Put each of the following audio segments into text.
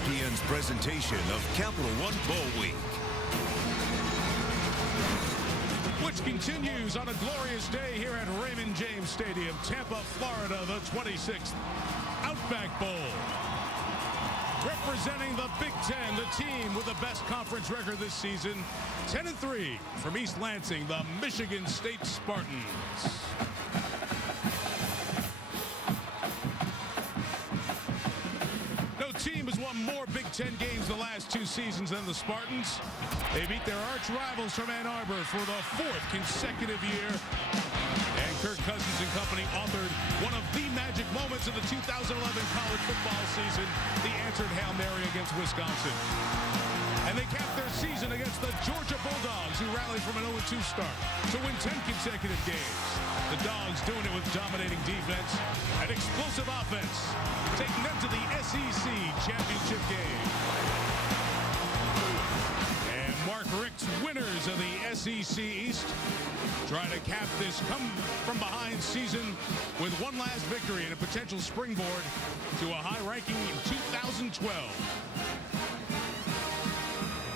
ESPN's presentation of Capital One Bowl Week. Which continues on a glorious day here at Raymond James Stadium, Tampa, Florida, the 26th Outback Bowl. Representing the Big Ten, the team with the best conference record this season, 10-3 from East Lansing, the Michigan State Spartans. No team has won more Big Ten games the last 2 seasons than the Spartans. They beat their arch rivals from Ann Arbor for the 4th consecutive year. And Kirk Cousins and company authored one of the magic moments of the 2011 college football season, the answered Hail Mary against Wisconsin. And they capped their season against the Georgia Bulldogs, who rallied from an 0-2 start to win 10 consecutive games. The Dogs doing it with dominating defense and explosive offense, taking them to the SEC championship game. And Mark Richt's winners of the SEC East try to cap this come-from-behind season with one last victory and a potential springboard to a high ranking in 2012.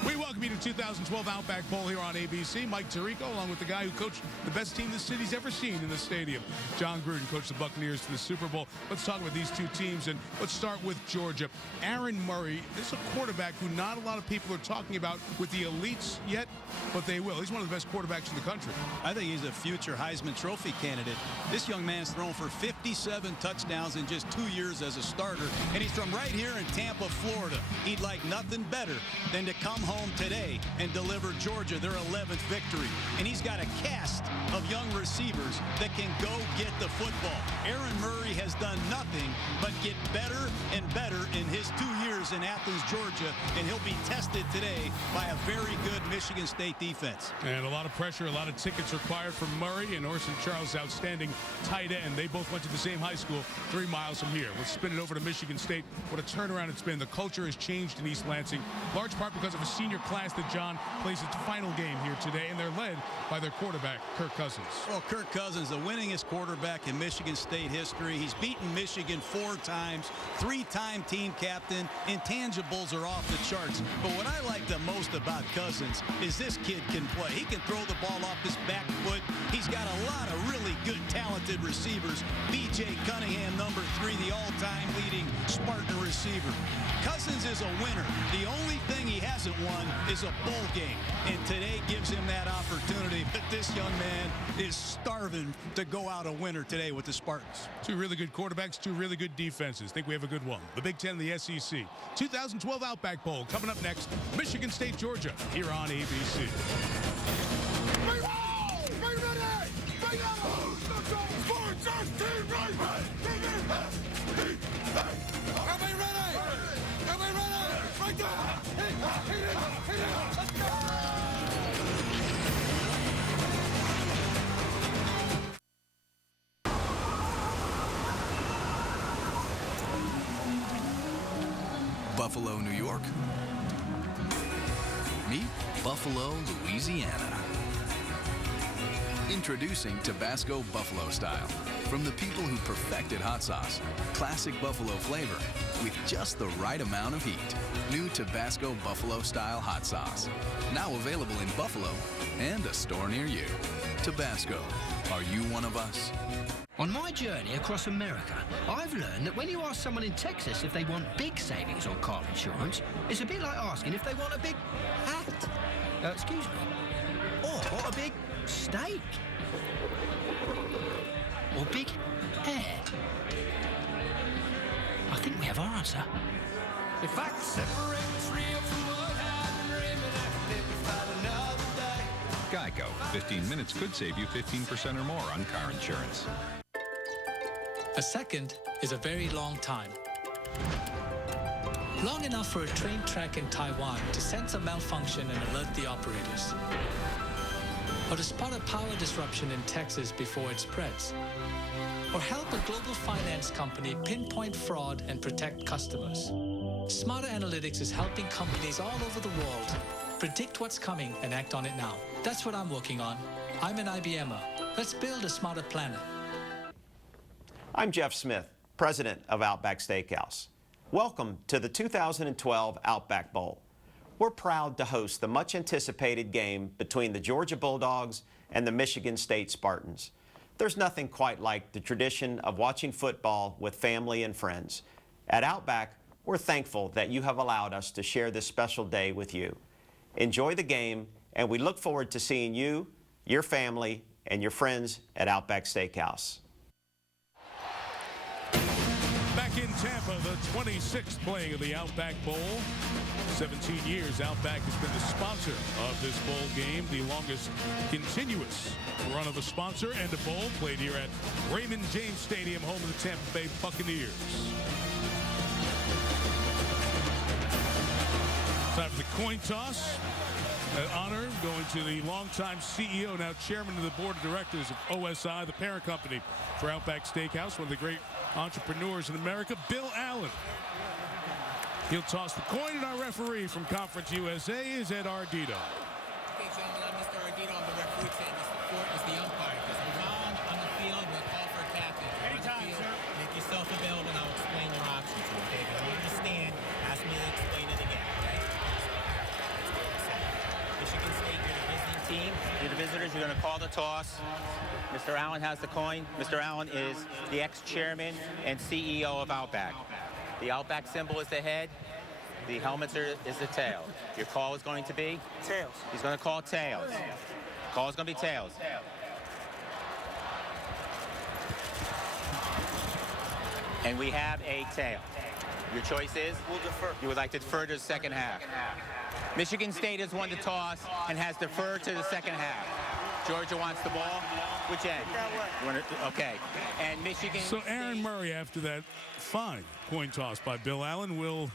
We welcome you to 2012 Outback Bowl here on ABC. Mike Tirico, along with the guy who coached the best team this city's ever seen in the stadium. John Gruden coached the Buccaneers to the Super Bowl. Let's talk about these two teams, and let's start with Georgia. Aaron Murray is a quarterback who not a lot of people are talking about with the elites yet, but they will. He's one of the best quarterbacks in the country. I think he's a future Heisman Trophy candidate. This young man's thrown for 57 touchdowns in just 2 years as a starter, and he's from right here in Tampa, Florida. He'd like nothing better than to come home today and deliver Georgia their 11th victory. And he's got a cast of young receivers that can go get the football. Aaron Murray has done nothing but get better and better in his 2 years in Athens, Georgia, and he'll be tested today by a very good Michigan State defense. And a lot of pressure, a lot of tickets required from Murray and Orson Charles, outstanding tight end. They both went to the same high school 3 miles from here. Let's spin it over to Michigan State. What a turnaround it's been. The culture has changed in East Lansing, large part because of a senior class that John plays its final game here today, and they're led by their quarterback, Kirk Cousins. Well, Kirk Cousins, the winningest quarterback in Michigan State history. He's beaten Michigan 4 times, 3-time team captain. Intangibles are off the charts. But what I like the most about Cousins is this kid can play. He can throw the ball off his back foot. He's got a lot of really good, talented receivers. B.J. Cunningham, number 3, the all-time leading Spartan receiver. Cousins is a winner. The only thing he hasn't won is a bowl game, and today gives him that opportunity. But this young man is starving to go out a winner today with the Spartans. 2 really good quarterbacks, 2 really good defenses. Think we have a good one. The Big Ten and the SEC. 2012 Outback Bowl coming up next. Michigan State, Georgia, here on ABC. Everybody ready? Everybody ready? Right there! Hit it! Let's go! Buffalo, New York. Meet Buffalo, Louisiana. Introducing Tabasco Buffalo Style. From the people who perfected hot sauce, classic buffalo flavor with just the right amount of heat. New Tabasco Buffalo Style hot sauce. Now available in Buffalo and a store near you. Tabasco, are you one of us? On my journey across America, I've learned that when you ask someone in Texas if they want big savings on car insurance, it's a bit like asking if they want a big hat. Excuse me. Or a big steak. Or big hair. I think we have our answer. If I could separate the real from what I'm dreaming, I could live to fight another day. Geico. 15 minutes could save you 15% or more on car insurance. A second is a very long time. Long enough for a train track in Taiwan to sense a malfunction and alert the operators. Or to spot a power disruption in Texas before it spreads. Or help a global finance company pinpoint fraud and protect customers. Smarter Analytics is helping companies all over the world predict what's coming and act on it now. That's what I'm working on. I'm an IBMer. Let's build a smarter planet. I'm Jeff Smith, president of Outback Steakhouse. Welcome to the 2012 Outback Bowl. We're proud to host the much-anticipated game between the Georgia Bulldogs and the Michigan State Spartans. There's nothing quite like the tradition of watching football with family and friends. At Outback, we're thankful that you have allowed us to share this special day with you. Enjoy the game, and we look forward to seeing you, your family, and your friends at Outback Steakhouse. Back in Tampa, the 26th playing of the Outback Bowl. 17 years, Outback has been the sponsor of this bowl game, the longest continuous run of a sponsor and a bowl played here at Raymond James Stadium, home of the Tampa Bay Buccaneers. Time for the coin toss. An honor going to the longtime CEO, now chairman of the board of directors of OSI, the parent company for Outback Steakhouse, one of the great entrepreneurs in America, Bill Allen. He'll toss the coin, and our referee from Conference USA is Ed Ardito. Okay, gentlemen, I'm Mr. Ardito. I'm the referee. Mr. Ford is the umpire. Because we're on the field, we'll call for a captain. Anytime, sir. Make yourself available, and I'll explain your options, okay? If you don't understand, ask me to explain it again, okay? Michigan State, you're the visiting team. You're the visitors. You're going to call the toss. Mr. Allen has the coin. Mr. Allen is the ex-chairman and CEO of Outback. The Outback symbol is the head. The helmets is the tail. Your call is going to be? Tails. He's going to call tails. Call is going to be tails. And we have a tail. Your choice is? We'll defer. You would like to defer to the second half. Michigan State has won the toss and has deferred to the second half. Georgia wants the ball. Which end? You want to, okay. And Michigan. So Aaron Murray, after that fine coin toss by Bill Allen, will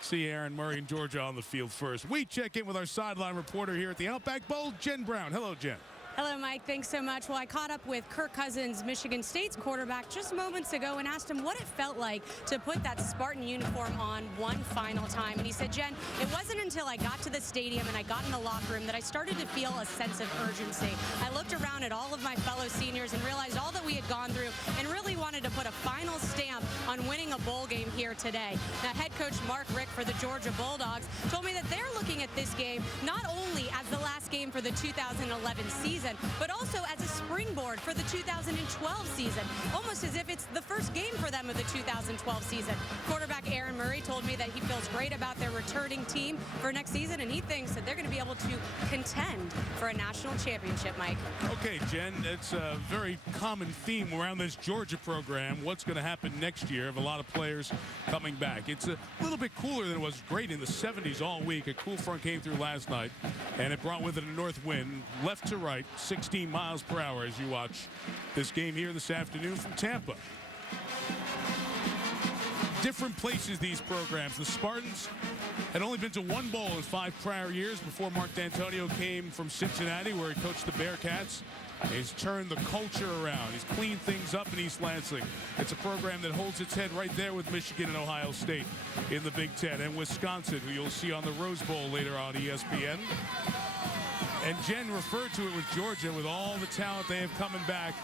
see Aaron Murray and Georgia on the field first. We check in with our sideline reporter here at the Outback Bowl, Jen Brown. Hello, Jen. Hello, Mike. Thanks so much. Well, I caught up with Kirk Cousins, Michigan State's quarterback, just moments ago and asked him what it felt like to put that Spartan uniform on one final time. And he said, Jen, it wasn't until I got to the stadium and I got in the locker room that I started to feel a sense of urgency. I looked around at all of my fellow seniors and realized all that we had gone through and really wanted to put a final stamp on winning a bowl game here today. Now, head coach Mark Richt for the Georgia Bulldogs told me that they're looking at this game not only as the last game for the 2011 season, but also as a springboard for the 2012 season, almost as if it's the first game for them of the 2012 season. Quarterback Aaron Murray told me that he feels great about their returning team for next season, and he thinks that they're going to be able to contend for a national championship, Mike. Okay, Jen, it's a very common theme around this Georgia program. What's going to happen next year of a lot of players coming back? It's a little bit cooler than it was. Great in the 70s all week. A cool front came through last night, and it brought with it a north wind, left to right, 16 miles per hour as you watch this game here this afternoon from Tampa. Different places, these programs. The Spartans had only been to one bowl in 5 prior years before Mark D'Antonio came from Cincinnati, where he coached the Bearcats. He's turned the culture around. He's cleaned things up in East Lansing. It's a program that holds its head right there with Michigan and Ohio State in the Big Ten, and Wisconsin, who you'll see on the Rose Bowl later on ESPN. And Jen referred to it with Georgia, with all the talent they have coming back.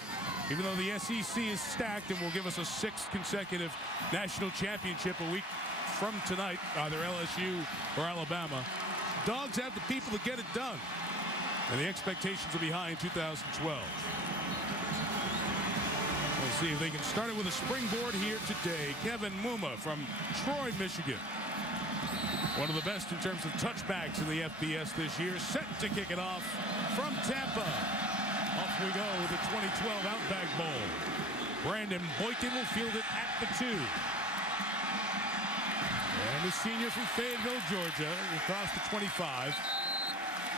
Even though the SEC is stacked and will give us a 6th consecutive national championship a week from tonight, either LSU or Alabama, Dogs have the people to get it done. And the expectations will be high in 2012. We'll see if they can start it with a springboard here today. Kevin Muma from Troy, Michigan. One of the best in terms of touchbacks in the FBS this year. Set to kick it off from Tampa. Off we go with the 2012 Outback Bowl. Brandon Boykin will field it at the 2. And the senior from Fayetteville, Georgia, across the 25.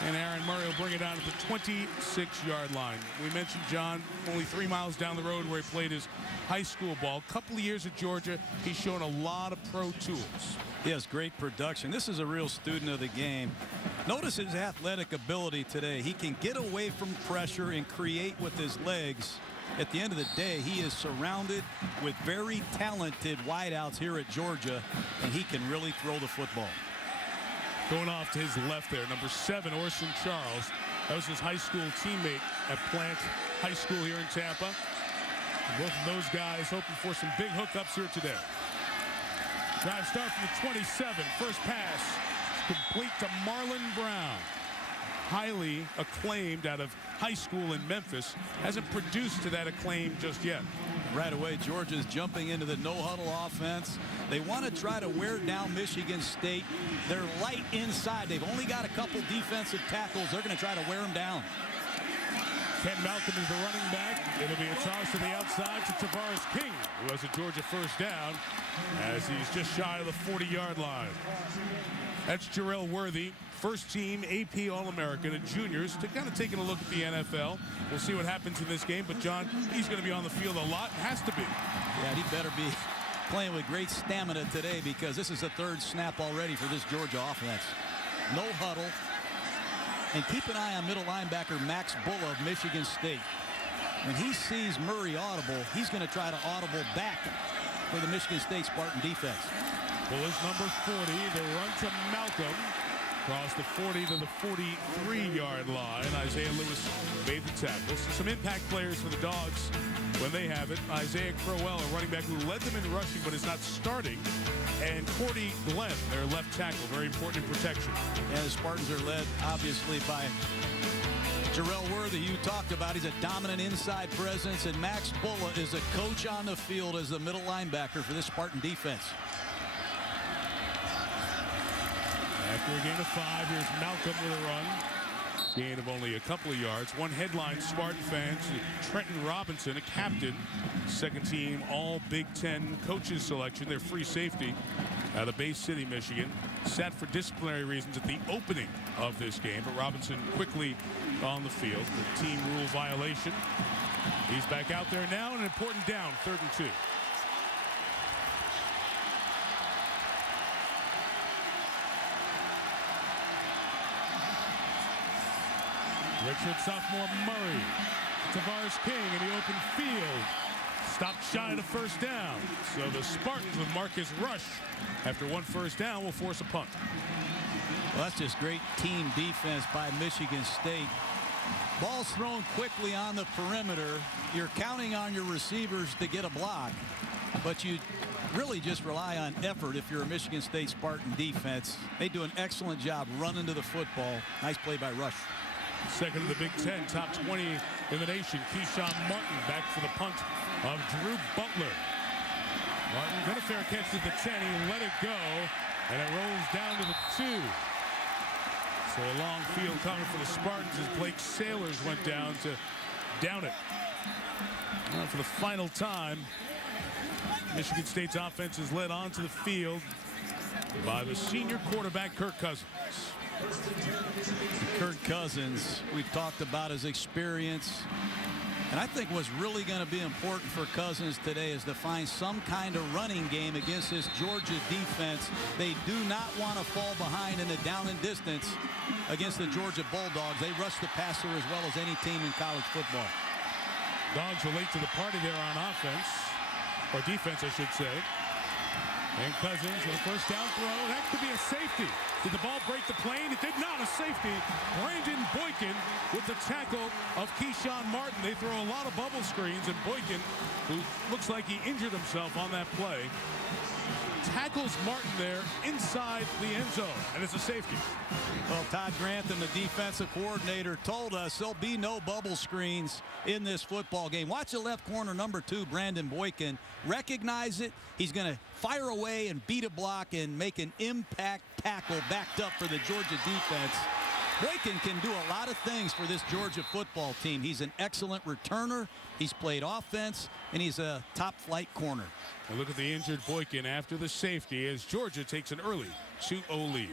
And Aaron Murray will bring it out at the 26-yard line. We mentioned John, only 3 miles down the road where he played his high school ball. Couple of years at Georgia, he's shown a lot of pro tools. He has great production. This is a real student of the game. Notice his athletic ability today. He can get away from pressure and create with his legs. At the end of the day, he is surrounded with very talented wideouts here at Georgia, and he can really throw the football. Going off to his left there, number 7, Orson Charles. That was his high school teammate at Plant High School here in Tampa. Both of those guys hoping for some big hookups here today. Drive start from the 27. First pass complete to Marlon Brown. Highly acclaimed out of high school in Memphis. Hasn't produced to that acclaim just yet. Right away, Georgia's jumping into the no-huddle offense. They want to try to wear down Michigan State. They're light inside. They've only got a couple defensive tackles. They're going to try to wear them down. Ken Malcolm is the running back. It'll be a toss to the outside to Tavares King, who has a Georgia first down as he's just shy of the 40-yard line. That's Jarrell Worthy, first team AP All-American at juniors, to kind of taking a look at the NFL. We'll see what happens in this game, but John, he's going to be on the field a lot. Has to be. Yeah, he better be playing with great stamina today because this is the third snap already for this Georgia offense. No huddle. And keep an eye on middle linebacker Max Bulla of Michigan State. When he sees Murray audible, he's going to try to audible back for the Michigan State Spartan defense. Bulla's number 40. The run to Malcolm. Across the 40 to the 43-yard line. Isaiah Lewis made the tackle. So some impact players for the Dogs when they have it. Isaiah Crowell, a running back who led them in rushing but is not starting. And Cordy Glenn, their left tackle, very important in protection. And the Spartans are led, obviously, by Jarrell Worthy, you talked about. He's a dominant inside presence. And Max Bulla is a coach on the field as the middle linebacker for this Spartan defense. After a gain of 5, here's Malcolm with a run. Gain of only a couple of yards. One headline Spartan fans, Trenton Robinson, a captain, second team all Big Ten coaches selection, their free safety out of Bay City, Michigan. Sat for disciplinary reasons at the opening of this game, but Robinson quickly on the field. The team rule violation. He's back out there now, an important down, 3rd and 2. Redshirt sophomore Murray. Tavares King in the open field. Stopped shy of the first down. So the Spartans with Marcus Rush, after one first down, will force a punt. Well, that's just great team defense by Michigan State. Ball's thrown quickly on the perimeter. You're counting on your receivers to get a block, but you really just rely on effort if you're a Michigan State Spartan defense. They do an excellent job running to the football. Nice play by Rush. Second of the Big Ten, top 20 in the nation. Keyshawn Martin back for the punt of Drew Butler. Martin got a fair catch at the 10. He let it go, and it rolls down to the 2. So a long field coming for the Spartans as Blake Sailors went down to down it. Well, for the final time, Michigan State's offense is led onto the field by the senior quarterback, Kirk Cousins. Kirk Cousins, we've talked about his experience. And I think what's really going to be important for Cousins today is to find some kind of running game against this Georgia defense. They do not want to fall behind in the down and distance against the Georgia Bulldogs. They rush the passer as well as any team in college football. Dogs are late to the party there on offense, or defense, I should say. And Cousins with a first down throw. That could be a safety. Did the ball break the plane? It did not. A safety. Brandon Boykin with the tackle of Keyshawn Martin. They throw a lot of bubble screens, and Boykin, who looks like he injured himself on that play, tackles Martin there inside the end zone, and it's a safety. Well, Todd Grantham, the defensive coordinator, told us there'll be no bubble screens in this football game. Watch the left corner, number 2, Brandon Boykin. Recognize it. He's going to fire away and beat a block and make an impact tackle backed up for the Georgia defense. Boykin can do a lot of things for this Georgia football team. He's an excellent returner. He's played offense, and he's a top-flight corner. And look at the injured Boykin after the safety as Georgia takes an early 2-0 lead.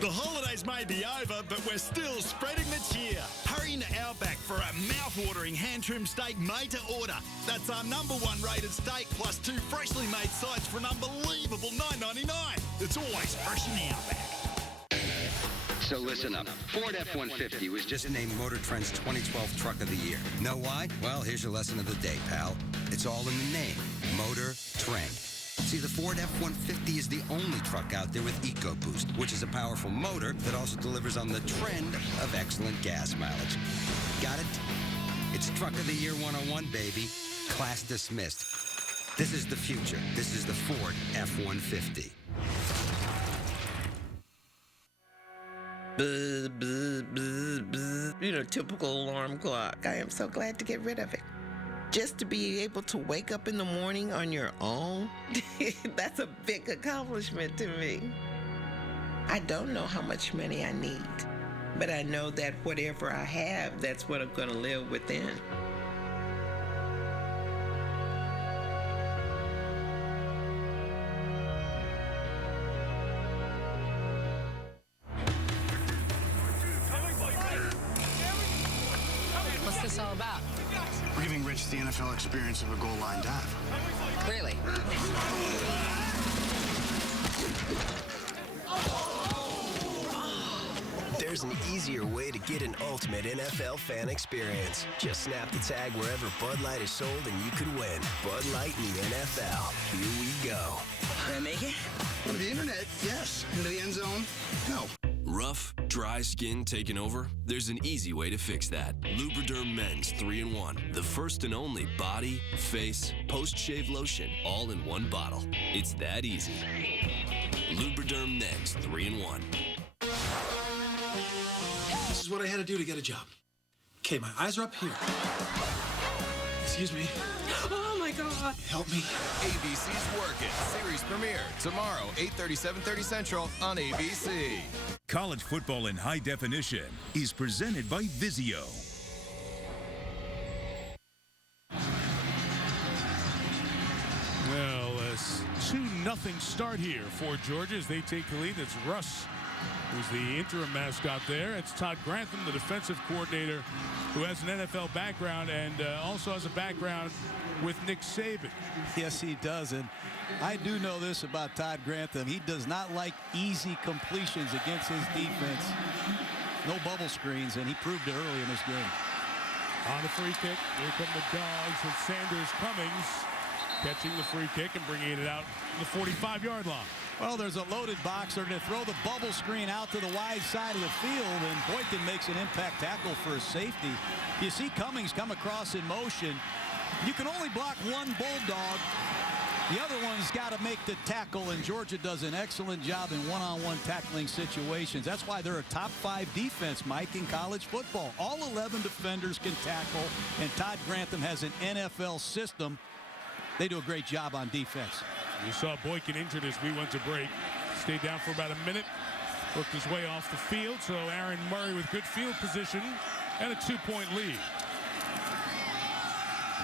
The holidays may be over, but we're still spreading the cheer. Hurry into Outback for a mouth-watering hand-trimmed steak made to order. That's our #1 rated steak plus 2 freshly made sides for an unbelievable $9.99. It's always fresh in Outback. So listen up. Ford F-150 was just named Motor Trend's 2012 Truck of the Year. Know why? Well, here's your lesson of the day, pal. It's all in the name. Motor Trend. See, the Ford F-150 is the only truck out there with EcoBoost, which is a powerful motor that also delivers on the trend of excellent gas mileage. Got it? It's Truck of the Year 101, baby. Class dismissed. This is the future. This is the Ford F-150. Buzz, buzz, buzz, buzz. You know, typical alarm clock. I am so glad to get rid of it. Just to be able to wake up in the morning on your own, that's a big accomplishment to me. I don't know how much money I need, but I know that whatever I have, that's what I'm going to live within. What's this all about? We're giving Rich the NFL experience of a goal line dive. Really? There's an easier way to get an ultimate NFL fan experience. Just snap the tag wherever Bud Light is sold and you could win. Bud Light in the NFL. Here we go. Did I make it? On the internet, yes. Into the end zone, no. Rough, dry skin taking over? There's an easy way to fix that. Lubriderm Men's 3-in-1. The first and only body, face, post-shave lotion all in one bottle. It's that easy. Lubriderm Men's 3-in-1. This is what I had to do to get a job. Okay, my eyes are up here. Excuse me. Oh my God. Help me. ABC's Workin'. Series premiere tomorrow, 8:30, 7:30 Central on ABC. College football in high definition is presented by Vizio. Well, 2-0 start here for Georgia as they take the lead. That's Russ, who's the interim mascot there. It's Todd Grantham, the defensive coordinator, who has an NFL background and also has a background with Nick Saban. Yes, he does. And I do know this about Todd Grantham. He does not like easy completions against his defense. No bubble screens, and he proved it early in this game. On the free kick, here come the Dogs with Sanders Cummings catching the free kick and bringing it out to the 45-yard line. Well, there's a loaded box. They're going to throw the bubble screen out to the wide side of the field, and Boykin makes an impact tackle for a safety. You see Cummings come across in motion. You can only block one Bulldog. The other one's got to make the tackle, and Georgia does an excellent job in one-on-one tackling situations. That's why they're a top 5 defense, Mike, in college football. All 11 defenders can tackle, and Todd Grantham has an NFL system. They do a great job on defense. You saw Boykin injured as we went to break. Stayed down for about a minute. Worked his way off the field. So Aaron Murray with good field position and a 2-point lead.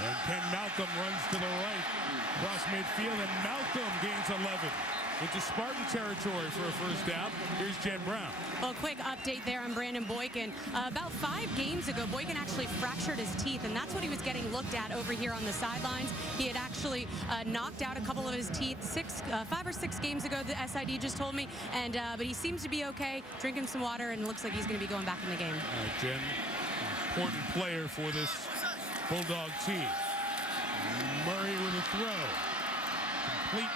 And Ken Malcolm runs to the right. Across midfield, and Malcolm gains 11. Into Spartan territory for a first down. Here's Jen Brown. Well, quick update there on Brandon Boykin. About 5 games ago, Boykin actually fractured his teeth, and that's what he was getting looked at over here on the sidelines. He had actually knocked out a couple of his teeth 5 or 6 games ago, the SID just told me, and but he seems to be okay, drinking some water, and looks like he's going to be going back in the game. All right, Jen, important player for this Bulldog team. Murray with a throw. Complete.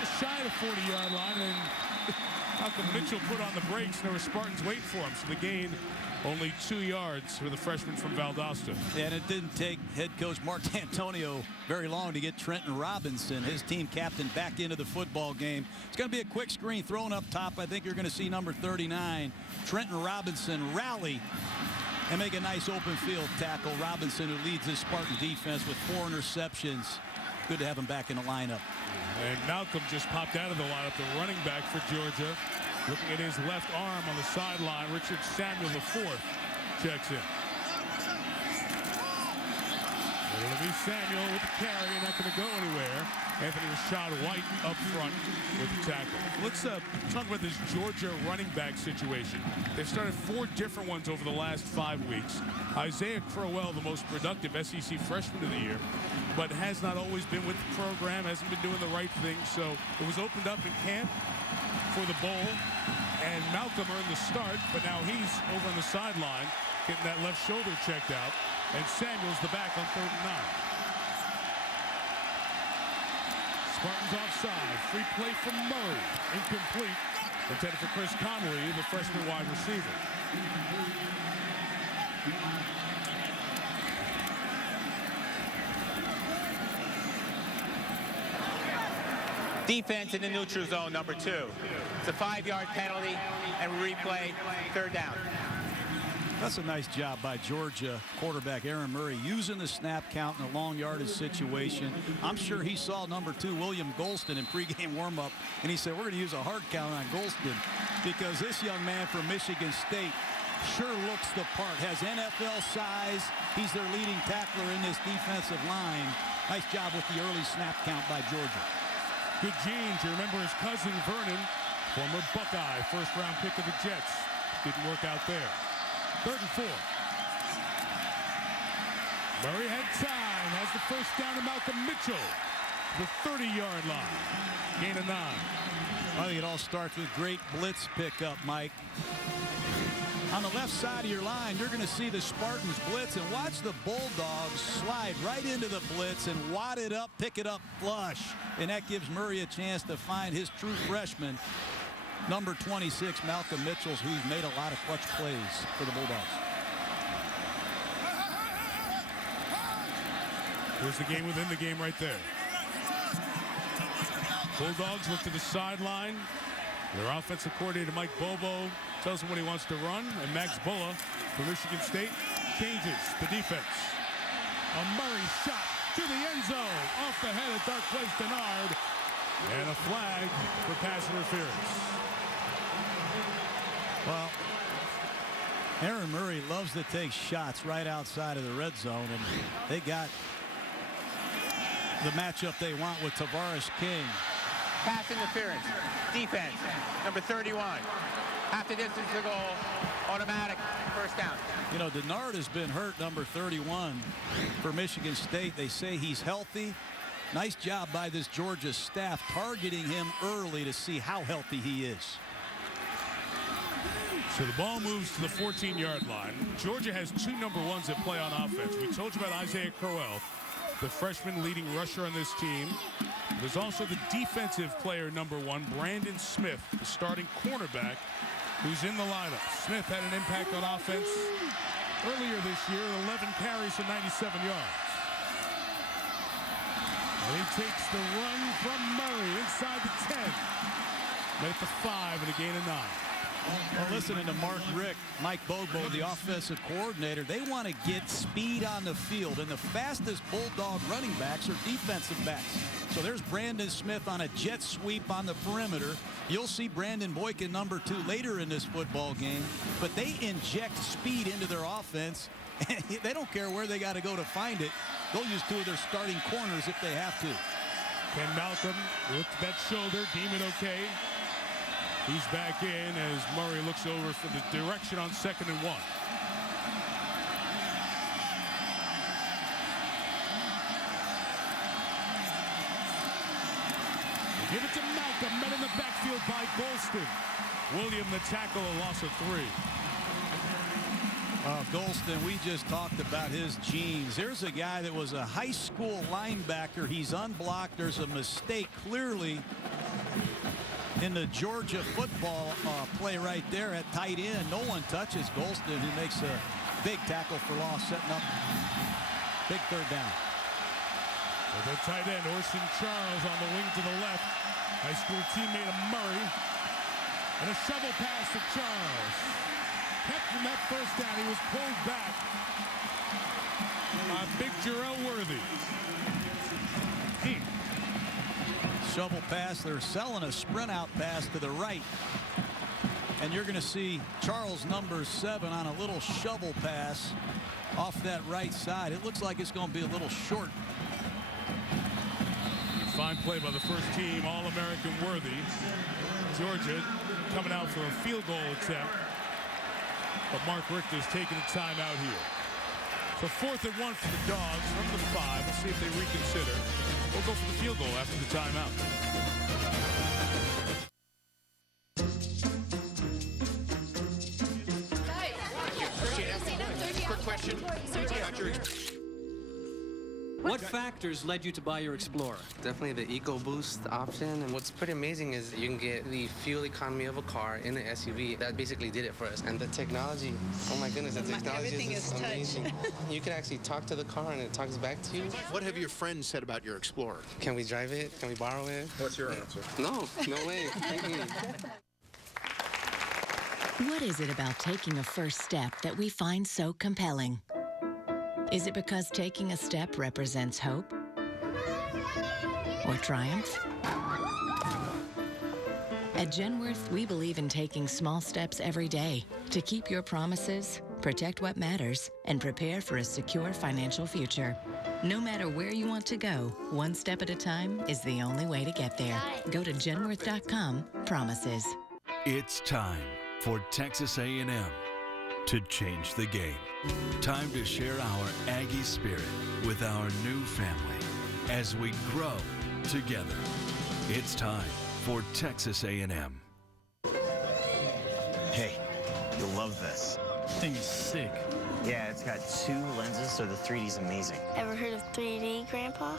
Just shy of the 40-yard line, and Malcolm Mitchell put on the brakes, and there were Spartans waiting for him. So the gain only 2 yards for the freshman from Valdosta. And it didn't take head coach Mark D'Antonio very long to get Trenton Robinson, his team captain, back into the football game. It's going to be a quick screen thrown up top. I think you're going to see number 39, Trenton Robinson, rally and make a nice open field tackle. Robinson, who leads this Spartan defense with 4 interceptions. Good to have him back in the lineup. And Malcolm just popped out of the lineup, the running back for Georgia. Looking at his left arm on the sideline, Richard Samuel IV checks in. It'll be Samuel with the carry, not going to go anywhere. Anthony Rashad White up front with the tackle. Let's talk about this Georgia running back situation. They've started 4 different ones over the last 5 weeks. Isaiah Crowell, the most productive SEC freshman of the year, but has not always been with the program, hasn't been doing the right thing. So it was opened up in camp for the bowl, and Malcolm earned the start, but now he's over on the sideline getting that left shoulder checked out, and Samuel's the back on 3rd and 9. Spartans offside. Free play from Murray. Incomplete. Intended for Chris Conley, the freshman wide receiver. Defense in the neutral zone, number 2. It's a 5-yard penalty, and replay, 3rd down. That's a nice job by Georgia quarterback Aaron Murray using the snap count in a long yardage situation. I'm sure he saw number 2, William Golston, in pregame warmup, and he said, we're going to use a hard count on Golston because this young man from Michigan State sure looks the part, has NFL size. He's their leading tackler in this defensive line. Nice job with the early snap count by Georgia. Good genes. You remember his cousin Vernon, former Buckeye, first-round pick of the Jets. Didn't work out there. 3rd and 4. Murray had time. Has the first down to Malcolm Mitchell. The 30-yard line. Gain of 9. I think it all starts with great blitz pickup, Mike. On the left side of your line, you're going to see the Spartans blitz, and watch the Bulldogs slide right into the blitz and wad it up, pick it up flush. And that gives Murray a chance to find his true freshman, number 26, Malcolm Mitchell, who's made a lot of clutch plays for the Bulldogs. Here's the game within the game right there. Bulldogs look to the sideline. Their offensive coordinator, Mike Bobo, tells him what he wants to run, and Max Bulla from Michigan State changes the defense. A Murray shot to the end zone, off the head of Darqueze Dennard, and a flag for pass interference. Well, Aaron Murray loves to take shots right outside of the red zone, and they got the matchup they want with Tavares King. Pass interference. Defense, number 31. After this is the goal. Automatic first down. You know, Dennard has been hurt, number 31 for Michigan State. They say he's healthy. Nice job by this Georgia staff targeting him early to see how healthy he is. So the ball moves to the 14-yard line. Georgia has 2 number 1s at play on offense. We told you about Isaiah Crowell, the freshman leading rusher on this team. There's also the defensive player, number 1, Brandon Smith, the starting cornerback, who's in the lineup. Smith had an impact on offense earlier this year, 11 carries for 97 yards. And he takes the run from Murray inside the 10. Made it the 5 and a gain of 9. Well, listening to Mark Richt, Mike Bobo, the offensive coordinator, they want to get speed on the field, and the fastest Bulldog running backs are defensive backs. So there's Brandon Smith on a jet sweep on the perimeter. You'll see Brandon Boykin, number 2, later in this football game, but they inject speed into their offense, and they don't care where they got to go to find it. They'll use 2 of their starting corners if they have to. Ken Malcolm with that shoulder, deem it okay. He's back in as Murray looks over for the direction on 2nd and 1. They give it to Malcolm, met in the backfield by Golston. William, the tackle, a loss of 3. Golston, we just talked about his genes. There's a guy that was a high school linebacker. He's unblocked. There's a mistake clearly in the Georgia football play right there at tight end. No one touches Golston, who makes a big tackle for loss, setting up big 3rd down. So the tight end, Orson Charles, on the wing to the left. High school teammate of Murray. And a shovel pass to Charles. Kept from that first down. He was pulled back by big Jarrell Worthy. Shovel pass. They're selling a sprint out pass to the right. And you're going to see Charles, number 7, on a little shovel pass off that right side. It looks like it's going to be a little short. Fine play by the first team, All-American Worthy. Georgia coming out for a field goal attempt. But Mark Richter's taking a timeout here. So 4th and 1 for the Dogs from the 5. We'll see if they reconsider. We'll go for the field goal after the timeout. Quick question. What factors led you to buy your Explorer? Definitely the EcoBoost option. And what's pretty amazing is you can get the fuel economy of a car in an SUV. That basically did it for us. And the technology, oh my goodness, the technology is just amazing. You can actually talk to the car and it talks back to you. What have your friends said about your Explorer? Can we drive it? Can we borrow it? What's your answer? No way. What is it about taking a first step that we find so compelling? Is it because taking a step represents hope or triumph? At Genworth, we believe in taking small steps every day to keep your promises, protect what matters, and prepare for a secure financial future. No matter where you want to go, one step at a time is the only way to get there. Go to genworth.com/promises. It's time for Texas A&M to change the game. Time to share our Aggie spirit with our new family as we grow together. It's time for Texas A&M. Hey, you'll love this. Thing is sick. Yeah, it's got 2 lenses, so the 3D's amazing. Ever heard of 3D, Grandpa?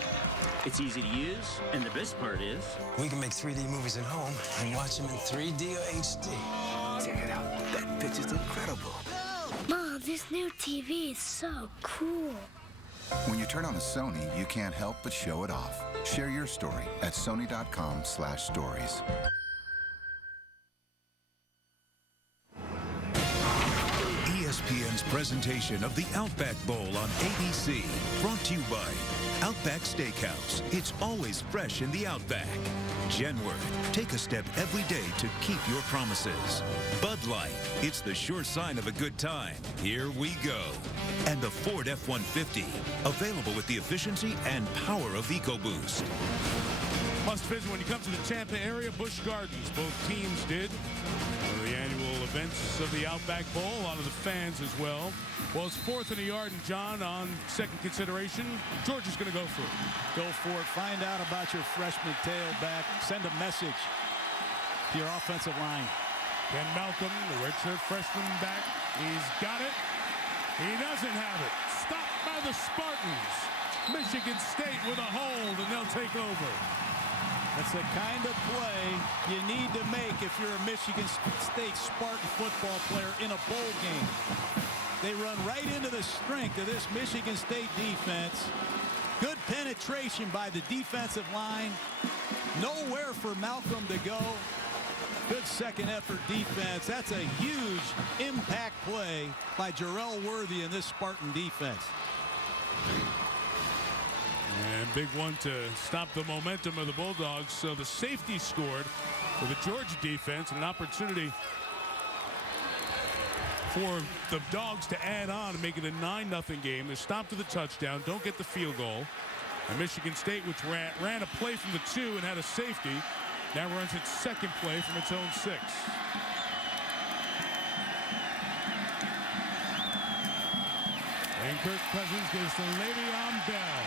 It's easy to use, and the best part is... we can make 3D movies at home and watch them in 3D or HD. Check it out. That picture's incredible. Mom, this new TV is so cool. When you turn on a Sony, you can't help but show it off. Share your story at sony.com/stories. ESPN's presentation of the Outback Bowl on ABC, brought to you by Outback Steakhouse. It's always fresh in the Outback. Genworth, take a step every day to keep your promises. Bud Light, it's the sure sign of a good time. Here we go. And the Ford F-150, available with the efficiency and power of EcoBoost. Must visit when you come to the Tampa area, Busch Gardens. Both teams did. One of the annual events of the Outback Bowl. A lot of the fans as well. Well, it's 4th and a yard, and John, on second consideration, Georgia's going to go for it. Go for it. Find out about your freshman tailback. Send a message to your offensive line. Ken Malcolm, the redshirt freshman back. He's got it. He doesn't have it. Stopped by the Spartans. Michigan State with a hold, and they'll take over. That's the kind of play you need to make if you're a Michigan State Spartan football player in a bowl game. They run right into the strength of this Michigan State defense. Good penetration by the defensive line. Nowhere for Malcolm to go. Good second effort defense. That's a huge impact play by Jarrell Worthy in this Spartan defense. And big one to stop the momentum of the Bulldogs. So the safety scored for the Georgia defense, and an opportunity for the Dogs to add on and make it a 9-0 game. They're stopped to the touchdown, don't get the field goal. And Michigan State, which ran a play from the 2 and had a safety, now runs its second play from its own 6. And Kirk Cousins goes to Le'Veon Bell.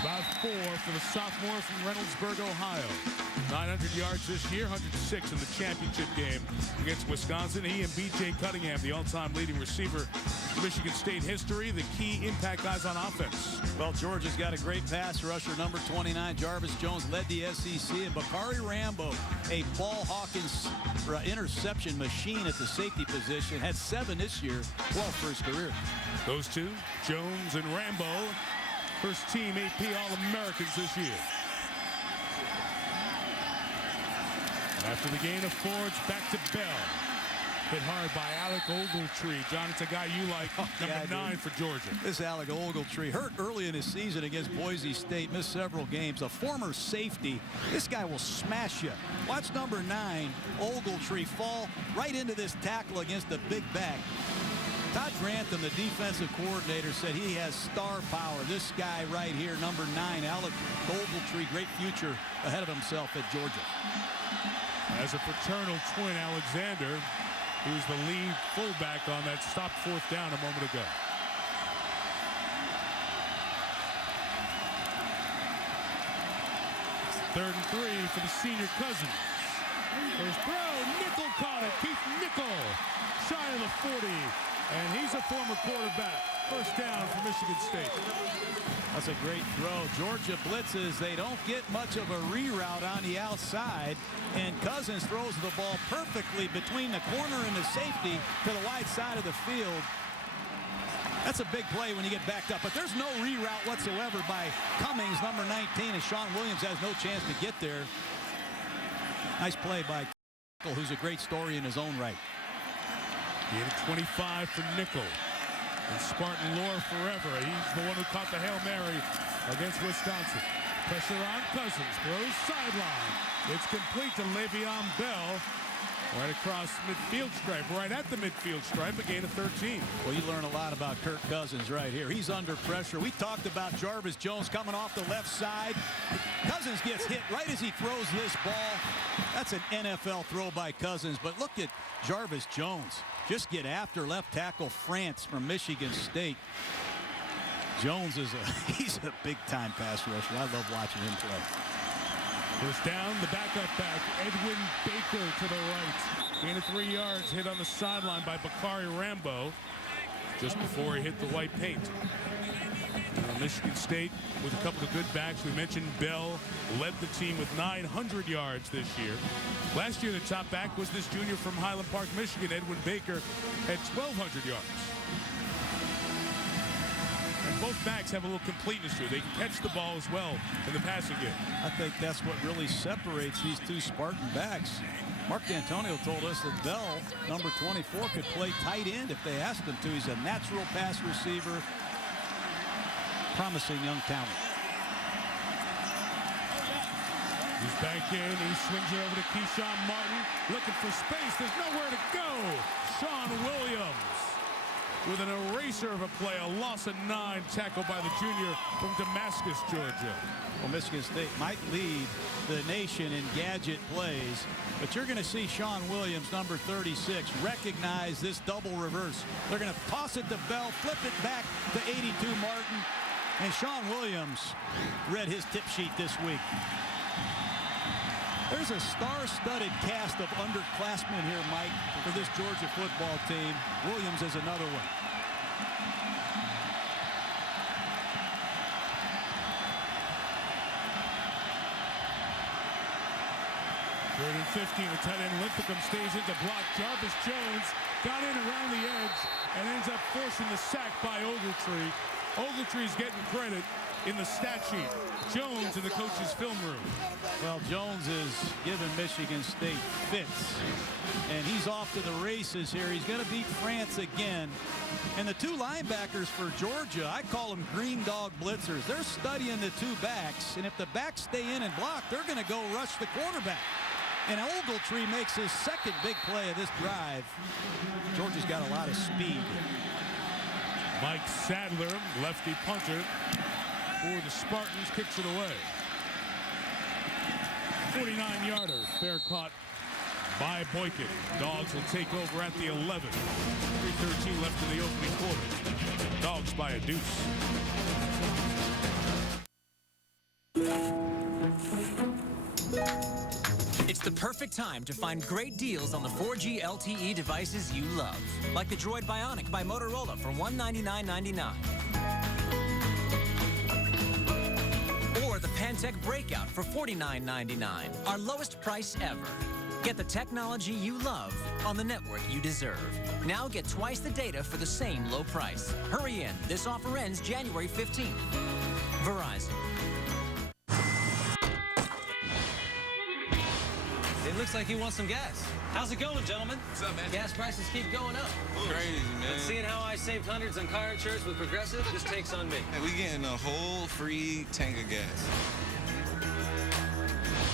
About 4 for the sophomore from Reynoldsburg, Ohio. 900 yards this year, 106 in the championship game against Wisconsin. He and B.J. Cunningham, the all-time leading receiver in Michigan State history, the key impact guys on offense. Well, Georgia's got a great pass rusher, number 29. Jarvis Jones led the SEC, and Bakari Rambo, a ball-hawking interception machine at the safety position, had 7 this year, 12 for his career. Those two, Jones and Rambo, first team AP All-Americans this year. After the gain of 4, it's back to Bell. Hit hard by Alec Ogletree. John, it's a guy you like, number 9 for Georgia. This Alec Ogletree hurt early in his season against Boise State, missed several games. A former safety. This guy will smash you. Watch number 9, Ogletree, fall right into this tackle against the big back. Todd Grantham, the defensive coordinator, said he has star power. This guy right here, number 9, Alec Ogletree, great future ahead of himself at Georgia. As a fraternal twin, Alexander, who was the lead fullback on that stopped 4th down a moment ago. Third and 3 for the senior Cousins. First throw, Nickel caught it. Keith Nickel, shy of the 40. And he's a former quarterback. First down for Michigan State. That's a great throw. Georgia blitzes. They don't get much of a reroute on the outside. And Cousins throws the ball perfectly between the corner and the safety to the wide side of the field. That's a big play when you get backed up. But there's no reroute whatsoever by Cummings, number 19, and Sean Williams has no chance to get there. Nice play by Nickel, who's a great story in his own right. He had a 25 for Nickel. And Spartan lore forever. He's the one who caught the Hail Mary against Wisconsin. Pressure on Cousins. Throws sideline. It's complete to Le'Veon Bell. Right across midfield stripe. Right at the midfield stripe. A gain of 13. Well, you learn a lot about Kirk Cousins right here. He's under pressure. We talked about Jarvis Jones coming off the left side. Cousins gets hit right as he throws this ball. That's an NFL throw by Cousins. But look at Jarvis Jones. Just get after left tackle France from Michigan State. Jones he's a big-time pass rusher. I love watching him play. First down, the backup back, Edwin Baker to the right. Gain of 3 yards, hit on the sideline by Bakari Rambo just before he hit the white paint. Michigan State with a couple of good backs. We mentioned Bell led the team with 900 yards this year. Last year, the top back was this junior from Highland Park, Michigan, Edwin Baker, at 1,200 yards. And both backs have a little completeness to it. They can catch the ball as well in the passing game. I think that's what really separates these two Spartan backs. Mark D'Antonio told us that Bell, number 24, could play tight end if they asked him to. He's a natural pass receiver. Promising young talent. He's back in. He swings it over to Keyshawn Martin. Looking for space. There's nowhere to go. Sean Williams with an eraser of a play. A loss of 9 tackled by the junior from Damascus, Georgia. Well, Michigan State might lead the nation in gadget plays, but you're going to see Sean Williams, number 36, recognize this double reverse. They're going to toss it to Bell, flip it back to 82 Martin. And Sean Williams read his tip sheet this week. There's a star-studded cast of underclassmen here, Mike, for this Georgia football team. Williams is another one. Third and 15, the tight end Linthicum stays in to block. Jarvis Jones got in around the edge and ends up forcing the sack by Ogletree. Ogletree's getting credit in the stat sheet. Jones in the coach's film room. Well, Jones is giving Michigan State fits, and he's off to the races here. He's going to beat France again. And the two linebackers for Georgia, I call them green dog blitzers. They're studying the two backs, and if the backs stay in and block, they're going to go rush the quarterback. And Ogletree makes his second big play of this drive. Georgia's got a lot of speed. Mike Sadler, lefty punter for the Spartans, kicks it away. 49-yarder, fair caught by Boykin. Dogs will take over at the 11. 3:13 left in the opening quarter. Dogs by a deuce. It's the perfect time to find great deals on the 4G LTE devices you love, like the Droid Bionic by Motorola for $199.99. Or the Pantech Breakout for $49.99, our lowest price ever. Get the technology you love on the network you deserve. Now get twice the data for the same low price. Hurry in. This offer ends January 15th. Verizon. It looks like you want some gas. How's it going, gentlemen? What's up, man? Gas prices keep going up. Crazy, man. But seeing how I saved hundreds on car insurance with Progressive, this takes on me. Hey, we getting a whole free tank of gas.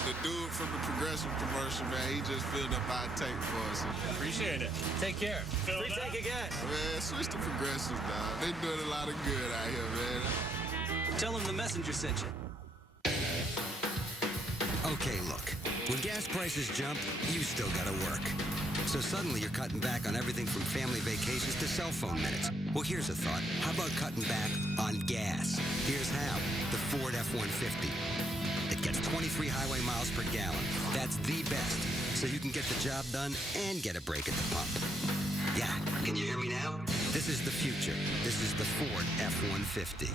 The dude from the Progressive commercial, man, he just filled up our tank for us. Appreciate it. Take care. Free tank of gas. Man, switch to Progressive, dog. They doing a lot of good out here, man. Tell them the messenger sent you. Okay, look. When gas prices jump, you still gotta work. So suddenly you're cutting back on everything from family vacations to cell phone minutes. Well, here's a thought. How about cutting back on gas? Here's how. The Ford F-150. It gets 23 highway miles per gallon. That's the best. So you can get the job done and get a break at the pump. Yeah, can you hear me now? This is the future. This is the Ford F-150.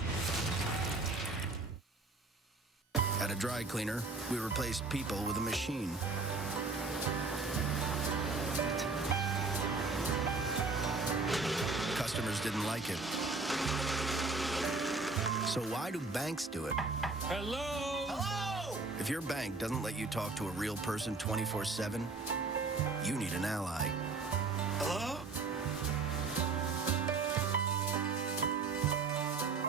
At a dry cleaner, we replaced people with a machine. Customers didn't like it. So why do banks do it? Hello? Hello? If your bank doesn't let you talk to a real person 24/7, you need an ally. Hello?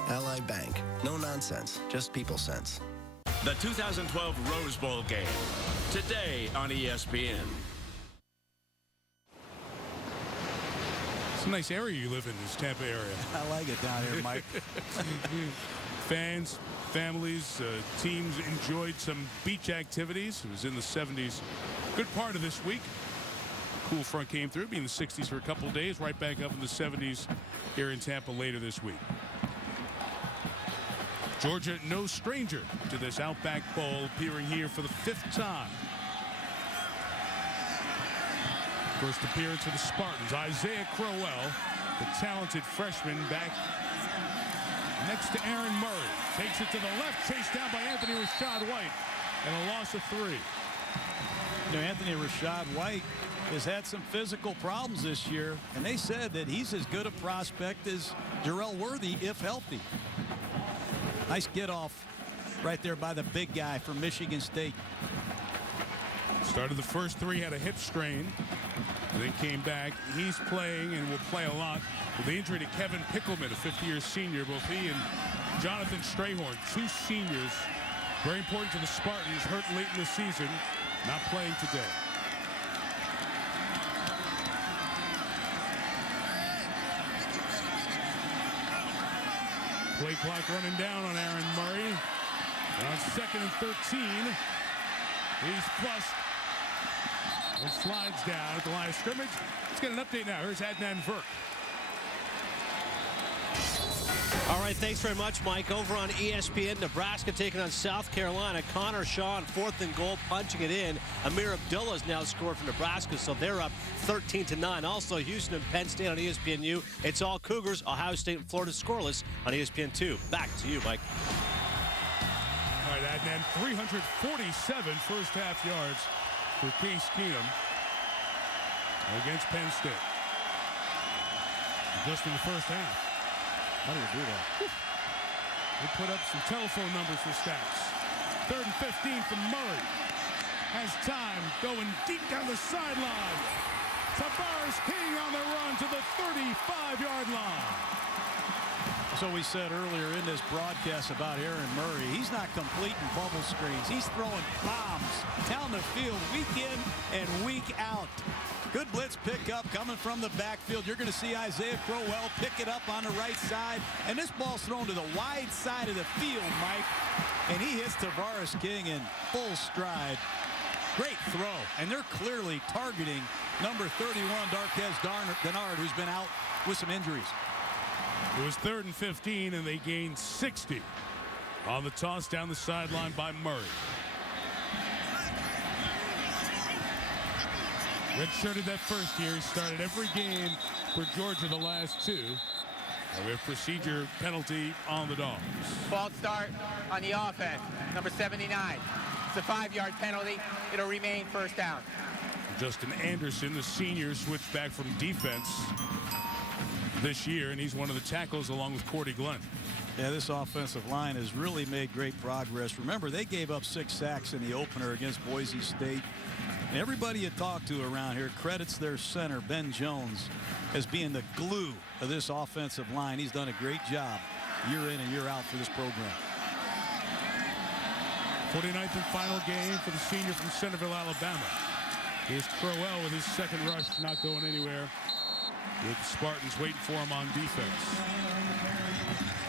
Ally Bank. No nonsense, just people sense. The 2012 Rose Bowl game, today on ESPN. It's a nice area you live in, this Tampa area. I like it down here, Mike. Fans, families, teams enjoyed some beach activities. It was in the 70s. Good part of this week. Cool front came through, being the 60s for a couple of days, right back up in the 70s here in Tampa later this week. Georgia, no stranger to this Outback Bowl, appearing here for the 5th time. First appearance for the Spartans. Isaiah Crowell, the talented freshman, back next to Aaron Murray. Takes it to the left, chased down by Anthony Rashad White, and a loss of 3. You know, Anthony Rashad White has had some physical problems this year, and they said that he's as good a prospect as Jarrell Worthy if healthy. Nice get off right there by the big guy from Michigan State. Started the first 3, had a hip strain, and then came back. He's playing and will play a lot with the injury to Kevin Pickleman, a 5th-year senior. Both he and Jonathan Strayhorn, 2 seniors, very important to the Spartans, hurt late in the season, not playing today. Play clock running down on Aaron Murray. And on 2nd and 13, he's flushed and slides down at the line of scrimmage. Let's get an update now. Here's Adnan Virk. All right, thanks very much, Mike. Over on ESPN, Nebraska taking on South Carolina. Connor Shaw on 4th and goal, punching it in. Amir Abdullah has now scored for Nebraska, so they're up 13-9. Also, Houston and Penn State on ESPNU. It's all Cougars. Ohio State and Florida scoreless on ESPN2. Back to you, Mike. All right, Adnan, 347 first-half yards for Case Keenum against Penn State. Just in the first half. How do you do that? They put up some telephone numbers for stats. 3rd and 15 from Murray. Has time going deep down the sideline. Tavares King on the run to the 35-yard line. So we said earlier in this broadcast about Aaron Murray, he's not completing bubble screens. He's throwing bombs down the field week in and week out. Good blitz pickup coming from the backfield. You're going to see Isaiah Crowell pick it up on the right side. And this ball's thrown to the wide side of the field, Mike. And he hits Tavares King in full stride. Great throw. And they're clearly targeting number 31, Darquez Dennard, who's been out with some injuries. It was 3rd and 15, and they gained 60 on the toss down the sideline by Murray. Redshirted that first year. He started every game for Georgia the last 2. And we have procedure penalty on the Dogs. False start on the offense, number 79. It's a 5-yard penalty. It'll remain first down. Justin Anderson, the senior, switched back from defense this year, and he's one of the tackles along with Cordy Glenn. Yeah, this offensive line has really made great progress. Remember, they gave up 6 sacks in the opener against Boise State. And everybody you talk to around here credits their center, Ben Jones, as being the glue of this offensive line. He's done a great job year in and year out for this program. 49th and final game for the senior from Centerville, Alabama. Here's Crowell with his 2nd rush, not going anywhere, with the Spartans waiting for him on defense.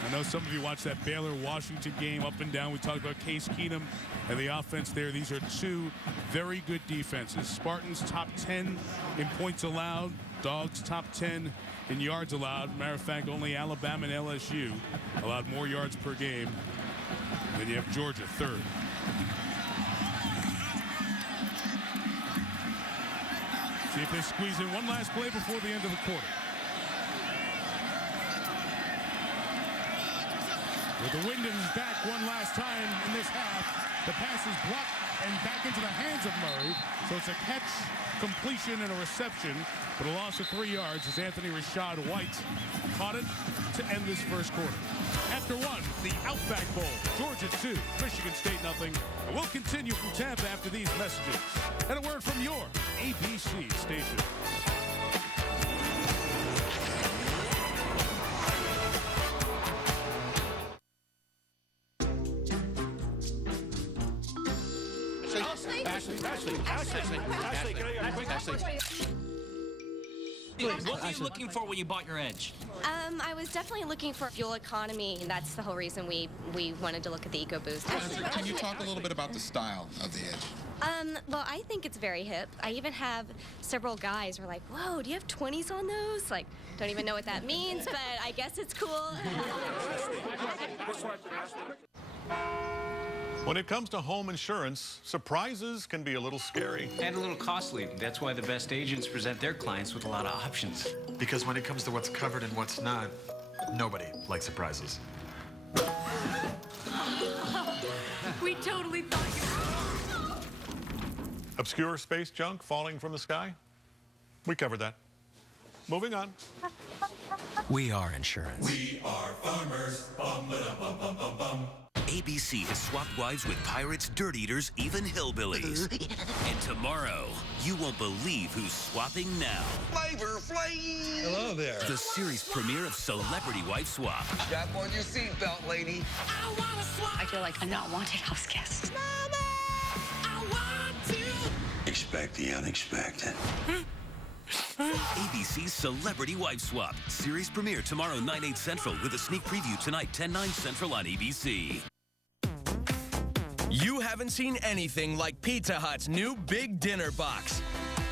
I know some of you watched that Baylor-Washington game up and down. We talked about Case Keenum and the offense there. These are 2 very good defenses. Spartans top 10 in points allowed. Dogs top 10 in yards allowed. Matter of fact, only Alabama and LSU allowed more yards per game. Then you have Georgia 3rd. See See if they squeeze in one last play before the end of the quarter. With the wind in his back one last time in this half, the pass is blocked and back into the hands of Murray. So it's a catch, completion, and a reception, but a loss of 3 yards as Anthony Rashad White caught it to end this first quarter. After one, the Outback Bowl, Georgia 2, Michigan State 0. And we'll continue from Tampa after these messages. And a word from your ABC station. What were you looking for when you bought your Edge? I was definitely looking for fuel economy, and that's the whole reason we wanted to look at the EcoBoost. Can you talk a little bit about the style of the Edge? Well, I think it's very hip. I even have several guys who are like, whoa, do you have 20s on those? Like, don't even know what that means, but I guess it's cool. When it comes to home insurance, surprises can be a little scary. And a little costly. That's why the best agents present their clients with a lot of options. Because when it comes to what's covered and what's not, nobody likes surprises. We totally thought you... Obscure space junk falling from the sky? We covered that. Moving on. We are insurance. We are farmers. Bum, ba, bum, bum, bum, bum. ABC has swapped wives with pirates, dirt eaters, even hillbillies. And tomorrow, you won't believe who's swapping now. Flavor Flav! Hello there. The series premiere of Celebrity Wife Swap. Strap on your seatbelt, lady. I wanna swap. I feel like a not wanted house guest. Mama! I want to. Expect the unexpected. ABC's Celebrity Wife Swap. Series premiere tomorrow, 9/8 Central, with a sneak preview tonight, 10/9 Central on ABC. You haven't seen anything like Pizza Hut's new Big Dinner Box.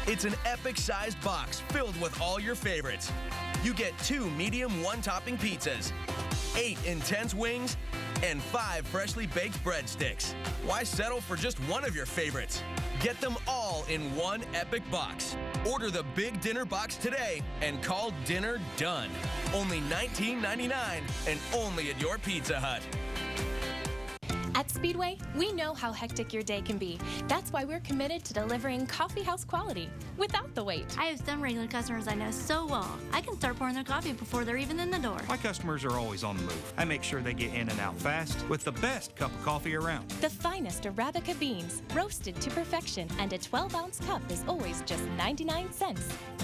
It's an epic-sized box filled with all your favorites. You get 2 medium one-topping pizzas, 8 intense wings, and 5 freshly baked breadsticks. Why settle for just one of your favorites? Get them all in one epic box. Order the Big Dinner Box today and call dinner done. Only $19.99 and only at your Pizza Hut. At Speedway, we know how hectic your day can be. That's why we're committed to delivering coffee house quality without the wait. I have some regular customers I know so well. I can start pouring their coffee before they're even in the door. My customers are always on the move. I make sure they get in and out fast with the best cup of coffee around. The finest Arabica beans, roasted to perfection, and a 12-ounce cup is always just 99 cents.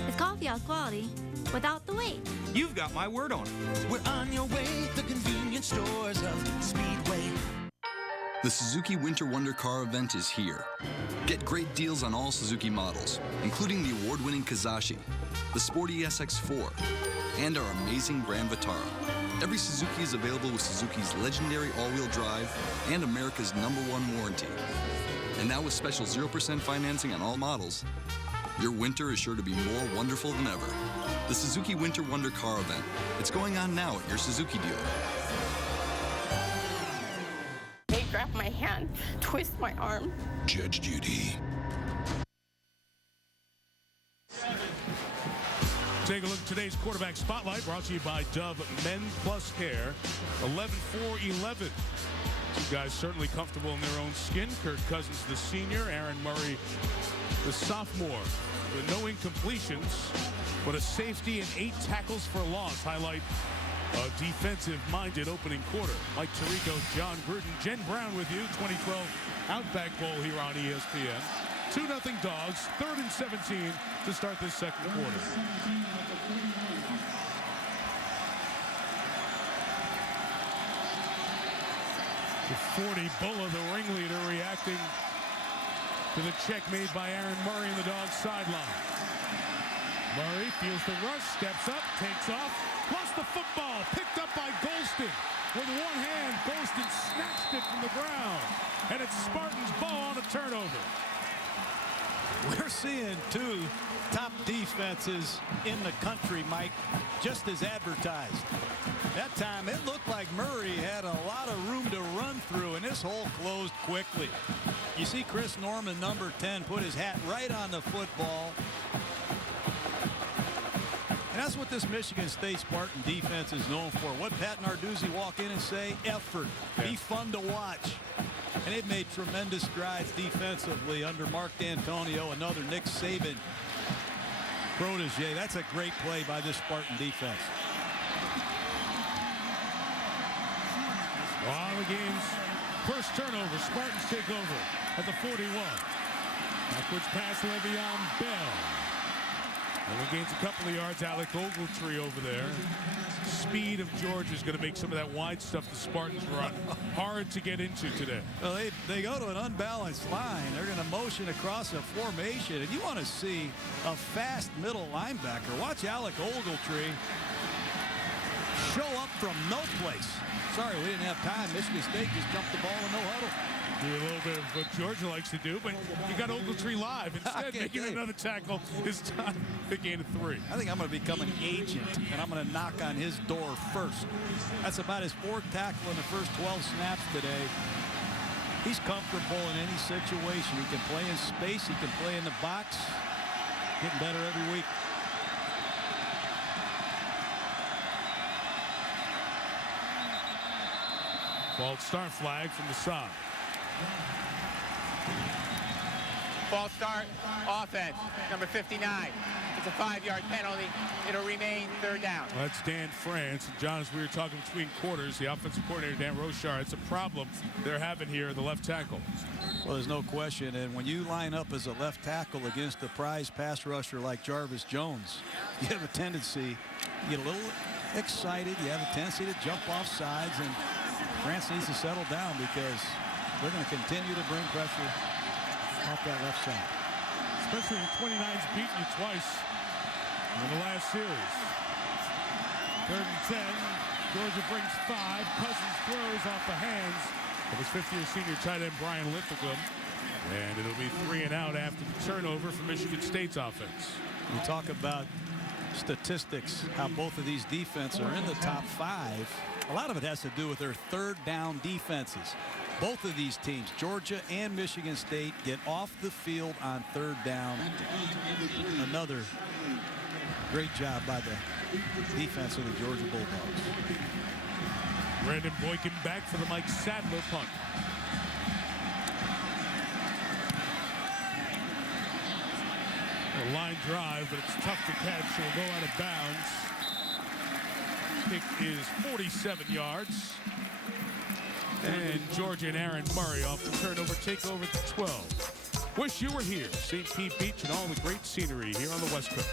It's coffee house quality without the wait. You've got my word on it. We're on your way, the convenience stores of Speedway. The Suzuki Winter Wonder Car event is here. Get great deals on all Suzuki models, including the award-winning Kazashi, the sporty SX4, and our amazing Grand Vitara. Every Suzuki is available with Suzuki's legendary all-wheel drive and America's #1 warranty. And now with special 0% financing on all models, your winter is sure to be more wonderful than ever. The Suzuki Winter Wonder Car event. It's going on now at your Suzuki dealer. Grab my hand, twist my arm. Judge Judy. Take a look at today's quarterback spotlight, brought to you by Dove Men Plus Care. 11-4-11. Two guys certainly comfortable in their own skin. Kirk Cousins, the senior. Aaron Murray, the sophomore. With no incompletions, but a safety and 8 tackles for loss. Highlight a defensive-minded opening quarter. Mike Tirico, John Gruden, Jen Brown with you. 2012 Outback Bowl here on ESPN. 2-0 Dogs. 3rd and 17 to start this second quarter. The 40 Bulla, the ringleader, reacting to the check made by Aaron Murray in the Dogs sideline. Murray feels the rush, steps up, takes off. Plus the football picked up by Golston. With one hand, Golston snatched it from the ground. And it's Spartans' ball on a turnover. We're seeing 2 top defenses in the country, Mike, just as advertised. That time, it looked like Murray had a lot of room to run through, and this hole closed quickly. You see Chris Norman, number 10, put his hat right on the football. And that's what this Michigan State Spartan defense is known for. What Pat Narduzzi walk in and say? Effort. Be fun to watch. And they've made tremendous strides defensively under Mark D'Antonio, another Nick Saban protege. That's a great play by this Spartan defense. While the game's first turnover, Spartans take over at the 41. Backwards pass, Le'Veon Bell. And he gains a couple of yards. Alec Ogletree over there. Speed of Georgia is going to make some of that wide stuff the Spartans run hard to get into today. Well, they go to an unbalanced line. They're going to motion across a formation. And you want to see a fast middle linebacker. Watch Alec Ogletree show up from no place. Sorry, we didn't have time. Michigan State just jumped the ball in no huddle. Do a little bit of what Georgia likes to do, but you got Ogletree live. Instead, making another tackle is time to gain a 3. I think I'm going to become an agent, and I'm going to knock on his door first. That's about his 4th tackle in the first 12 snaps today. He's comfortable in any situation. He can play in space. He can play in the box. Getting better every week. False start flag from the side. False start, offense, number 59. It's a 5-yard penalty. It'll remain 3rd down. Well, that's Dan France. And John, as we were talking between quarters, the offensive coordinator, Dan Rochard, it's a problem they're having here at the left tackle. Well, there's no question. And when you line up as a left tackle against a prize pass rusher like Jarvis Jones, you have a tendency, you get a little excited. You have a tendency to jump off sides. And France needs to settle down because they're going to continue to bring pressure off that left side. Especially when 29's beaten you twice in the last series. 3rd and 10. Georgia brings 5. Cousins throws off the hands of his 5th-year senior tight end Brian Linthicum. And it'll be 3 and out after the turnover for Michigan State's offense. You talk about statistics, how both of these defenses are in the top 5. A lot of it has to do with their 3rd down defenses. Both of these teams, Georgia and Michigan State, get off the field on 3rd down. Another great job by the defense of the Georgia Bulldogs. Brandon Boykin back for the Mike Sadler punt. A line drive, but it's tough to catch, so it'll go out of bounds. Kick is 47 yards. And Georgia and Aaron Murray off the turnover take over at the 12. Wish you were here. St. Pete Beach and all the great scenery here on the West Coast.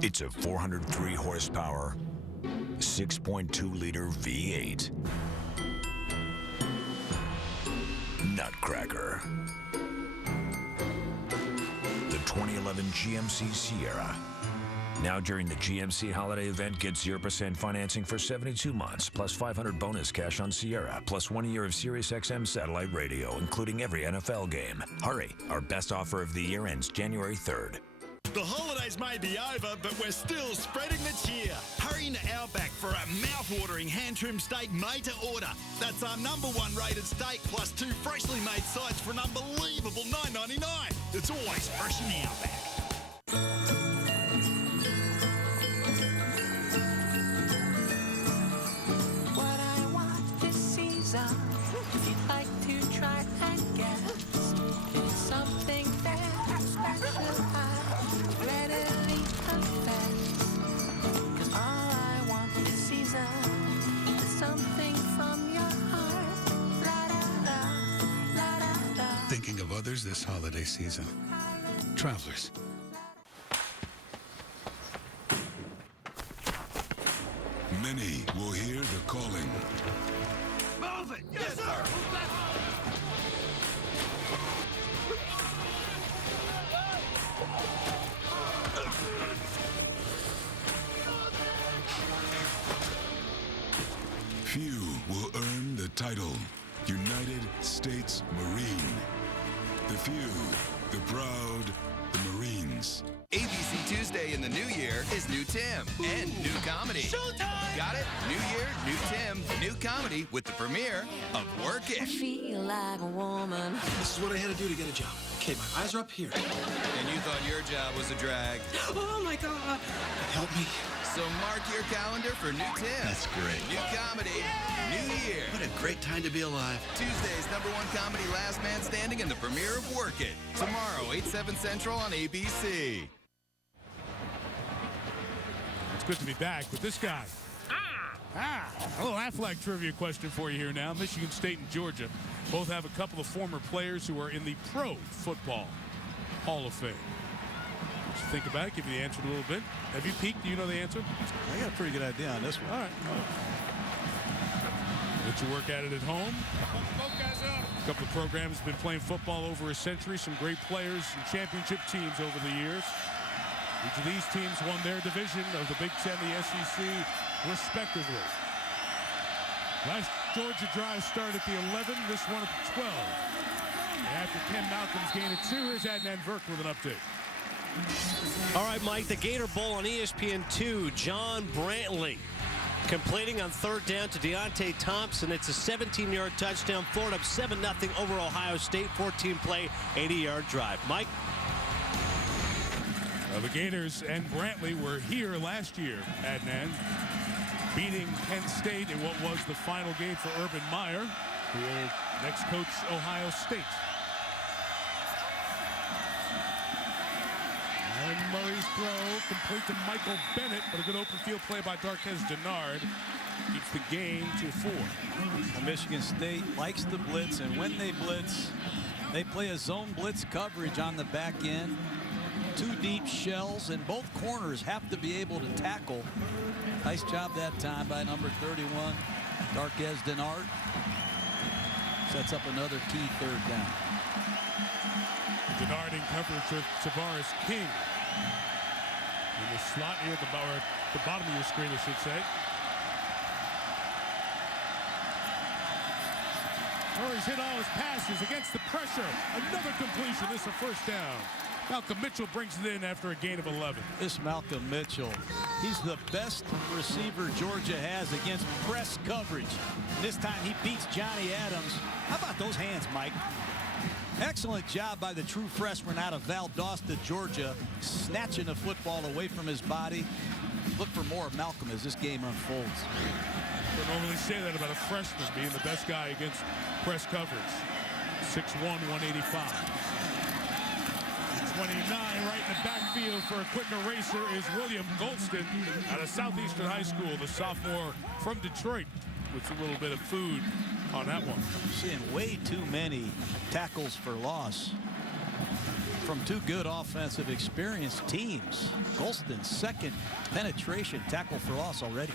It's a 403 horsepower, 6.2-liter V8. Nutcracker. The 2011 GMC Sierra. Now during the GMC holiday event, get 0% financing for 72 months, plus $500 bonus cash on Sierra, plus 1 year of SiriusXM satellite radio, including every NFL game. Hurry, our best offer of the year ends January 3rd. The holidays may be over, but we're still spreading the cheer. Hurry into Outback for a mouth-watering hand-trimmed steak made to order. That's our #1 rated steak, plus 2 freshly made sides for an unbelievable $9.99. It's always fresh in the Outback. What I want this season, if you'd like to try and guess, it's something very special. I readily confess, 'cause all I want this season is something from your heart. La-da-da, la-da-da. Thinking of others this holiday season. Travelers. Many will hear the calling. Move it! Yes, sir! Few will earn the title United States Marine. The few, the proud, the Marines. ABC Tuesday in the new year is New Tim and new comedy. Showtime! Got it? New year, new Tim, new comedy with the premiere of Work It. I feel like a woman. This is what I had to do to get a job. Okay, my eyes are up here. And you thought your job was a drag. Oh, my God. Help me. So mark your calendar for new Tim. That's great. New comedy, new year. What a great time to be alive. Tuesday's #1 comedy, Last Man Standing, and the premiere of Work It. Tomorrow, 8/7 Central on ABC. It's good to be back with this guy. A little Affleck trivia question for you here now. Michigan State and Georgia both have a couple of former players who are in the Pro Football Hall of Fame. What you think about it? Give you the answer in a little bit. Have you peeked? Do you know the answer? I got a pretty good idea on this one. All right. Let you work at it at home. A couple of programs have been playing football over a century. Some great players and championship teams over the years. Each of these teams won their division of the Big Ten, the SEC, respectively. Last Georgia drive started at the 11, this one at the 12. After Ken Malcolm's gain of 2, here's Adnan Virk with an update. All right, Mike, the Gator Bowl on ESPN2. John Brantley completing on 3rd down to Deontay Thompson. It's a 17-yard touchdown. Florida up 7-0 over Ohio State. 14-play, 80-yard drive. Mike? The Gators and Brantley were here last year, Adnan, beating Kent State in what was the final game for Urban Meyer, who will next coach Ohio State. And Murray's throw complete to Michael Bennett, but a good open field play by Darquez Denard keeps the gain to 4. Michigan State likes to blitz, and when they blitz, they play a zone blitz coverage on the back end. 2 deep shells, and both corners have to be able to tackle. Nice job that time by number 31, Darquez Denard. Sets up another key 3rd down. Denard in coverage with Tavares King. In the slot here at the bottom of your screen, I should say. Murray's hit all his passes against the pressure. Another completion. This is a 1st down. Malcolm Mitchell brings it in after a gain of 11. This Malcolm Mitchell, he's the best receiver Georgia has against press coverage. This time he beats Johnny Adams. How about those hands, Mike? Excellent job by the true freshman out of Valdosta, Georgia, snatching the football away from his body. Look for more of Malcolm as this game unfolds. Don't normally say that about a freshman being the best guy against press coverage. 6'1", 185. 29 right in the backfield for a quick eraser is William Golston out of Southeastern High School, the sophomore from Detroit, with a little bit of food on that one. Seeing way too many tackles for loss from 2 good offensive experienced teams. Golston's 2nd penetration tackle for loss already.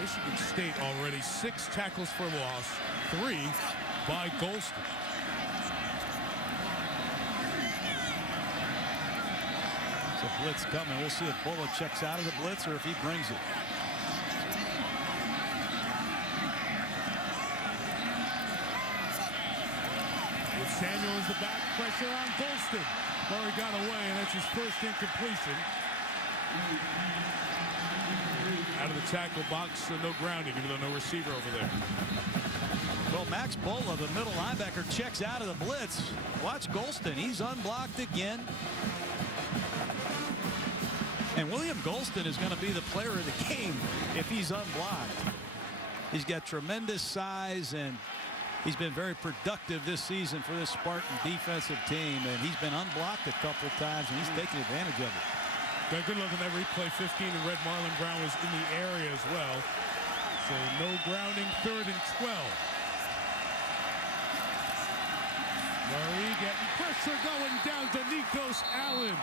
Michigan State already 6 tackles for loss, 3 by Golston. So blitz coming. We'll see if Bullock checks out of the blitz or if he brings it. With Samuel as the back, pressure on Golston. Murray got away, and that's his 1st incompletion. Out of the tackle box, so no grounding, even though no receiver over there. Well, Max Bola, the middle linebacker, checks out of the blitz. Watch Golston. He's unblocked again. And William Golston is going to be the player of the game if he's unblocked. He's got tremendous size, and he's been very productive this season for this Spartan defensive team. And he's been unblocked a couple times, and he's taking advantage of it. Got a good look at that replay. 15, and Red Marlon Brown was in the area as well. So no grounding, 3rd and 12. Murray getting pressure going down to Nikos Allen.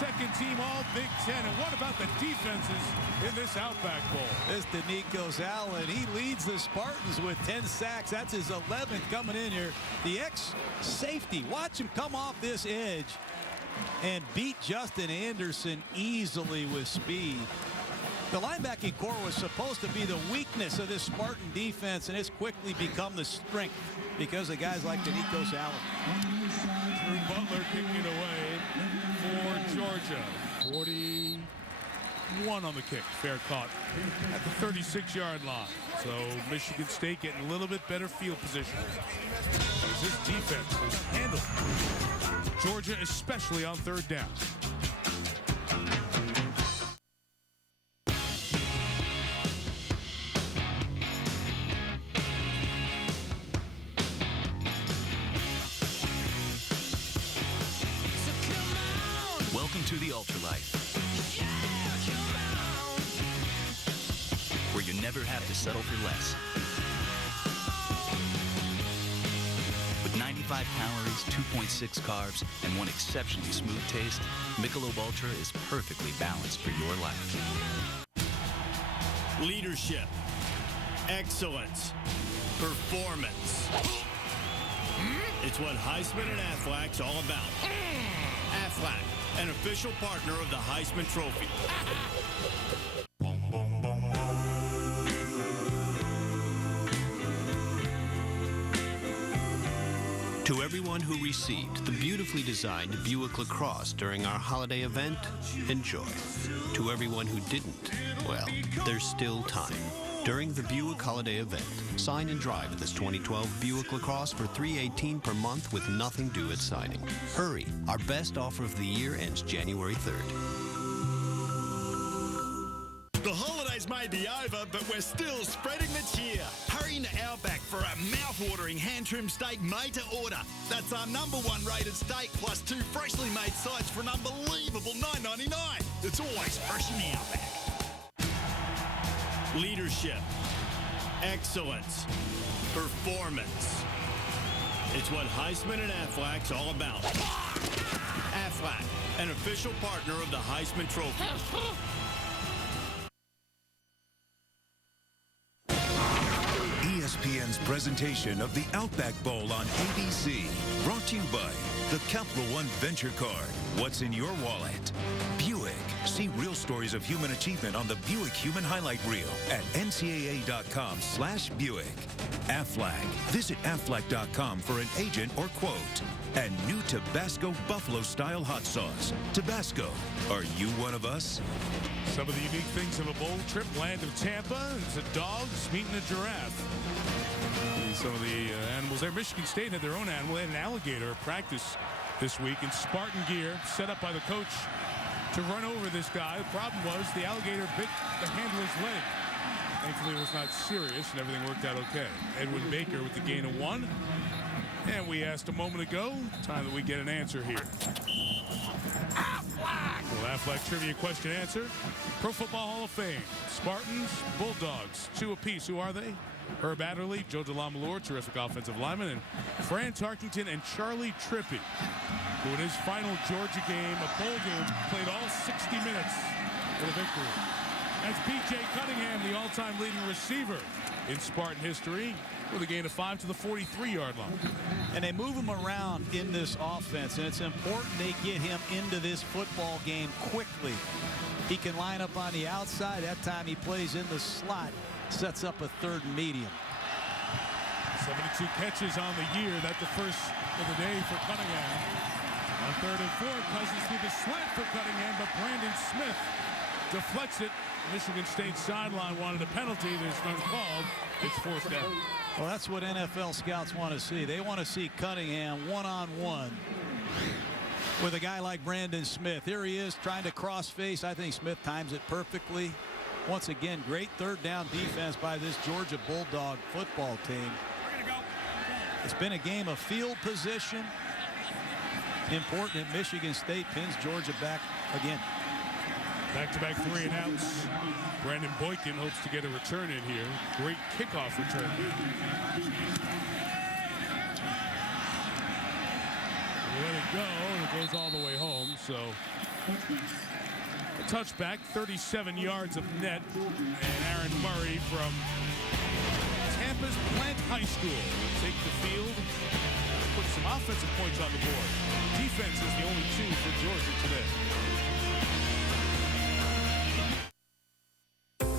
2nd team all Big Ten. And what about the defenses in this Outback Bowl? This to Nikos Allen. He leads the Spartans with 10 sacks. That's his 11th coming in here. The ex-safety. Watch him come off this edge and beat Justin Anderson easily with speed. The linebacking core was supposed to be the weakness of this Spartan defense, and it's quickly become the strength because of guys like Nikos Allen. Drew Butler kicking it away for Georgia. 1 on the kick. Fair caught at the 36-yard line. So Michigan State getting a little bit better field position. As this defense was handled Georgia, especially on 3rd down. Welcome to the Ultralife, where you never have to settle for less. With 95 calories, 2.6 carbs, and 1 exceptionally smooth taste, Michelob Ultra is perfectly balanced for your life. Leadership, excellence, performance. It's what Heisman and Aflac's all about. Aflac, an official partner of the Heisman Trophy. To everyone who received the beautifully designed Buick LaCrosse during our holiday event, enjoy. To everyone who didn't, well, there's still time. During the Buick holiday event, sign and drive this 2012 Buick LaCrosse for $318 per month with nothing due at signing. Hurry, our best offer of the year ends January 3rd. The holidays may be over, but we're still spreading the cheer. Hurry into Outback for a mouth-watering hand-trimmed steak made to order. That's our #1 rated steak plus 2 freshly made sides for an unbelievable $9.99. It's always fresh in the Outback. Leadership, excellence, performance. It's what Heisman and Aflac's all about. Aflac, an official partner of the Heisman Trophy. ESPN's presentation of the Outback Bowl on ABC. Brought to you by the Capital One Venture Card. What's in your wallet? Buick. See real stories of human achievement on the Buick Human Highlight Reel at ncaa.com/Buick. Aflac. Visit aflac.com for an agent or quote. And new Tabasco Buffalo-style hot sauce. Tabasco. Are you one of us? Some of the unique things of a bowl trip, land of Tampa, it's a dogs meeting a giraffe. And some of the animals there. Michigan State had their own animal. They had an alligator practice this week in Spartan gear, set up by the coach to run over this guy. The problem was the alligator bit the handler's leg. Thankfully, it was not serious, and everything worked out okay. Edwin Baker with the gain of 1. And we asked a moment ago, time that we get an answer here. Well, Aflac trivia question answer. Pro Football Hall of Fame. Spartans, Bulldogs, 2 apiece. Who are they? Herb Adderley, Joe DeLamalure, terrific offensive lineman, and Fran Tarkington and Charlie Trippi, who in his final Georgia game, a bowl game, played all 60 minutes for the victory. That's B.J. Cunningham, the all-time leading receiver in Spartan history, with a gain of 5 to the 43-yard line. And they move him around in this offense, and it's important they get him into this football game quickly. He can line up on the outside. That time he plays in the slot, sets up a 3rd and medium. 72 catches on the year. That's the first of the day for Cunningham. On 3rd and 4, Cousins through the slant for Cunningham, but Brandon Smith deflects it. Michigan State sideline wanted a penalty. There's none called. It's 4th down. Well, that's what NFL scouts want to see. They want to see Cunningham one-on-one with a guy like Brandon Smith. Here he is trying to cross-face. I think Smith times it perfectly. Once again, great 3rd down defense by this Georgia Bulldog football team. It's been a game of field position. Important that Michigan State pins Georgia back again. Back-to-back 3 and outs. Brandon Boykin hopes to get a return in here. Great kickoff return. Let it go, and it goes all the way home. So a touchback, 37 yards of net. And Aaron Murray from Tampa's Plant High School will take the field, put some offensive points on the board. Defense is the only 2 for Georgia today.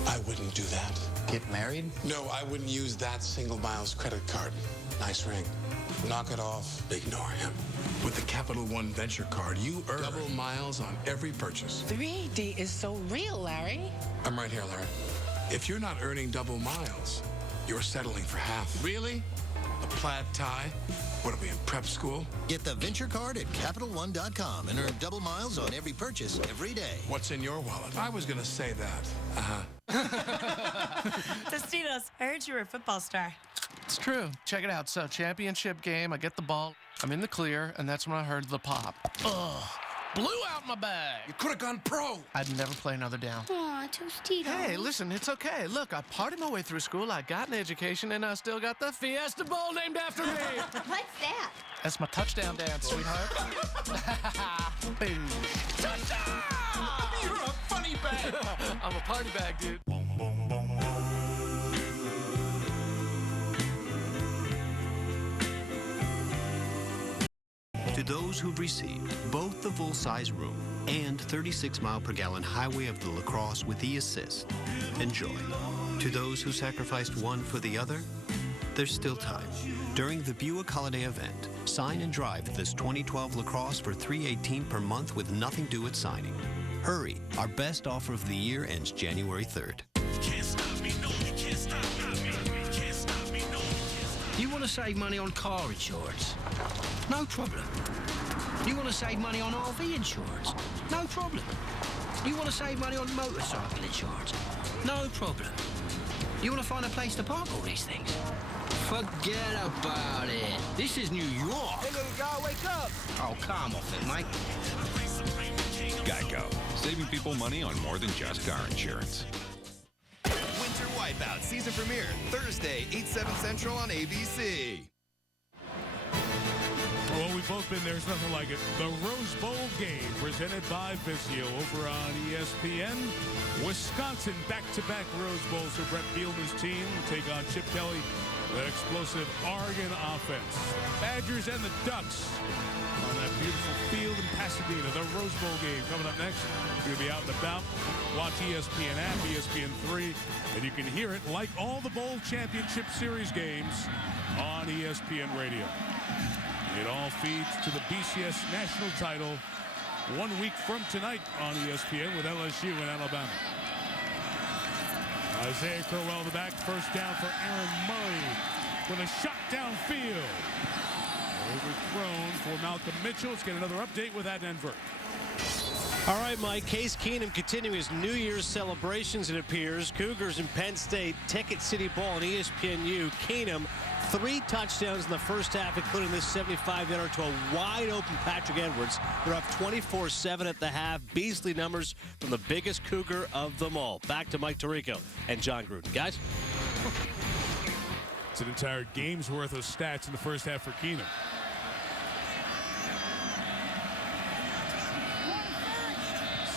I wouldn't do that. Get married? No, I wouldn't use that single miles credit card. Nice ring. Knock it off. Ignore him. With the Capital One Venture Card, you earn double miles on every purchase. 3D is so real, Larry. I'm right here, Larry. If you're not earning double miles, you're settling for half. Really? A plaid tie? What are we in prep school? Get the Venture Card at CapitalOne.com and earn double miles on every purchase every day. What's in your wallet? I was going to say that. Tostitos, I heard you were a football star. It's true. Check it out. So, championship game, I get the ball, I'm in the clear, and that's when I heard the pop. Ugh. Blew out my bag. You could have gone pro. I'd never play another down. Aw, Tostitos. Hey, listen, it's okay. Look, I partied my way through school, I got an education, and I still got the Fiesta Bowl named after me. What's that? That's my touchdown dance, sweetheart. Boom. Touchdown! You're a funny bag. I'm a party bag, dude. To those who've received both the full-size room and 36-mile-per-gallon highway of the La Crosse with e-assist, enjoy. To those who sacrificed one for the other, there's still time. During the Buick Holiday event, sign and drive this 2012 La Crosse for $318 per month with nothing due at signing. Hurry, our best offer of the year ends January 3rd. Can't stop me, no, you can't stop me. Can't stop me, no, You want to save money on car insurance? No problem. You want to save money on RV insurance? No problem. You want to save money on motorcycle insurance? No problem. You want to find a place to park all these things? Forget about it. This is New York. Hey, little guy, wake up. Oh, come off it, Mike. Geico. Saving people money on more than just car insurance. Winter Wipeout season premiere Thursday, 8/7 Central on ABC. Well, we've both been there. There's nothing like it. The Rose Bowl game presented by Vizio over on ESPN. Wisconsin back-to-back Rose Bowls for Brett Bielema's team take on Chip Kelly, the explosive Oregon offense. Badgers and the Ducks on that beautiful field in Pasadena. The Rose Bowl game coming up next. You're going to be out and about. Watch ESPN app, ESPN3, and you can hear it like all the Bowl Championship Series games on ESPN Radio. It all feeds to the BCS national title 1 week from tonight on ESPN with LSU and Alabama. Isaiah Crowell in the back. First down for Aaron Murray with a shot downfield. Overthrown for Malcolm Mitchell. Let's get another update with Adnan Virk. All right, Mike. Case Keenum continuing his New Year's celebrations, it appears. Cougars in Penn State, Ticket City Bowl on ESPNU. Keenum, 3 touchdowns in the first half, including this 75-yarder to a wide-open Patrick Edwards. They're up 24-7 at the half. Beasley numbers from the biggest Cougar of them all. Back to Mike Tirico and John Gruden. Guys? It's an entire game's worth of stats in the first half for Keenum.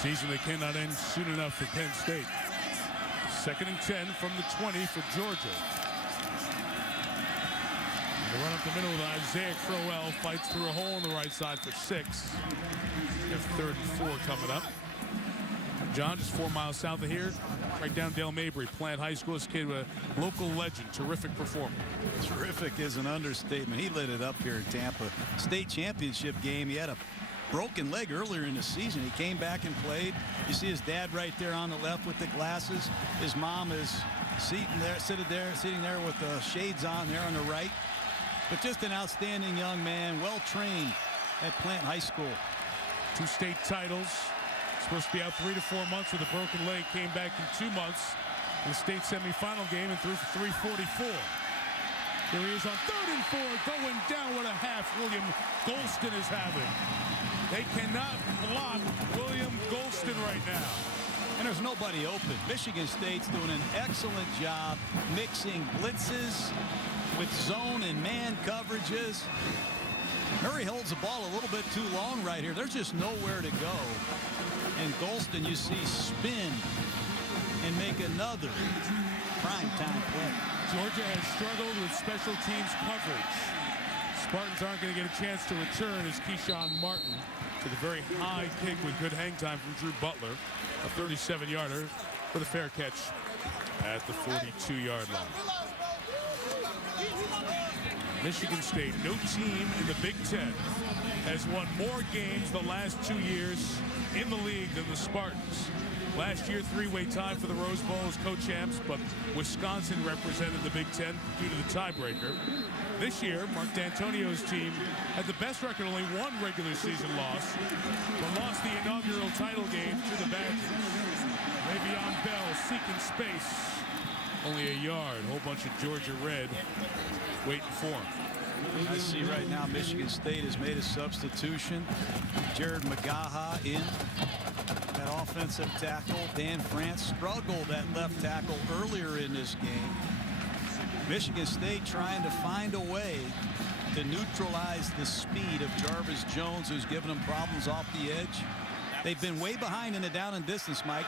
Season that cannot end soon enough for Penn State. 2nd and 10 from the 20 for Georgia. They run up the middle with Isaiah Crowell. Fights through a hole on the right side for 6. They have 3rd and 4 coming up. John, just 4 miles south of here, right down Dale Mabry, Plant High School. This kid, a local legend, terrific performer. Terrific is an understatement. He lit it up here at Tampa. State championship game. He had a broken leg earlier in the season. He came back and played. You see his dad right there on the left with the glasses. His mom is sitting there with the shades on there on the right. But just an outstanding young man, well trained at Plant High School. 2 state titles. Supposed to be out 3 to 4 months with a broken leg. Came back in 2 months in the state semifinal game and threw for 344. Here he is on 3rd and 4, going down. What a half William Golston is having. They cannot block William Golston right now. And there's nobody open. Michigan State's doing an excellent job mixing blitzes with zone and man coverages. Murray holds the ball a little bit too long right here. There's just nowhere to go. And Golston, you see, spin and make another primetime play. Georgia has struggled with special teams coverage. Spartans aren't going to get a chance to return as Keyshawn Martin took a very high kick with good hang time from Drew Butler. A 37-yarder for the fair catch at the 42-yard line. Michigan State, no team in the Big Ten has won more games the last 2 years in the league than the Spartans. Last year, three-way tie for the Rose Bowl as co-champs, but Wisconsin represented the Big Ten due to the tiebreaker. This year, Mark D'Antonio's team had the best record, only one regular season loss, but lost the inaugural title game to the Badgers. Le'Veon Bell seeking space. Only a yard. Whole bunch of Georgia red waiting for him. I see right now Michigan State has made a substitution. Jared McGaha in at offensive tackle. Dan France struggled at left tackle earlier in this game. Michigan State trying to find a way to neutralize the speed of Jarvis Jones, who's given them problems off the edge. They've been way behind in the down and distance, Mike.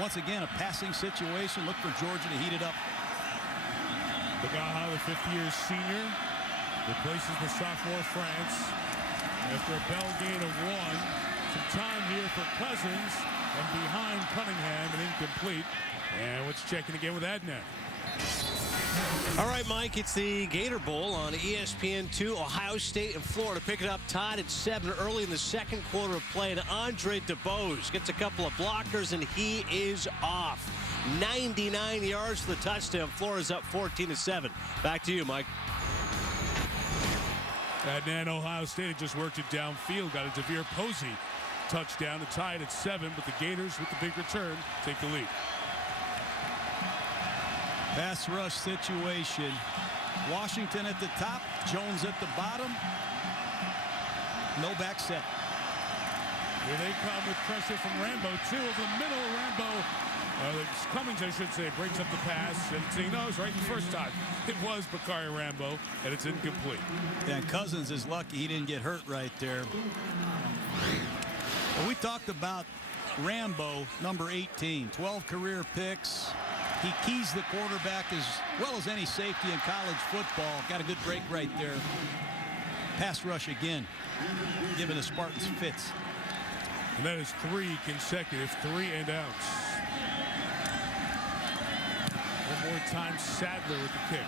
Once again, a passing situation. Look for Georgia to heat it up. McGaha, the fifth-year senior, replaces the sophomore France. After a Bell gain of 1, some time here for Cousins, and behind Cunningham, and incomplete. And what's checking again with Adnan? All right, Mike, it's the Gator Bowl on ESPN2. Ohio State and Florida pick it up tied at 7 early in the second quarter of play. And Andre DeBose gets a couple of blockers, and he is off. 99 yards for the touchdown. Florida's up 14-7. Back to you, Mike. Adnan, Ohio State had just worked it downfield. Got a Devere Posey touchdown to tie it at 7, but the Gators, with the big return, take the lead. Pass rush situation. Washington at the top, Jones at the bottom. No back set. Here they come with pressure from Rambo. Two of the middle. Rambo, Cummings, I should say, breaks up the pass. And he knows right the first time. It was Bakari Rambo, and it's incomplete. And Cousins is lucky he didn't get hurt right there. Well, we talked about Rambo, number 18, 12 career picks. He keys the quarterback as well as any safety in college football. Got a good break right there. Pass rush again, giving the Spartans fits. And that is 3 consecutive 3-and-outs. One more time, Sadler with the kick.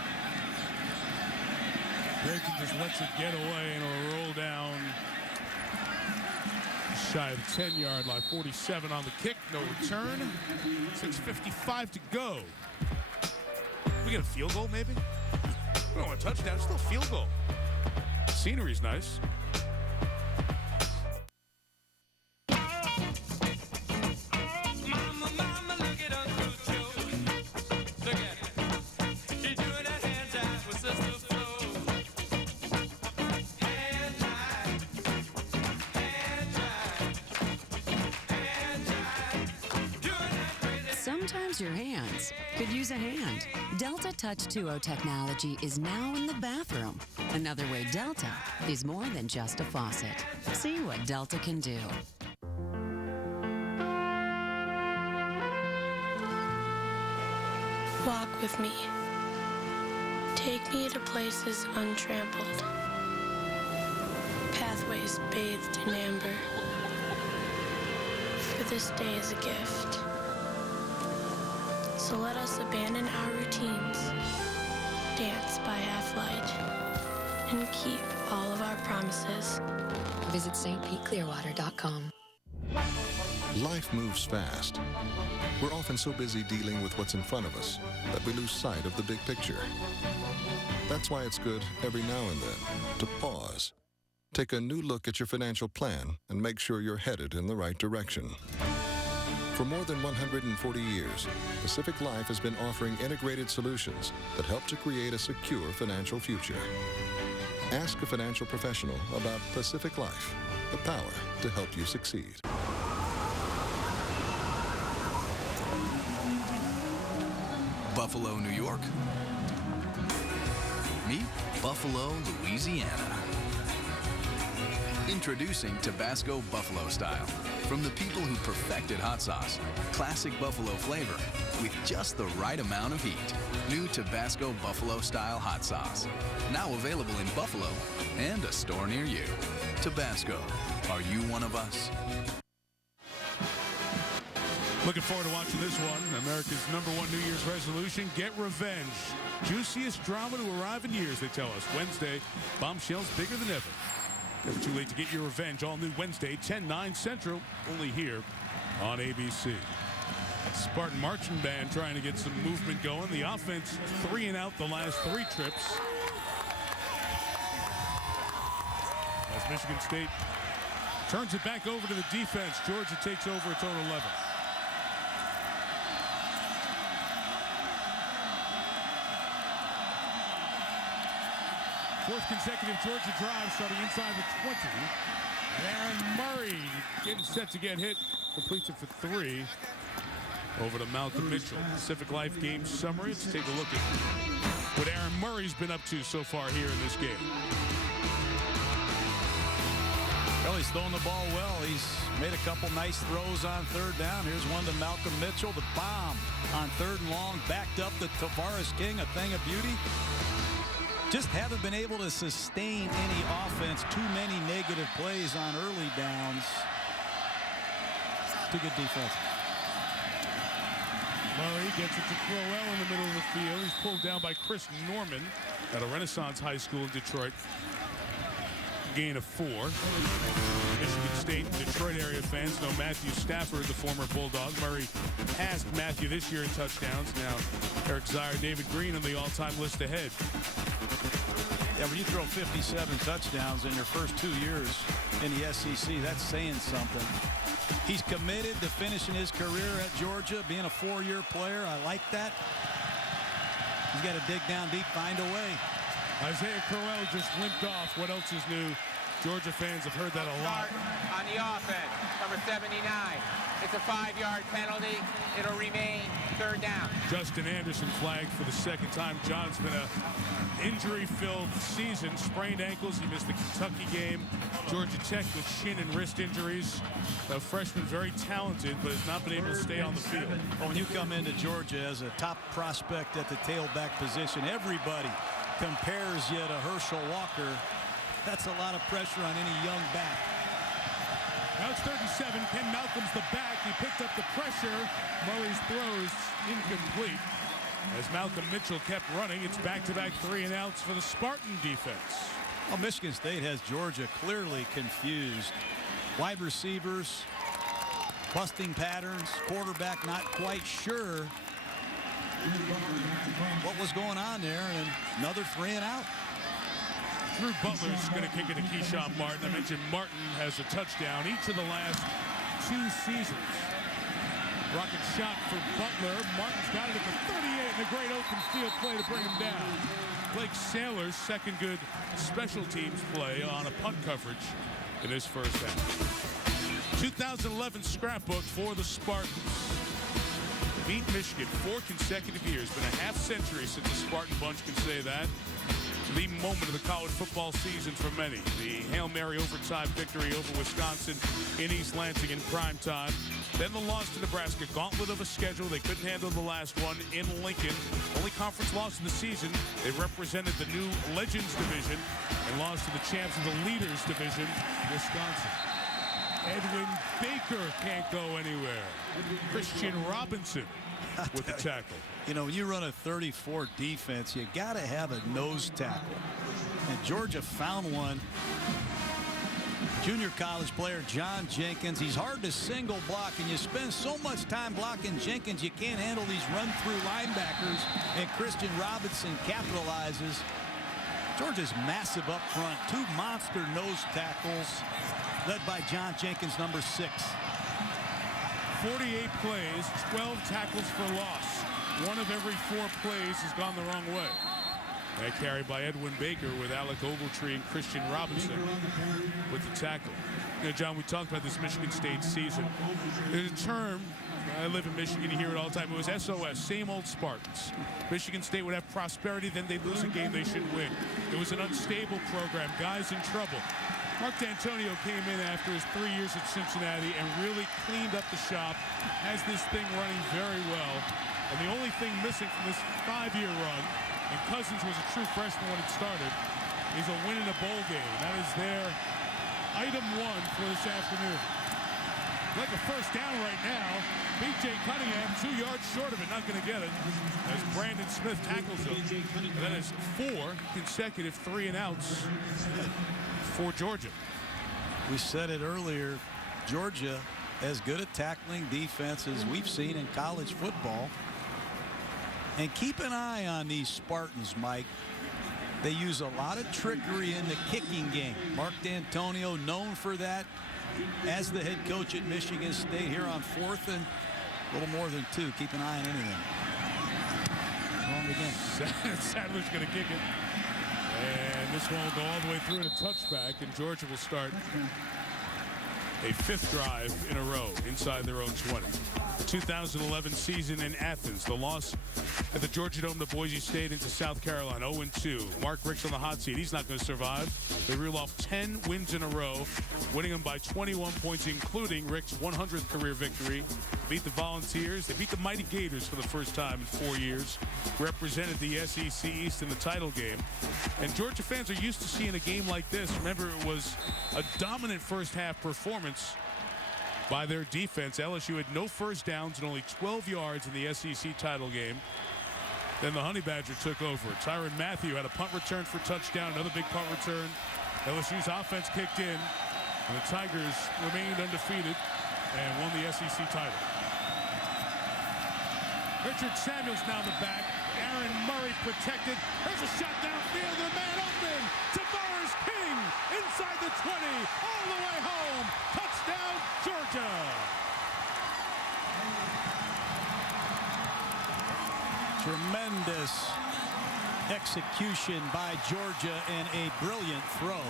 Brayton just lets it get away and it'll roll down shy of the 10-yard line. 47 on the kick, no return. 6:55 to go. We get a field goal, maybe? We don't want a touchdown, still a field goal. Scenery's nice. Sometimes your hands could use a hand. Delta Touch 2.0 technology is now in the bathroom. Another way Delta is more than just a faucet. See what Delta can do. Walk with me. Take me to places untrampled. Pathways bathed in amber. For this day is a gift. So let us abandon our routines, dance by half-light, and keep all of our promises. Visit stpeteclearwater.com. Life moves fast. We're often so busy dealing with what's in front of us that we lose sight of the big picture. That's why it's good every now and then to pause. Take a new look at your financial plan and make sure you're headed in the right direction. For more than 140 years, Pacific Life has been offering integrated solutions that help to create a secure financial future. Ask a financial professional about Pacific Life, the power to help you succeed. Buffalo, New York. Meet Buffalo, Louisiana. Introducing Tabasco Buffalo Style. From the people who perfected hot sauce. Classic buffalo flavor with just the right amount of heat. New Tabasco Buffalo Style hot sauce. Now available in Buffalo and a store near you. Tabasco. Are you one of us? Looking forward to watching this one. America's #1 New Year's resolution, get revenge. Juiciest drama to arrive in years, they tell us. Wednesday, bombshells bigger than ever. Never too late to get your revenge. All new Wednesday, 10/9 Central, only here on ABC. Spartan Marching Band trying to get some movement going. The offense 3 and out the last 3 trips. As Michigan State turns it back over to the defense. Georgia takes over its own 11. Fourth consecutive Georgia drive starting inside the 20. And Aaron Murray getting set to get hit. Completes it for 3. Over to Malcolm Mitchell. Pacific Life game summary. Let's take a look at what Aaron Murray's been up to so far here in this game. Well, he's throwing the ball well. He's made a couple nice throws on 3rd down. Here's one to Malcolm Mitchell. The bomb on 3rd and long. Backed up to Tavares King, a thing of beauty. Just haven't been able to sustain any offense. Too many negative plays on early downs. Too good defense. Murray gets it to Crowell in the middle of the field. He's pulled down by Chris Norman at a Renaissance High School in Detroit. Gain of 4. Michigan State and Detroit area fans know Matthew Stafford, the former Bulldog. Murray passed Matthew this year in touchdowns. Now Eric Zier, David Green on the all-time list ahead. Yeah, when you throw 57 touchdowns in your first 2 years in the SEC, that's saying something. He's committed to finishing his career at Georgia, being a 4-year player. I like that. He's got to dig down deep, find a way. Isaiah Crowell just limped off. What else is new? Georgia fans have heard that a lot. On the offense, number 79. It's a 5-yard penalty. It'll remain 3rd down. Justin Anderson flagged for the 2nd time. John's been a injury-filled season. Sprained ankles. He missed the Kentucky game. Georgia Tech with shin and wrist injuries. A freshman, very talented, but has not been able to stay on the field. Well, when you come into Georgia as a top prospect at the tailback position, everybody compares you to Herschel Walker. That's a lot of pressure on any young back. Now it's 3rd and 7. Ken Malcolm's the back. He picked up the pressure. Murray's throws incomplete. As Malcolm Mitchell kept running, it's back-to-back 3 and outs for the Spartan defense. Well, Michigan State has Georgia clearly confused. Wide receivers, busting patterns, quarterback not quite sure what was going on there, and another 3 and out. Drew Butler's going to kick it to Keyshawn Martin. I mentioned Martin has a touchdown each of the last 2 seasons. Rocket shot for Butler. Martin's got it at the 38 and a great open field play to bring him down. Blake Saylor's second good special teams play on a punt coverage in his first half. 2011 scrapbook for the Spartans. Beat Michigan 4 consecutive years. Been a half century since the Spartan bunch can say that. The moment of the college football season for many. The Hail Mary overtime victory over Wisconsin in East Lansing in prime time. Then the loss to Nebraska. Gauntlet of a schedule. They couldn't handle the last one in Lincoln. Only conference loss of the season. They represented the new Legends division and lost to the champs of the Leaders division, Wisconsin. Edwin Baker can't go anywhere. Christian Robinson with the tackle. You know, when you run a 34 defense, you got to have a nose tackle. And Georgia found one. Junior college player John Jenkins. He's hard to single block, and you spend so much time blocking Jenkins, you can't handle these run-through linebackers, and Christian Robinson capitalizes. Georgia's massive up front. 2 monster nose tackles led by John Jenkins, number 6. 48 plays, 12 tackles for loss. 1 of every 4 plays has gone the wrong way. That carried by Edwin Baker with Alec Ogletree and Christian Robinson with the tackle. You know, John, we talked about this Michigan State season. There's a term, I live in Michigan, you hear it all the time. It was SOS, same old Spartans. Michigan State would have prosperity, then they'd lose a game they should win. It was an unstable program, guys in trouble. Mark D'Antonio came in after his 3 years at Cincinnati and really cleaned up the shop, has this thing running very well. And the only thing missing from this 5-year run, and Cousins was a true freshman when it started, is a win in a bowl game. That is their item 1 for this afternoon. like a first down right now. B.J. Cunningham 2 yards short of it, not going to get it as Brandon Smith tackles him. And that is 4 consecutive 3-and-outs for Georgia. We said it earlier, Georgia as good at tackling defense as we've seen in college football. And keep an eye on these Spartans, Mike. They use a lot of trickery in the kicking game. Mark D'Antonio known for that as the head coach at Michigan State here on 4th and a little more than 2. Keep an eye on anything. Wrong again. Sadler's going to kick it. And this one will go all the way through in a touchback, and Georgia will start a 5th drive in a row inside their own 20. 2011 season in Athens. The loss at the Georgia Dome to Boise State into South Carolina, 0-2. Mark Richt's on the hot seat. He's not going to survive. They reel off 10 wins in a row, winning them by 21 points, including Richt's 100th career victory. Beat the Volunteers. They beat the Mighty Gators for the first time in 4 years. Represented the SEC East in the title game. And Georgia fans are used to seeing a game like this. Remember, it was a dominant first half performance by their defense. LSU had no first downs and only 12 yards in the SEC title game. Then the Honey Badger took over. Tyrann Mathieu had a punt return for touchdown, another big punt return. LSU's offense kicked in, and the Tigers remained undefeated and won the SEC title. Richard Samuels now in the back. Aaron Murray protected. There's a shot downfield, the man open. Tavares King inside the 20, all the way home. Touchdown, Georgia. Tremendous execution by Georgia and a brilliant throw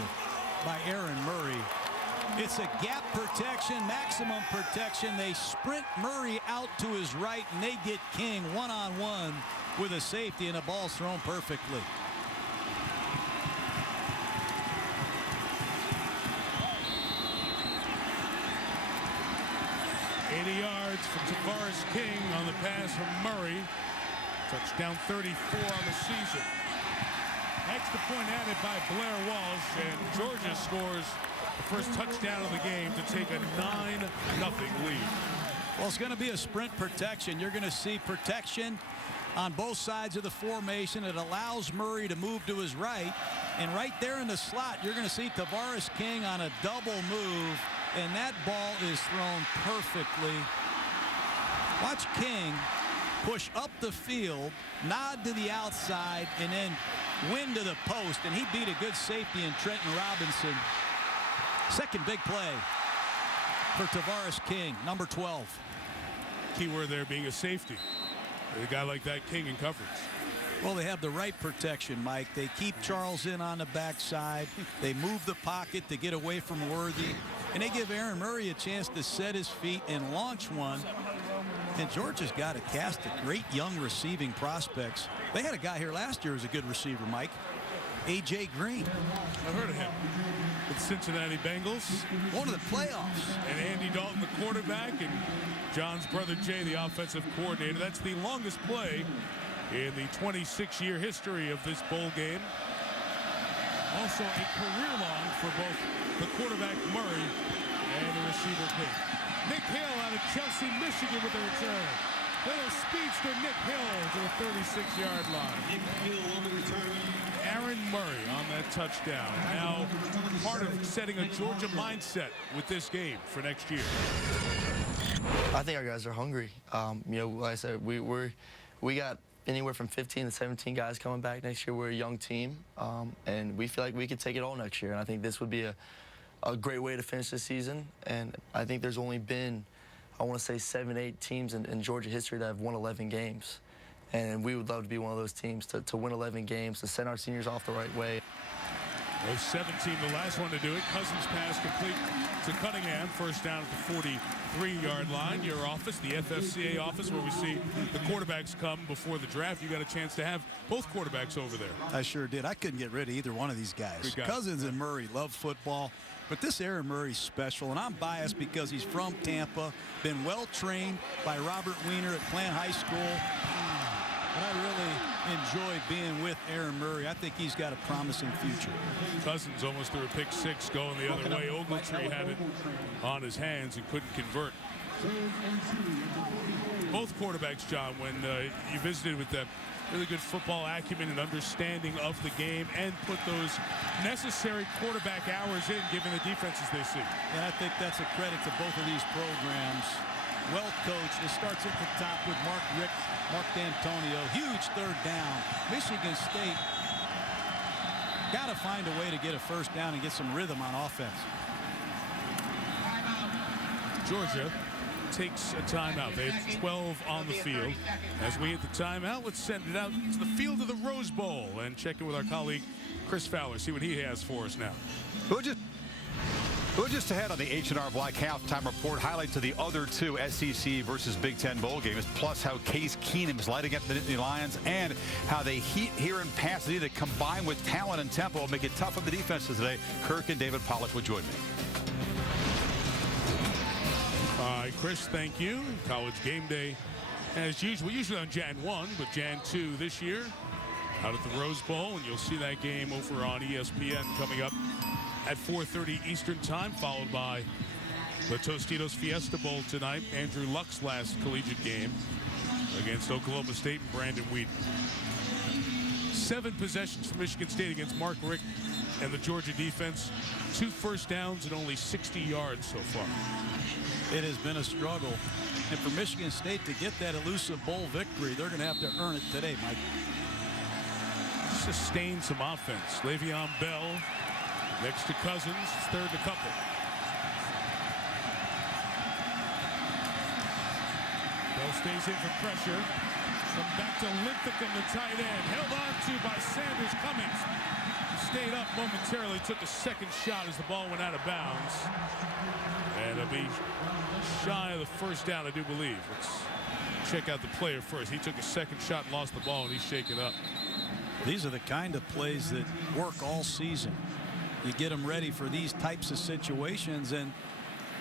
by Aaron Murray. It's a gap protection, maximum protection. They sprint Murray out to his right, and they get King one-on-one with a safety, and the ball's thrown perfectly. Yards from Tavares King on the pass from Murray. Touchdown 34 on the season. Extra point added by Blair Walsh, and Georgia scores the first touchdown of the game to take a 9-0 lead. Well, it's going to be a sprint protection. You're going to see protection on both sides of the formation. It allows Murray to move to his right, and right there in the slot, you're going to see Tavares King on a double move. And that ball is thrown perfectly. Watch King push up the field, nod to the outside, and then win to the post. And he beat a good safety in Trenton Robinson. Second big play for Tavares King, number 12. Key word there being a safety. A guy like that, King in coverage. Well, they have the right protection, Mike. They keep Charles in on the backside. They move the pocket to get away from Worthy. And they give Aaron Murray a chance to set his feet and launch one. And Georgia's got a cast of great young receiving prospects. They had a guy here last year who was a good receiver, Mike. A.J. Green. I've heard of him. With Cincinnati Bengals. One of the playoffs. And Andy Dalton, the quarterback, and John's brother Jay, the offensive coordinator. That's the longest play in the 26-year history of this bowl game. Also a career long for both the quarterback Murray and the receiver King. Nick Hill out of Chelsea, Michigan with a return. Little speedster Nick Hill to the 36-yard line. Nick Hill on the return. Aaron Murray on that touchdown. Now part of setting a Georgia mindset with this game for next year. I think our guys are hungry. You know, like I said, we got anywhere from 15 to 17 guys coming back next year. We're a young team, and we feel like we could take it all next year. And I think this would be a great way to finish the season. And I think there's only been, I want to say, 7, 8 teams in Georgia history that have won 11 games. And we would love to be one of those teams to win 11 games, to send our seniors off the right way. 17, the last one to do it. Cousins pass complete to Cunningham. First down at the 43-yard line. Your office, the FFCA office, where we see the quarterbacks come before the draft. You got a chance to have both quarterbacks over there. I sure did. I couldn't get rid of either one of these guys. Cousins and Murray love football, but this Aaron Murray's special, and I'm biased because he's from Tampa, been well trained by Robert Weiner at Plant High School. But I really enjoy being with Aaron Murray. I think he's got a promising future. Cousins almost threw a pick six going the other way. Ogletree had it on his hands and couldn't convert. Both quarterbacks, John, when you visited with them, really good football acumen and understanding of the game and put those necessary quarterback hours in given the defenses they see. And I think that's a credit to both of these programs. Well coached. It starts at the top with Mark D'Antonio. Huge third down. Michigan State got to find a way to get a first down and get some rhythm on offense. Georgia takes a timeout. They have 12 on the field. As we hit the timeout, let's send it out to the field of the Rose Bowl and check in with our colleague Chris Fowler, see what he has for us now. We're just ahead on the H&R Black halftime report. Highlights of the other two SEC versus Big Ten bowl games, plus how Case Keenum is lighting up the Nittany Lions and how they heat here in Pasadena that combine with talent and tempo will make it tough on the defenses today. Kirk and David Pollack will join me. All right, Chris, thank you. College Game Day, as usual, usually on Jan 1, but Jan 2 this year, out at the Rose Bowl, and you'll see that game over on ESPN coming up at 4:30 Eastern Time, followed by the Tostitos Fiesta Bowl tonight. Andrew Luck's last collegiate game against Oklahoma State and Brandon Wheaton. 7 possessions for Michigan State against Mark Richt and the Georgia defense. 2 first downs and only 60 yards so far. It has been a struggle. And for Michigan State to get that elusive bowl victory, they're going to have to earn it today, Mike. Sustain some offense. Le'Veon Bell next to Cousins, third and a couple. Bell stays in for pressure. Come back to Linthicum, the tight end. Held on to by Sanders Cummings. Stayed up momentarily, took a second shot as the ball went out of bounds. And it'll be shy of the first down, I do believe. Let's check out the player first. He took a second shot and lost the ball, and he's shaken up. These are the kind of plays that work all season. You get them ready for these types of situations, and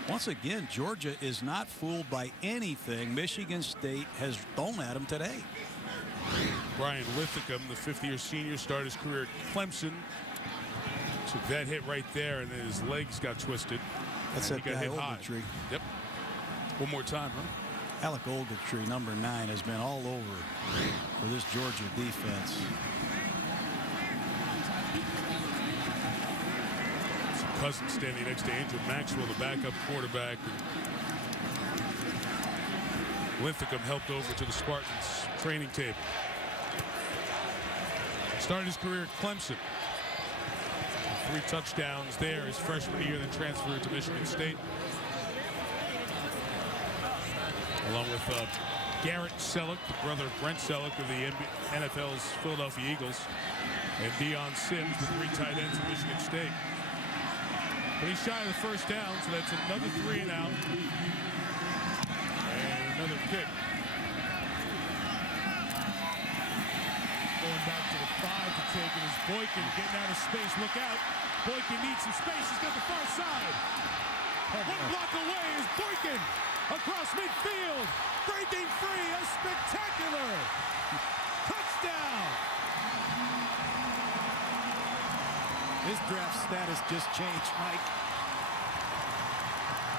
once again, Georgia is not fooled by anything Michigan State has thrown at them today. Brian Linthicum, the 5th-year senior, started his career at Clemson. Took that hit right there, and then his legs got twisted. That's that guy Ogletree. Yep. One more time, huh? Alec Ogletree, number 9, has been all over for this Georgia defense. Cousins standing next to Andrew Maxwell, the backup quarterback. Linthicum helped over to the Spartans training table. Started his career at Clemson. 3 touchdowns there his freshman year, then transferred to Michigan State. Along with Garrett Selleck, the brother of Brent Selleck of the NFL's Philadelphia Eagles, and Deion Sims, the 3 tight ends of Michigan State. But he's shy of the first down, so that's another 3 and out. And another kick. Going back to the 5 to take it is Boykin getting out of space. Look out. Boykin needs some space. He's got the far side. 1 block away is Boykin across midfield. Breaking free. A spectacular touchdown. His draft status just changed, Mike.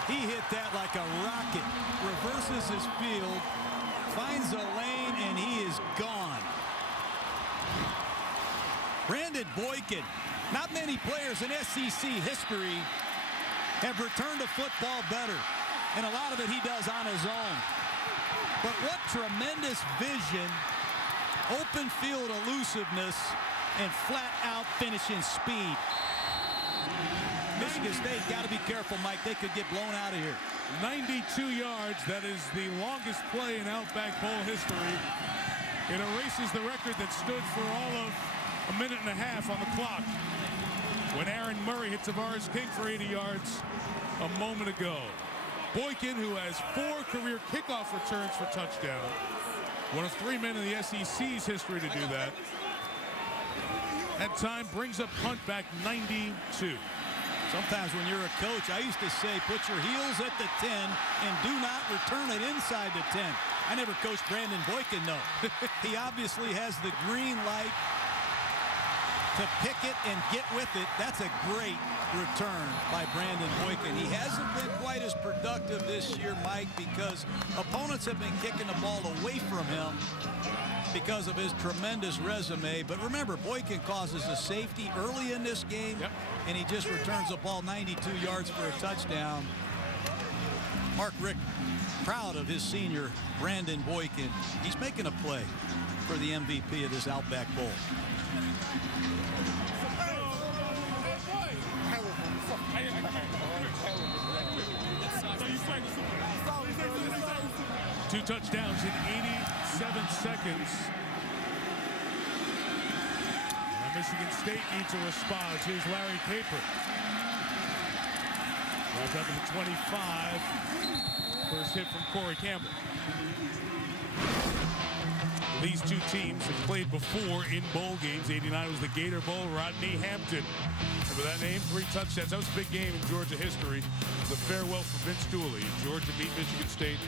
He hit that like a rocket. Reverses his field. Finds a lane, and he is gone. Brandon Boykin. Not many players in SEC history have returned to football better. And a lot of it he does on his own. But what tremendous vision, open field elusiveness, and flat-out finishing speed. Michigan State got to be careful, Mike. They could get blown out of here. 92 yards. That is the longest play in Outback Bowl history. It erases the record that stood for all of a minute and a half on the clock when Aaron Murray hit Tavares King for 80 yards a moment ago. Boykin, who has 4 career kickoff returns for touchdown, one of 3 men in the SEC's history to do that. At time brings up punt back 92. Sometimes when you're a coach, I used to say, put your heels at the 10 and do not return it inside the 10. I never coached Brandon Boykin, though. He obviously has the green light to pick it and get with it. That's a great return by Brandon Boykin. He hasn't been quite as productive this year, Mike, because opponents have been kicking the ball away from him because of his tremendous resume. But remember, Boykin causes a safety early in this game, and he just returns the ball 92 yards for a touchdown. Mark Richt proud of his senior, Brandon Boykin. He's making a play for the MVP of this Outback Bowl. Two touchdowns in 87 seconds. And Michigan State needs a response. Here's Larry Caper. Right up to the 25. First hit from Corey Campbell. These two teams have played before in bowl games. 89 was the Gator Bowl. Rodney Hampton. Remember that name? 3 touchdowns. That was a big game in Georgia history. The farewell for Vince Dooley. Georgia beat Michigan State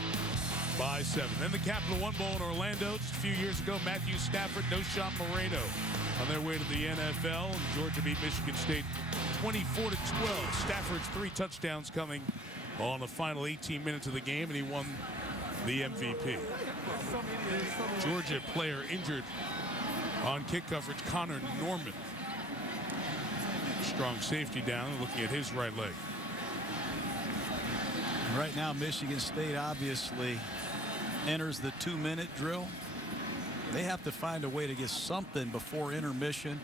by 7. Then the Capital One Bowl in Orlando just a few years ago. Matthew Stafford, Noshawn Moreno on their way to the NFL. And Georgia beat Michigan State 24-12. Stafford's 3 touchdowns coming on the final 18 minutes of the game, and he won the MVP. Georgia player injured on kick coverage, Connor Norman. Strong safety down, looking at his right leg. Right now, Michigan State obviously enters the 2-minute drill. They have to find a way to get something before intermission.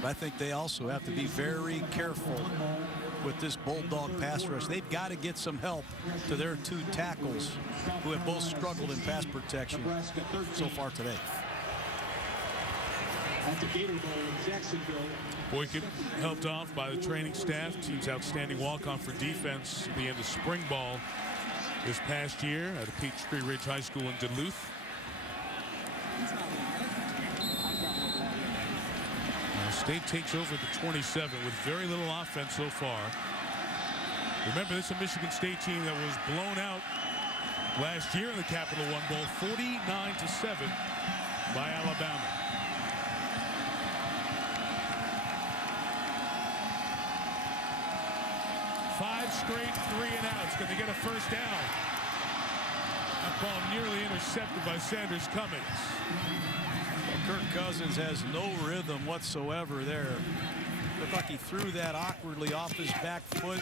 But I think they also have to be very careful with this Bulldog pass rush. They've got to get some help to their 2 tackles who have both struggled in pass protection so far today. At the Gator Bowl in Jacksonville. Boykin helped off by the training staff. Team's outstanding walk-on for defense at the end of spring ball this past year at Peachtree Ridge High School in Duluth. State takes over the 27 with very little offense so far. Remember, this is a Michigan State team that was blown out last year in the Capital One Bowl, 49-7 by Alabama. Five straight 3-and-outs. Can they get a first down? That ball nearly intercepted by Sanders Cummings. Kirk Cousins has no rhythm whatsoever there. Looked like he threw that awkwardly off his back foot.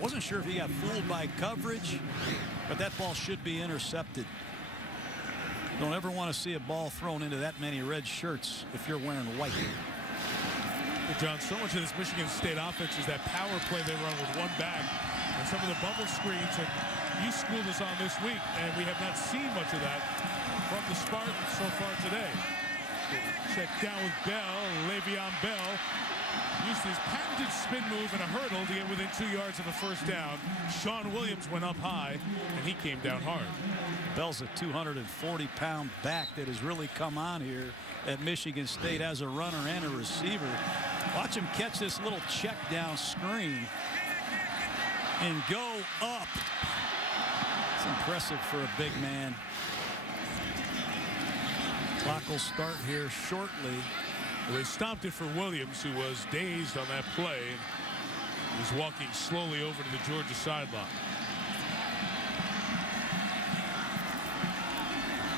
Wasn't sure if he got fooled by coverage, but that ball should be intercepted. Don't ever want to see a ball thrown into that many red shirts if you're wearing white. Well, John, so much of this Michigan State offense is that power play they run with one back. And some of the bubble screens that you schooled us on this week, and we have not seen much of that from the Spartans so far today. Check down with Bell. Le'Veon Bell used his patented spin move and a hurdle to get within 2 yards of a first down. Sean Williams went up high, and he came down hard. Bell's a 240-pound back that has really come on here at Michigan State as a runner and a receiver. Watch him catch this little check down screen and go up. It's impressive for a big man. Clock will start here shortly. Well, they stopped it for Williams, who was dazed on that play. He's walking slowly over to the Georgia sideline.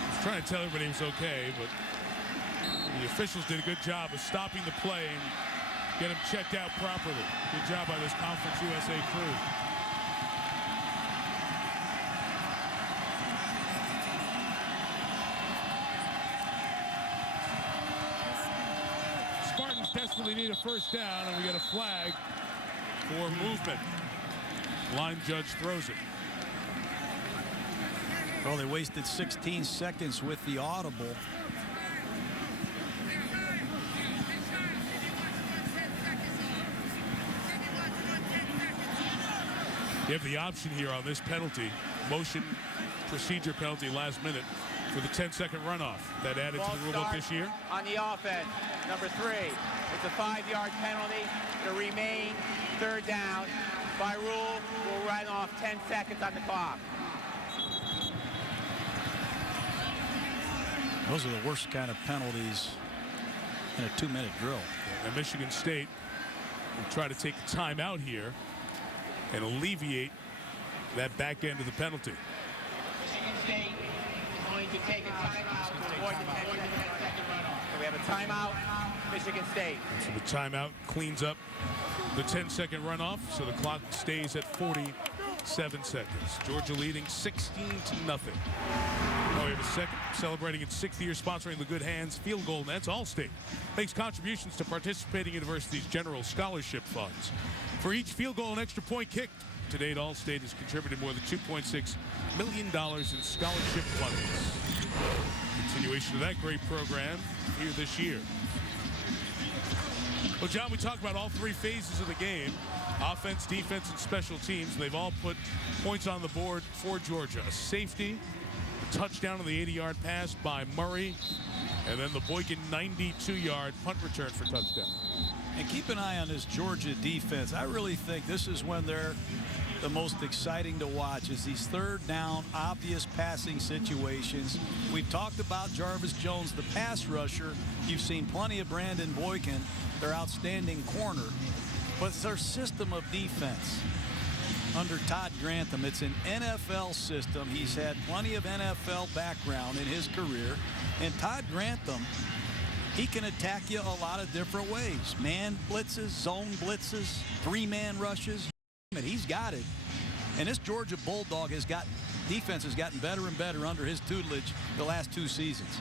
He's trying to tell everybody he was okay, but the officials did a good job of stopping the play and get him checked out properly. Good job by this Conference USA crew. Spartans desperately need a first down, and we get a flag for movement. Line judge throws it. Well, they wasted 16 seconds with the audible. You have the option here on this penalty, motion procedure penalty last minute for the 10-second runoff that added to the rulebook this year. On the offense, number 3, it's a 5-yard penalty to remain third down. By rule, we'll run off 10 seconds on the clock. Those are the worst kind of penalties in a 2-minute drill. And Michigan State will try to take a timeout here and alleviate that back end of the penalty. Michigan State is going to take a timeout to avoid the 10-second runoff. So we have a timeout, Michigan State. So the timeout cleans up the 10-second runoff, so the clock stays at 47 seconds. Georgia leading 16-0. Oh, we have a second, celebrating its 6th year sponsoring the Good Hands Field Goal Nets. Allstate makes contributions to participating universities' general scholarship funds. For each field goal and extra point kicked, to date, Allstate has contributed more than $2.6 million in scholarship funding. Continuation of that great program here this year. Well, John, we talked about all 3 phases of the game: offense, defense, and special teams. They've all put points on the board for Georgia. A safety, a touchdown on the 80-yard pass by Murray, and then the Boykin 92-yard punt return for touchdown. And keep an eye on this Georgia defense. I really think this is when they're the most exciting to watch, is these third down, obvious passing situations. We've talked about Jarvis Jones, the pass rusher. You've seen plenty of Brandon Boykin, their outstanding corner. But it's their system of defense under Todd Grantham. It's an NFL system. He's had plenty of NFL background in his career. And Todd Grantham, he can attack you a lot of different ways. Man blitzes, zone blitzes, 3-man rushes. He's got it. And this Georgia Bulldog defense has gotten better and better under his tutelage the last 2 seasons.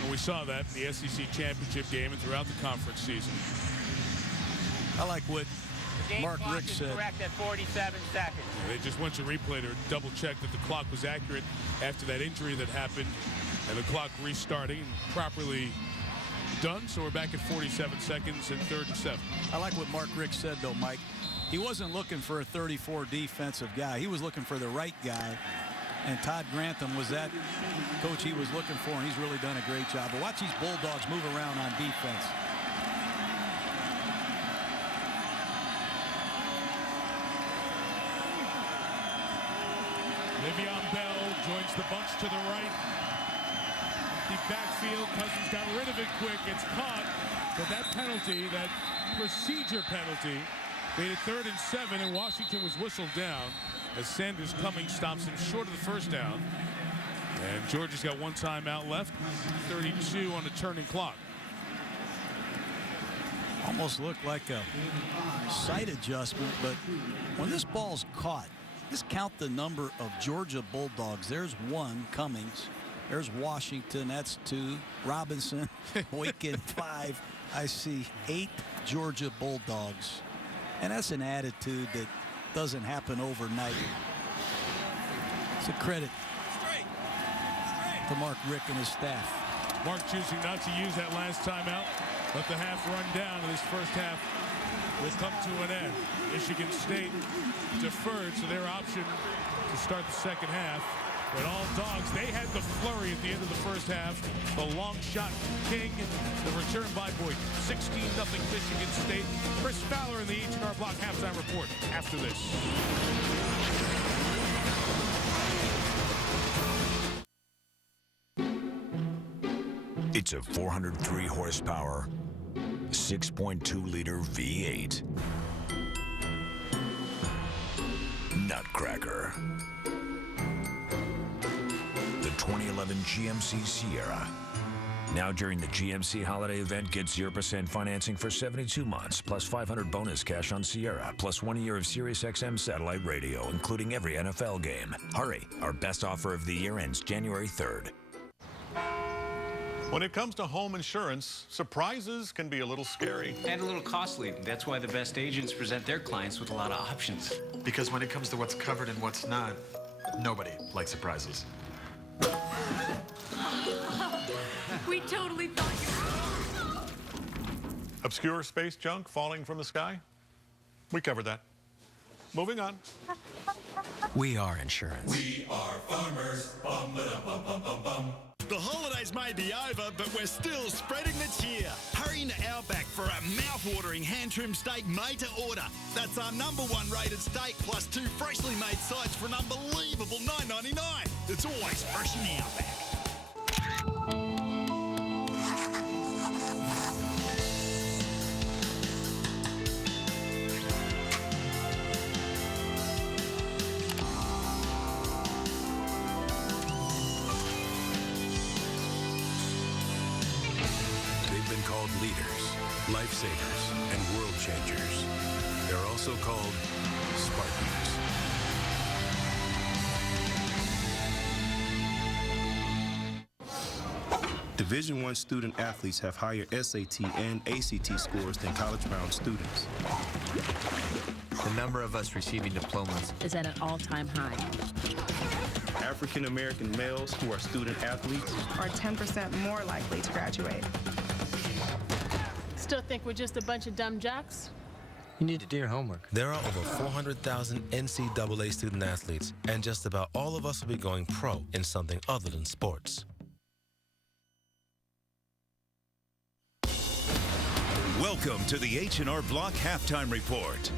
Well, we saw that in the SEC championship game and throughout the conference season. I like what Mark Rick said. Correct at 47 seconds. They just went to replay to double check that the clock was accurate after that injury that happened, and the clock restarting and properly done. So we're back at 47 seconds and 3rd and 7. I like what Mark Rick said, though, Mike. He wasn't looking for a 34 defensive guy. He was looking for the right guy. And Todd Grantham was that coach he was looking for, and he's really done a great job. But watch these Bulldogs move around on defense. Le'Veon Bell joins the bunch to the right. The backfield, Cousins got rid of it quick. It's caught, but that penalty, that procedure penalty, made it 3rd and 7, and Washington was whistled down as Sanders Cummings stops him short of the first down. And Georgia's got 1 timeout left, 32 on the turning clock. Almost looked like a sight adjustment, but when this ball's caught, just count the number of Georgia Bulldogs. There's 1, Cummings. There's Washington, that's 2. Robinson, Boykin, 5. I see 8 Georgia Bulldogs. And that's an attitude that doesn't happen overnight. It's a credit to Mark Rick and his staff. Mark choosing not to use that last timeout. Let the half run down, and this first half will come to an end. Michigan State deferred, so their option to start the second half. But all dogs, they had the flurry at the end of the first half. The long shot king, the return by Boykin. 16-0 Michigan State. Chris Fowler in the H&R Block halftime report after this. It's a 403 horsepower, 6.2-liter V8. Nutcracker. The 2011 GMC Sierra. Now during the GMC holiday event, get 0% financing for 72 months, plus $500 bonus cash on Sierra, plus 1 year of SiriusXM satellite radio, including every NFL game. Hurry, our best offer of the year ends January 3rd. When it comes to home insurance, surprises can be a little scary. And a little costly. That's why the best agents present their clients with a lot of options. Because when it comes to what's covered and what's not, nobody likes surprises. We totally thought you... Obscure space junk falling from the sky? We covered that. Moving on. We are insurance. We are farmers. Bum, ba, bum, bum, bum, bum. The holidays may be over, but we're still spreading the cheer. Hurry into Outback for a mouth-watering hand-trimmed steak made to order. That's our #1 rated steak plus 2 freshly made sides for an unbelievable $9.99. It's always fresh in Outback. lifesavers, and world changers. They're also called Spartans. Division I student athletes have higher SAT and ACT scores than college-bound students. The number of us receiving diplomas is at an all-time high. African American males who are student athletes are 10% more likely to graduate. Still think we're just a bunch of dumb jocks? You need to do your homework. There are over 400,000 NCAA student athletes, and just about all of us will be going pro in something other than sports. Welcome to the H&R Block Halftime Report.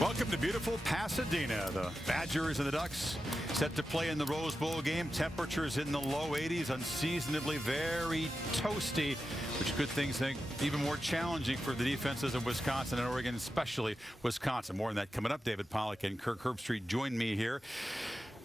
Welcome to beautiful Pasadena. The Badgers and the Ducks set to play in the Rose Bowl game. Temperatures in the low 80s, unseasonably very toasty, which could things make even more challenging for the defenses of Wisconsin and Oregon, especially Wisconsin. More on that coming up. David Pollack and Kirk Herbstreit join me here.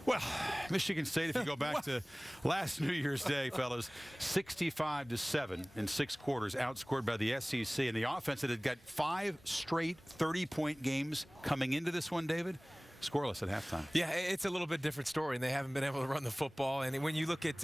Well, Michigan State, if you go back to last New Year's Day, fellas, 65-7 in 6 quarters, outscored by the SEC. And the offense that had got 5 straight 30-point games coming into this one, David, scoreless at halftime. Yeah, it's a little bit different story, and they haven't been able to run the football. And when you look at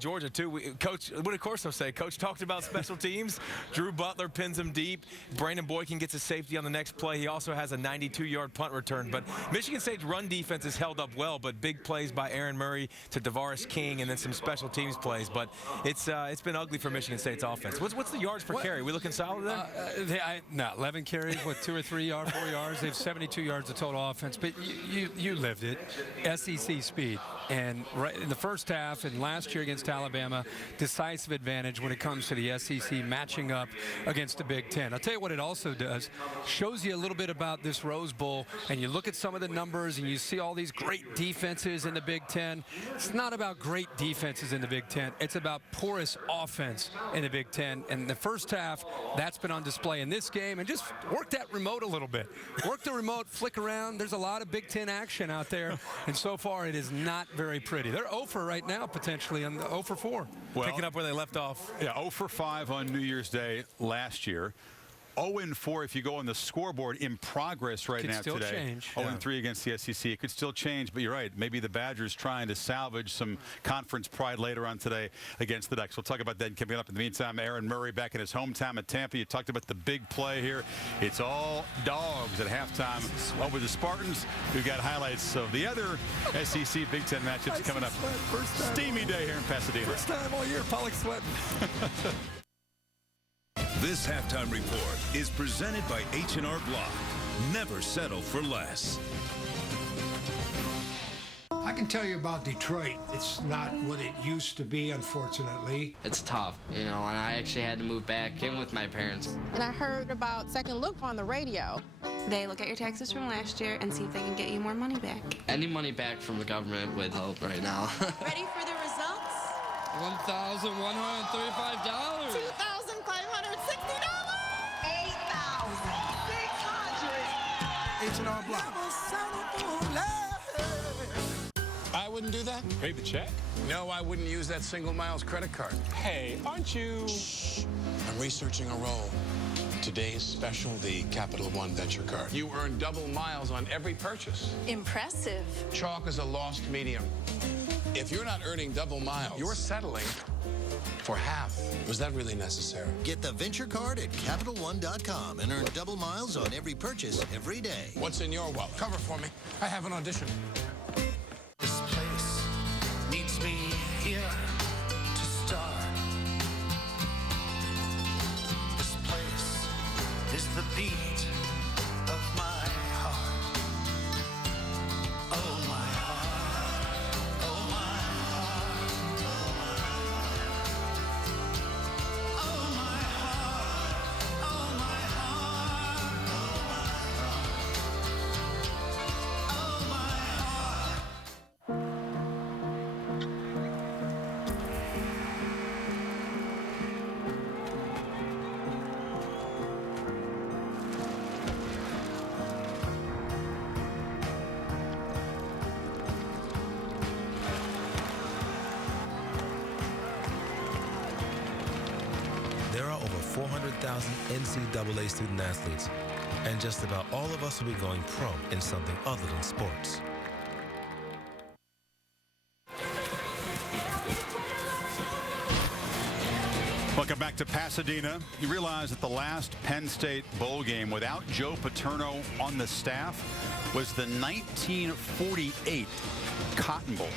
Georgia too, Coach, what did Corso say? Coach talked about special teams. Drew Butler pins him deep. Brandon Boykin gets a safety on the next play. He also has a 92-yard punt return. But Michigan State's run defense has held up well, but big plays by Aaron Murray to Tavares King, and then some special teams plays. But it's been ugly for Michigan State's offense. What's the yards per carry? We looking solid there? No, 11 carries with 2 or 3 yards, 4 yards. They have 72 yards of total offense. But you lived it. SEC speed. And right in the first half and last year against Alabama, decisive advantage when it comes to the SEC matching up against the Big Ten. I'll tell you what it also does. Shows you a little bit about this Rose Bowl, and you look at some of the numbers and you see all these great defenses in the Big Ten. It's not about great defenses in the Big Ten. It's about porous offense in the Big Ten. And the first half, that's been on display in this game. And just work that remote a little bit. Work the remote, flick around. There's a lot of Big Ten action out there. And so far, it is not very pretty. They're 0 for right now, potentially, on the 0 for 4. Well, picking up where they left off. Yeah, 0 for 5 on New Year's Day last year. 0-4 if you go on the scoreboard in progress right now today. Change. 0-3 against the SEC. It could still change, but you're right. Maybe the Badgers trying to salvage some conference pride later on today against the Ducks. We'll talk about that coming up. In the meantime, Aaron Murray back in his hometown at Tampa. You talked about the big play here. It's all dogs at halftime over the Spartans. We've got highlights of the other SEC Big Ten matchups coming up. Steamy day here in Pasadena. First time all year, Pollack sweating. This halftime report is presented by H&R Block. Never settle for less. I can tell you about Detroit. It's not what it used to be, unfortunately. It's tough, and I actually had to move back in with my parents. And I heard about Second Look on the radio. They look at your taxes from last year and see if they can get you more money back. Any money back from the government would help right now. Ready for the results? $1,135. $2,560. $8,600. H&R Block. I wouldn't do that. Pay the check? No, I wouldn't use that single miles credit card. Hey, aren't you? Shh. I'm researching a role. Today's special, the Capital One Venture Card. You earn double miles on every purchase. Impressive. Chalk is a lost medium. If you're not earning double miles, you're settling for half. Was that really necessary? Get the Venture Card at CapitalOne.com and earn double miles on every purchase every day. What's in your wallet? Cover for me. I have an audition. This place needs me here to start. This place is the beat of my heart. Oh, my heart. Oh, my heart. Oh, my heart. Oh, my heart. Oh, my heart. 100,000 NCAA student athletes, and just about all of us will be going pro in something other than sports. Welcome back to Pasadena. You realize that the last Penn State bowl game without Joe Paterno on the staff was the 1948 Cotton Bowl.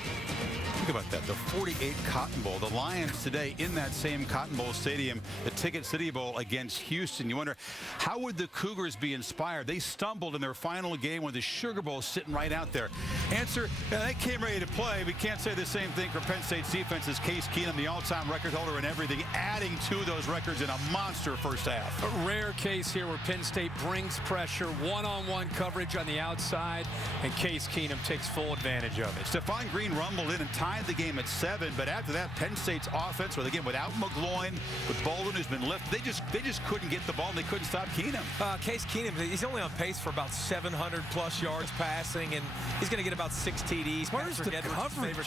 Think about that, the 48 Cotton Bowl. The Lions today in that same Cotton Bowl stadium, the Ticket City Bowl against Houston. You wonder, how would the Cougars be inspired? They stumbled in their final game with the Sugar Bowl sitting right out there. Answer, they came ready to play. We can't say the same thing for Penn State's defense as Case Keenum, the all-time record holder and everything, adding to those records in a monster first half. A rare case here where Penn State brings pressure, one-on-one coverage on the outside, and Case Keenum takes full advantage of it. Stephon Green rumbled in and tied the game at 7, but after that, Penn State's offense, with again without McGloin, with Bolden who's been lifted, they just couldn't get the ball and they couldn't stop Keenum. Case Keenum, he's only on pace for about 700+ yards passing, and he's going to get about 6 TDs. Where's the coverage?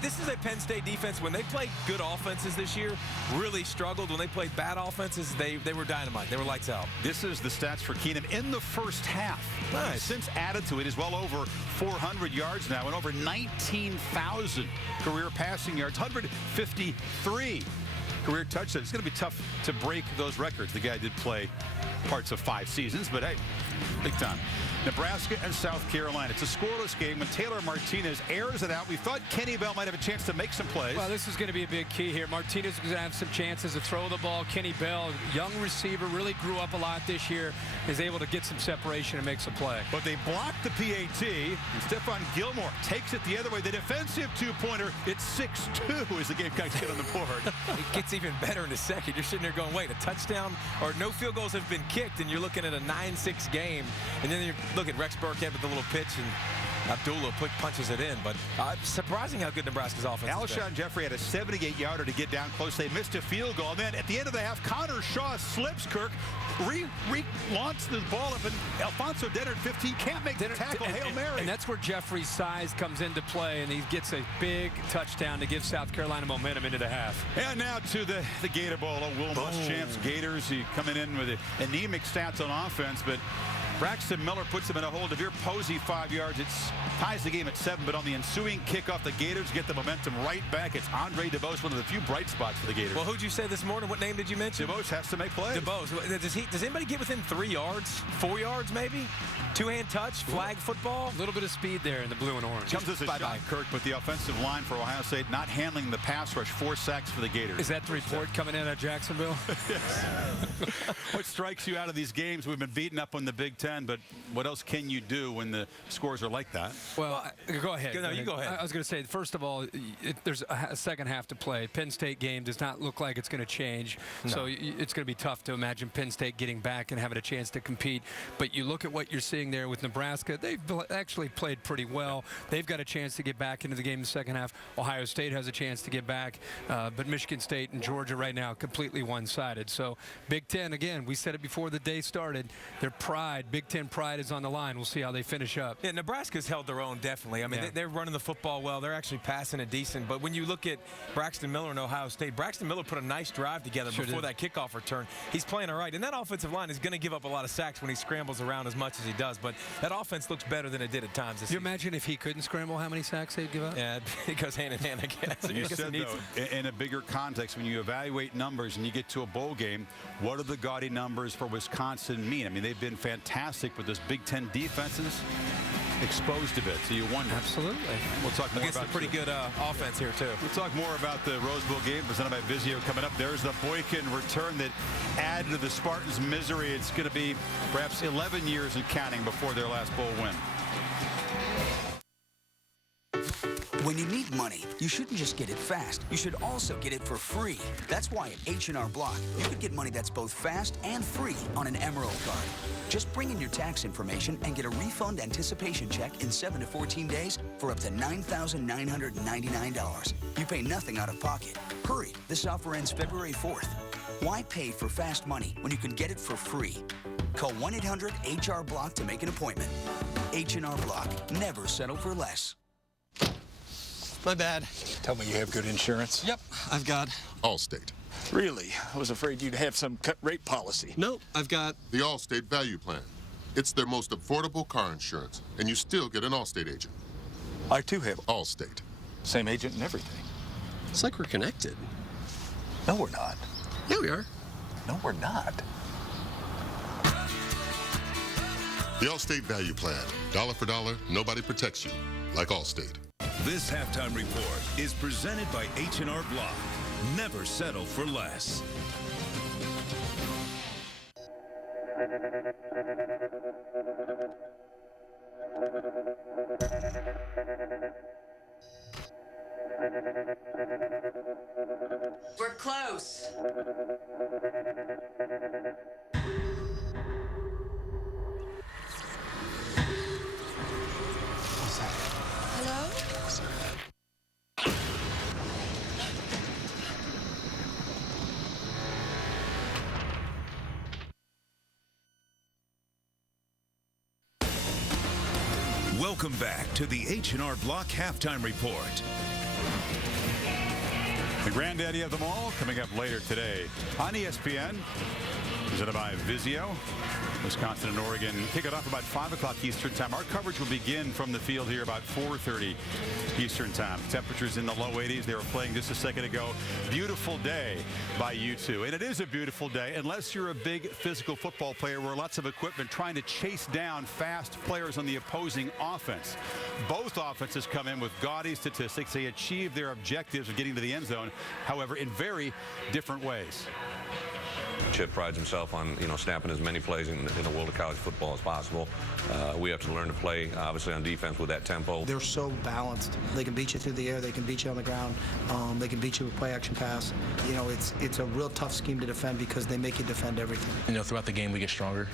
This is a Penn State defense. When they played good offenses this year, really struggled. When they played bad offenses, they were dynamite. They were lights out. This is the stats for Keenum in the first half. Nice. Since added to it is well over 400 yards now and over 19,000 career passing yards, 153 career touchdowns. It's going to be tough to break those records. The guy did play parts of 5 seasons, but hey, big time. Nebraska and South Carolina. It's a scoreless game when Taylor Martinez airs it out. We thought Kenny Bell might have a chance to make some plays. Well, this is going to be a big key here. Martinez is going to have some chances to throw the ball. Kenny Bell, young receiver, really grew up a lot this year, is able to get some separation and make some play. But they blocked the PAT, and Stephon Gilmore takes it the other way. The defensive two-pointer, it's 6-2 as the game guys get on the board. It gets even better in a second. You're sitting there going, wait, a touchdown or no field goals have been kicked, and you're looking at a 9-6 game. And then you look at Rex Burkhead with the little pitch, and Abdullah punches it in. But surprising how good Nebraska's offense is. Alshon Jeffrey had a 78-yarder to get down close. They missed a field goal. And then at the end of the half, Connor Shaw slips Kirk, re-launched the ball up, and Alfonso Dennard, 15, can't make the tackle. Hail Mary. And that's where Jeffrey's size comes into play, and he gets a big touchdown to give South Carolina momentum into the half. And now to the Gator Bowl. Will Muschamp's Gators, he coming in with anemic stats on offense, but Braxton Miller puts him in a hole. DeVere Posey 5 yards. It ties the game at 7, but on the ensuing kickoff, the Gators get the momentum right back. It's Andre DeBose, one of the few bright spots for the Gators. Well, who'd you say this morning? What name did you mention? DeBose has to make plays. DeBose. Does anybody get within 3 yards? 4 yards, maybe? Two-hand touch, flag football. A little bit of speed there in the blue and orange. Comes as a shot, Kirk, but the offensive line for Ohio State not handling the pass rush. 4 sacks for the Gators. Is that the report coming in at Jacksonville? Yes. What strikes you out of these games? We've been beaten up on the Big Ten, but what else can you do when the scores are like that? Well, go ahead. No, you go ahead. I was going to say, first of all, there's a second half to play. Penn State game does not look like it's going to change. No. So it's going to be tough to imagine Penn State getting back and having a chance to compete. But you look at what you're seeing there with Nebraska, they've actually played pretty well. They've got a chance to get back into the game in the second half. Ohio State has a chance to get back. But Michigan State and Georgia right now completely one-sided. So Big Ten, again, we said it before the day started, their pride, Big Ten pride is on the line. We'll see how they finish up. Yeah, Nebraska's held their own, definitely. I mean, they're running the football well. They're actually passing it decent. But when you look at Braxton Miller and Ohio State, Braxton Miller put a nice drive together before that kickoff return. He's playing all right. And that offensive line is going to give up a lot of sacks when he scrambles around as much as he does. But that offense looks better than it did at times this season. You imagine if he couldn't scramble, how many sacks they'd give up? Yeah, it goes hand in hand, I guess. You said, though, in a bigger context, when you evaluate numbers and you get to a bowl game, what do the gaudy numbers for Wisconsin mean? I mean, they've been fantastic with this Big Ten defenses, exposed a bit, so you wonder. Absolutely. We'll talk more about a pretty good offense here, too. We'll talk more about the Rose Bowl game presented by Vizio coming up. There's the Boykin return that added to the Spartans' misery. It's going to be perhaps 11 years and counting before their last bowl win. When you need money, you shouldn't just get it fast. You should also get it for free. That's why at H&R Block, you could get money that's both fast and free on an Emerald card. Just bring in your tax information and get a refund anticipation check in 7 to 14 days for up to $9,999. You pay nothing out of pocket. Hurry, this offer ends February 4th. Why pay for fast money when you can get it for free? Call 1-800-HR-BLOCK to make an appointment. H&R Block, never settle for less. My bad. Tell me you have good insurance. Yep, I've got Allstate. Really? I was afraid you'd have some cut rate policy. Nope, I've got the Allstate Value Plan. It's their most affordable car insurance, and you still get an Allstate agent. I too have Allstate. Same agent and everything. It's like we're connected. No, we're not. Yeah, we are. No, we're not. The Allstate Value Plan. Dollar for dollar, nobody protects you like Allstate. This halftime report is presented by H&R Block. Never settle for less. We're close. Hello? Welcome back to the H&R Block Halftime Report. The granddaddy of them all coming up later today on ESPN. Presented by Vizio. Wisconsin and Oregon kick it off about 5 o'clock Eastern time. Our coverage will begin from the field here about 4:30 Eastern time. Temperatures in the low 80s. They were playing just a second ago. Beautiful day by U2. And it is a beautiful day unless you're a big physical football player where lots of equipment trying to chase down fast players on the opposing offense. Both offenses come in with gaudy statistics. They achieve their objectives of getting to the end zone, however, in very different ways. Chip prides himself on, snapping as many plays in the world of college football as possible. We have to learn to play, obviously, on defense with that tempo. They're so balanced. They can beat you through the air. They can beat you on the ground. They can beat you with play-action pass. It's a real tough scheme to defend because they make you defend everything. Throughout the game, we get stronger.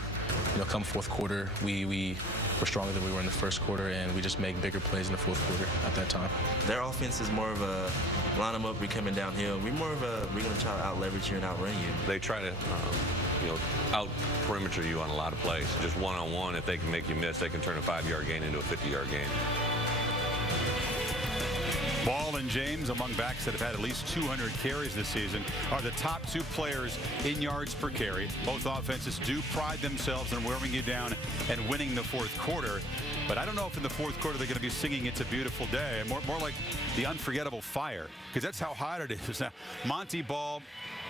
Come fourth quarter, we were stronger than we were in the first quarter, and we just make bigger plays in the fourth quarter at that time. Their offense is more of a line them up, we're coming downhill. We're more of we're going to try to out-leverage you and outrun you. They try to, out-perimeter you on a lot of plays. Just one-on-one, if they can make you miss, they can turn a 5-yard gain into a 50-yard gain. Ball and James, among backs that have had at least 200 carries this season, are the top 2 players in yards per carry. Both offenses do pride themselves in wearing you down and winning the fourth quarter. But I don't know if in the fourth quarter they're going to be singing "It's a Beautiful Day," more like the unforgettable fire, because that's how hot it is. Now, Monty Ball,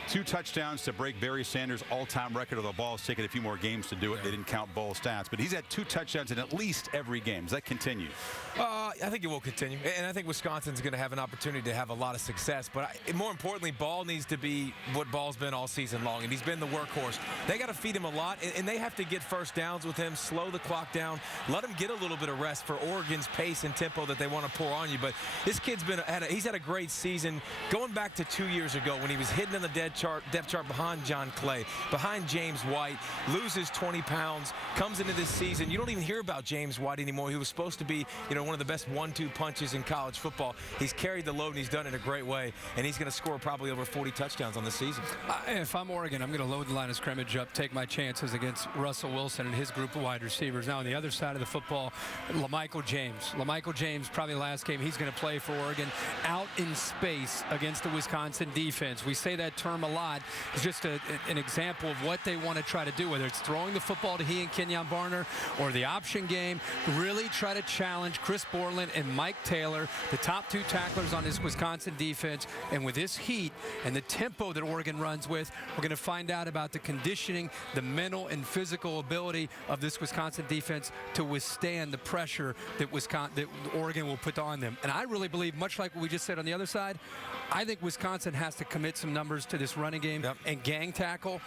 2 touchdowns to break Barry Sanders' all-time record, although Ball's taken a few more games to do it. They didn't count Ball stats, but he's had 2 touchdowns in at least every game. Does that continue? I think it will continue, and I think Wisconsin's going to have an opportunity to have a lot of success. But more importantly, Ball needs to be what Ball's been all season long, and he's been the workhorse. They got to feed him a lot, and they have to get first downs with him, slow the clock down, let him get a little bit of rest for Oregon's pace and tempo that they want to pour on you. But this kid's he's had a great season, going back to 2 years ago when he was hidden in the depth chart behind John Clay, behind James White, loses 20 pounds, comes into this season. You don't even hear about James White anymore. He was supposed to be, one of the best 1-2 punches in college football. He's carried the load, and he's done it in a great way, and he's going to score probably over 40 touchdowns on the season. If I'm Oregon, I'm going to load the line of scrimmage up, take my chances against Russell Wilson and his group of wide receivers. Now, on the other side of the football, LaMichael James, probably last game he's going to play for Oregon, out in space against the Wisconsin defense. We say that term a lot. It's just an example of what they want to try to do, whether it's throwing the football to he and Kenyon Barner or the option game. Really try to challenge Chris Borland and Mike Taylor, the top 2 tacklers on this Wisconsin defense. And with this heat and the tempo that Oregon runs with, we're going to find out about the conditioning, the mental and physical ability of this Wisconsin defense to withstand the pressure that Oregon will put on them. And I really believe, much like what we just said on the other side, I think Wisconsin has to commit some numbers to this running game and gang tackle.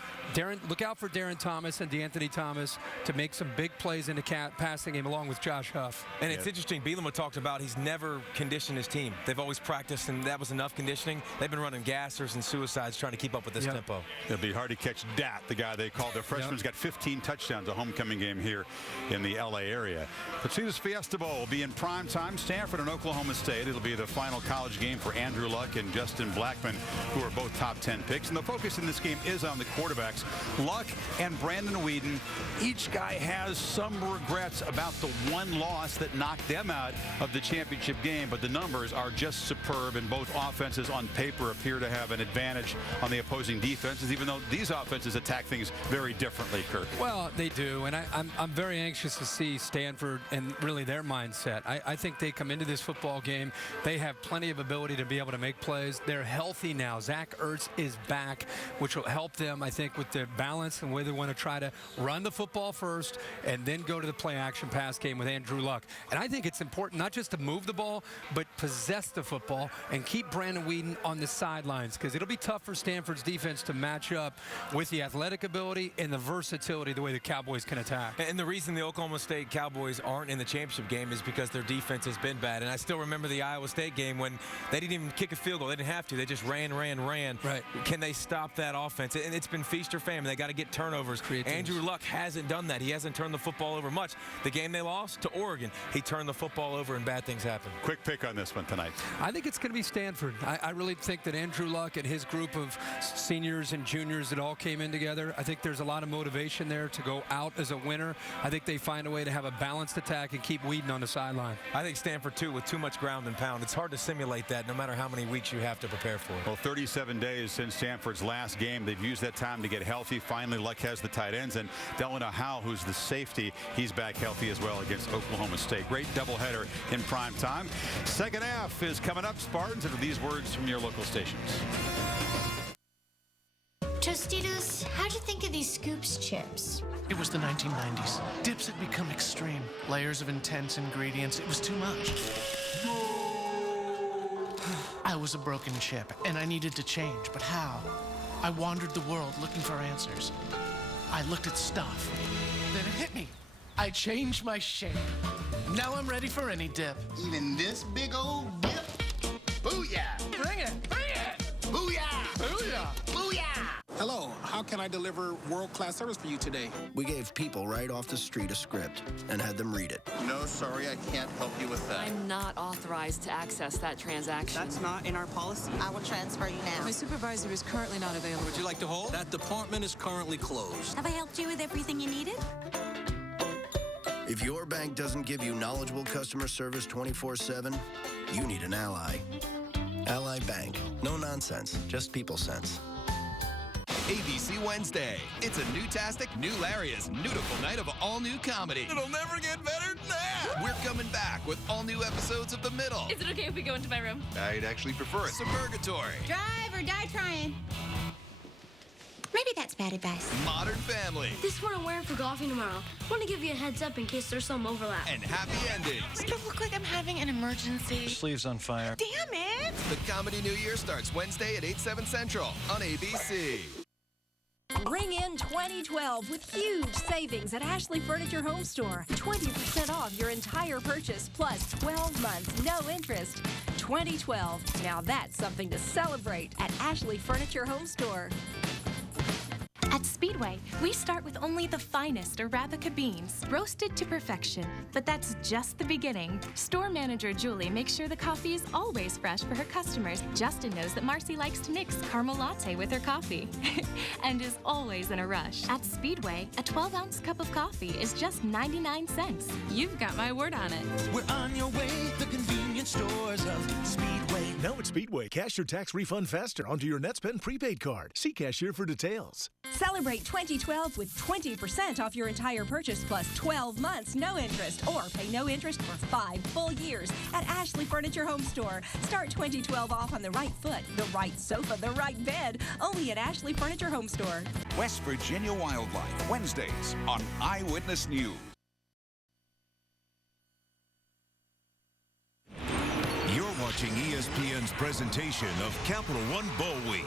Look out for Darren Thomas and DeAnthony Thomas to make some big plays in the passing game along with Josh Huff. And it's interesting, Bielema talked about he's never conditioned his team. They've always practiced, and that was enough conditioning. They've been running gassers and suicides trying to keep up with this tempo. It'll be hard to catch Dat, the guy they called their freshman. He's got 15 touchdowns, a homecoming game here in the LA area. The Cedars Fiesta Bowl will be in prime time, Stanford and Oklahoma State. It'll be the final college game for Andrew Luck and Justin Blackman, who are both top 10 picks. picks, and the focus in this game is on the quarterbacks. Luck and Brandon Whedon, each guy has some regrets about the one loss that knocked them out of the championship game, but the numbers are just superb, and both offenses on paper appear to have an advantage on the opposing defenses, even though these offenses attack things very differently, Kirk. Well, they do, and I'm very anxious to see Stanford and really their mindset. I think they come into this football game, they have plenty of ability to be able to make plays. They're healthy now. Zach Ertz is back, which will help them, I think, with their balance and where they want to try to run the football first and then go to the play-action pass game with Andrew Luck. And I think it's important not just to move the ball, but possess the football and keep Brandon Whedon on the sidelines, because it'll be tough for Stanford's defense to match up with the athletic ability and the versatility the way the Cowboys can attack. And the reason the Oklahoma State Cowboys aren't in the championship game is because their defense has been bad. And I still remember the Iowa State game when they didn't even kick a field goal. They didn't have to. They just ran. Right. Can they stop that offense? And it's been feast or famine. They got to get turnovers. Andrew Luck hasn't done that. He hasn't turned the football over much. The game they lost to Oregon, he turned the football over and bad things happened. Quick pick on this one tonight. I think it's going to be Stanford. I really think that Andrew Luck and his group of seniors and juniors that all came in together, I think there's a lot of motivation there to go out as a winner. I think they find a way to have a balanced attack and keep Whedon on the sideline. I think Stanford, too, with too much ground and pound. It's hard to simulate that no matter how many weeks you have to prepare for it. Well, 37 days since Stanford's last game. They've used that time to get healthy. Finally, Luck has the tight ends. And Delano Howell, who's the safety, he's back healthy as well against Oklahoma State. Great doubleheader in prime time. Second half is coming up, Spartans, and these words from your local stations. Tostitos, how'd you think of these Scoops chips? It was the 1990s. Dips had become extreme. Layers of intense ingredients. It was too much. I was a broken chip, and I needed to change, but how? I wandered the world looking for answers. I looked at stuff. Then it hit me. I changed my shape. Now I'm ready for any dip. Even this big old dip? Booyah! Bring it! Bring it! Booyah! Booyah! Booyah! Hello, how can I deliver world-class service for you today? We gave people right off the street a script and had them read it. No, sorry, I can't help you with that. I'm not authorized to access that transaction. That's not in our policy. I will transfer you now. My supervisor is currently not available. Would you like to hold? That department is currently closed. Have I helped you with everything you needed? If your bank doesn't give you knowledgeable customer service 24/7, you need an ally. Ally Bank. No nonsense, just people sense. ABC Wednesday. It's a new-tastic, new-larious, newtiful night of all-new comedy. It'll never get better than that. We're coming back with all-new episodes of The Middle. Is it okay if we go into my room? I'd actually prefer it. Suburgatory. Drive or die trying. Maybe that's bad advice. Modern Family. This is what I'm wearing for golfing tomorrow. I want to give you a heads up in case there's some overlap. And Happy Endings. Make it look like I'm having an emergency. Sleeves on fire. Damn it! The Comedy New Year starts Wednesday at 8/7 Central on ABC. Ring in 2012 with huge savings at Ashley Furniture Home Store. 20% off your entire purchase plus 12 months, no interest. 2012. Now that's something to celebrate at Ashley Furniture Home Store. At Speedway, we start with only the finest Arabica beans, roasted to perfection. But that's just the beginning. Store manager Julie makes sure the coffee is always fresh for her customers. Justin knows that Marcy likes to mix caramel latte with her coffee and is always in a rush. At Speedway, a 12-ounce cup of coffee is just 99 cents. You've got my word on it. We're on your way, the convenience stores of Speedway. Now at Speedway, cash your tax refund faster onto your NetSpend prepaid card. See cashier for details. Celebrate 2012 with 20% off your entire purchase plus 12 months, no interest, or pay no interest for 5 full years at Ashley Furniture Home Store. Start 2012 off on the right foot, the right sofa, the right bed, only at Ashley Furniture Home Store. West Virginia Wildlife, Wednesdays on Eyewitness News. You're watching ESPN's presentation of Capital One Bowl Week.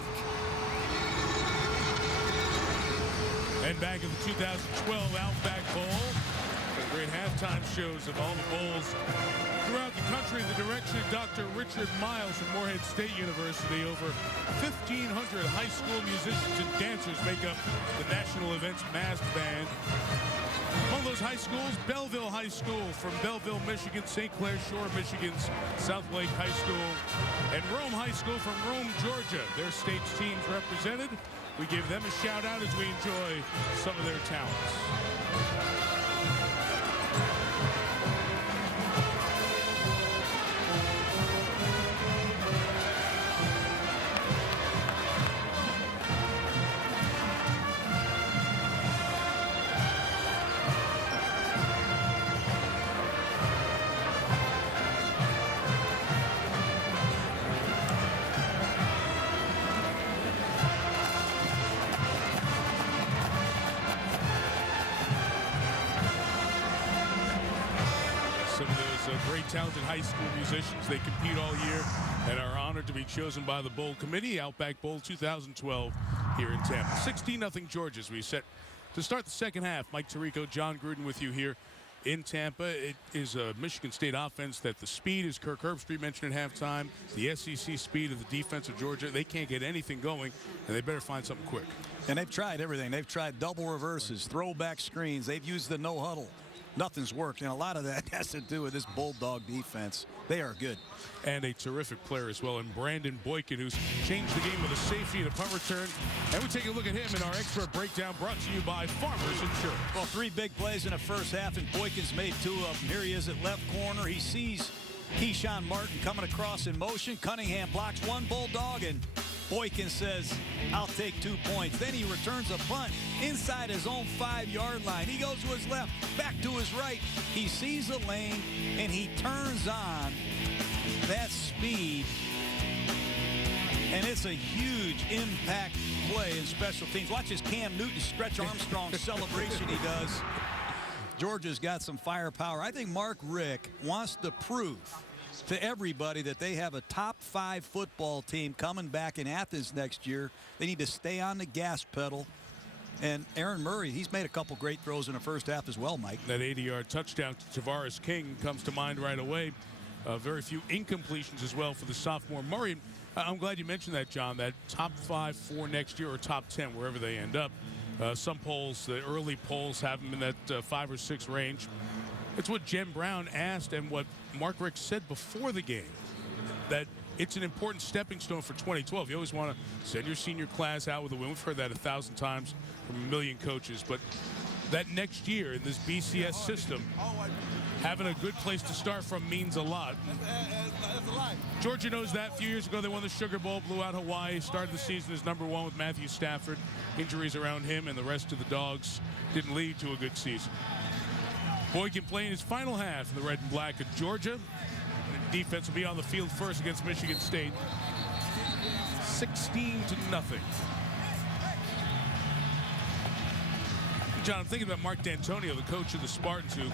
And back in the 2012 Outback Bowl, the great halftime shows of all the bowls throughout the country, the direction of Dr. Richard Miles from Morehead State University. Over 1,500 high school musicians and dancers make up the National Events Mass Band. One of those high schools, Belleville High School from Belleville, Michigan, St. Clair Shore, Michigan's South Lake High School, and Rome High School from Rome, Georgia. Their state's teams represented. We give them a shout out as we enjoy some of their talents. Great talented high school musicians. They compete all year and are honored to be chosen by the Bowl Committee. Outback Bowl 2012 here in Tampa. 16-0 Georgia as we set to start the second half. Mike Tirico, John Gruden with you here in Tampa. It is a Michigan State offense that the speed, as Kirk Herbstreit mentioned at halftime, the SEC speed of the defense of Georgia, they can't get anything going, and they better find something quick. And they've tried everything. They've tried double reverses, throwback screens. They've used the no huddle. Nothing's worked, and a lot of that has to do with this Bulldog defense. They are good. And a terrific player as well, and Brandon Boykin, who's changed the game with a safety and a punt return. And we take a look at him in our expert breakdown brought to you by Farmers Insurance. Well, 3 big plays in the first half, and Boykin's made 2 of them. Here he is at left corner. He sees Keyshawn Martin coming across in motion. Cunningham blocks one Bulldog, and Boykin says, I'll take 2 points. Then he returns a punt inside his own 5-yard line. He goes to his left, back to his right. He sees a lane, and he turns on that speed. And it's a huge impact play in special teams. Watch his Cam Newton Stretch Armstrong celebration he does. Georgia's got some firepower. I think Mark Richt wants to prove to everybody that they have a top 5 football team coming back in Athens next year. They need to stay on the gas pedal. And Aaron Murray, he's made a couple great throws in the first half as well, Mike. That 80-yard touchdown to Tavares King comes to mind right away. Very few incompletions as well for the sophomore. Murray, I'm glad you mentioned that, John, that top 5 for next year or top 10, wherever they end up. Some polls, the early polls, have them in that 5 or 6 range. It's what Jen Brown asked and what Mark Richt said before the game, that it's an important stepping stone for 2012. You always want to send your senior class out with a win. We've heard that 1,000 times from a million coaches. But that next year in this BCS system, having a good place to start from means a lot. Georgia knows that. A few years ago, they won the Sugar Bowl, blew out Hawaii, started the season as #1 with Matthew Stafford. Injuries around him and the rest of the Dogs didn't lead to a good season. Boykin playing his final half in the red and black of Georgia. Defense will be on the field first against Michigan State. 16-0. John, I'm thinking about Mark D'Antonio, the coach of the Spartans, who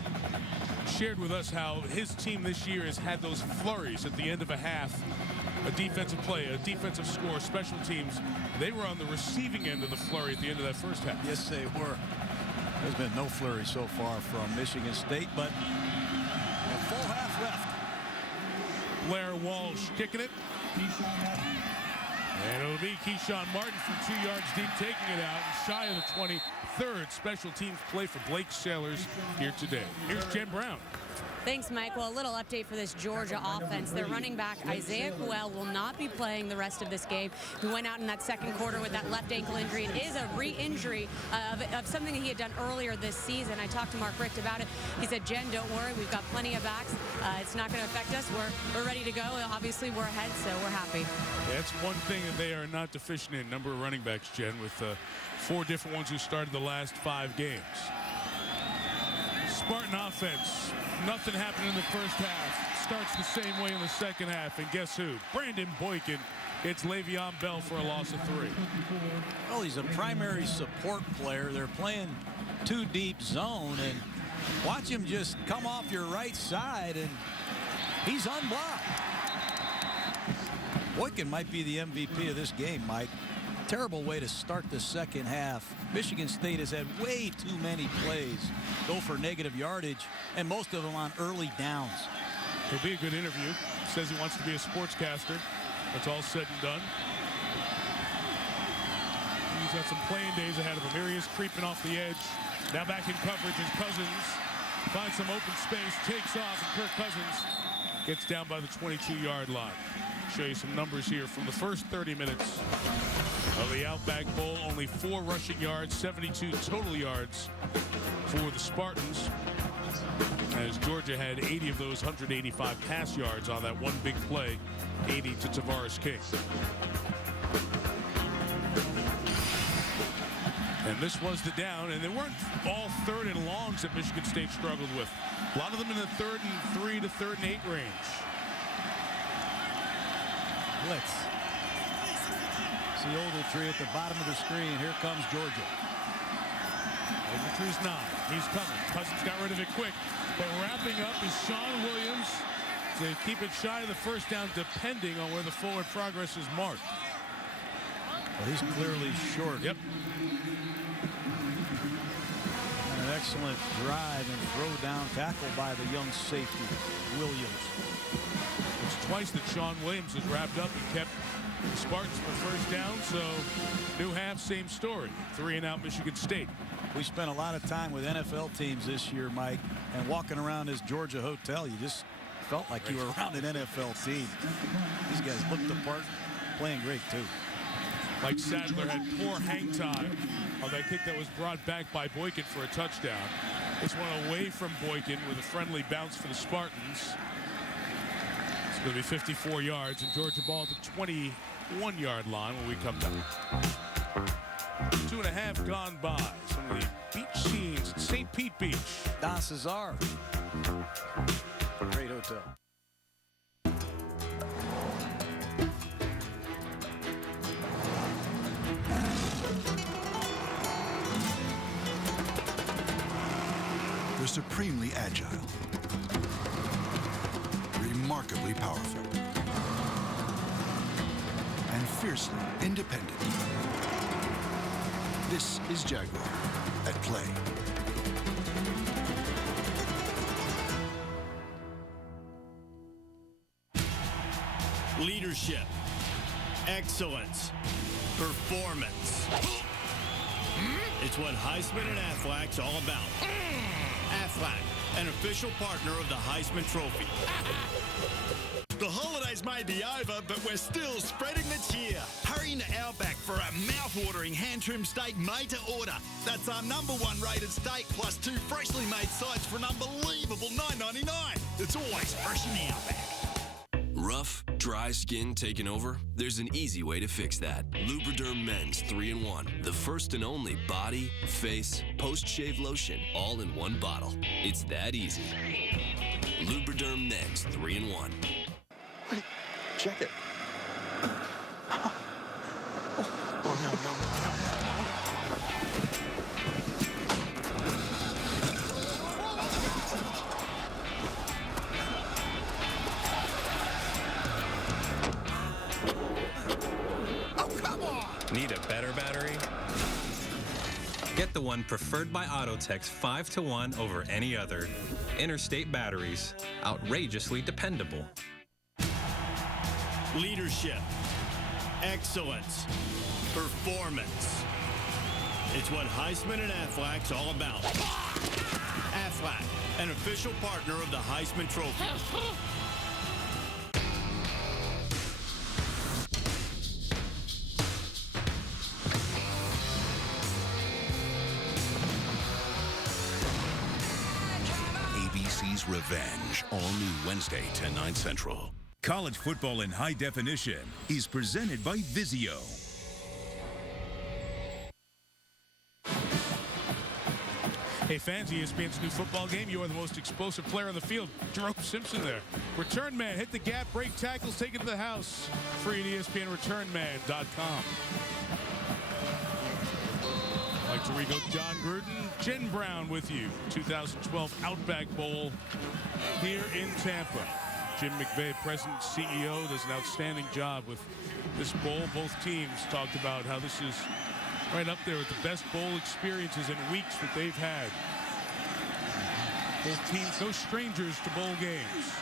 shared with us how his team this year has had those flurries at the end of a half. A defensive play, a defensive score, special teams. They were on the receiving end of the flurry at the end of that first half. Yes, they were. There's been no flurry so far from Michigan State, but a full half left. Blair Walsh kicking it. And it'll be Keyshawn Martin from 2 yards deep, taking it out, and shy of the 23rd special teams play for Blake Sailors here today. Here's Jen Brown. Thanks, Mike. Well, a little update for this Georgia offense. Their running back, Isaiah Coel, will not be playing the rest of this game. He went out in that second quarter with that left ankle injury. It is a re-injury of something that he had done earlier this season. I talked to Mark Richt about it. He said, Jen, don't worry. We've got plenty of backs. It's not going to affect us. We're ready to go. Obviously, we're ahead, so we're happy. Yeah, that's one thing that they are not deficient in, number of running backs, Jen, with 4 different ones who started the last 5 games. Spartan offense. Nothing happened in the first half. Starts the same way in the second half. And guess who? Brandon Boykin. It's Le'Veon Bell for a loss of 3. Well, he's a primary support player. They're playing 2 deep zone. And watch him just come off your right side. And he's unblocked. Boykin might be the MVP of this game, Mike. Terrible way to start the second half. Michigan State has had way too many plays go for negative yardage, and most of them on early downs. It'll be a good interview. Says he wants to be a sportscaster. That's all said and done. He's got some playing days ahead of him. Here he is creeping off the edge. Now back in coverage as Cousins finds some open space, takes off, and Kirk Cousins gets down by the 22-yard line. Show you some numbers here from the first 30 minutes of the Outback Bowl. Only 4 rushing yards, 72 total yards for the Spartans, as Georgia had 80 of those 185 pass yards on that one big play, 80 to Tavares King. And this was the down, and they weren't all 3rd and longs that Michigan State struggled with. A lot of them in the 3rd and 3 to 3rd and 8 range. Blitz. See Ogletree at the bottom of the screen. Here comes Georgia. Ogletree's not. He's coming. Cousins got rid of it quick. But wrapping up is Sean Williams to keep it shy of the first down, depending on where the forward progress is marked. Well, he's clearly short. Yep. An excellent drive and throw down tackle by the young safety, Williams. It's twice that Sean Williams has wrapped up and kept the Spartans for first down. So new half, same story. 3-and-out Michigan State. We spent a lot of time with NFL teams this year, Mike, and walking around this Georgia hotel, you just felt like you were around an NFL team. These guys looked the part, playing great too. Mike Sadler had poor hang time on that kick that was brought back by Boykin for a touchdown. This one away from Boykin with a friendly bounce for the Spartans. It's going to be 54 yards, and Georgia ball at the 21-yard line when we come back. 2.5 gone by. Some of the beach scenes at St. Pete Beach. Don Cesar. Great hotel. They're supremely agile, remarkably powerful, and fiercely independent. This is Jaguar at play. Leadership, excellence, performance. It's what Heisman and Aflac's all about. Aflac, an official partner of the Heisman Trophy. The holidays may be over, but we're still spreading the cheer. Hurry into Outback for our mouth-watering hand-trimmed steak made to order. That's our #1 rated steak plus 2 freshly made sides for an unbelievable $9.99. It's always fresh in the Outback. Rough, dry skin taking over? There's an easy way to fix that. Lubriderm Men's 3-in-1. The first and only body, face, post-shave lotion all in one bottle. It's that easy. Lubriderm Men's 3-in-1. Check it. Need a better battery? Get the one preferred by Autotex 5-to-1 over any other. Interstate batteries. Outrageously dependable. Leadership, excellence, performance. It's what Heisman and Aflac's all about. Aflac, an official partner of the Heisman Trophy. ABC's Revenge, all new Wednesday, 10/9 Central. College football in high definition is presented by Vizio. Hey fans, ESPN's new football game. You are the most explosive player on the field. Jerome Simpson there. Return man, hit the gap, break tackles, take it to the house. Free at ESPNReturnman.com. Mike Tirico, John Gruden, Jen Brown with you. 2012 Outback Bowl here in Tampa. Jim McVay, President CEO, does an outstanding job with this bowl. Both teams talked about how this is right up there with the best bowl experiences and weeks that they've had. Both teams, no strangers to bowl games.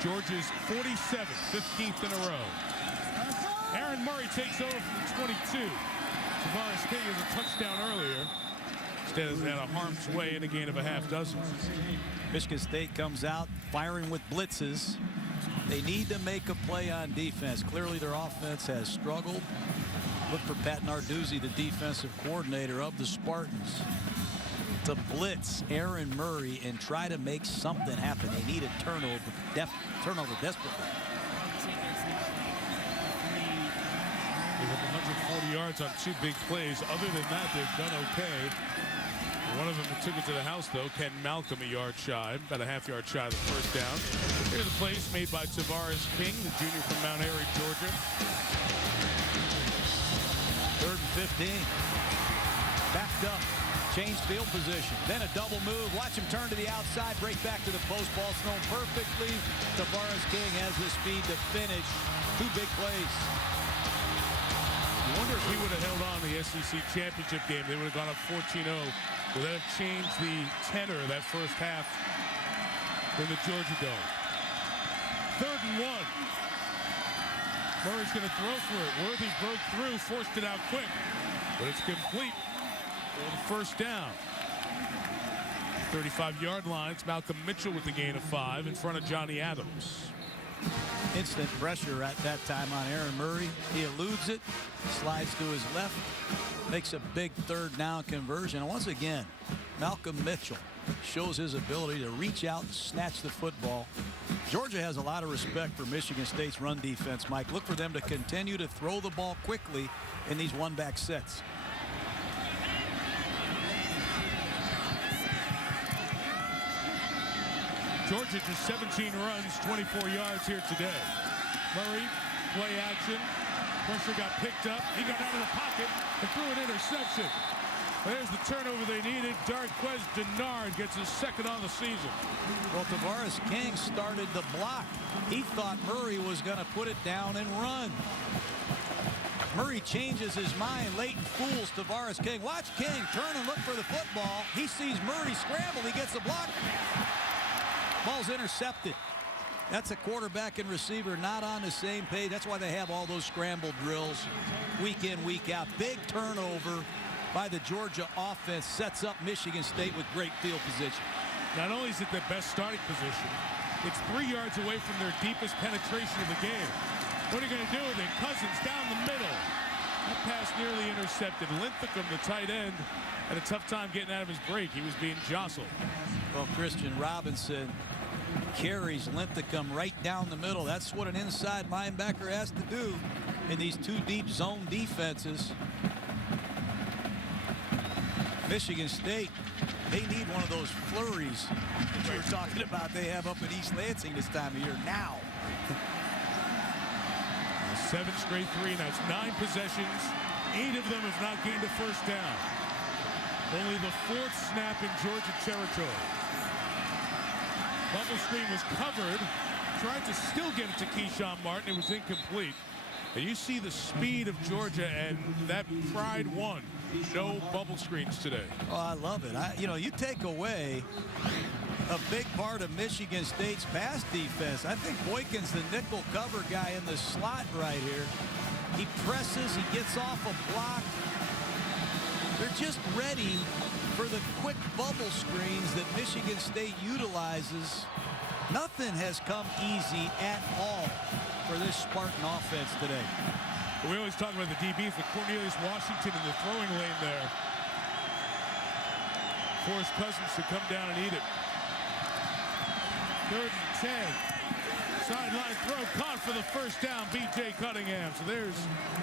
Georgia's 47th, 15th in a row. Aaron Murray takes over from the 22. Tavares King has a touchdown earlier. Instead of out of harm's way in a gain of a half dozen. Michigan State comes out firing with blitzes. They need to make a play on defense. Clearly their offense has struggled. Look for Pat Narduzzi, the defensive coordinator of the Spartans, to blitz Aaron Murray and try to make something happen. They need a turnover desperately. They have 140 yards on 2 big plays. Other than that, they've done okay. One of them took it to the house, though. Ken Malcolm a yard shy, about a half-yard shy of the first down. Here's the place made by Tavares King, the junior from Mount Airy, Georgia. 3rd and 15. Backed up. Change field position. Then a double move. Watch him turn to the outside. Break back to the post. Ball thrown perfectly. Tavares King has the speed to finish. 2 big plays. I wonder if he would have held on the SEC championship game. They would have gone up 14-0. Would that have changed the tenor of that first half in the Georgia Dome? 3rd and 1. Murray's going to throw for it. Worthy broke through, forced it out quick, but it's complete for the first down. 35-yard line. It's Malcolm Mitchell with the gain of 5 in front of Johnny Adams. Instant pressure at that time on Aaron Murray. He eludes it, slides to his left, makes a big 3rd down conversion. And once again, Malcolm Mitchell shows his ability to reach out and snatch the football. Georgia has a lot of respect for Michigan State's run defense, Mike. Look for them to continue to throw the ball quickly in these one-back sets. Georgia just 17 runs, 24 yards here today. Murray, play action. Pressure got picked up. He got out of the pocket and threw an interception. There's the turnover they needed. Darquez Denard gets his 2nd on the season. Well, Tavares King started the block. He thought Murray was going to put it down and run. Murray changes his mind late and fools Tavares King. Watch King turn and look for the football. He sees Murray scramble. He gets the block. Ball's intercepted. That's a quarterback and receiver not on the same page. That's why they have all those scramble drills week in, week out. Big turnover by the Georgia offense sets up Michigan State with great field position. Not only is it their best starting position, it's 3 yards away from their deepest penetration of the game. What are you going to do with it? Cousins down the middle. That pass nearly intercepted. Linthicum, the tight end, had a tough time getting out of his break. He was being jostled. Well, Christian Robinson carries Linthicum right down the middle. That's what an inside linebacker has to do in these 2 deep zone defenses. Michigan State, they need one of those flurries that you were talking about they have up at East Lansing this time of year now. 7 straight 3, and that's 9 possessions. 8 of them have not gained a first down. Only the 4th snap in Georgia territory. Bubble screen was covered. Tried to still get it to Keyshawn Martin. It was incomplete. And you see the speed of Georgia, and that pride won. No bubble screens today. Oh, I love it. You take away a big part of Michigan State's pass defense. I think Boykin's the nickel cover guy in the slot right here. He presses, he gets off a block. They're just ready for the quick bubble screens that Michigan State utilizes. Nothing has come easy at all for this Spartan offense today. We always talk about the DBs, the Cornelius Washington in the throwing lane there. Force Cousins to come down and eat it. 3rd and 10. Sideline throw caught for the first down, B.J. Cunningham. So there's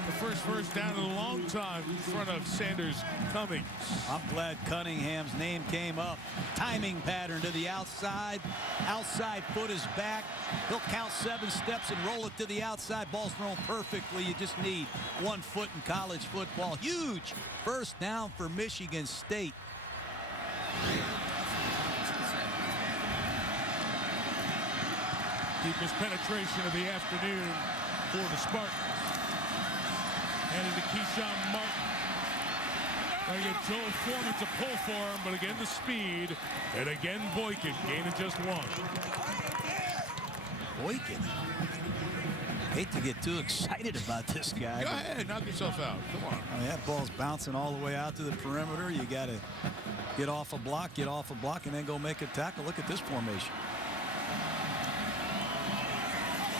the first down in a long time in front of Sanders Cummings. I'm glad Cunningham's name came up. Timing pattern to the outside. Outside foot is back. He'll count 7 steps and roll it to the outside. Ball's thrown perfectly. You just need 1 foot in college football. Huge first down for Michigan State. Deepest penetration of the afternoon for the Spartans. And into Keyshawn Martin. Trying to get Joel Foreman to pull for him, but again the speed. And again Boykin, gain of just 1. Boykin. Hate to get too excited about this guy. Go ahead, knock yourself out. Come on. That ball's bouncing all the way out to the perimeter. You got to Get off a block, and then go make a tackle. Look at this formation.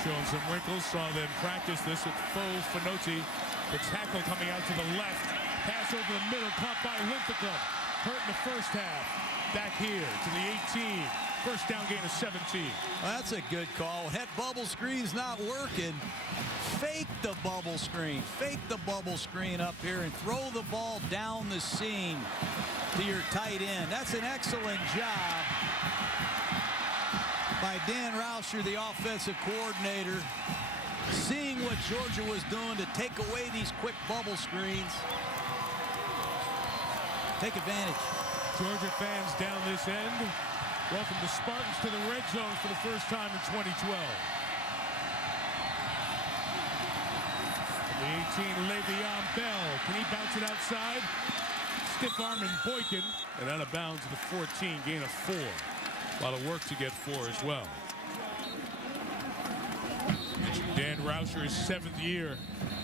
Showing some wrinkles. Saw them practice this at Faux Finotti. The tackle coming out to the left. Pass over the middle, caught by Linthicum. Hurt in the first half. Back here to the 18. First down gain of 17. Well, that's a good call. That bubble screen's not working. Fake the bubble screen. Fake the bubble screen up here and throw the ball down the seam to your tight end. That's an excellent job by Dan Rauscher, the offensive coordinator, seeing what Georgia was doing to take away these quick bubble screens. Take advantage. Georgia fans down this end. Welcome the Spartans to the red zone for the first time in 2012. The 18, Le'Veon Bell. Can he bounce it outside? Stiff arm and Boykin. And out of bounds to the 14, gain of 4. A lot of work to get 4 as well. Dan Rauscher, his 7th year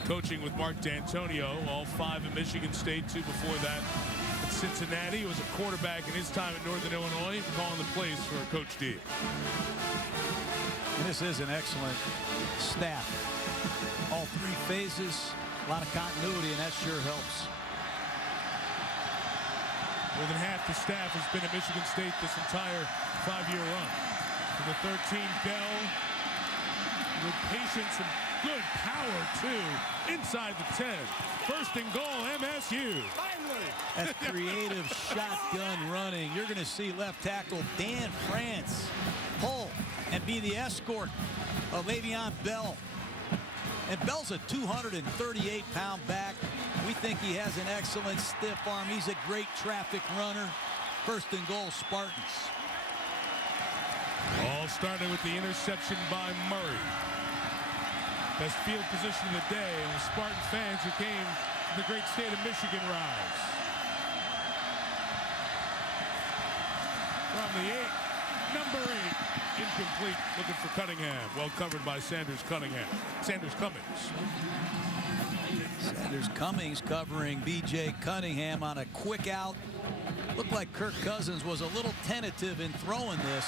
coaching with Mark D'Antonio. All 5 at Michigan State, 2 before that at Cincinnati. He was a quarterback in his time at Northern Illinois, calling the plays for Coach D. And this is an excellent staff. All 3 phases, a lot of continuity, and that sure helps. More than half the staff has been at Michigan State this entire 5-year run. For the 13, Bell, with patience and good power, too, inside the 10. First and goal, MSU. Finally! That's creative shotgun running. You're going to see left tackle Dan France pull and be the escort of Le'Veon Bell. And Bell's a 238-pound back. We think he has an excellent stiff arm. He's a great traffic runner. First and goal, Spartans. All started with the interception by Murray. Best field position of the day, and the Spartan fans who came from the great state of Michigan rise. From the 8, number 8, incomplete, looking for Cunningham. Well covered by Sanders Cummings. Sanders Cummings covering B.J. Cunningham on a quick out. Looked like Kirk Cousins was a little tentative in throwing this.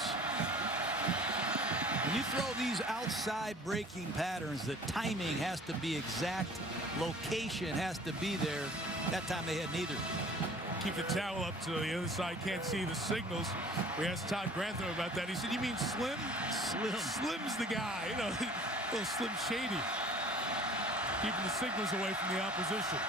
When you throw these outside breaking patterns, the timing has to be exact. Location has to be there. That time they had neither. Keep the towel up to the other side. Can't see the signals. We asked Todd Grantham about that. He said, "You mean Slim? Slim's the guy. You know, little Slim Shady. Keeping the signals away from the opposition."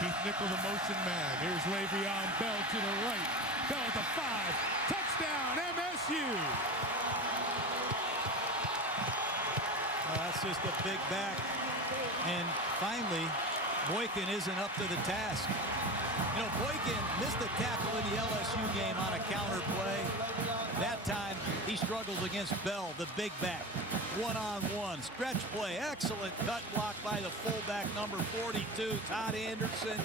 Keith Nickel, the motion man. Here's Le'Veon Bell to the right. Bell at the 5. Touchdown, MSU. That's just a big back. And finally, Boykin isn't up to the task. You know, Boykin missed a tackle in the LSU game on a counter play. That time, he struggles against Bell, the big back. One-on-one, stretch play, excellent cut block by the fullback, number 42, Todd Anderson.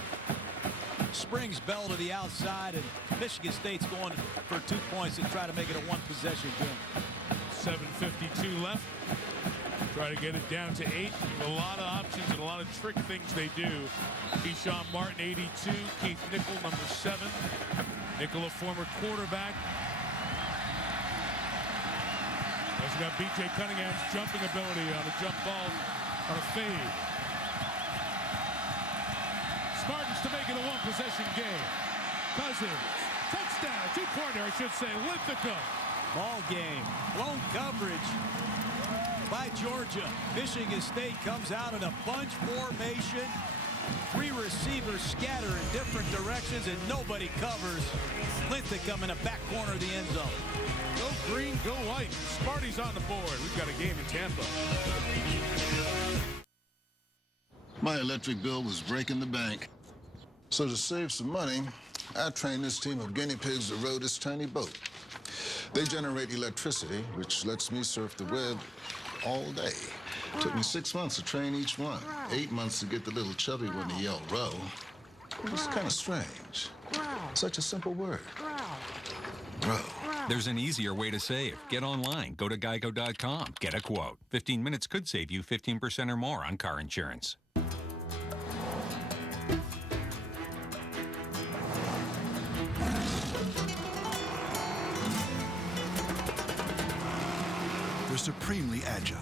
Springs Bell to the outside, and Michigan State's going for 2 points to try to make it a one-possession game. 7:52 left. Try to get it down to 8. A lot of options and a lot of trick things they do. Keyshawn Martin, 82. Keith Nickel, number 7. Nickel, a former quarterback. Also got B.J. Cunningham's jumping ability on a jump ball on a fade. Spartans to make it a one-possession game. Cousins, touchdown, 2-pointer, I should say. Linthicum. Ball game, blown coverage by Georgia. Michigan State comes out in a bunch formation. 3 receivers scatter in different directions, and nobody covers. Linthicum in the back corner of the end zone. Go green, go white. Sparty's on the board. We've got a game in Tampa. My electric bill was breaking the bank. So to save some money, I trained this team of guinea pigs to row this tiny boat. They generate electricity, which lets me surf the web all day. Took me 6 months to train each one. 8 months to get the little chubby one to yell row. It was kind of strange. Such a simple word. Row. There's an easier way to save. Get online. Go to geico.com. Get a quote. 15 minutes could save you 15% or more on car insurance. supremely agile,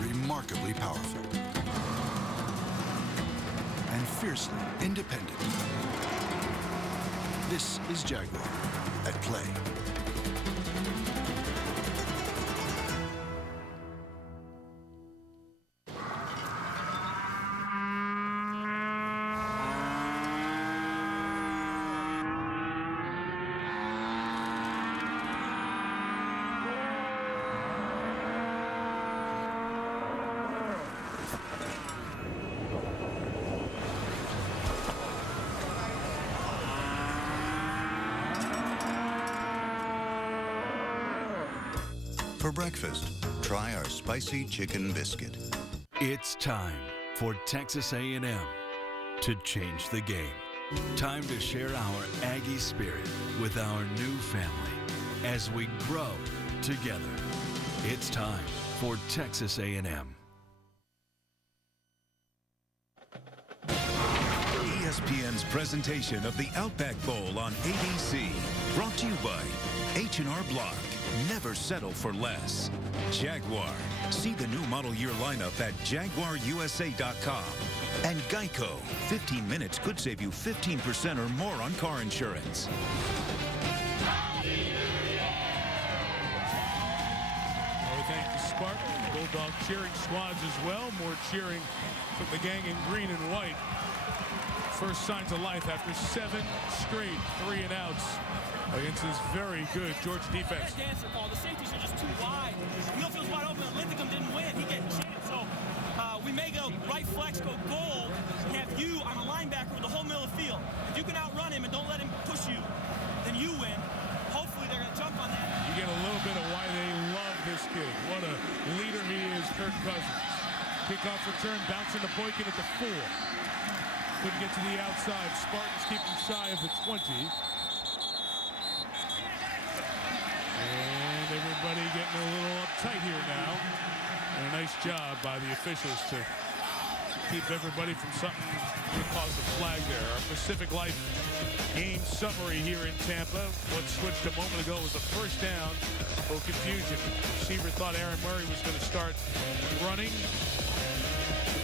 remarkably powerful, and fiercely independent. This is Jaguar at play. For breakfast, try our spicy chicken biscuit. It's time for Texas A&M to change the game. Time to share our Aggie spirit with our new family as we grow together. It's time for Texas A&M. ESPN's presentation of the Outback Bowl on ABC. Brought to you by H&R Block. Never settle for less. Jaguar. See the new model year lineup at JaguarUSA.com. And Geico. 15 minutes could save you 15% or more on car insurance. We thank the Spartan Bulldog cheering squads as well. More cheering from the gang in green and white. First signs of life after 7 straight 3-and-outs against this very good Georgia defense. Dancer call. The safeties are just too wide. Neal feels wide open. Linthicum didn't win. He get a chance. So we may go right flex, go goal, and have you on a linebacker with the whole middle of the field. If you can outrun him and don't let him push you, then you win. Hopefully they're going to jump on that. You get a little bit of why they love this kid. What a leader he is, Kirk Cousins. Kickoff return, bouncing to Boykin at the 4. Couldn't get to the outside. Spartans keep him shy of the 20. And everybody getting a little uptight here now. And a nice job by the officials to keep everybody from something that caused a flag there. Our Pacific Life game summary here in Tampa. What switched a moment ago was a first down. A little confusion. Receiver thought Aaron Murray was going to start running.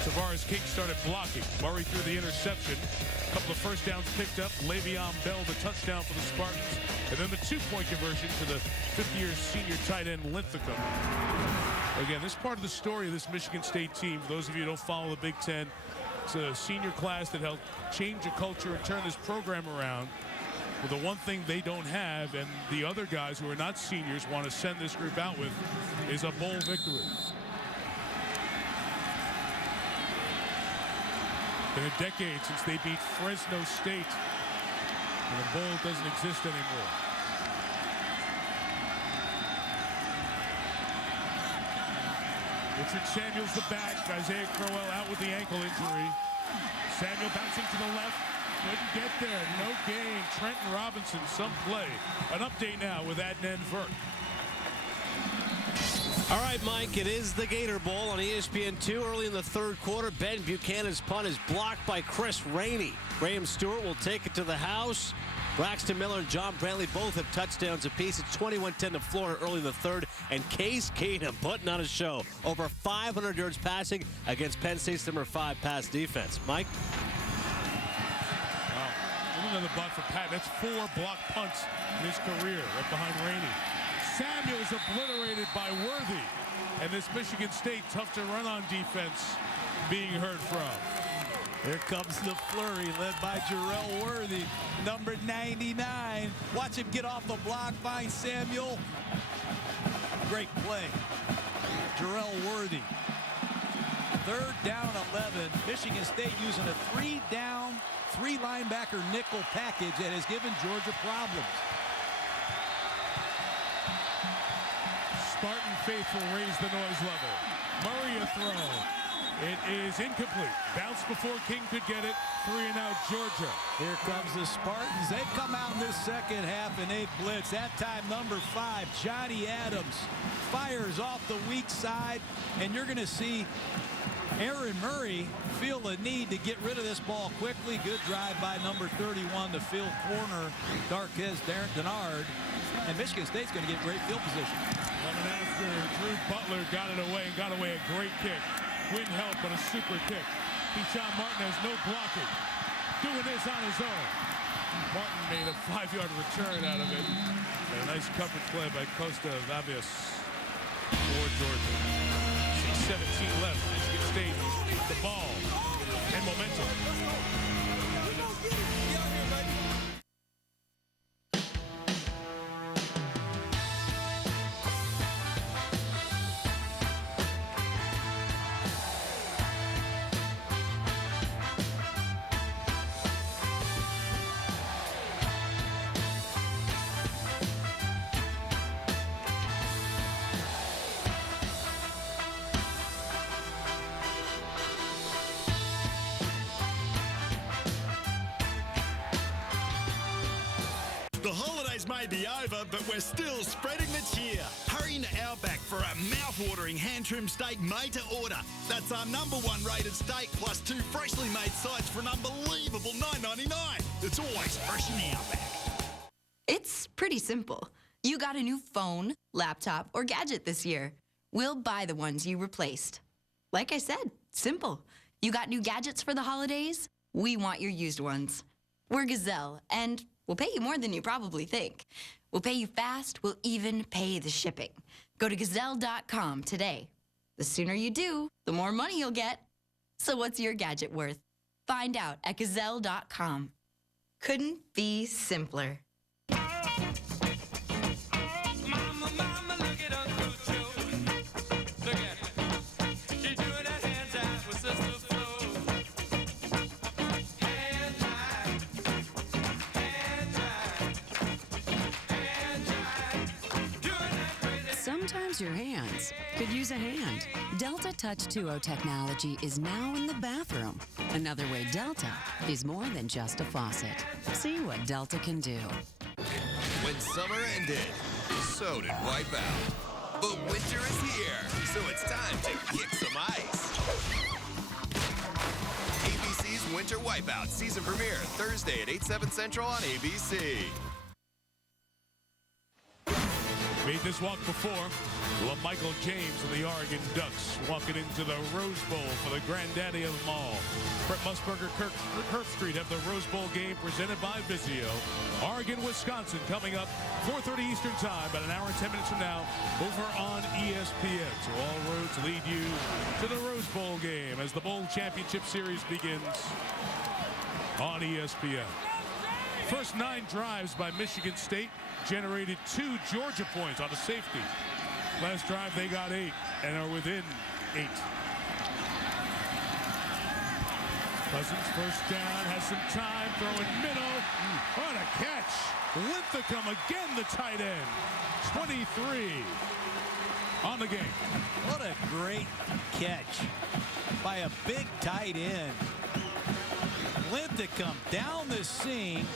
Tavares King started blocking. Murray threw the interception. A couple of first downs picked up. Le'Veon Bell, the touchdown for the Spartans. And then the 2-point conversion to the 5th-year senior tight end, Linthicum. Again, this part of the story of this Michigan State team, for those of you who don't follow the Big Ten, it's a senior class that helped change a culture and turn this program around. But the one thing they don't have, and the other guys who are not seniors want to send this group out with, is a bowl victory. Been a decade since they beat Fresno State, and the bowl doesn't exist anymore. Richard Samuel's the back. Isaiah Crowell out with the ankle injury. Samuel bouncing to the left. Couldn't get there. No gain. Trenton Robinson, some play. An update now with Adnan Vert. All right, Mike, it is the Gator Bowl on ESPN2 early in the 3rd quarter. Ben Buchanan's punt is blocked by Chris Rainey. Graham Stewart will take it to the house. Braxton Miller and John Brantley both have touchdowns apiece. It's 21-10 to Florida early in the 3rd. And Case Keenum putting on a show. Over 500 yards passing against Penn State's number 5 pass defense. Mike? Wow. Another bunt for Pat. That's 4 block punts in his career right behind Rainey. Samuel is obliterated by Worthy. And this Michigan State tough to run on defense being heard from. Here comes the flurry led by Jarrell Worthy, number 99. Watch him get off the block, find Samuel. Great play. Jarrell Worthy. 3rd down 11. Michigan State using a 3-down, 3-linebacker nickel package that has given Georgia problems. Spartan faithful raise the noise level. Murray a throw. It is incomplete. Bounced before King could get it. 3-and-out Georgia. Here comes the Spartans. They come out in this second half and they blitz. That time number 5, Johnny Adams, fires off the weak side. And you're going to see Aaron Murray feel the need to get rid of this ball quickly. Good drive by number 31, the field corner, Darquez Denard. And Michigan State's going to get great field position. after Drew Butler got it away and got away a great kick. Wind help, but a super kick. Keyshawn Martin has no blocking. Doing this on his own. Martin made a 5-yard return out of it. And a nice coverage play by Costa Vavius for Georgia. 6:17 left. Michigan State, the ball and momentum. The holidays may be over, but we're still spreading the cheer. Hurry into Outback for a mouth-watering hand-trimmed steak made to order. That's our #1 rated steak plus 2 freshly made sides for an unbelievable $9.99. It's always fresh in the Outback. It's pretty simple. You got a new phone, laptop, or gadget this year. We'll buy the ones you replaced. Like I said, simple. You got new gadgets for the holidays? We want your used ones. We're Gazelle, and we'll pay you more than you probably think. We'll pay you fast. We'll even pay the shipping. Go to Gazelle.com today. The sooner you do, the more money you'll get. So what's your gadget worth? Find out at Gazelle.com. Couldn't be simpler. Sometimes your hands could use a hand. Delta Touch 2.0 technology is now in the bathroom. Another way Delta is more than just a faucet. See what Delta can do. When summer ended, so did Wipeout. But winter is here, so it's time to kick some ice. ABC's Winter Wipeout season premiere Thursday at 8/7 Central on ABC. Made this walk before. Michael James and the Oregon Ducks walking into the Rose Bowl for the granddaddy of them all. Brett Musburger, Kirk Street have the Rose Bowl game presented by Vizio. Oregon, Wisconsin coming up 4:30 Eastern Time, about an hour and 10 minutes from now, over on ESPN. So all roads lead you to the Rose Bowl game as the Bowl Championship Series begins on ESPN. First 9 drives by Michigan State generated 2 Georgia points on a safety. Last drive they got 8 and are within 8. Cousins first down, has some time, throwing middle. What a catch. Linthicum again, the tight end. 23 on the game. What a great catch by a big tight end. Linthicum down the seam,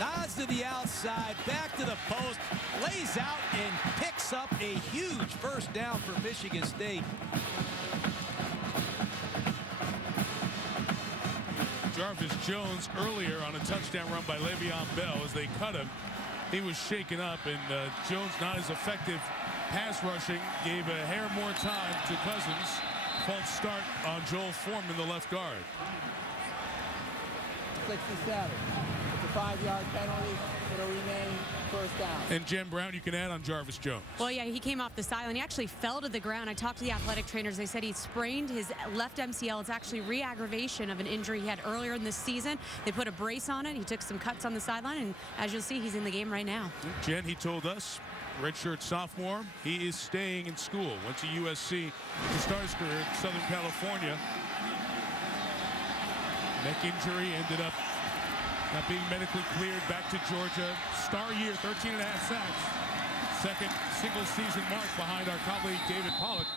nods to the outside, back to the post, lays out and picks up a huge first down for Michigan State. Jarvis Jones earlier on a touchdown run by Le'Veon Bell. As they cut him, he was shaken up, and Jones not as effective pass rushing, gave a hair more time to Cousins. False start on Joel Foreman, the left guard. 67. It's a 5-yard penalty. It'll remain first down. And Jen Brown, you can add on Jarvis Jones. Well, yeah, he came off the sideline. He actually fell to the ground. I talked to the athletic trainers. They said he sprained his left MCL. It's actually re-aggravation of an injury he had earlier in this season. They put a brace on it. He took some cuts on the sideline, and as you'll see, he's in the game right now. Jen, he told us, redshirt sophomore, he is staying in school. Went to USC to start his career in Southern California. Neck injury, ended up not being medically cleared, back to Georgia. Star year, 13.5 sacks. Second single season mark behind our colleague David Pollock.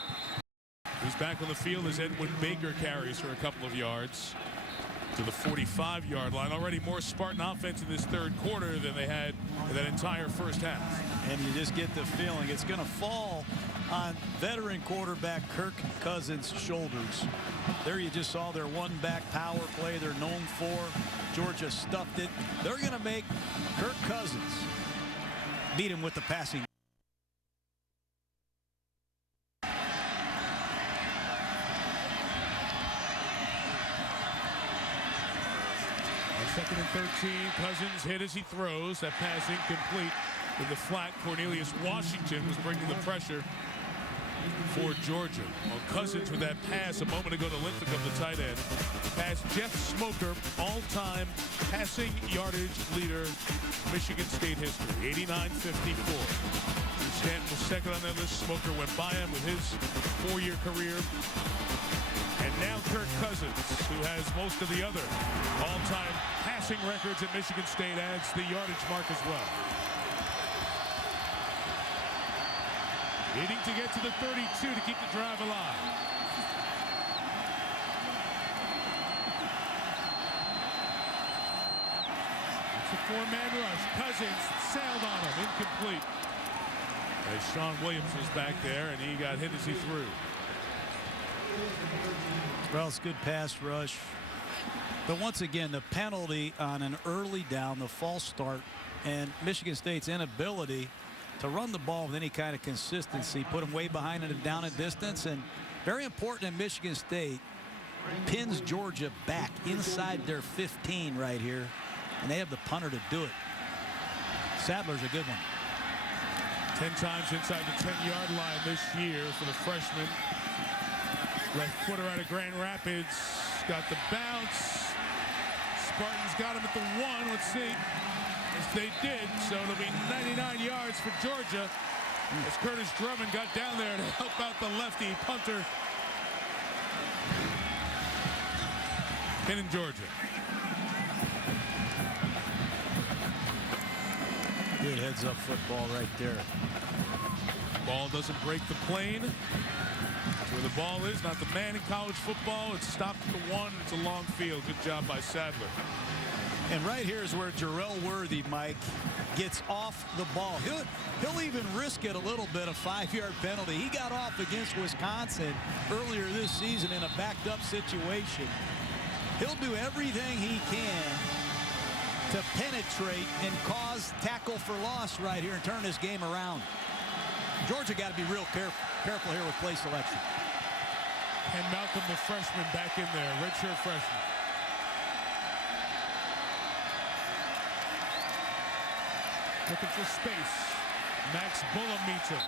He's back on the field as Edwin Baker carries for a couple of yards to the 45-yard line. Already more Spartan offense in this third quarter than they had in that entire first half. And you just get the feeling it's going to fall on veteran quarterback Kirk Cousins' shoulders. There you just saw their one-back power play they're known for. Georgia stuffed it. They're going to make Kirk Cousins beat him with the passing. Second and 13. Cousins hit as he throws. That pass incomplete with the flat. Cornelius Washington was bringing the pressure for Georgia. Well, Cousins with that pass a moment ago to Linthicum, the tight end. Passed Jeff Smoker, all-time passing yardage leader, Michigan State history, 89-54. Stanton was second on that list. Smoker went by him with his 4-year career. And now Kirk Cousins, who has most of the other all-time passing records at Michigan State, adds the yardage mark as well. Needing to get to the 32 to keep the drive alive. It's a 4-man rush. Cousins sailed on him, incomplete. As Sean Williams was back there, and he got hit as he threw. Well, it's good pass rush. But once again, the penalty on an early down, the false start, and Michigan State's inability to run the ball with any kind of consistency, put them way behind in a down and distance. And very important in Michigan State, pins Georgia back inside their 15 right here, and they have the punter to do it. Sadler's a good one. 10 times inside the 10-yard line this year for the freshman. Left footer out of Grand Rapids. Got the bounce. Spartans got him at the 1. Let's see. Yes, they did. So it'll be 99 yards for Georgia as Curtis Drummond got down there to help out the lefty punter. In Georgia. Good heads-up football right there. Ball doesn't break the plane. That's where the ball is, not the man in college football. It's stopped at the 1. It's a long field. Good job by Sadler. And right here is where Jarrell Worthy, Mike, gets off the ball. He'll even risk it a little bit, a 5-yard penalty. He got off against Wisconsin earlier this season in a backed-up situation. He'll do everything he can to penetrate and cause tackle for loss right here and turn this game around. Georgia got to be real careful here with play selection. And Malcolm, the freshman, back in there, redshirt freshman. Looking for space. Max Bulla meets him.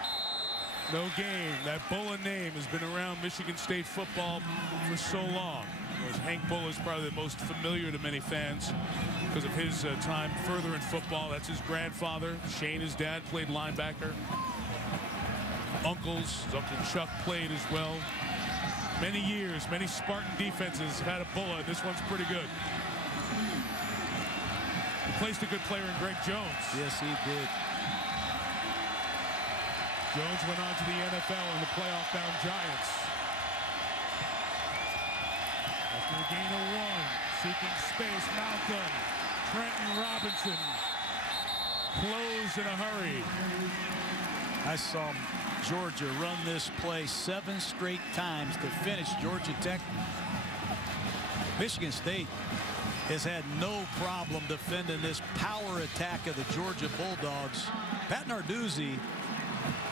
No game. That Bulla name has been around Michigan State football for so long. Hank Bulla is probably the most familiar to many fans because of his time further in football. That's his grandfather. Shane, his dad, played linebacker. His Uncle Chuck played as well. Many years, many Spartan defenses had a Bulla, and this one's pretty good. Replaced a good player in Greg Jones. Yes, he did. Jones went on to the NFL and the playoff-bound Giants. After a gain of 1, seeking space, Malcolm, Trenton Robinson, close in a hurry. I saw Georgia run this play 7 straight times to finish Georgia Tech. Michigan State has had no problem defending this power attack of the Georgia Bulldogs. Pat Narduzzi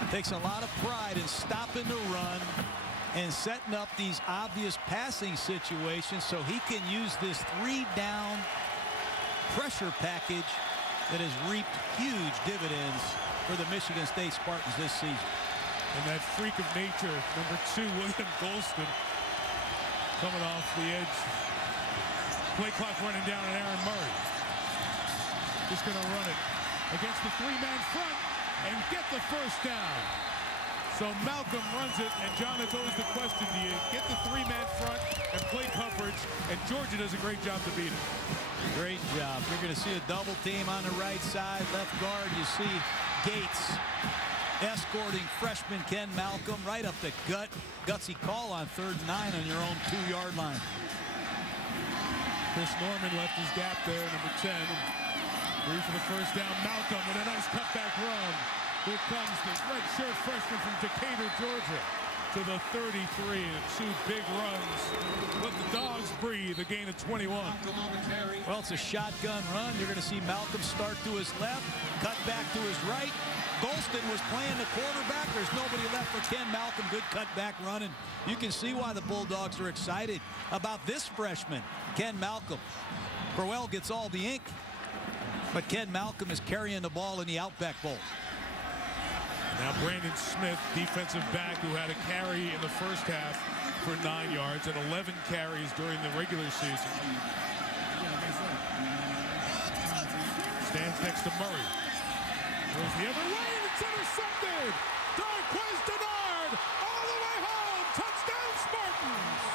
takes a lot of pride in stopping the run and setting up these obvious passing situations so he can use this 3-down pressure package that has reaped huge dividends for the Michigan State Spartans this season. And that freak of nature, number 2, William Golston, coming off the edge. Play clock running down on Aaron Murray. Just going to run it against the 3-man front and get the first down. So Malcolm runs it, and John, that's always the question. Do you get the 3-man front and play coverage? And Georgia does a great job to beat it. Great job. You're going to see a double team on the right side. Left guard, you see Gates escorting freshman Ken Malcolm right up the gut. Gutsy call on 3rd and 9 on your own 2-yard line. Chris Norman left his gap there, number 10. 3 for the first down. Malcolm with a nice cutback run. Here comes the redshirt freshman from Decatur, Georgia, to the 33. And 2 big runs. Let the dogs breathe. A gain of 21. Well, it's a shotgun run. You're going to see Malcolm start to his left, cut back to his right. Golston was playing the quarterback. There's nobody left for Ken Malcolm. Good cutback run, and you can see why the Bulldogs are excited about this freshman, Ken Malcolm. Of Crowell gets all the ink, but Ken Malcolm is carrying the ball in the Outback Bowl. Now Brandon Smith, defensive back, who had a carry in the first half for 9 yards and 11 carries during the regular season. Stands next to Murray. Goes the other way, and it's intercepted. Darquez Denard all the way home. Touchdown, Spartans.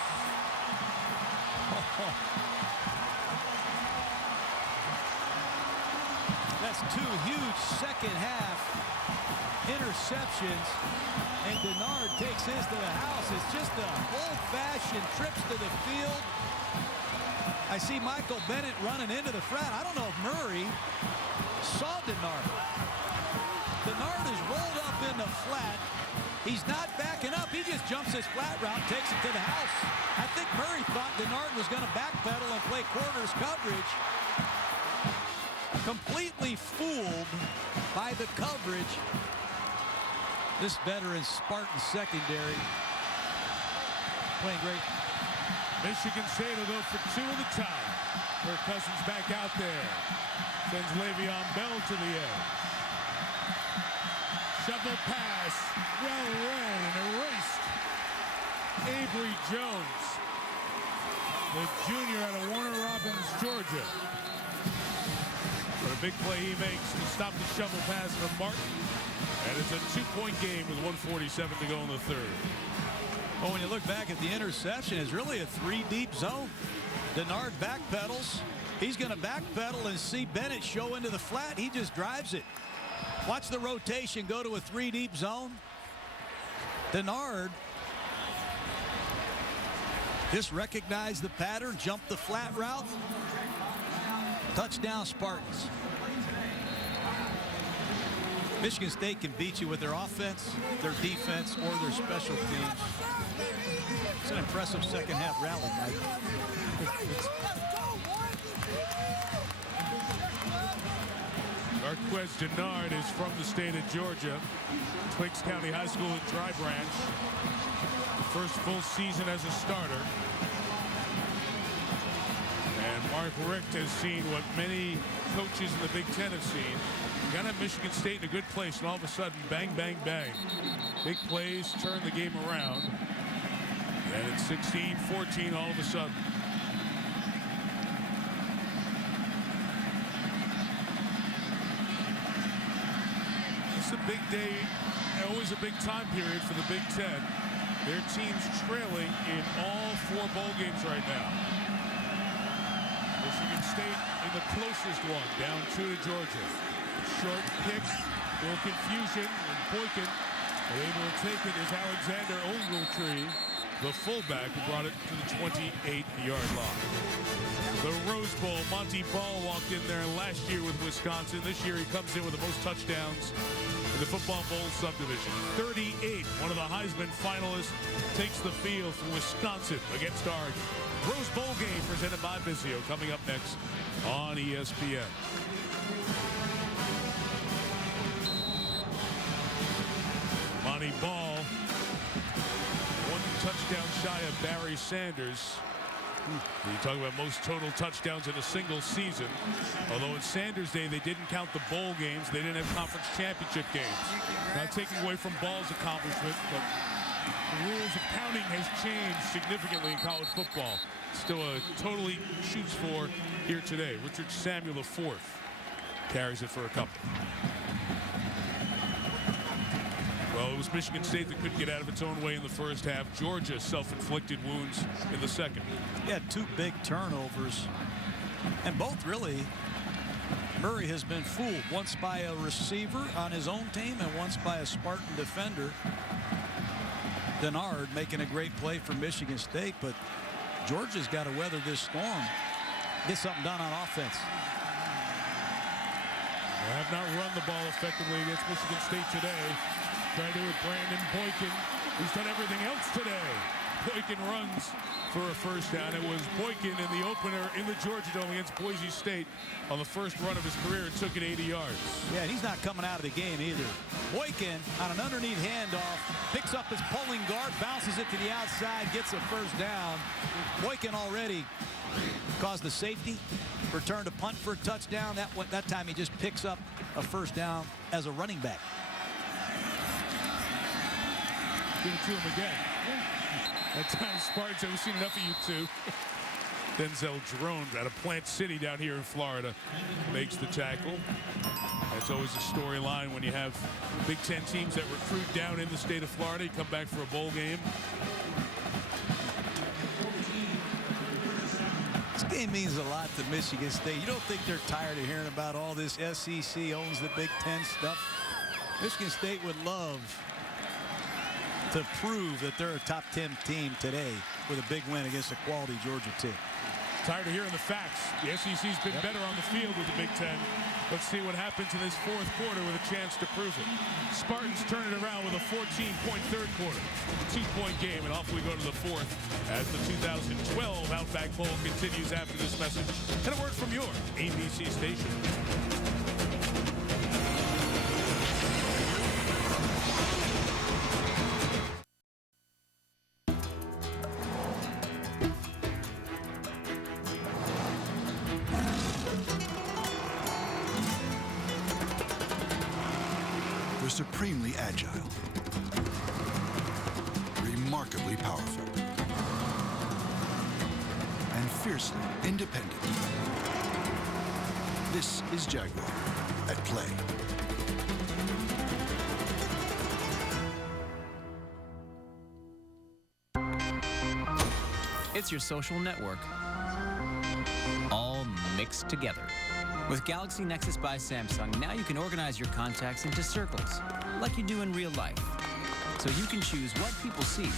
That's 2 huge second half interceptions, and Denard takes his to the house. It's just a old-fashioned trips to the field. I see Michael Bennett running into the flat. I don't know if Murray saw Denard. Denard is rolled up in the flat. He's not backing up. He just jumps his flat route, takes it to the house. I think Murray thought Denard was going to backpedal and play quarters coverage. Completely fooled by the coverage. This veteran Spartan secondary playing great. Michigan State will go for 2 in the tie. Kirk Cousins back out there. Sends Le'Veon Bell to the end. Shovel pass. Well read and erased. Avery Jones, the junior out of Warner Robins, Georgia. But a big play he makes to stop the shovel pass from Martin. And it's a 2-point game with 1:47 to go in the third. Oh, when you look back at the interception, it's really a 3-deep zone. Denard backpedals. He's going to backpedal and see Bennett show into the flat. He just drives it. Watch the rotation go to a 3-deep zone. Denard just recognized the pattern, jumped the flat route. Touchdown, Spartans. Michigan State can beat you with their offense, their defense, or their special teams. It's an impressive second half rally, Mike. Darquez Denard is from the state of Georgia. Twiggs County High School in Dry Branch. First full season as a starter. And Mark Richt has seen what many coaches in the Big Ten have seen. Got to have Michigan State in a good place, and all of a sudden, bang, bang, bang. Big plays, turn the game around. And it's 16-14 all of a sudden. It's a big day, always a big time period for the Big Ten. Their team's trailing in all 4 bowl games right now. Michigan State in the closest one, down 2 to Georgia. Short kick, a little confusion, and Boykin able to take it is Alexander Ogletree, the fullback, who brought it to the 28-yard line. The Rose Bowl, Monty Ball walked in there last year with Wisconsin. This year he comes in with the most touchdowns in the Football Bowl subdivision. 38, one of the Heisman finalists, takes the field for Wisconsin against Oregon. Rose Bowl game presented by Vizio, coming up next on ESPN. Monty Ball, 1 touchdown shy of Barry Sanders. You talk about most total touchdowns in a single season. Although in Sanders' day, they didn't count the bowl games. They didn't have conference championship games. Not taking away from Ball's accomplishment, but the rules of counting has changed significantly in college football. Still a totally shoots for here today. Richard Samuel IV carries it for a couple. Well, it was Michigan State that couldn't get out of its own way in the first half. Georgia self-inflicted wounds in the second. He had 2 big turnovers, and both really, Murray has been fooled. Once by a receiver on his own team and once by a Spartan defender. Denard making a great play for Michigan State, but Georgia's got to weather this storm, get something done on offense. They have not run the ball effectively against Michigan State today. Trying to do with Brandon Boykin, who's done everything else today. Boykin runs for a first down. It was Boykin in the opener in the Georgia Dome against Boise State on the first run of his career and took it 80 yards. Yeah, and he's not coming out of the game either. Boykin on an underneath handoff, picks up his pulling guard, bounces it to the outside, gets a first down. Boykin already caused the safety, returned a punt for a touchdown. That time he just picks up a first down as a running back. Give it to him again. That time Spartans, we've seen enough of you two. Denzel Jerome out of Plant City down here in Florida makes the tackle. That's always a storyline when you have Big Ten teams that recruit down in the state of Florida. You come back for a bowl game. This game means a lot to Michigan State. You don't think they're tired of hearing about all this SEC owns the Big Ten stuff? Michigan State would love to prove that they're a top 10 team today with a big win against a quality Georgia team. Tired of hearing the facts. The SEC's been better on the field with the Big Ten. Let's see what happens in this fourth quarter with a chance to prove it. Spartans turn it around with a 14-point third quarter. 2-point game, and off we go to the fourth as the 2012 Outback Bowl continues after this message. And a word from your ABC station. Supremely agile, remarkably powerful, and fiercely independent. This is Jaguar at play. It's your social network, all mixed together. With Galaxy Nexus by Samsung, now you can organize your contacts into circles, like you do in real life. So you can choose what people see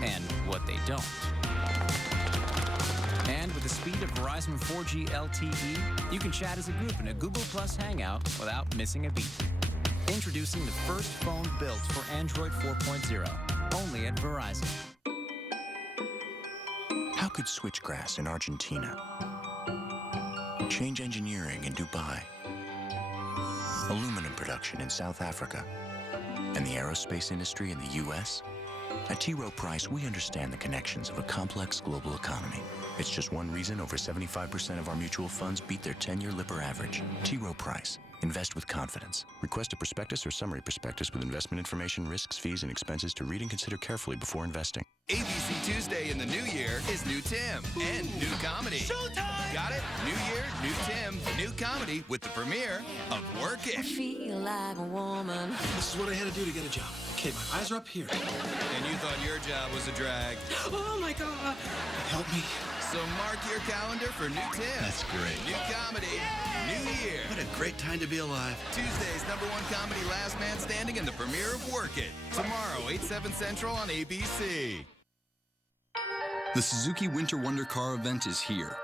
and what they don't. And with the speed of Verizon 4G LTE, you can chat as a group in a Google Plus Hangout without missing a beat. Introducing the first phone built for Android 4.0, only at Verizon. How could switchgrass in Argentina change engineering in Dubai, aluminum production in South Africa, and the aerospace industry in the U.S.? At T. Rowe Price, we understand the connections of a complex global economy. It's just one reason over 75% of our mutual funds beat their 10-year Lipper average. T. Rowe Price. Invest with confidence. Request a prospectus or summary prospectus with investment information, risks, fees, and expenses to read and consider carefully before investing. ABC Tuesday in the new year is New Tim and new comedy. Showtime! Got it? New year, new Tim, new comedy with the premiere of Work It. I feel like a woman. This is what I had to do to get a job. Okay, my eyes are up here. And you thought your job was a drag. Oh my God. Help me. So mark your calendar for New Tim. That's great. New comedy, new year. What a great time to be alive. Tuesday's #1 comedy, Last Man Standing, and the premiere of Work It. Tomorrow, 8/7 Central on ABC. The Suzuki Winter Wonder Car event is here.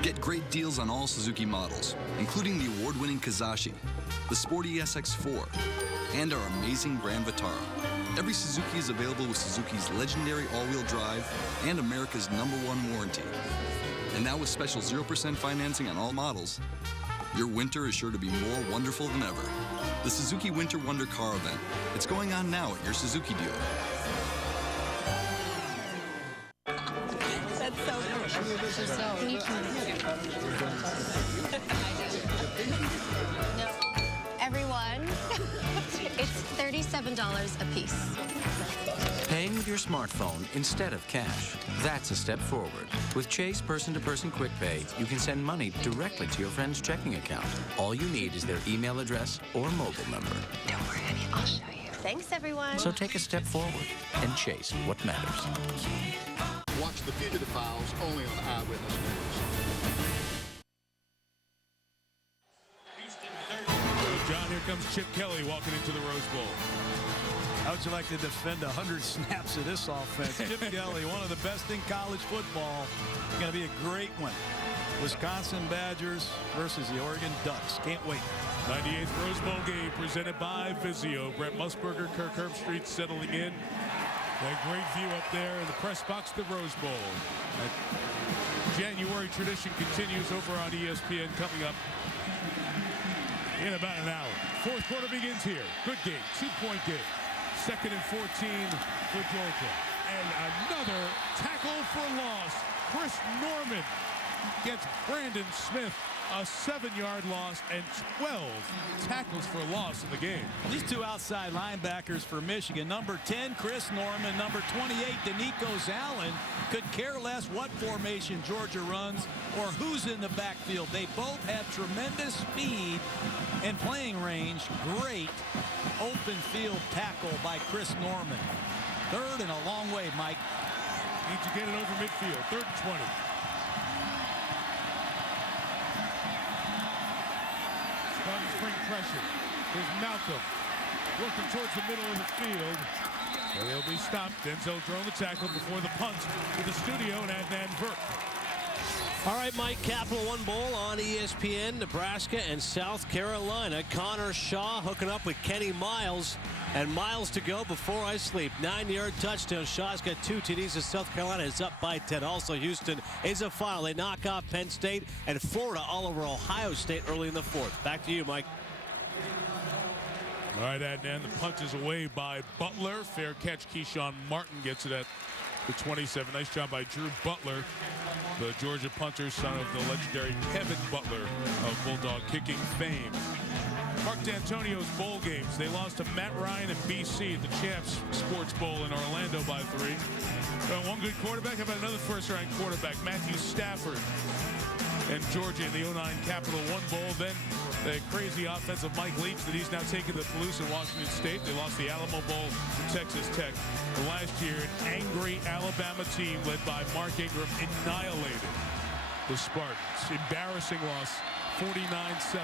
Get great deals on all Suzuki models, including the award-winning Kazashi, the sporty SX4, and our amazing Grand Vitara. Every Suzuki is available with Suzuki's legendary all-wheel drive and America's #1 warranty. And now with special 0% financing on all models, your winter is sure to be more wonderful than ever. The Suzuki Winter Wonder Car event. It's going on now at your Suzuki dealer. That's so good. This is so Everyone, it's $37 a piece. Paying with your smartphone instead of cash. That's a step forward. With Chase Person-to-Person Quick Pay, you can send money directly to your friend's checking account. All you need is their email address or mobile number. Don't worry, honey, I'll show you. Thanks, everyone. So take a step forward and chase what matters. Watch The Fugitive Files only on Eyewitness News. John, here comes Chip Kelly walking into the Rose Bowl. How would you like to defend 100 snaps of this offense? Chip Kelly, one of the best in college football. Going to be a great one. Wisconsin Badgers versus the Oregon Ducks. Can't wait. 98th Rose Bowl game presented by Vizio. Brett Musburger, Kirk Herbstreit settling in. That great view up there in the press box, the Rose Bowl. That January tradition continues over on ESPN coming up in about an hour. Fourth quarter begins here. Good game, 2-point game. 2nd and 14 for Georgia. And another tackle for loss. Chris Norman gets Brandon Smith a 7-yard loss and 12 tackles for a loss in the game. These two outside linebackers for Michigan, number 10, Chris Norman, number 28, Danico Allen, could care less what formation Georgia runs or who's in the backfield. They both have tremendous speed and playing range. Great open field tackle by Chris Norman. Third and a long way, Mike. Need to get it over midfield. 3rd and 20. Spring pressure. Here's Malcolm working towards the middle of the field. And they'll be stopped. Denzel throwing the tackle before the punt to the studio and Adnan Burke. All right, Mike, Capital One Bowl on ESPN, Nebraska and South Carolina. Connor Shaw hooking up with Kenny Miles. And miles to go before I sleep. 9-yard touchdown. Shaw's got 2 TDs as South Carolina is up by 10. Also, Houston is a final. They knock off Penn State and Florida all over Ohio State early in the 4th. Back to you, Mike. All right, Adnan, the punt is away by Butler. Fair catch. Keyshawn Martin gets it at the 27. Nice job by Drew Butler, the Georgia punter, son of the legendary Kevin Butler of Bulldog kicking fame. Mark D'Antonio's bowl games. They lost to Matt Ryan and BC at the Champs Sports Bowl in Orlando by 3. One good quarterback. How about another first-ranked quarterback, Matthew Stafford, and Georgia in the 09 Capital One Bowl. Then the crazy offensive Mike Leach that he's now taken to Palouse in Washington State. They lost the Alamo Bowl to Texas Tech. And last year, an angry Alabama team led by Mark Ingram annihilated the Spartans. Embarrassing loss, 49-7.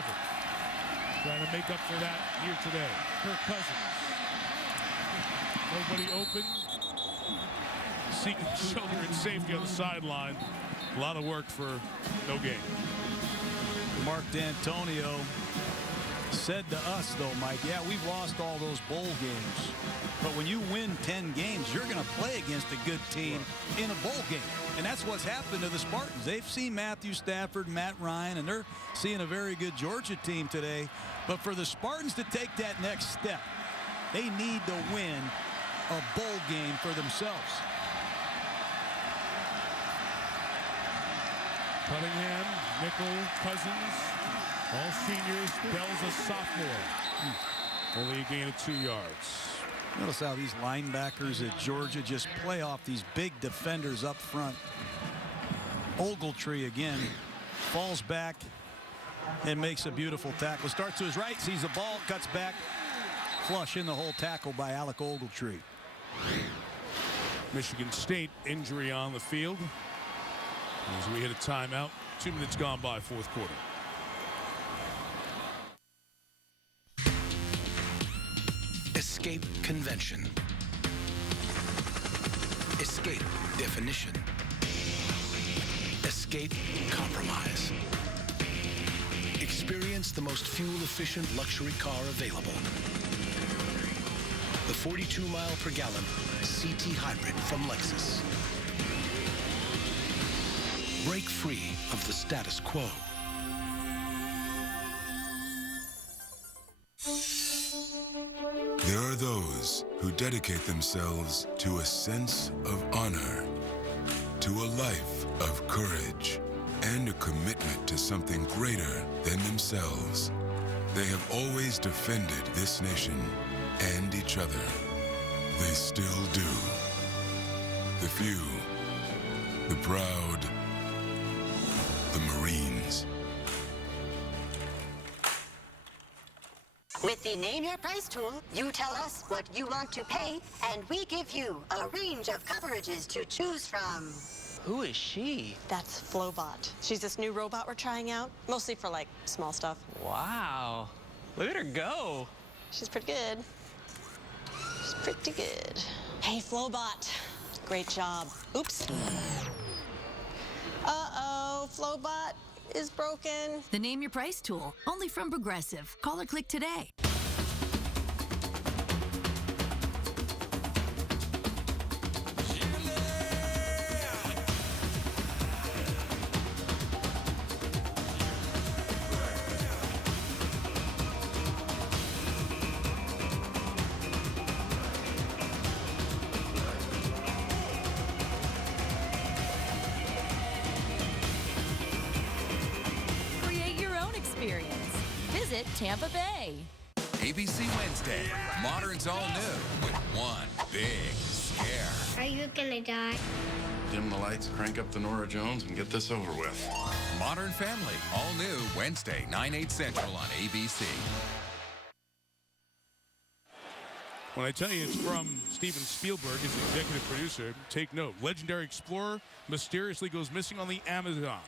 Trying to make up for that here today. Kirk Cousins. Nobody open. Seeking shelter and safety on the sideline. A lot of work for no gain. Mark D'Antonio said to us, though, Mike, yeah, we've lost all those bowl games. But when you win 10 games, you're going to play against a good team in a bowl game. And that's what's happened to the Spartans. They've seen Matthew Stafford, Matt Ryan, and they're seeing a very good Georgia team today. But for the Spartans to take that next step, they need to win a bowl game for themselves. Cunningham, Nickel, Cousins, all seniors. Bell's a sophomore. Only a gain of 2 yards. Notice how these linebackers at Georgia just play off these big defenders up front. Ogletree again falls back and makes a beautiful tackle. Starts to his right, sees the ball, cuts back, flush in the whole tackle by Alec Ogletree. Michigan State injury on the field as we hit a timeout. 2 minutes gone by, 4th quarter. Escape convention. Escape definition. Escape compromise. Experience the most fuel-efficient luxury car available. The 42-mile-per-gallon CT Hybrid from Lexus. Break free of the status quo. There are those who dedicate themselves to a sense of honor, to a life of courage, and a commitment to something greater than themselves. They have always defended this nation and each other. They still do. The few, the proud, the Marines. With the Name Your Price tool, you tell us what you want to pay, and we give you a range of coverages to choose from. Who is she? That's Flowbot. She's this new robot we're trying out, mostly for, like, small stuff. Wow. Look at her go. She's pretty good. She's pretty good. Hey, Flowbot. Great job. Oops. Uh-oh, Flowbot is broken. The Name Your Price tool, only from Progressive. Call or click today. visit Tampa Bay. ABC Wednesday. Modern's all new with one big scare. Are you gonna die? Dim the lights, crank up the Nora Jones, and get this over with. Modern Family. All new Wednesday, 9/8 Central on ABC. When I tell you it's from Steven Spielberg, his executive producer, take note. Legendary explorer mysteriously goes missing on the Amazon.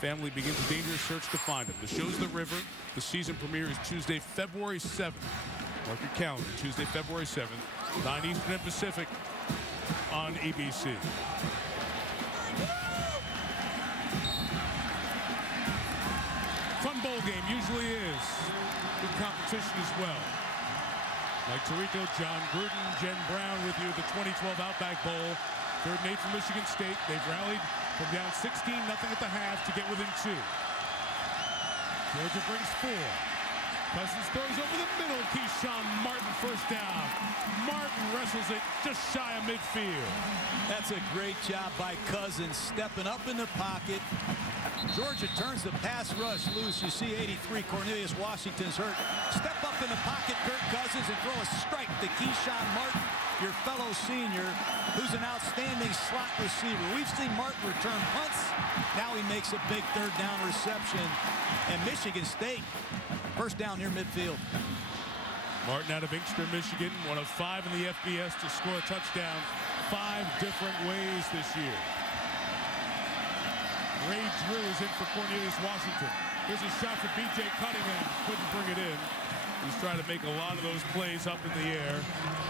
Family begins a dangerous search to find him. The show's The River. The season premiere is Tuesday, February 7th. Mark your calendar, Tuesday, February 7th, 9 Eastern and Pacific on ABC. Fun bowl game, usually is. Good competition as well. Mike Tirico, John Gruden, Jen Brown with you at the 2012 Outback Bowl. 3rd and 8 for Michigan State. They've rallied from down 16-0 at the half to get within 2. Georgia brings 4. Cousins throws over the middle. Keyshawn Martin first down. Martin wrestles it just shy of midfield. That's a great job by Cousins, stepping up in the pocket. Georgia turns the pass rush loose. You see 83, Cornelius Washington's hurt. Step up in the pocket, Kirk Cousins, and throw a strike to Keyshawn Martin, your fellow senior, who's an outstanding slot receiver. We've seen Martin return punts. Now he makes a big 3rd down reception. And Michigan State, first down near midfield. Martin out of Inkster, Michigan, one of 5 in the FBS to score a touchdown 5 different ways this year. Ray Drew is in for Cornelius Washington. Here's a shot for B.J. Cunningham. Couldn't bring it in. He's trying to make a lot of those plays up in the air.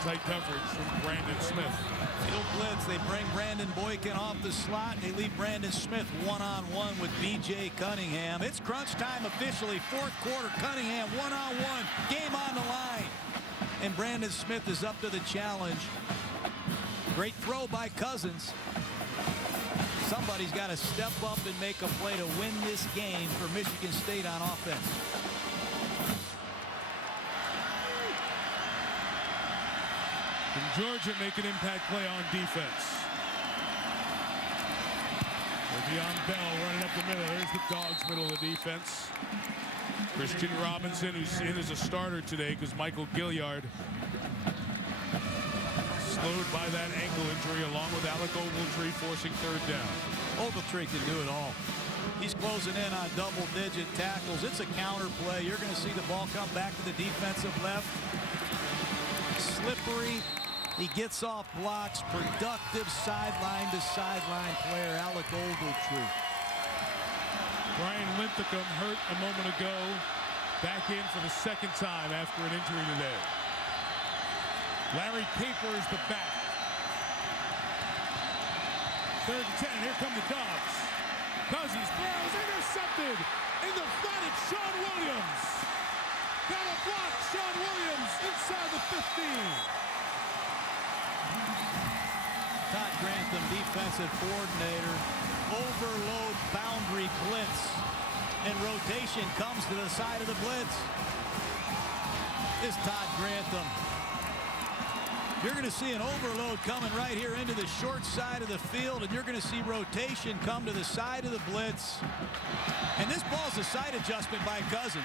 Tight coverage from Brandon Smith. Field blitz. They bring Brandon Boykin off the slot. They leave Brandon Smith one-on-one with B.J. Cunningham. It's crunch time officially. 4th quarter. Cunningham one-on-one. Game on the line. And Brandon Smith is up to the challenge. Great throw by Cousins. Somebody's got to step up and make a play to win this game for Michigan State on offense. Can Georgia make an impact play on defense? Le'Veon Bell running up the middle. There's the Dogs' middle of the defense. Christian Robinson, who's in as a starter today because Michael Gilliard slowed by that ankle injury, along with Alec Ogletree forcing 3rd down. Ogletree can do it all. He's closing in on double-digit tackles. It's a counter play. You're going to see the ball come back to the defensive left. Slippery. He gets off blocks. Productive sideline-to-sideline player, Alec Ogletree. Brian Linthicum hurt a moment ago. Back in for the 2nd time after an injury today. Larry Capers the back. 3rd and 10. Here come the Dogs. Cousins throws, intercepted in the flat. It's Sean Williams. Got a block. Sean Williams inside the 15. Todd Grantham, defensive coordinator. Overload boundary blitz. And rotation comes to the side of the blitz. Is Todd Grantham. You're going to see an overload coming right here into the short side of the field, and you're going to see rotation come to the side of the blitz. And this ball's a side adjustment by Cousins.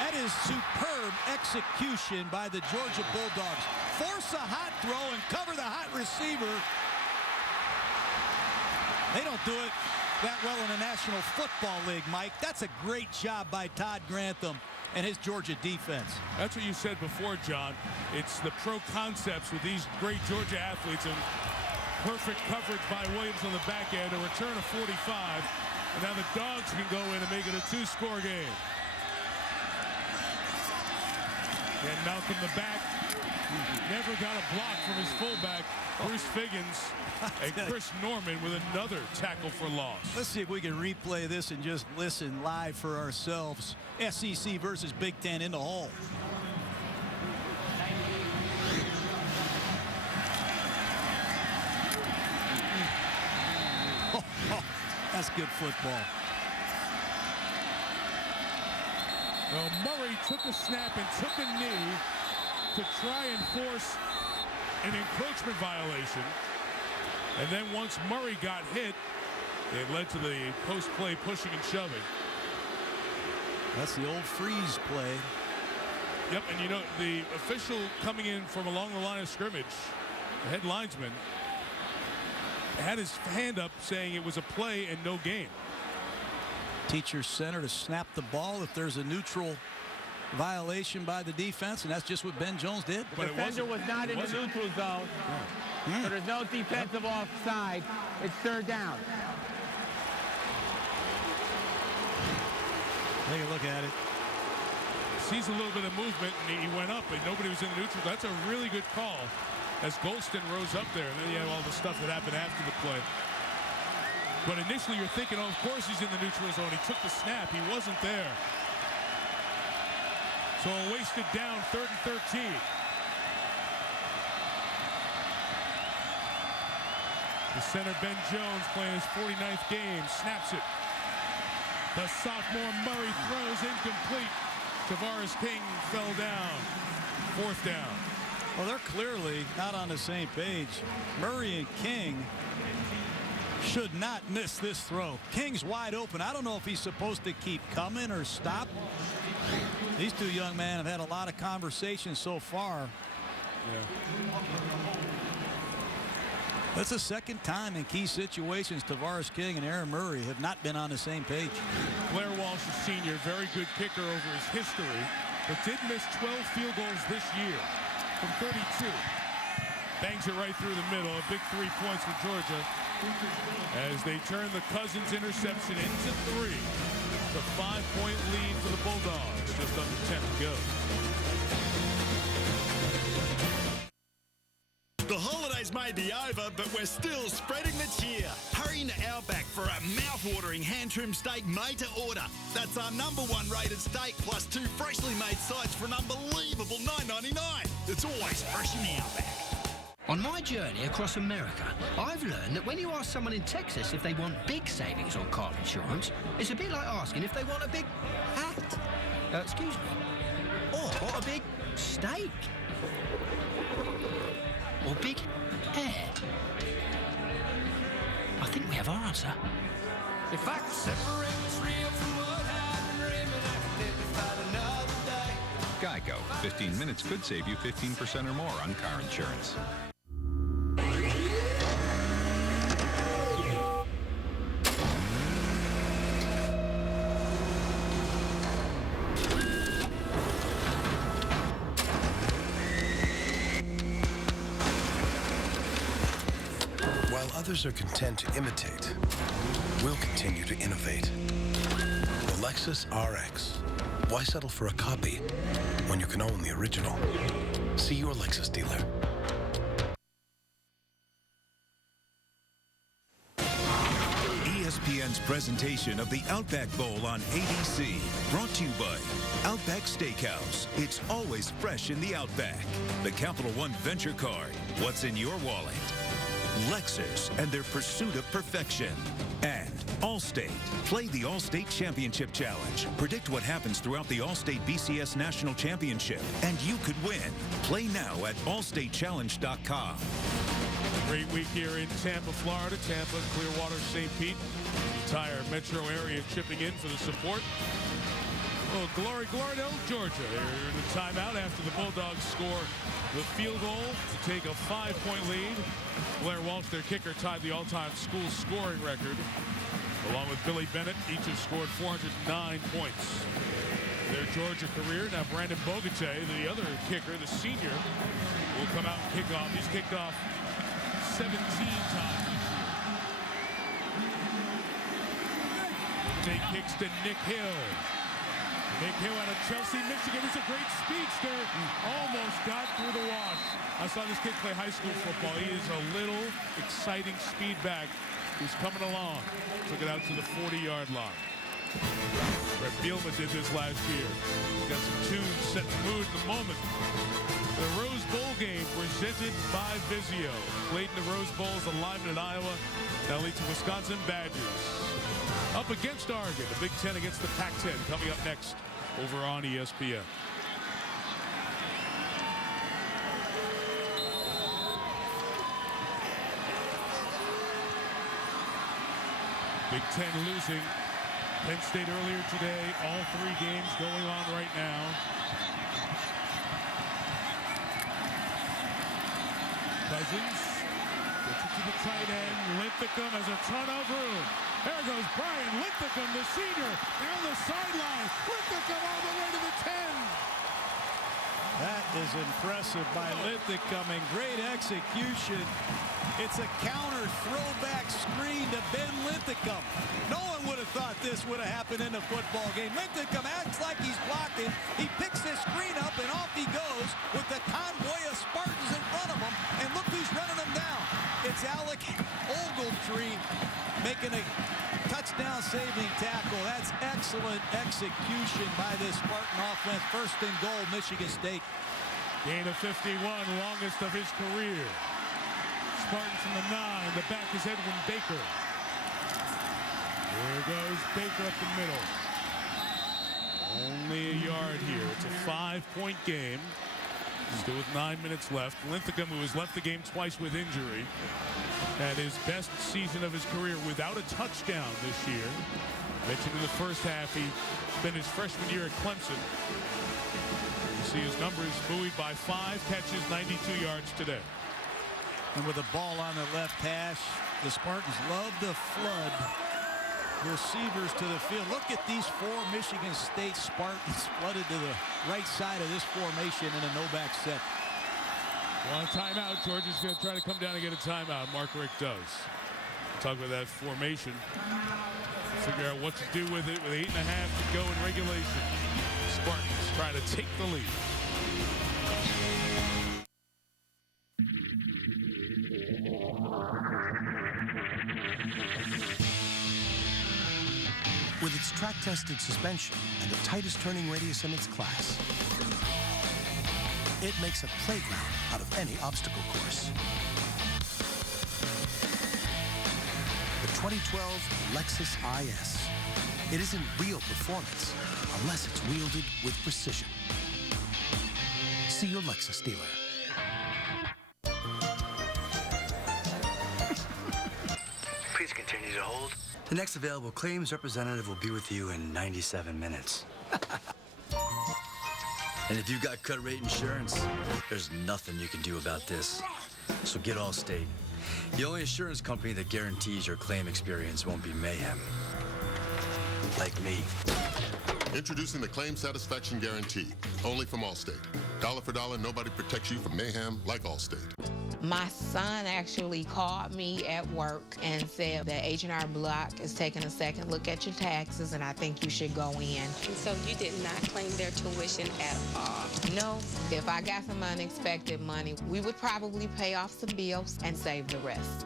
That is superb execution by the Georgia Bulldogs. Force a hot throw and cover the hot receiver. They don't do it that well in the National Football League, Mike. That's a great job by Todd Grantham and his Georgia defense. That's what you said before, John. It's the pro concepts with these great Georgia athletes, and perfect coverage by Williams on the back end, a return of 45, and now the Dogs can go in and make it a 2-score game. And Malcolm the back never got a block from his fullback, Bruce Figgins, and Chris Norman with another tackle for loss. Let's see if we can replay this and just listen live for ourselves. SEC versus Big Ten in the hall. That's good football. Well, Murray took a snap and took a knee to try and force an encroachment violation. And then once Murray got hit, it led to the post-play pushing and shoving. That's the old freeze play. Yep, and you know, the official coming in from along the line of scrimmage, the head linesman, had his hand up saying it was a play and no game. Teacher center to snap the ball if there's a neutral violation by the defense, and that's just what Ben Jones did. The defender was not in the neutral zone, so there's no defensive offside. It's third down. Take a look at it. Sees a little bit of movement, and he went up, and nobody was in the neutral. That's a really good call as Golston rose up there, and then you have all the stuff that happened after the play. But initially you're thinking, oh, of course he's in the neutral zone. He took the snap. He wasn't there. So a wasted down, 3rd and 13. The center, Ben Jones, playing his 49th game, snaps it. The sophomore Murray throws incomplete. Tavares King fell down. 4th down. Well, they're clearly not on the same page. Murray and King should not miss this throw. King's wide open. I don't know if he's supposed to keep coming or stop. These two young men have had a lot of conversations so far. Yeah. That's the second time in key situations Tavares King and Aaron Murray have not been on the same page. Blair Walsh, the senior, very good kicker over his history, but did miss 12 field goals this year from 32. Bangs it right through the middle. A big 3 points for Georgia as they turn the Cousins interception into 3. It's a 5-point lead for the Bulldogs. Just under 10 to go. The holidays may be over, but we're still spreading the cheer. Hurry into Outback for a mouth-watering hand-trimmed steak made to order. That's our #1 rated steak plus 2 freshly made sides for an unbelievable $9.99. It's always fresh in the Outback. On my journey across America, I've learned that when you ask someone in Texas if they want big savings on car insurance, it's a bit like asking if they want a big hat. Excuse me. Or a big steak. Or big hair. I think we have our answer. If I could separate what's real from what happened, dreaming I could live to fight another day. Geico. 15 minutes could save you 15% or more on car insurance. While others are content to imitate, we'll continue to innovate. The Lexus RX. Why settle for a copy when you can own the original? See your Lexus dealer. ESPN's presentation of the Outback Bowl on ABC, brought to you by Outback Steakhouse. It's always fresh in the Outback. The Capital One Venture Card. What's in your wallet? Lexus and their pursuit of perfection. And Allstate. Play the Allstate Championship Challenge. Predict what happens throughout the Allstate BCS National Championship, and you could win. Play now at allstatechallenge.com. Great week here in Tampa, Florida. Tampa, Clearwater, St. Pete. Entire metro area chipping in for the support. Oh, glory to Georgia. They're in the timeout after the Bulldogs score the field goal to take a 5-point lead. Blair Walsh, their kicker, tied the all-time school scoring record. Along with Billy Bennett, each have scored 409 points. Their Georgia career. Now Brandon Bogate, the other kicker, the senior, will come out and kick off. He's kicked off 17 times. Take kicks to Nick Hill. Nick Hill out of Chelsea, Michigan. It's a great speedster. Almost got through the wash. I saw this kid play high school football. He is a little exciting speed back who's coming along. Took it out to the 40-yard line. Brett Bielema did this last year. Got some tunes, set the mood in the moment. The Rose Bowl game presented by Vizio. Played in the Rose Bowls, alignment at Iowa. Now leads to Wisconsin Badgers. Up against Oregon, the Big Ten against the Pac-10 coming up next over on ESPN. Big Ten losing Penn State earlier today, all 3 games going on right now. Cousins gets it to the tight end. Linthicum has a ton of room. There goes Brian Linthicum, the senior, down the sideline. Linthicum all the way to the 10. That is impressive by Linthicum and great execution. It's a counter throwback screen to Ben Linthicum. No one would have thought this would have happened in a football game. Linthicum acts like he's blocking. He picks his screen up and off he goes with the convoy of Spartans in front of him. And look who's running them down. It's Alec Ogletree making a touchdown saving tackle. That's excellent execution by this Spartan offense. First and goal, Michigan State. Gain of 51, longest of his career. Spartans from the 9. The back is Edwin Baker. There goes Baker up the middle. Only a yard here. It's a 5-point game. Still with 9 minutes left. Linthicum, who has left the game twice with injury, had his best season of his career without a touchdown this year. Mentioned in the first half, he spent his freshman year at Clemson. You see his numbers buoyed by 5 catches, 92 yards today. And with the ball on the left hash, the Spartans love to flood receivers to the field. Look at these 4 Michigan State Spartans flooded to the right side of this formation in a no-back set. Well, a timeout. Georgia's going to try to come down and get a timeout. Mark Richt does. Talk about that formation. Figure out what to do with it with 8.5 to go in regulation. Spartans trying to take the lead. With its track-tested suspension and the tightest turning radius in its class, it makes a playground out of any obstacle course. The 2012 Lexus IS. It isn't real performance unless it's wielded with precision. See your Lexus dealer. Please continue to hold. The next available claims representative will be with you in 97 minutes. And if you've got cut rate insurance, there's nothing you can do about this. So get Allstate. The only insurance company that guarantees your claim experience won't be mayhem. Like me. Introducing the Claim Satisfaction Guarantee, only from Allstate. Dollar for dollar, nobody protects you from mayhem like Allstate. My son actually called me at work and said that H&R Block is taking a second look at your taxes and I think you should go in. And so you did not claim their tuition at all? No. If I got some unexpected money, we would probably pay off some bills and save the rest.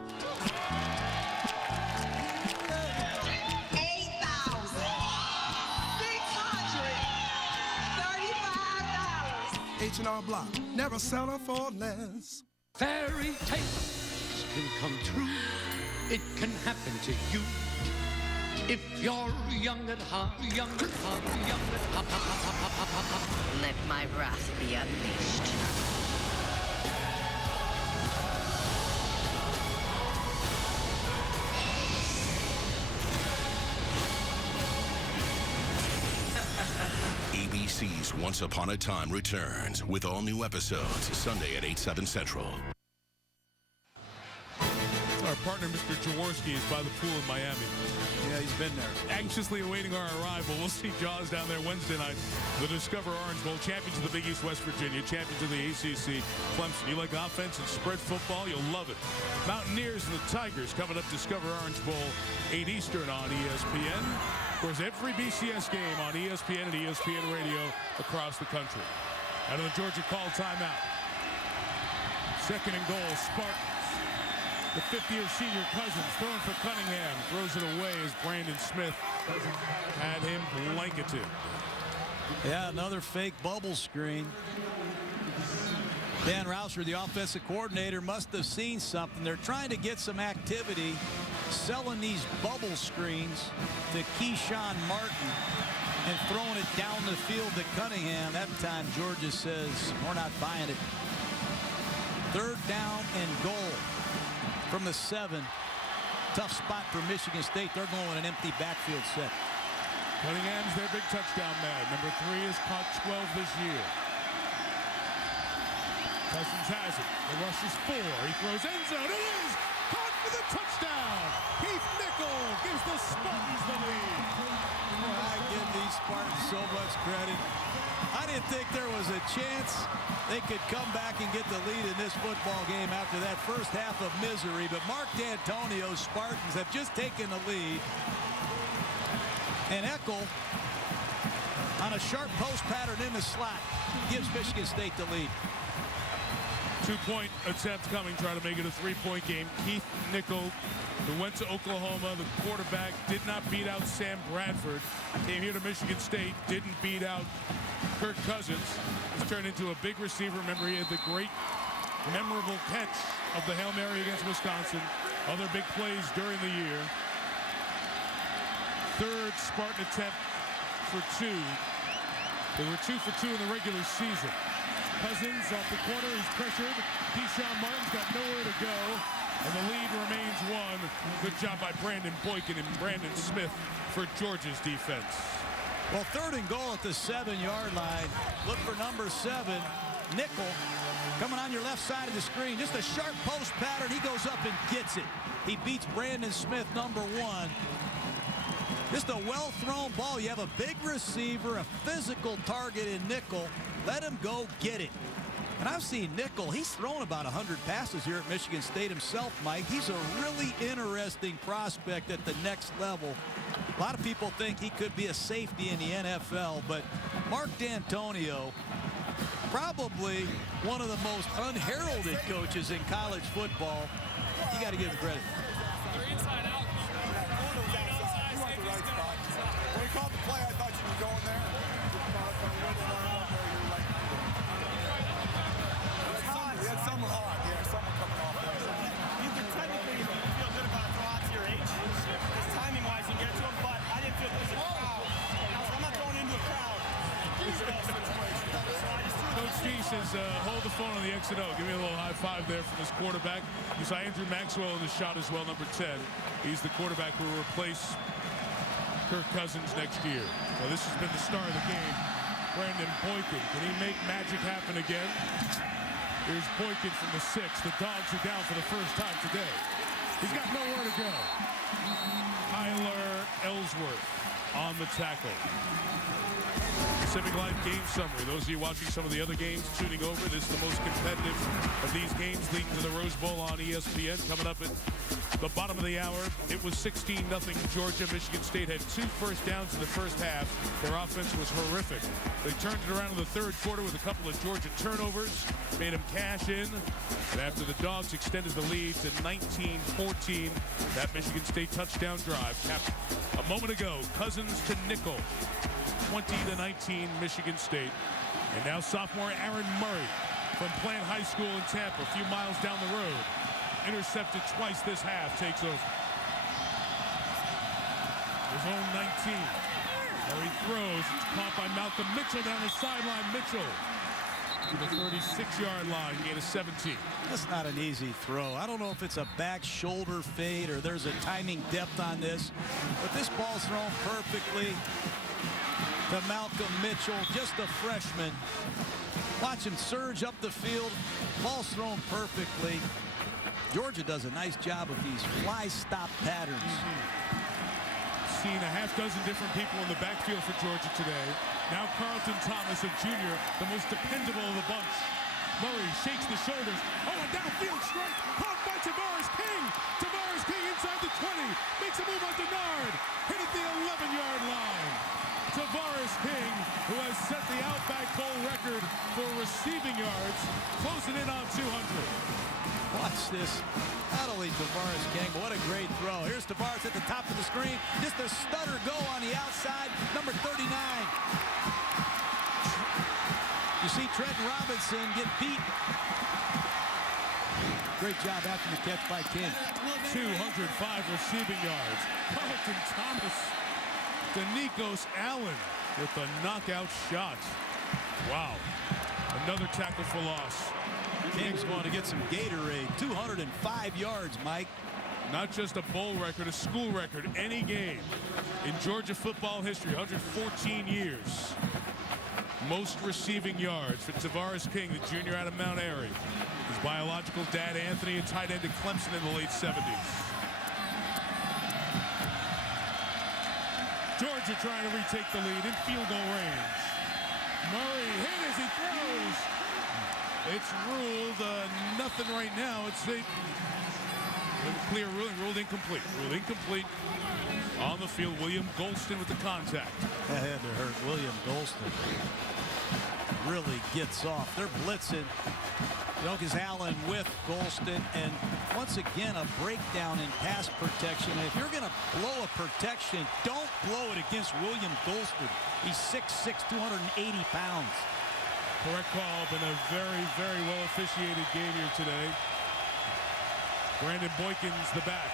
H&R Block, never settle for less. Fairy tales can come true. It can happen to you. If you're young at heart, young at heart, young at heart. Let my wrath be unleashed. ABC's Once Upon a Time returns with all new episodes Sunday at 8, 7 Central. Our partner, Mr. Jaworski, is by the pool in Miami. Yeah, he's been there. Anxiously awaiting our arrival. We'll see Jaws down there Wednesday night. The Discover Orange Bowl, champions of the Big East West Virginia, champions of the ACC. Clemson, you like offense and spread football? You'll love it. Mountaineers and the Tigers coming up Discover Orange Bowl, 8 Eastern on ESPN. Of course, every BCS game on ESPN and ESPN Radio across the country. Out of the Georgia call timeout. Second and goal, Spartans. The 50-year senior Cousins throwing for Cunningham. Throws it away as Brandon Smith had him blanketed. Yeah, another fake bubble screen. Dan Rauscher, the offensive coordinator, must have seen something. They're trying to get some activity, selling these bubble screens to Keyshawn Martin and throwing it down the field to Cunningham. That time, Georgia says, we're not buying it. Third down and goal. From the 7. Tough spot for Michigan State. They're going an empty backfield set. Cunningham's their big touchdown man. Number 3 has caught 12 this year. Cousins has it. The rush is 4. He throws end zone. It is caught for the touchdown. Keith Nichol gives the Spartans the lead. I give these Spartans so much credit. I didn't think there was a chance they could come back and get the lead in this football game after that first half of misery. But Mark D'Antonio's Spartans have just taken the lead. And Eckel, on a sharp post pattern in the slot, gives Michigan State the lead. 2-point attempt coming, trying to make it a 3-point game. Keith Nichol, who went to Oklahoma, the quarterback, did not beat out Sam Bradford. Came here to Michigan State, didn't beat out Kirk Cousins. He's turned into a big receiver. Remember, he had the great, memorable catch of the Hail Mary against Wisconsin. Other big plays during the year. Third Spartan attempt for 2. They were 2 for 2 in the regular season. Cousins off the corner, he's pressured. Keyshawn Martin's got nowhere to go, and the lead remains 1. Good job by Brandon Boykin and Brandon Smith for Georgia's defense. Well, 3rd and goal at the 7-yard line. Look for number 7, Nichol, coming on your left side of the screen. Just a sharp post pattern. He goes up and gets it. He beats Brandon Smith, number 1. Just a well-thrown ball. You have a big receiver, a physical target in Nichol. Let him go get it. And I've seen Nichol. He's thrown about 100 passes here at Michigan State himself, Mike. He's a really interesting prospect at the next level. A lot of people think he could be a safety in the NFL, but Mark D'Antonio, probably one of the most unheralded coaches in college football. You got to give him credit. When he called the play, I thought you were going there. You had someone hard. Yeah, someone coming off there. You can technically feel good about a throw out to your age. Because timing-wise, you get to him, but I didn't feel there's a crowd. I'm not throwing into a crowd. Coach D says, hold the phone on the exit out. Give me a little high five there from his quarterback. You saw Andrew Maxwell in the shot as well, number 10. He's the quarterback who will replace Kirk Cousins next year. Well, this has been the star of the game. Brandon Boykin. Can he make magic happen again? Here's Boykin from the 6. The Dogs are down for the first time today. He's got nowhere to go. Tyler Ellsworth on the tackle. Pacific Life game summary. Those of you watching some of the other games, tuning over, this is the most competitive of these games leading to the Rose Bowl on ESPN. Coming up at the bottom of the hour, it was 16-0 Georgia. Michigan State had 2 first downs in the first half. Their offense was horrific. They turned it around in the 3rd quarter with a couple of Georgia turnovers, made them cash in. And after the Dogs extended the lead to 19-14, that Michigan State touchdown drive capped a moment ago. Cousins to Nichol. 20-19 Michigan State. And now sophomore Aaron Murray from Plant High School in Tampa, a few miles down the road. Intercepted twice this half, takes over. His own 19. Murray throws, it's caught by Malcolm Mitchell down the sideline. Mitchell to the 36-yard line, gain of 17. That's not an easy throw. I don't know if it's a back shoulder fade or there's a timing depth on this, but this ball's thrown perfectly to Malcolm Mitchell, just a freshman. Watch him surge up the field. Ball's thrown perfectly. Georgia does a nice job of these fly stop patterns. Seen a half dozen different people in the backfield for Georgia today. Now Carlton Thomas, a junior, the most dependable of the bunch. Murray shakes the shoulders. Oh, a downfield strike. Caught by Tavares King. Tavares King inside the 20. Makes a move on Denard. Hit at the 11-yard line. Tavares King, who has set the Outback Bowl record for receiving yards, closing in on 200. Watch this. Not only Tavares King, but what a great throw. Here's Tavares at the top of the screen. Just a stutter go on the outside, number 39. You see Trenton Robinson get beat. Great job after the catch by King. 205 receiving yards. Carlton Thomas to Nikos Allen with the knockout shot. Wow. Another tackle for loss. King's going to get some Gatorade. 205 yards, Mike. not just a bowl record, a school record, any game in Georgia football history, 114 years. Most receiving yards for Tavares King, the junior out of Mount Airy. His biological dad, Anthony, a tight end at Clemson in the late 70s. Georgia trying to retake the lead in field goal range. Murray hit as he throws. It's ruled nothing right now. It's a clear ruling, ruled incomplete. Ruled incomplete on the field. William Golston with the contact. That had to hurt. William Golston really gets off. They're blitzing. Jonas Allen with Golston, and once again a breakdown in pass protection. And if you're going to blow a protection, don't blow it against William Golston. He's 6'6", 280 pounds. Correct call. Been a very, very well officiated game here today. Brandon Boykins, the back,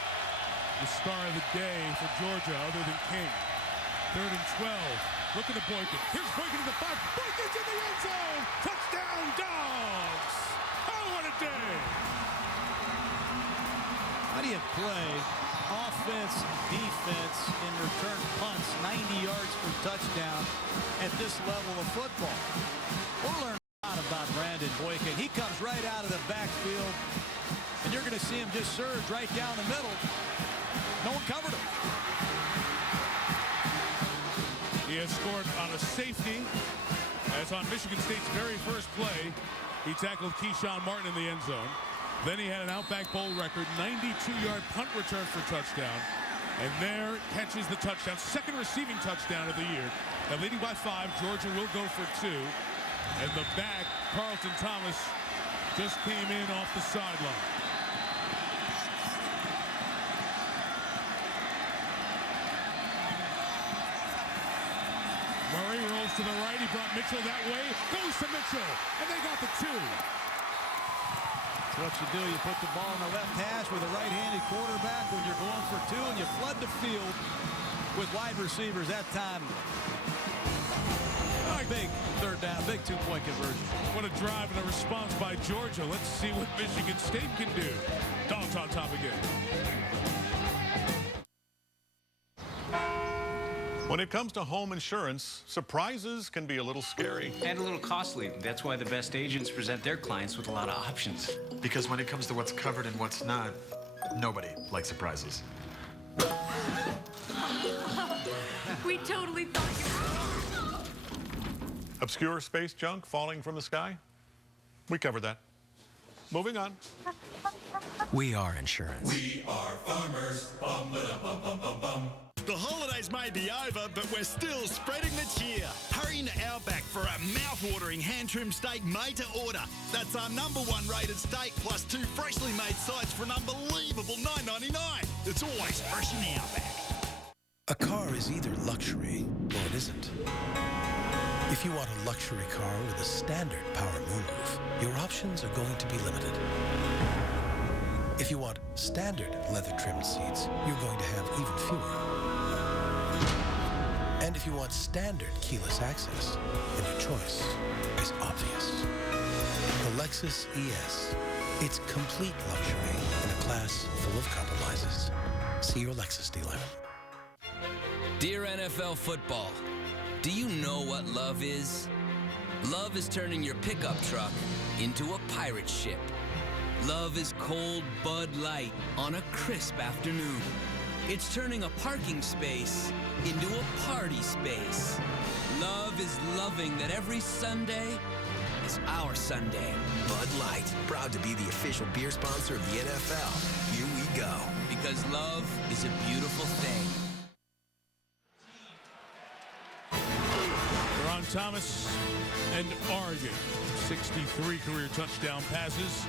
the star of the day for Georgia, other than King. 3rd and 12. Look at the Boykin. Here's Boykin in the 5. Boykin's in the end zone. Touchdown, Dogs. Oh, what a day. How do you play offense, defense, and return punts 90 yards for touchdown at this level of football? We'll learn a lot about Brandon Boykin. He comes right out of the backfield, and you're going to see him just surge right down the middle. No one covered him. He has scored on a safety. As on Michigan State's very first play, he tackled Keyshawn Martin in the end zone. Then he had an Outback Bowl record 92-yard punt return for touchdown. And there catches the touchdown. Second receiving touchdown of the year. And leading by 5, Georgia will go for 2. And the back, Carlton Thomas, just came in off the sideline. Murray rolls to the right. He brought Mitchell that way. Goes to Mitchell. And they got the 2. That's what you do. You put the ball in the left hash with a right-handed quarterback when you're going for 2, and you flood the field with wide receivers that time. Big 3rd down, big 2-point conversion. What a drive and a response by Georgia. Let's see what Michigan State can do. Dogs on top again. When it comes to home insurance, surprises can be a little scary. And a little costly. That's why the best agents present their clients with a lot of options. Because when it comes to what's covered and what's not, nobody likes surprises. We totally thought you were... Obscure space junk falling from the sky? We covered that. Moving on. We are insurance. We are farmers. Bum, bum, bum, bum, bum. The holidays may be over, but we're still spreading the cheer. Hurry into Outback for a mouth-watering hand-trimmed steak made to order. That's our #1 rated steak plus 2 freshly made sides for an unbelievable $9.99. It's always fresh in the Outback. A car is either luxury or it isn't. If you want a luxury car with a standard power moonroof, your options are going to be limited. If you want standard leather-trimmed seats, you're going to have even fewer. And if you want standard keyless access, then your choice is obvious. The Lexus ES. It's complete luxury in a class full of compromises. See your Lexus dealer. Dear NFL football, do you know what love is? Love is turning your pickup truck into a pirate ship. Love is cold Bud Light on a crisp afternoon. It's turning a parking space into a party space. Love is loving that every Sunday is our Sunday. Bud Light, proud to be the official beer sponsor of the NFL. Here we go. Because love is a beautiful thing. Ron Thomas and Oregon. 63 career touchdown passes.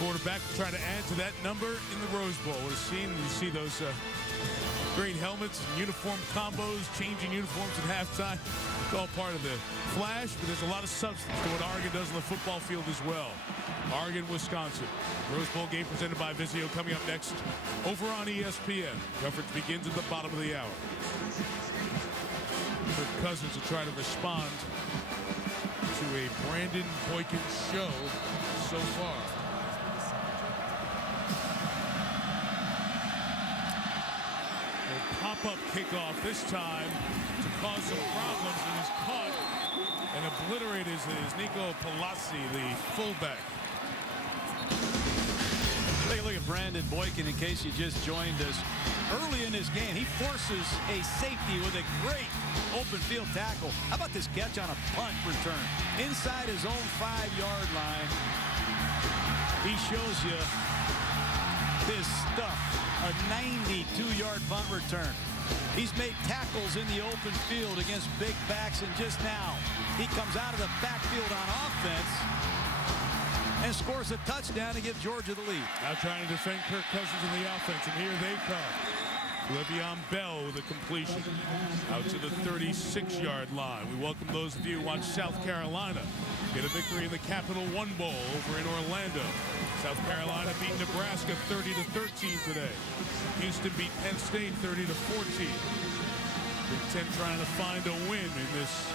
Quarterback will try to add to that number in the Rose Bowl. What a scene. You see those great helmets, uniform combos, changing uniforms at halftime. It's all part of the flash, but there's a lot of substance to what Oregon does on the football field as well. Oregon, Wisconsin. Rose Bowl game presented by Vizio coming up next over on ESPN. Coverage begins at the bottom of the hour. Kirk Cousins will try to respond to a Brandon Boykin show so far. pop-up kickoff this time to cause some problems, and is caught and obliterated is Nico Palazzi, the fullback. Take a look at Brandon Boykin in case you just joined us. Early in this game, he forces a safety with a great open field tackle. How about this catch on a punt return? Inside his own 5-yard line. He shows you his stuff. A 92-yard punt return. He's made tackles in the open field against big backs, and just now he comes out of the backfield on offense and scores a touchdown to give Georgia the lead. Now trying to defend Kirk Cousins in the offense, and here they come. Le'Veon Bell with a completion out to the 36-yard line. We welcome those of you who watch South Carolina get a victory in the Capital One Bowl over in Orlando. South Carolina beat Nebraska 30-13 today. Houston beat Penn State 30-14. Big Ten trying to find a win in this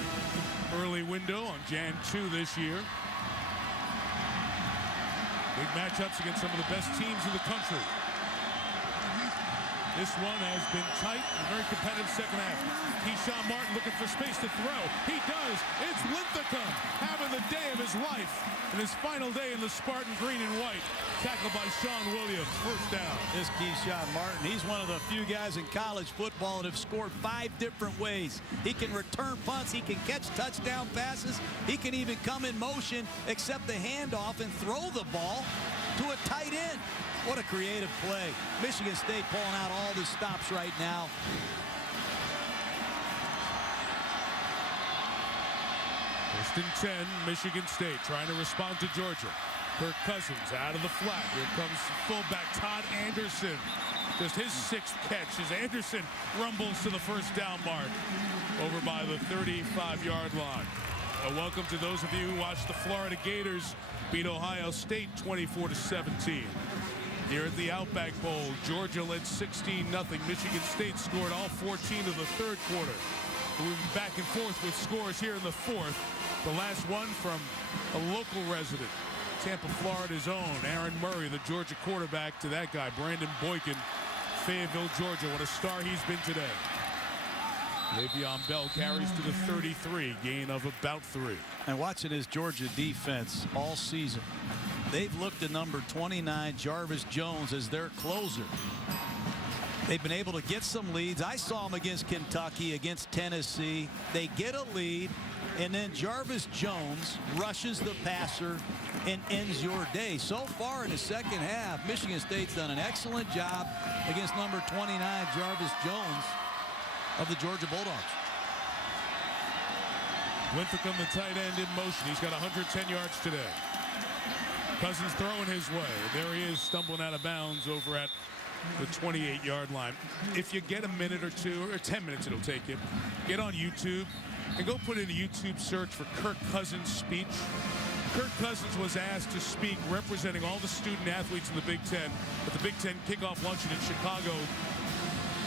early window on Jan 2 this year. Big matchups against some of the best teams in the country. This one has been tight and very competitive second half. Keyshawn Martin looking for space to throw. He does. It's Linthicum having the day of his life in his final day in the Spartan green and white. Tackled by Sean Williams. First down. This Keyshawn Martin, he's one of the few guys in college football that have scored 5 different ways. He can return punts. He can catch touchdown passes. He can even come in motion, accept the handoff, and throw the ball to a tight end. What a creative play. Michigan State pulling out all the stops right now. First and 10, Michigan State trying to respond to Georgia. Kirk Cousins out of the flat. Here comes fullback Todd Anderson. Just his 6th catch as Anderson rumbles to the first down mark over by the 35-yard line. Welcome to those of you who watched the Florida Gators beat Ohio State 24-17. Here at the Outback Bowl, Georgia led 16-0. Michigan State scored all 14 of the third quarter. Moving back and forth with scores here in the fourth. The last one from a local resident, Tampa, Florida's own Aaron Murray, the Georgia quarterback, to that guy, Brandon Boykin, Fayetteville, Georgia. What a star he's been today. Le'Veon Bell carries to the 33, gain of about 3. And watching his Georgia defense all season, they've looked at number 29, Jarvis Jones, as their closer. They've been able to get some leads. I saw them against Kentucky, against Tennessee. They get a lead, and then Jarvis Jones rushes the passer and ends your day. So far in the second half, Michigan State's done an excellent job against number 29, Jarvis Jones of the Georgia Bulldogs. Linthicum, the tight end, in motion. He's got 110 yards today. Cousins throwing his way. There he is, stumbling out of bounds over at the 28-yard line. If you get a minute or 2, or 10 minutes it'll take you, get on YouTube and go put in a YouTube search for Kirk Cousins' speech. Kirk Cousins was asked to speak representing all the student athletes in the Big Ten at the Big Ten kickoff luncheon in Chicago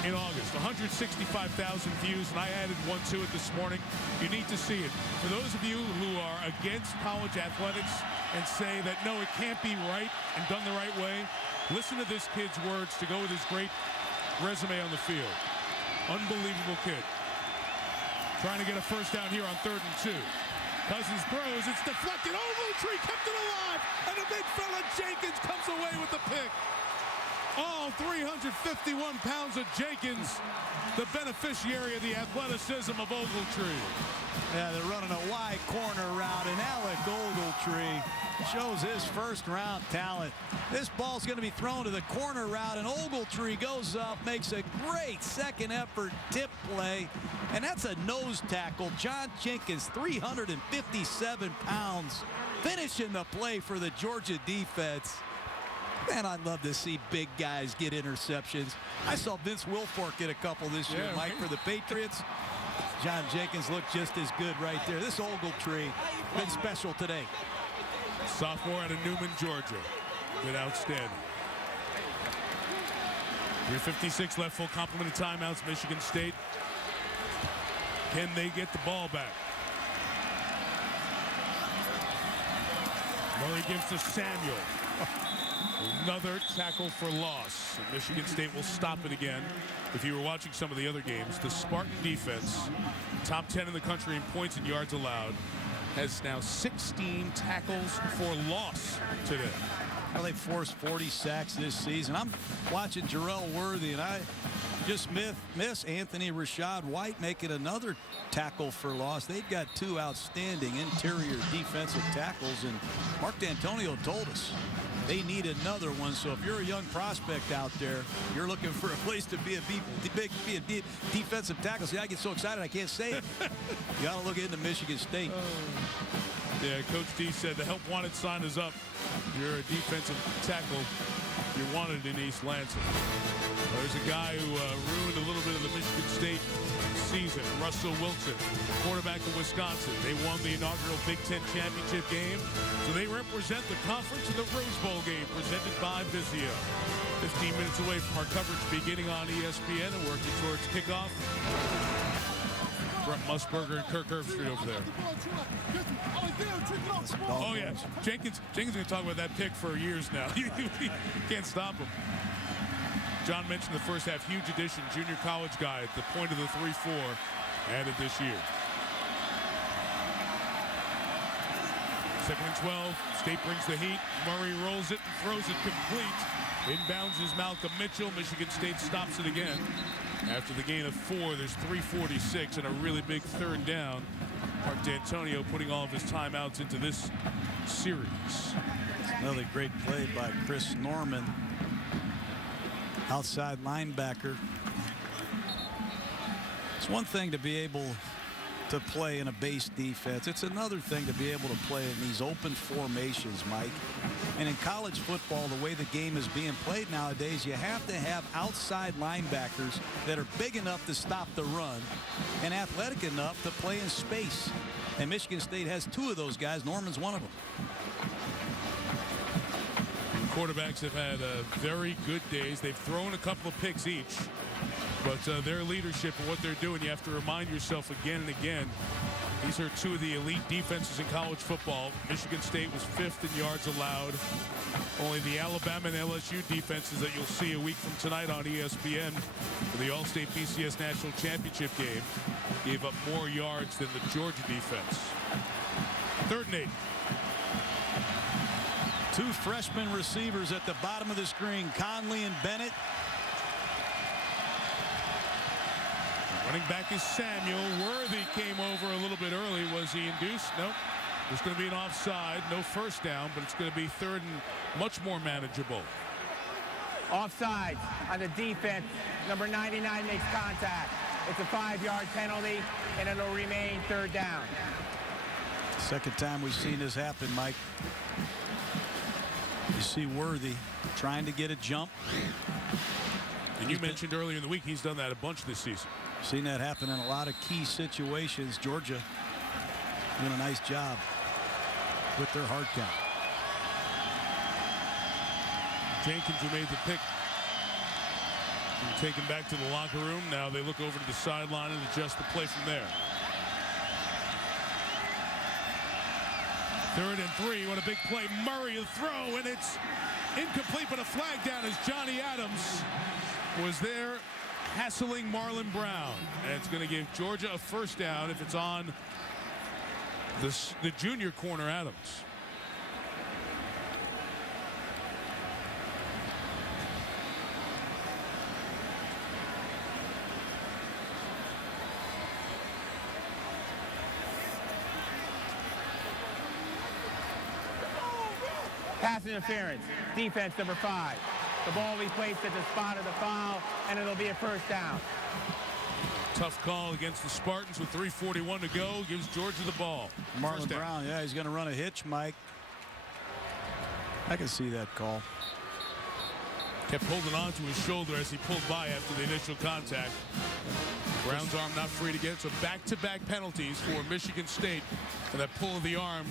in August. 165,000 views, and I added one to it this morning. You need to see it. For those of you who are against college athletics and say that, no, it can't be right and done the right way, listen to this kid's words to go with his great resume on the field. Unbelievable kid. Trying to get a first down here on 3rd and 2. Cousins throws, it's deflected. Ogletree kept it alive, and the big fella Jenkins comes away with the pick. All 351 pounds of Jenkins, the beneficiary of the athleticism of Ogletree. Yeah, they're running a wide corner route, and Alec Ogletree shows his first-round talent. This ball's going to be thrown to the corner route, and Ogletree goes up, makes a great second-effort tip play, and that's a nose tackle. John Jenkins, 357 pounds, finishing the play for the Georgia defense. Man, I'd love to see big guys get interceptions. I saw Vince Wilfork get a couple this year, Mike, for the Patriots. John Jenkins looked just as good right there. This Ogletree been special today. Sophomore out of Newman, Georgia. Been outstanding. 3:56 left, full complement of timeouts, Michigan State. Can they get the ball back? Murray gives to Samuel. Another tackle for loss. And Michigan State will stop it again. If you were watching some of the other games, the Spartan defense, top 10 in the country in points and yards allowed, has now 16 tackles for loss today. Well, they forced 40 sacks this season. I'm watching Jarrell Worthy, and I just miss Anthony Rashad White making another tackle for loss. They've got two outstanding interior defensive tackles, and Mark D'Antonio told us they need another one. So if you're a young prospect out there, you're looking for a place to be a defensive tackle. See, I get so excited I can't say it. You got to look into Michigan State. Yeah, Coach D said the help wanted sign is up. You're a defensive tackle. You're wanted in East Lansing. There's a guy who ruined a little bit of the Michigan State season, Russell Wilson, quarterback of Wisconsin. They won the inaugural Big Ten championship game, so they represent the conference in the Rose Bowl game presented by Vizio. 15 minutes away from our coverage beginning on ESPN and working towards kickoff. Brett Musburger and Kirk Herbstreit over there. Oh, yeah. Jenkins going to talk about that pick for years now. You can't stop him. John mentioned the first half, huge addition, junior college guy at the point of the 3-4 added this year. Second and 12, State brings the heat. Murray rolls it and throws it complete. Inbounds is Malcolm Mitchell. Michigan State stops it again. After the gain of 4, there's 3:46 and a really big third down. Mark D'Antonio putting all of his timeouts into this series. Another great play by Chris Norman, outside linebacker. It's one thing to be able to play in a base defense. It's another thing to be able to play in these open formations, Mike. And in college football, the way the game is being played nowadays, you have to have outside linebackers that are big enough to stop the run and athletic enough to play in space. And Michigan State has two of those guys. Norman's one of them. Quarterbacks have had very good days. They've thrown a couple of picks each. But their leadership and what they're doing, you have to remind yourself again and again, these are two of the elite defenses in college football. Michigan State was 5th in yards allowed. Only the Alabama and LSU defenses that you'll see a week from tonight on ESPN for the All-State BCS National Championship game gave up more yards than the Georgia defense. 3rd and 8. Two freshman receivers at the bottom of the screen, Conley and Bennett. Running back is Samuel. Worthy came over a little bit early. Was he induced? Nope. There's going to be an offside. No first down, but it's going to be 3rd and much more manageable. Offside on the defense. Number 99 makes contact. It's a 5-yard penalty, and it'll remain 3rd down. Second time we've seen this happen, Mike. You see Worthy trying to get a jump. And you mentioned earlier in the week he's done that a bunch this season. Seen that happen in a lot of key situations. Georgia doing a nice job with their hard count. Jenkins, who made the pick, taken back to the locker room. Now they look over to the sideline and adjust the play from there. 3rd and 3. What a big play. Murray, the throw, and it's incomplete, but a flag down as Johnny Adams was there hassling Marlon Brown. And it's going to give Georgia a first down if it's on the junior corner, Adams. Pass interference. Defense number 5. The ball will be placed at the spot of the foul, and it'll be a first down. Tough call against the Spartans with 3:41 to go. Gives Georgia the ball. Marlon Brown, yeah, he's going to run a hitch, Mike. I can see that call. Kept holding on to his shoulder as he pulled by after the initial contact. Brown's arm not free to get, so back-to-back penalties for Michigan State. And that pull of the arm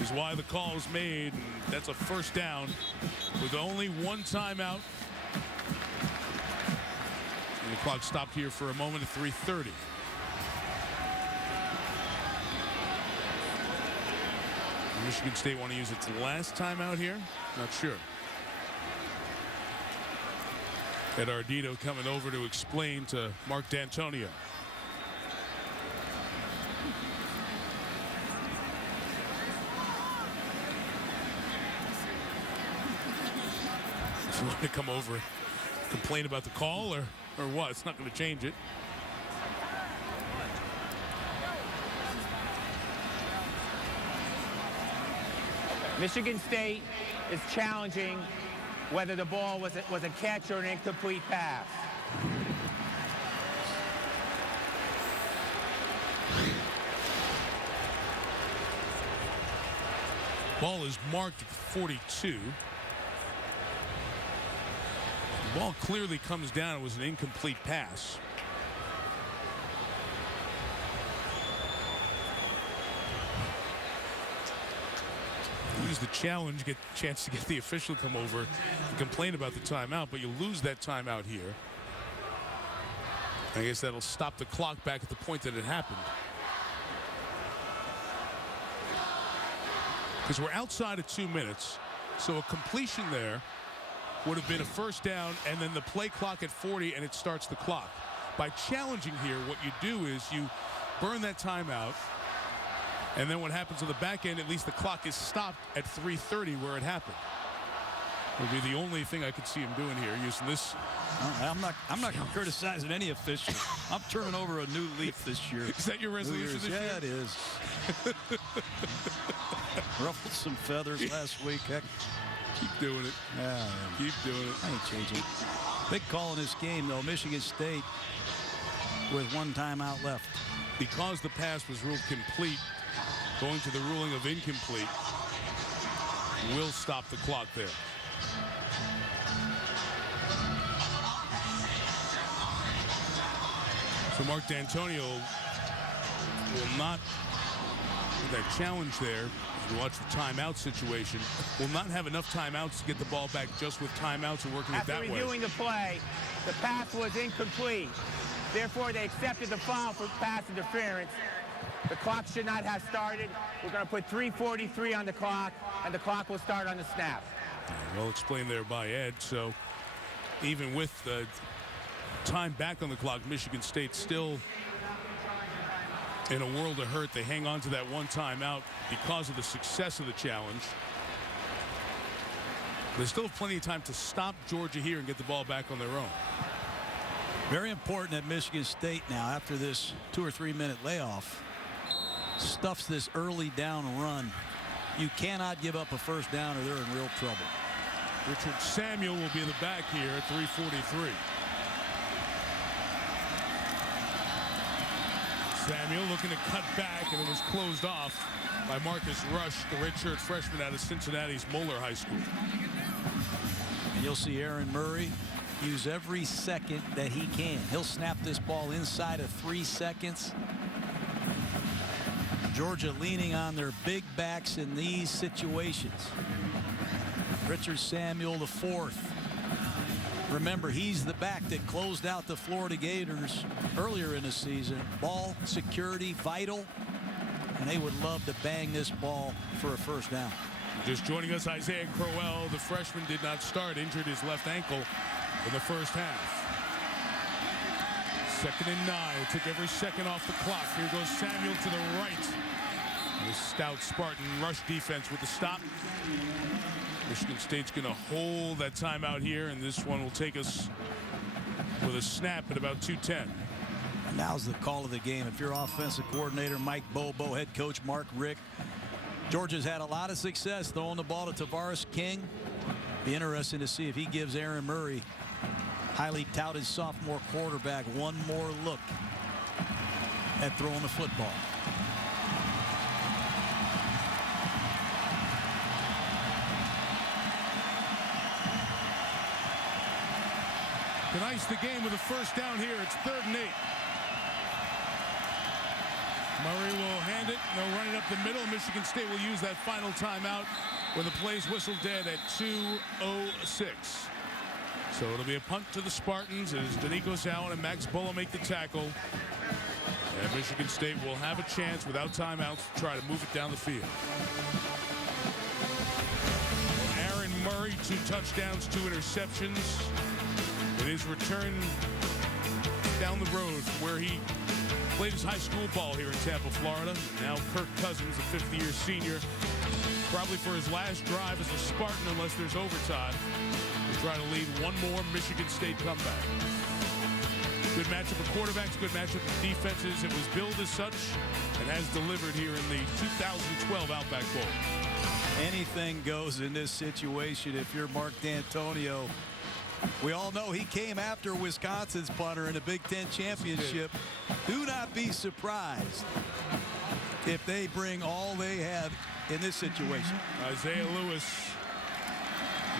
is why the call is made. And that's a first down with only one timeout. And the clock stopped here for a moment at 3:30. Michigan State want to use its last timeout here? Not sure. Ed Ardito coming over to explain to Mark D'Antonio. If you want to come over, complain about the call or what? It's not going to change it. Michigan State is challenging whether the ball was a catch or an incomplete pass. Ball is marked at 42. The ball clearly comes down. It was an incomplete pass. Use the challenge, get a chance to get the official to come over and complain about the timeout, but you lose that timeout here. I guess that'll stop the clock back at the point that it happened. Because we're outside of 2 minutes, so a completion there would have been a first down, and then the play clock at 40, and it starts the clock. By challenging here, what you do is you burn that timeout, and then what happens on the back end, at least the clock is stopped at 3:30 where it happened. Would be the only thing I could see him doing here, using this. I'm not criticizing any official. I'm turning over a new leaf this year. Is that your resolution this year? Yeah, it is. Ruffled some feathers last week. Heck, keep doing it. Yeah, keep doing it. I ain't changing. Big call in this game, though. Michigan State with 1 timeout left. Because the pass was ruled complete, going to the ruling of incomplete will stop the clock there. So Mark D'Antonio will not, with that challenge there, if you watch the timeout situation, will not have enough timeouts to get the ball back just with timeouts and working it that way. After reviewing the play, the pass was incomplete. Therefore, they accepted the foul for pass interference. The clock should not have started. We're going to put 3:43 on the clock, and the clock will start on the snap. Well explained there by Ed. So even with the time back on the clock, Michigan State still in a world of hurt. They hang on to that 1 timeout because of the success of the challenge. They still have plenty of time to stop Georgia here and get the ball back on their own. Very important that Michigan State now, after this 2 or 3 minute layoff, stuffs this early down run. You cannot give up a first down or they're in real trouble. Richard Samuel will be the back here at 3:43. Samuel looking to cut back, and it was closed off by Marcus Rush, the redshirt freshman out of Cincinnati's Moeller High School. And you'll see Aaron Murray use every second that he can. He'll snap this ball inside of 3 seconds. Georgia leaning on their big backs in these situations. Richard Samuel, the 4th. Remember, he's the back that closed out the Florida Gators earlier in the season. Ball security vital, and they would love to bang this ball for a first down. Just joining us, Isaiah Crowell, the freshman, did not start, injured his left ankle in the first half. 2nd and 9. Took every second off the clock. Here goes Samuel to the right. The stout Spartan rush defense with the stop. Michigan State's going to hold that timeout here, and this one will take us with a snap at about 2:10. And now's the call of the game. If you're offensive coordinator Mike Bobo, head coach Mark Richt, Georgia's had a lot of success throwing the ball to Tavares King. Be interesting to see if he gives Aaron Murray, highly touted sophomore quarterback, one more look at throwing the football. Can ice the game with a first down here. It's 3rd and 8. Murray will hand it. They'll run it up the middle. Michigan State will use that final timeout when the play's whistled dead at 2:06. So it'll be a punt to the Spartans as Danico Sowen and Max Bullough make the tackle. And Michigan State will have a chance without timeouts to try to move it down the field. Aaron Murray, 2 touchdowns, 2 interceptions. in his return down the road from where he played his high school ball here in Tampa, Florida. Now Kirk Cousins, a 50-year senior, probably for his last drive as a Spartan, unless there's overtime, to try to lead one more Michigan State comeback. Good matchup of quarterbacks, good matchup of defenses. It was billed as such and has delivered here in the 2012 Outback Bowl. Anything goes in this situation if you're Mark D'Antonio. We all know he came after Wisconsin's punter in the Big Ten championship. Do not be surprised if they bring all they have in this situation. Isaiah Lewis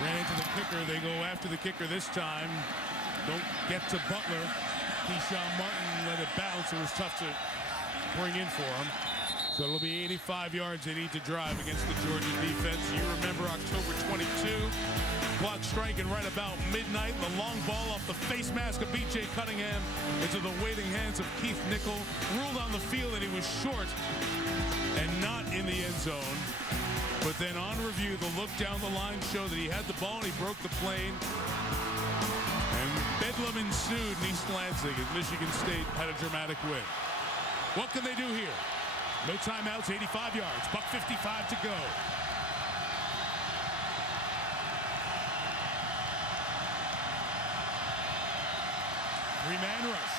ran into the kicker. They go after the kicker this time. Don't get to Butler. Keyshawn Martin let it bounce. It was tough to bring in for him. So it'll be 85 yards they need to drive against the Georgia defense. You remember October 22. Clock striking right about midnight. The long ball off the face mask of B.J. Cunningham into the waiting hands of Keith Nickel. Ruled on the field that he was short and not in the end zone. But then on review, the look down the line showed that he had the ball and he broke the plane. And bedlam ensued in East Lansing as Michigan State had a dramatic win. What can they do here? No timeouts, 85 yards, $1:55 to go. Three-man rush.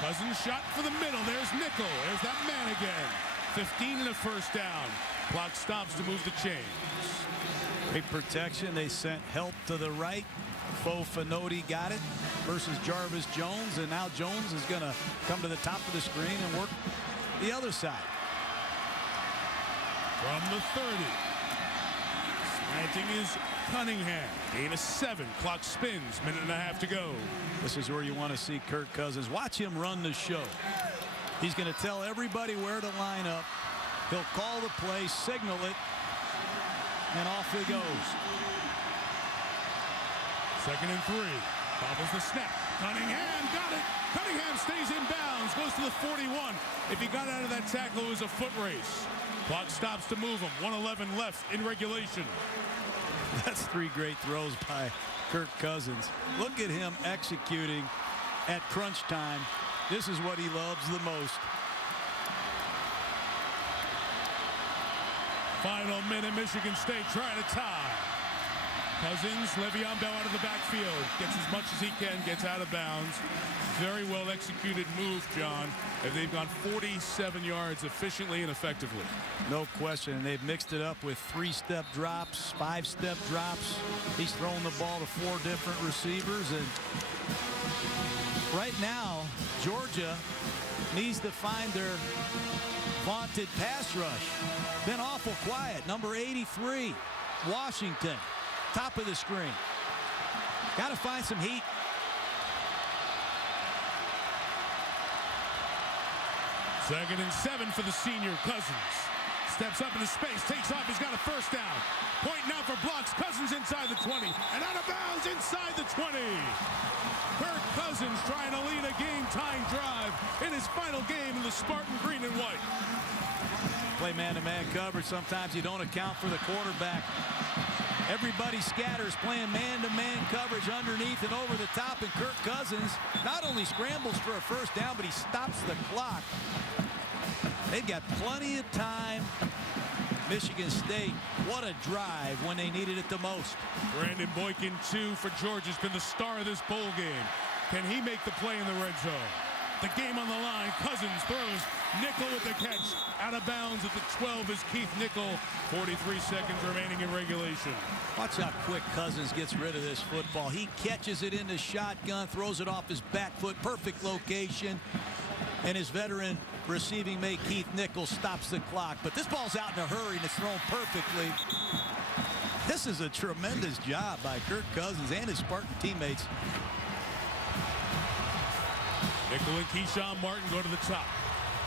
Cousins shot for the middle. There's Nickel. There's that man again. 15 and a first down. Clock stops to move the chains. Great protection. They sent help to the right. Fofanotti got it versus Jarvis Jones. And now Jones is going to come to the top of the screen and work the other side. From the 30. Slanting is Cunningham. Gain of 7. Clock spins. Minute and a half to go. This is where you want to see Kirk Cousins. Watch him run the show. He's going to tell everybody where to line up. He'll call the play, signal it, and off he goes. 2nd and 3. Bobbles the snap. Cunningham got it. Cunningham stays in bounds. Goes to the 41. If he got out of that tackle, it was a foot race. Clock stops to move him. 1:11 left in regulation. That's 3 great throws by Kirk Cousins. Look at him executing at crunch time. This is what he loves the most. Final minute, Michigan State trying to tie. Cousins, Le'Veon Bell out of the backfield. Gets as much as he can, gets out of bounds. Very well executed move, John. And they've gone 47 yards efficiently and effectively. No question. They've mixed it up with 3-step drops, 5-step drops. He's thrown the ball to 4 different receivers. And right now, Georgia needs to find their vaunted pass rush. Been awful quiet. Number 83, Washington. Top of the screen. Got to find some heat. Second and 7 for the senior. Cousins steps up into space, takes off. He's got a first down. Point now for blocks. Cousins inside the 20 and out of bounds inside the 20. Kirk Cousins trying to lead a game-tying drive in his final game in the Spartan green and white. Play man-to-man coverage. Sometimes you don't account for the quarterback. Everybody scatters playing man-to-man coverage underneath and over the top, and Kirk Cousins not only scrambles for a first down, but he stops the clock. They've got plenty of time. Michigan State, what a drive when they needed it the most. Brandon Boykin, 2 for Georgia, has been the star of this bowl game. Can he make the play in the red zone? The game on the line. Cousins throws. Nickel with the catch. Out of bounds at the 12 is Keith Nickel. 43 seconds remaining in regulation. Watch how quick Cousins gets rid of this football. He catches it in the shotgun, throws it off his back foot. Perfect location. And his veteran receiving mate Keith Nickel stops the clock. But this ball's out in a hurry and it's thrown perfectly. This is a tremendous job by Kirk Cousins and his Spartan teammates. Nickel and Keyshawn Martin go to the top.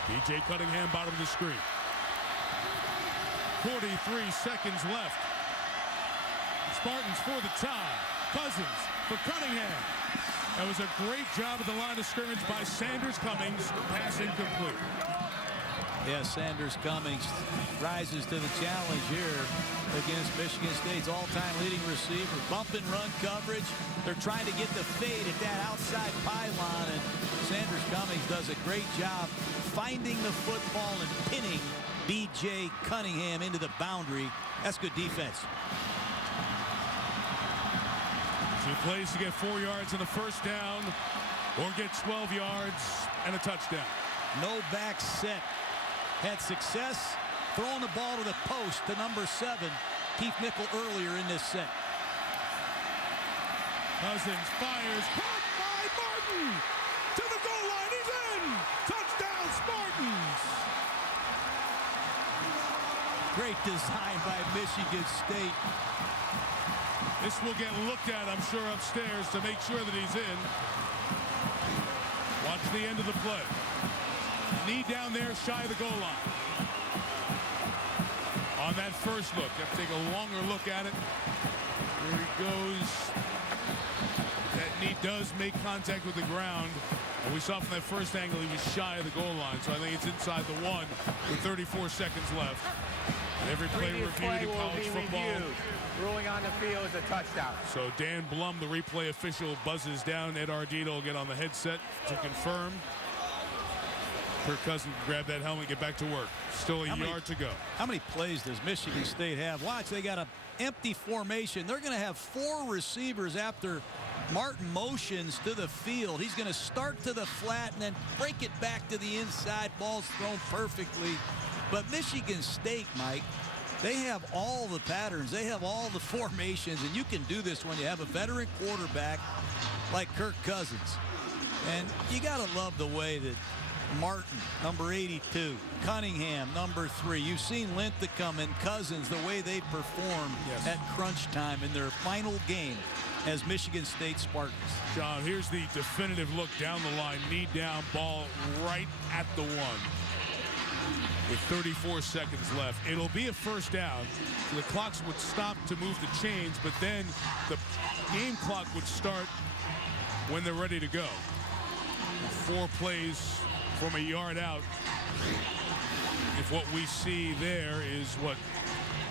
B.J. Cunningham bottom of the screen. 43 seconds left. Spartans for the tie. Cousins for Cunningham. That was a great job at the line of scrimmage by Sanders Cummings. Pass incomplete. Yeah, Sanders Cummings rises to the challenge here against Michigan State's all-time leading receiver. Bump and run coverage. They're trying to get the fade at that outside pylon, and Sanders Cummings does a great job finding the football and pinning B.J. Cunningham into the boundary. That's good defense. 2 plays to get 4 yards in the first down or get 12 yards and a touchdown. No back set. Had success throwing the ball to the post to number 7, Keith Nickel, earlier in this set. Cousins fires, caught by Martin to the goal line. He's in. Touchdown, Spartans. Great design by Michigan State. This will get looked at, I'm sure, upstairs to make sure that he's in. Watch the end of the play. Knee down there, shy of the goal line. On that first look, have to take a longer look at it. Here he goes. That knee does make contact with the ground. And we saw from that first angle he was shy of the goal line. So I think it's inside the 1 with 34 seconds left. And every play reviewed in college football. Ruling on the field is a touchdown. So Dan Blum, the replay official, buzzes down. Ed Ardito will get on the headset to confirm. Kirk Cousins can grab that helmet, get back to work. Still a yard to go. How many plays does Michigan State have? Watch, they got an empty formation. They're going to have 4 receivers after Martin motions to the field. He's going to start to the flat and then break it back to the inside. Ball's thrown perfectly. But Michigan State, Mike, they have all the patterns. They have all the formations, and you can do this when you have a veteran quarterback like Kirk Cousins. And you got to love the way that Martin, number 82, Cunningham, number 3. You've seen Linthicum and Cousins, the way they performed at crunch time in their final game as Michigan State Spartans. John, here's the definitive look down the line. Knee down, ball right at the 1. With 34 seconds left. It'll be a first down. So the clocks would stop to move the chains, but then the game clock would start when they're ready to go. 4 plays from a yard out. If what we see there is what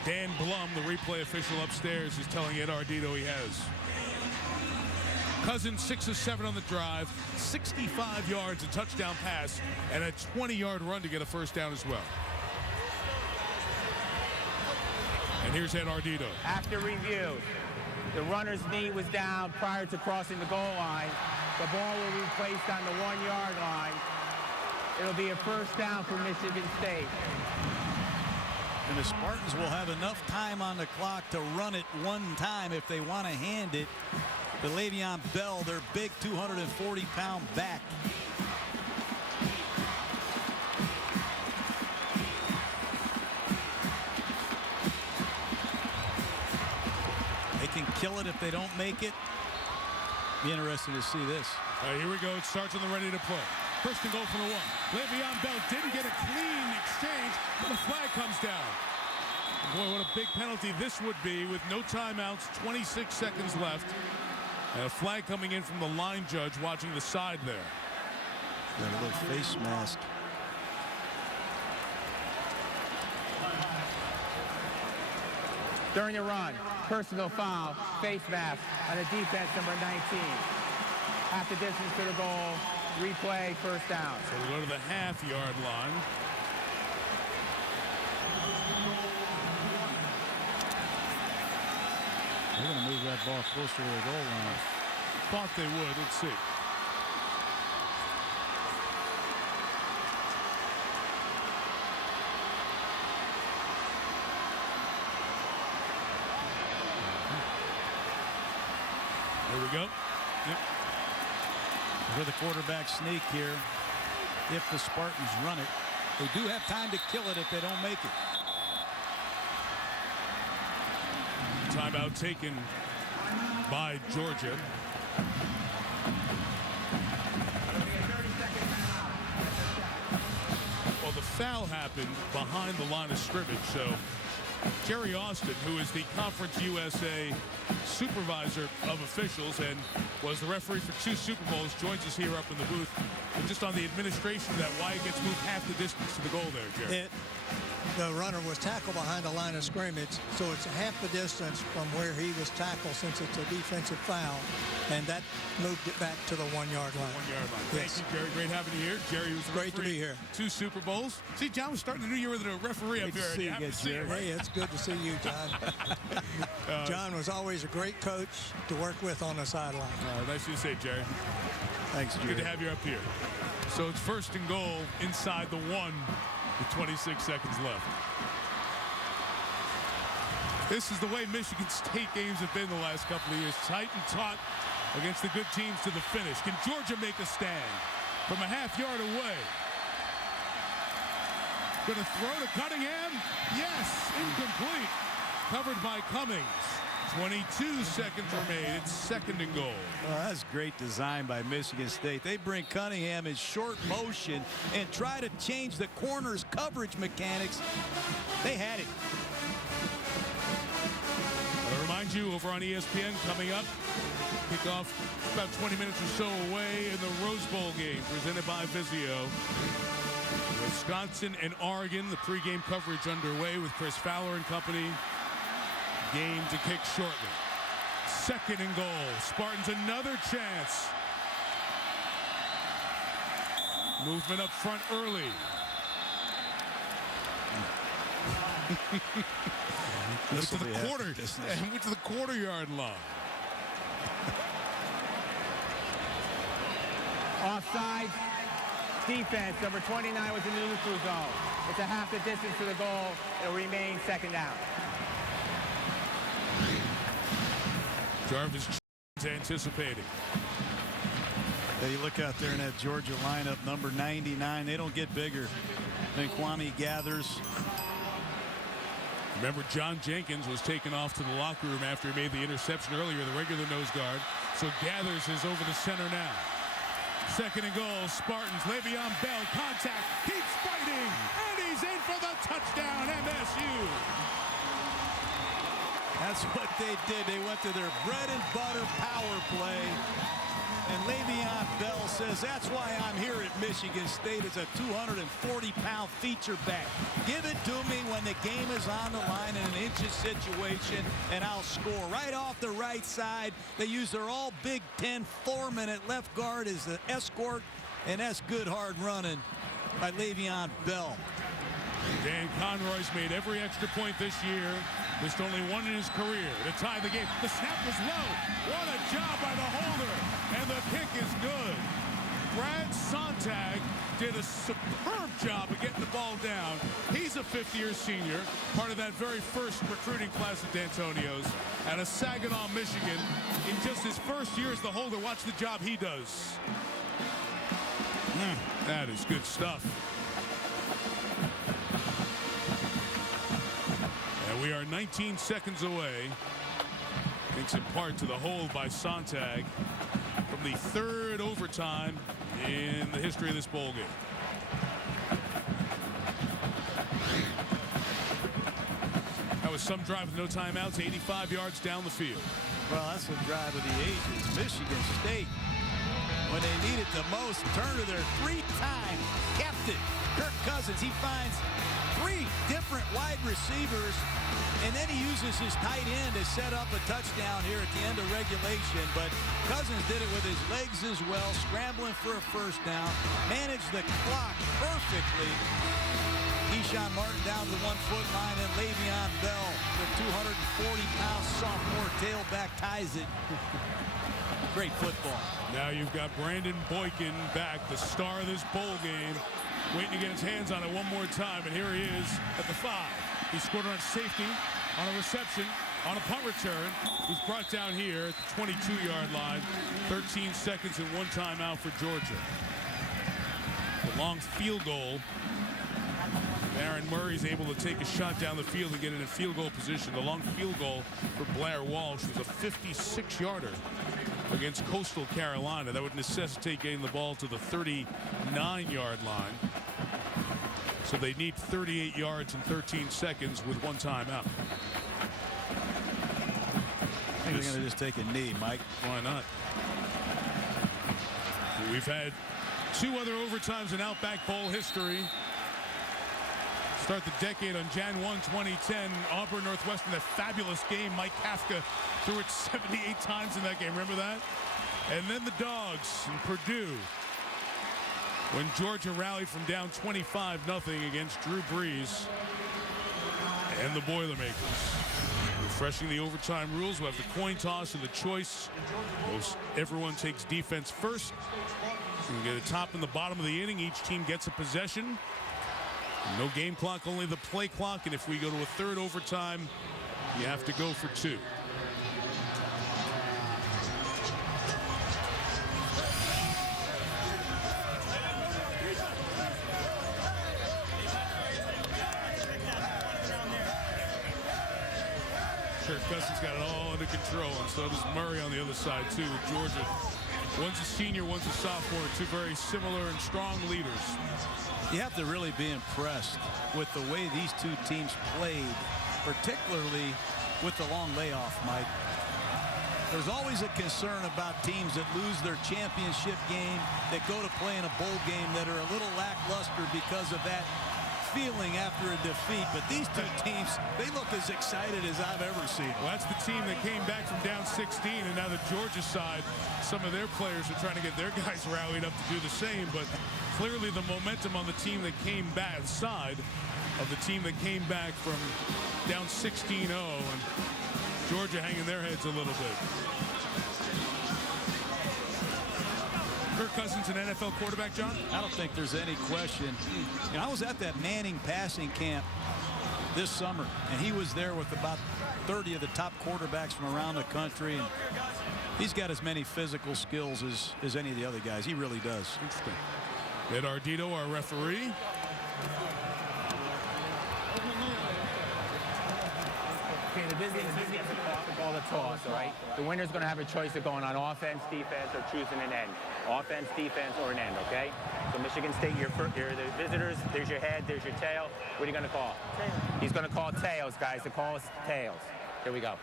Dan Blum, the replay official upstairs, is telling Ed Ardito he has. Cousins 6 of 7 on the drive, 65 yards, a touchdown pass, and a 20-yard run to get a first down as well. And here's Ed Ardito. After review, the runner's knee was down prior to crossing the goal line. The ball will be placed on the 1-yard line. It'll be a first down for Michigan State. And the Spartans will have enough time on the clock to run it one time if they want to hand it to Le'Veon Bell, their big 240-pound back. They can kill it if they don't make it. Be interesting to see this. All right, here we go. It starts on the ready to play. First and goal for the 1. Le'Veon Bell didn't get a clean exchange, but the flag comes down. Boy, what a big penalty this would be with no timeouts, 26 seconds left. And a flag coming in from the line judge watching the side there. Got a little face mask. During the run, personal foul, face mask on the defense, number 19. Half the distance to the goal, replay, first down. So we go to the half-yard line. They're going to move that ball closer to the goal line. Thought they would. Let's see. There we go. Yep. With a quarterback sneak here, if the Spartans run it, they do have time to kill it if they don't make it. Timeout taken by Georgia. Well, the foul happened behind the line of scrimmage, so Jerry Austin, who is the Conference USA supervisor of officials and was the referee for 2 Super Bowls, joins us here up in the booth. And just on the administration of that, why it gets moved half the distance to the goal there, Jerry. The runner was tackled behind the line of scrimmage, so it's half the distance from where he was tackled since it's a defensive foul, and that moved it back to the 1 yard line. 1 yard line. Yes. Thank you, Jerry. Great having you here. Jerry was the Great to referee be here. 2 Super Bowls. See, John was starting the new year with a referee up here. Hey, it's good to see you, John. John was always a great coach to work with on the sideline. Nice to see you, Jerry. Thanks, Jerry. Good to have you up here. So it's 1st and goal inside the 1 with 26 seconds left. This is the way Michigan State games have been the last couple of years. Tight and taut against the good teams to the finish. Can Georgia make a stand from a half-yard away? Going to throw to Cunningham? Yes, incomplete. Covered by Cummings. 22 seconds remain. It's 2nd and goal. Well, that's great design by Michigan State. They bring Cunningham in short motion and try to change the corner's coverage mechanics. They had it. I'll remind you, over on ESPN coming up, kickoff about 20 minutes or so away in the Rose Bowl game presented by Vizio. Wisconsin and Oregon, the pregame coverage underway with Chris Fowler and company. Game to kick shortly. 2nd and goal. Spartans another chance. Movement up front early. Went to the quarter-yard line. Offside. Defense, number 29 was in the neutral zone. It's a half the distance to the goal. It'll remain 2nd down. Jarvis anticipating. Yeah, you look out there in that Georgia lineup, number 99, they don't get bigger than Kwame Gathers. Remember, John Jenkins was taken off to the locker room after he made the interception earlier, the regular nose guard. So Gathers is over the center now. 2nd and goal, Spartans. Le'Veon Bell, contact, keeps fighting, and he's in for the touchdown, MSU. That's what they did. They went to their bread and butter power play. And Le'Veon Bell says, that's why I'm here at Michigan State as a 240-pound feature back. Give it to me when the game is on the line in an inches situation, and I'll score. Right off the right side, they use their all Big Ten 4-minute left guard as the escort, and that's good hard running by Le'Veon Bell. Dan Conroy's made every extra point this year. Missed only one in his career to tie the game. The snap was low. What a job by the holder. And the kick is good. Brad Sontag did a superb job of getting the ball down. He's a 5th-year senior, part of that very first recruiting class at D'Antonio's out of Saginaw, Michigan. In just his first year as the holder, watch the job he does. That is good stuff. And we are 19 seconds away, thanks in part to the hold by Sontag, from the 3rd overtime in the history of this bowl game. That was some drive with no timeouts, 85 yards down the field. Well, that's the drive of the ages. Michigan State, when they need it the most, turn to their 3-time captain, Kirk Cousins. He finds 3 different wide receivers, and then he uses his tight end to set up a touchdown here at the end of regulation. But Cousins did it with his legs as well, scrambling for a 1st down, managed the clock perfectly. Keyshawn Martin down to the 1-foot line, and Le'Veon Bell, the 240-pound sophomore tailback, ties it. Great football. Now you've got Brandon Boykin back, the star of this bowl game, waiting to get his hands on it one more time, and here he is at the 5. He scored on safety, on a reception, on a punt return. He's brought down here at the 22-yard line. 13 seconds and 1 timeout for Georgia. The long field goal. Aaron Murray's able to take a shot down the field and get in a field goal position. The long field goal for Blair Walsh was a 56-yarder against Coastal Carolina. That would necessitate getting the ball to the 39-yard line. So they need 38 yards in 13 seconds with one timeout. I think they're going to just take a knee, Mike. Why not? We've had 2 other overtimes in Outback Bowl history. Start the decade on Jan 1, 2010. Auburn Northwestern, that fabulous game. Mike Kafka threw it 78 times in that game. Remember that? And then the Dogs in Purdue, when Georgia rallied from down 25-0 against Drew Brees and the Boilermakers. Refreshing the overtime rules, we'll have the coin toss and the choice. Everyone takes defense first. We get a top and the bottom of the inning. Each team gets a possession. No game clock, only the play clock. And if we go to a third overtime, you have to go for 2. Kirk Cousins got it all under control, and so does Murray on the other side, too, with Georgia. One's a senior, one's a sophomore, 2 very similar and strong leaders. You have to really be impressed with the way these 2 teams played, particularly with the long layoff, Mike. There's always a concern about teams that lose their championship game, that go to play in a bowl game, that are a little lackluster because of that feeling after a defeat. But these 2 teams, they look as excited as I've ever seen. Well, that's the team that came back from down 16, and now the Georgia side, some of their players are trying to get their guys rallied up to do the same. But clearly the momentum on the team that came back, side of the team that came back from down 16-0, and Georgia hanging their heads a little bit. Kirk Cousins, an NFL quarterback, John? I don't think there's any question. You know, I was at that Manning passing camp this summer, and he was there with about 30 of the top quarterbacks from around the country, and he's got as many physical skills as any of the other guys. He really does. Interesting. Ed Ardito, our referee. Okay, the business gets to call the toss, all right? The winner's going to have a choice of going on offense, defense, or choosing an end. Offense, defense, or an end, okay? So Michigan State, you're the visitors. There's your head, there's your tail. What are you going to call? Tails. He's going to call tails, guys. The call is tails. Here we go.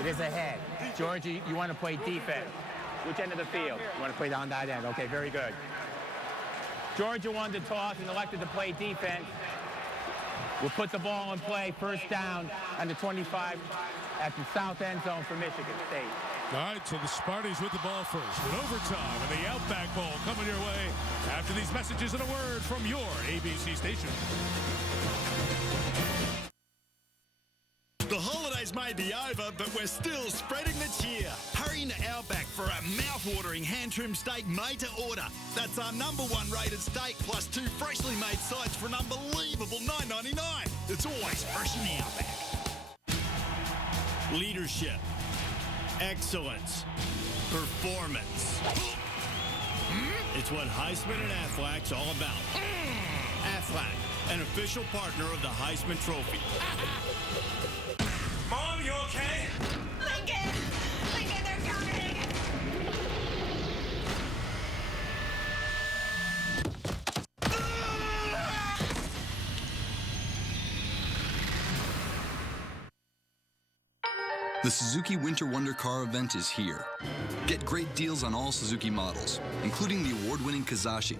It is a head. Georgia, you want to play defense. Which end of the field? You want to play down that end. Okay, very good. Georgia won the toss and elected to play defense. We'll put the ball in play, first down on the 25 at the south end zone for Michigan State. All right, so the Spartans with the ball first. With overtime and the Outback Bowl coming your way after these messages and a word from your ABC station. The holidays may be over, but we're still spreading the cheer. Hurry to Outback for a mouth-watering hand-trimmed steak made to order. That's our #1 rated steak plus 2 freshly made sides for an unbelievable $9.99. It's always fresh in Outback. Leadership, excellence, performance. It's what Heisman and Aflac's all about. Aflac, an official partner of the Heisman Trophy. Mom, you okay? Lincoln, they're coming! The Suzuki Winter Wonder Car event is here. Get great deals on all Suzuki models, including the award-winning Kazashi,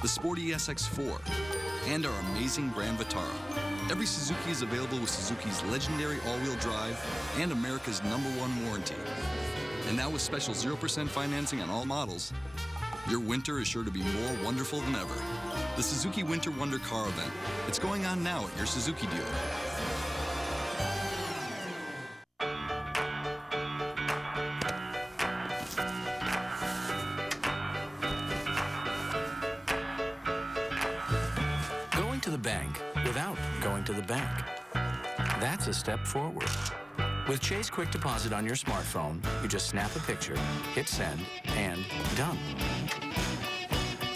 the sporty SX4, and our amazing Grand Vitara. Every Suzuki is available with Suzuki's legendary all-wheel drive and America's #1 warranty. And now with special 0% financing on all models, your winter is sure to be more wonderful than ever. The Suzuki Winter Wonder Car event. It's going on now at your Suzuki dealer. Going to the bank without going to the bank. That's a step forward. With Chase Quick Deposit on your smartphone, you just snap a picture, hit send, and done.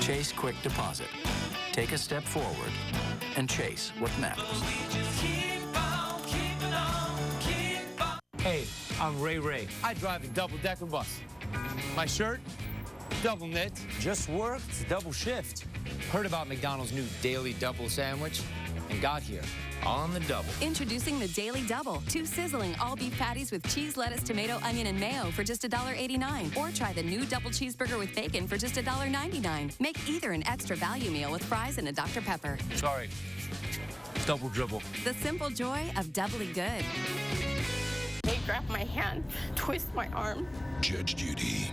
Chase Quick Deposit. Take a step forward and chase what matters. Hey, I'm Ray. I drive a double-decker bus. My shirt, double knit. Just worked double shift. Heard about McDonald's new Daily Double sandwich and got here on the double. Introducing the Daily Double. 2 sizzling all-beef patties with cheese, lettuce, tomato, onion, and mayo for just $1.89. Or try the new double cheeseburger with bacon for just $1.99. Make either an extra value meal with fries and a Dr. Pepper. Sorry, double dribble. The simple joy of doubly good. They grab my hand, twist my arm. Judge Judy.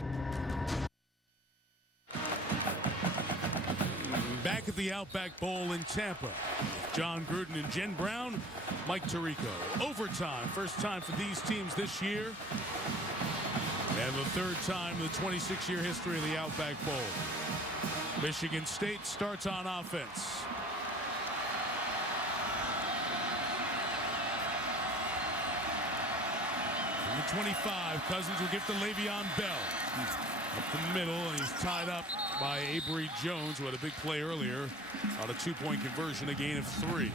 Back at the Outback Bowl in Tampa. John Gruden and Jen Brown, Mike Tirico. Overtime, first time for these teams this year. And the third time in the 26-year history of the Outback Bowl. Michigan State starts on offense. From the 25, Cousins will give to Le'Veon Bell. Up the middle, and he's tied up by Avery Jones, who had a big play earlier on a 2-point conversion, a gain of 3.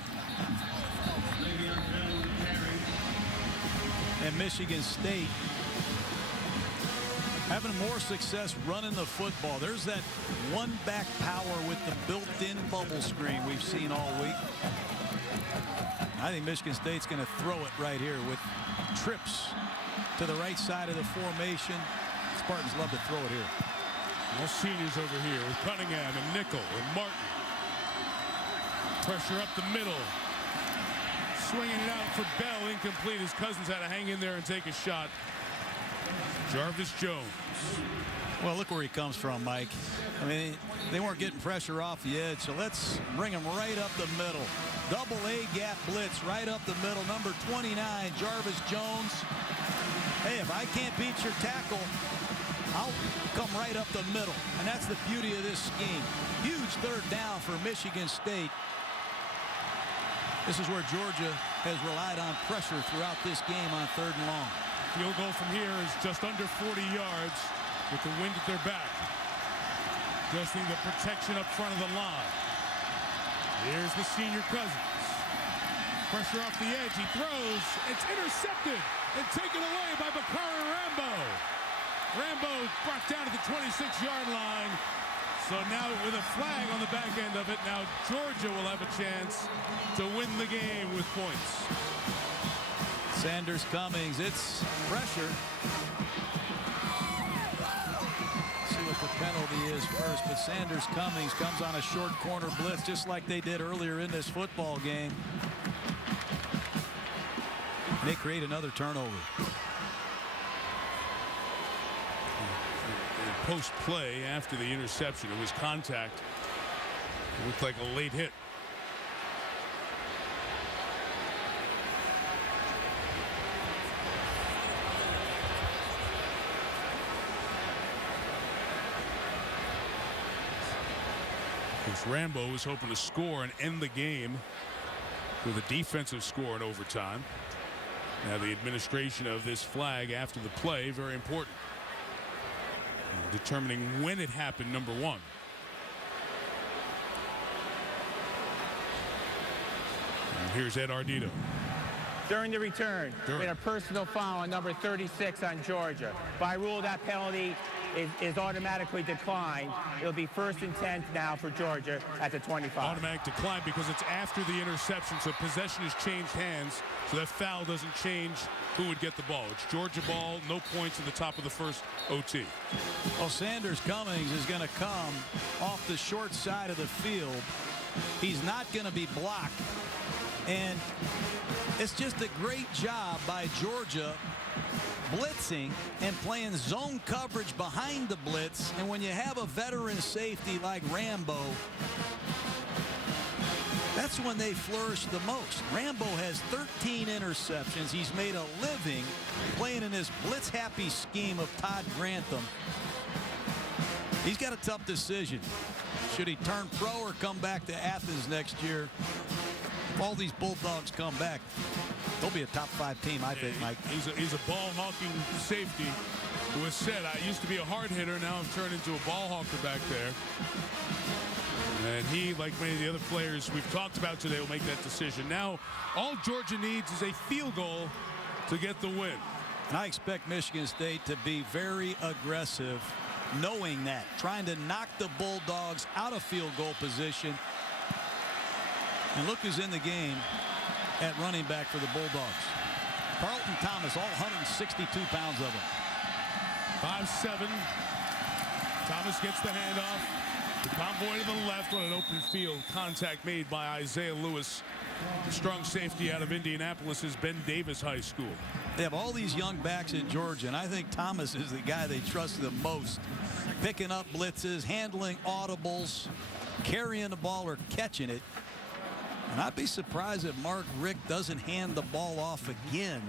And Michigan State having more success running the football. There's that one-back power with the built-in bubble screen we've seen all week. I think Michigan State's going to throw it right here with trips to the right side of the formation. Spartans love to throw it here. All seniors over here with Cunningham and Nickel and Martin. Pressure up the middle. Swinging it out for Bell, incomplete. His Cousins had to hang in there and take a shot. Jarvis Jones. Well, look where he comes from, Mike. I mean, they weren't getting pressure off the edge, so let's bring him right up the middle. Double A gap blitz right up the middle. Number 29, Jarvis Jones. Hey, if I can't beat your tackle, I'll come right up the middle. And that's the beauty of this scheme. Huge third down for Michigan State. This is where Georgia has relied on pressure throughout this game on 3rd and long. Field goal from here is just under 40 yards with the wind at their back. Just need the protection up front of the line. Here's the senior Cousins. Pressure off the edge. He throws. It's intercepted and taken away by Bakari Rambo. Rambo brought down to the 26-yard line. So now with a flag on the back end of it, now Georgia will have a chance to win the game with points. Sanders Cummings, it's pressure. See what the penalty is first, but Sanders Cummings comes on a short corner blitz just like they did earlier in this football game. And they create another turnover. Post-play after the interception, it was contact. It looked like a late hit. Because Rambo was hoping to score and end the game with a defensive score in overtime. Now the administration of this flag after the play, very important. Determining when it happened, number 1. And here's Ed Ardito. During the return, we had a personal foul on number 36 on Georgia. By rule, that penalty is automatically declined. It'll be 1st and 10 now for Georgia at the 25. Automatic decline because it's after the interception, so possession has changed hands, so that foul doesn't change who would get the ball. It's Georgia ball, no points at the top of the first OT. Well, Sanders Cummings is going to come off the short side of the field. He's not going to be blocked. And it's just a great job by Georgia blitzing and playing zone coverage behind the blitz. And when you have a veteran safety like Rambo, that's when they flourish the most. Rambo has 13 interceptions. He's made a living playing in this blitz-happy scheme of Todd Grantham. He's got a tough decision. Should he turn pro or come back to Athens next year? If all these Bulldogs come back, they'll be a top 5 team, I think, Mike. He's a ball-hawking safety who has said, I used to be a hard hitter, now I've turned into a ball hawker back there. And he, like many of the other players we've talked about today, will make that decision. Now, all Georgia needs is a field goal to get the win. And I expect Michigan State to be very aggressive knowing that, trying to knock the Bulldogs out of field goal position. And look who's in the game at running back for the Bulldogs. Carlton Thomas, all 162 pounds of him. 5'7". Thomas gets the handoff. The convoy to the left on an open field. Contact made by Isaiah Lewis. The strong safety out of Indianapolis's Ben Davis High School. They have all these young backs at Georgia, and I think Thomas is the guy they trust the most. Picking up blitzes, handling audibles, carrying the ball or catching it. And I'd be surprised if Mark Richt doesn't hand the ball off again,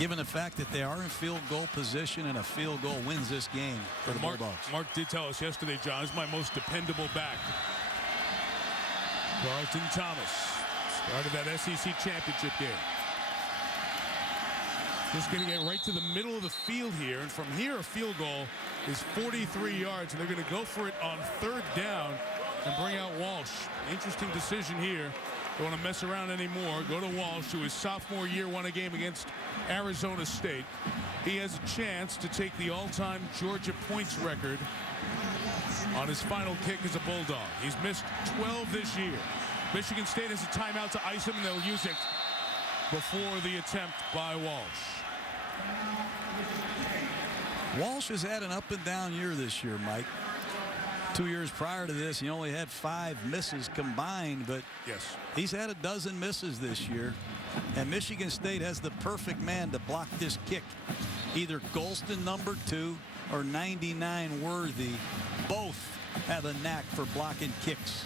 given the fact that they are in field goal position and a field goal wins this game for the Bulldogs. Mark did tell us yesterday, John, is my most dependable back. Carlton Thomas started that SEC championship game. Just going to get right to the middle of the field here. And from here, a field goal is 43 yards. And they're going to go for it on 3rd down and bring out Walsh. Interesting decision here. Don't want to mess around anymore. Go to Walsh, who his sophomore year won a game against Arizona State. He has a chance to take the all-time Georgia points record on his final kick as a Bulldog. He's missed 12 this year. Michigan State has a timeout to ice him, and they'll use it before the attempt by Walsh. Walsh has had an up and down year this year, Mike. 2 years prior to this, he only had 5 misses combined, but yes, he's had a dozen misses this year. And Michigan State has the perfect man to block this kick. Either Golston, number 2, or 99 Worthy. Both have a knack for blocking kicks.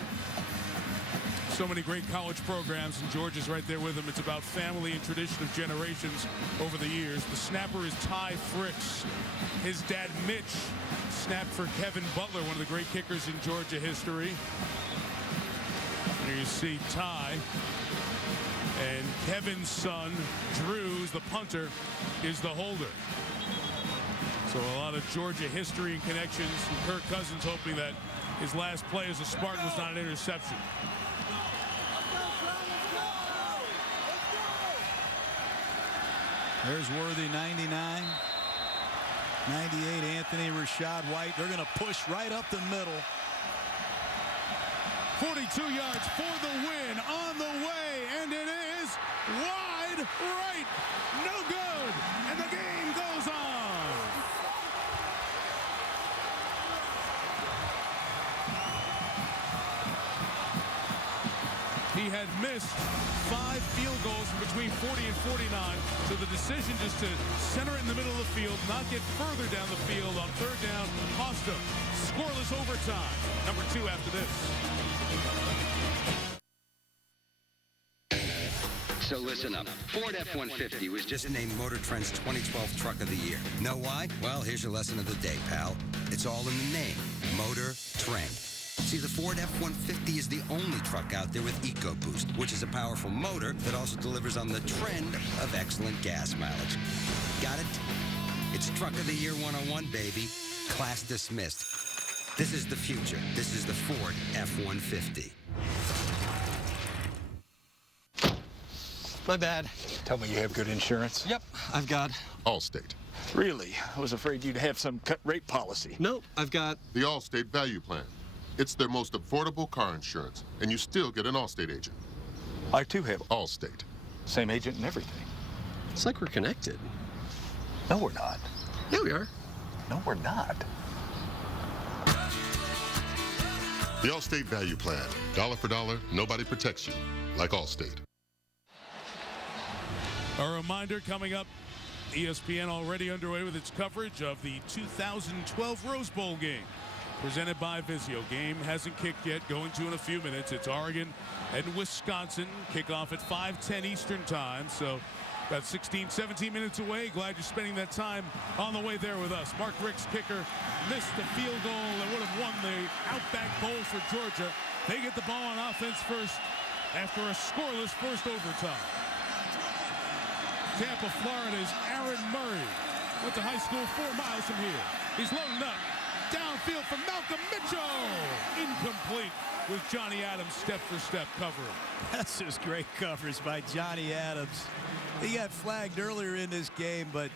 So many great college programs, and Georgia's right there with them. It's about family and tradition of generations over the years. The snapper is Ty Fricks. His dad, Mitch, snapped for Kevin Butler, one of the great kickers in Georgia history. Here you see Ty. And Kevin's son, Drew's, the punter, is the holder. So a lot of Georgia history and connections. And Kirk Cousins hoping that his last play as a Spartan was not an interception. There's Worthy, 99. 98, Anthony Rashad White. They're going to push right up the middle. 42 yards for the win on the way, and it is wide right. No good, and the game goes on. He had missed 5 field goals between 40 and 49, so the decision just to center it in the middle of the field, not get further down the field on 3rd down, cost him scoreless overtime. Number 2 after this. So listen up. Ford F-150 was just named Motor Trend's 2012 Truck of the Year. Know why? Well, here's your lesson of the day, pal. It's all in the name. Motor Trend. See, the Ford F-150 is the only truck out there with EcoBoost, which is a powerful motor that also delivers on the trend of excellent gas mileage. Got it? It's Truck of the Year 101, baby. Class dismissed. This is the future. This is the Ford F-150. My bad. Tell me you have good insurance. Yep, I've got Allstate. Really? I was afraid you'd have some cut rate policy. Nope, I've got the Allstate Value Plan. It's their most affordable car insurance, and you still get an Allstate agent. I too have Allstate. Same agent and everything. It's like we're connected. No, we're not. Yeah, we are. No, we're not. The Allstate Value Plan. Dollar for dollar, nobody protects you like Allstate. A reminder coming up, ESPN already underway with its coverage of the 2012 Rose Bowl game presented by Vizio. Game hasn't kicked yet, going to in a few minutes. It's Oregon and Wisconsin. Kickoff at 5:10 Eastern time, so about 16, 17 minutes away. Glad you're spending that time on the way there with us. Mark Richt's kicker missed the field goal that would have won the Outback Bowl for Georgia. They get the ball on offense first after a scoreless first overtime. Tampa, Florida's Aaron Murray went to high school 4 miles from here. He's loading up. Downfield from Malcolm Mitchell. Incomplete with Johnny Adams step-for-step covering. That's just great coverage by Johnny Adams. He got flagged earlier in this game, but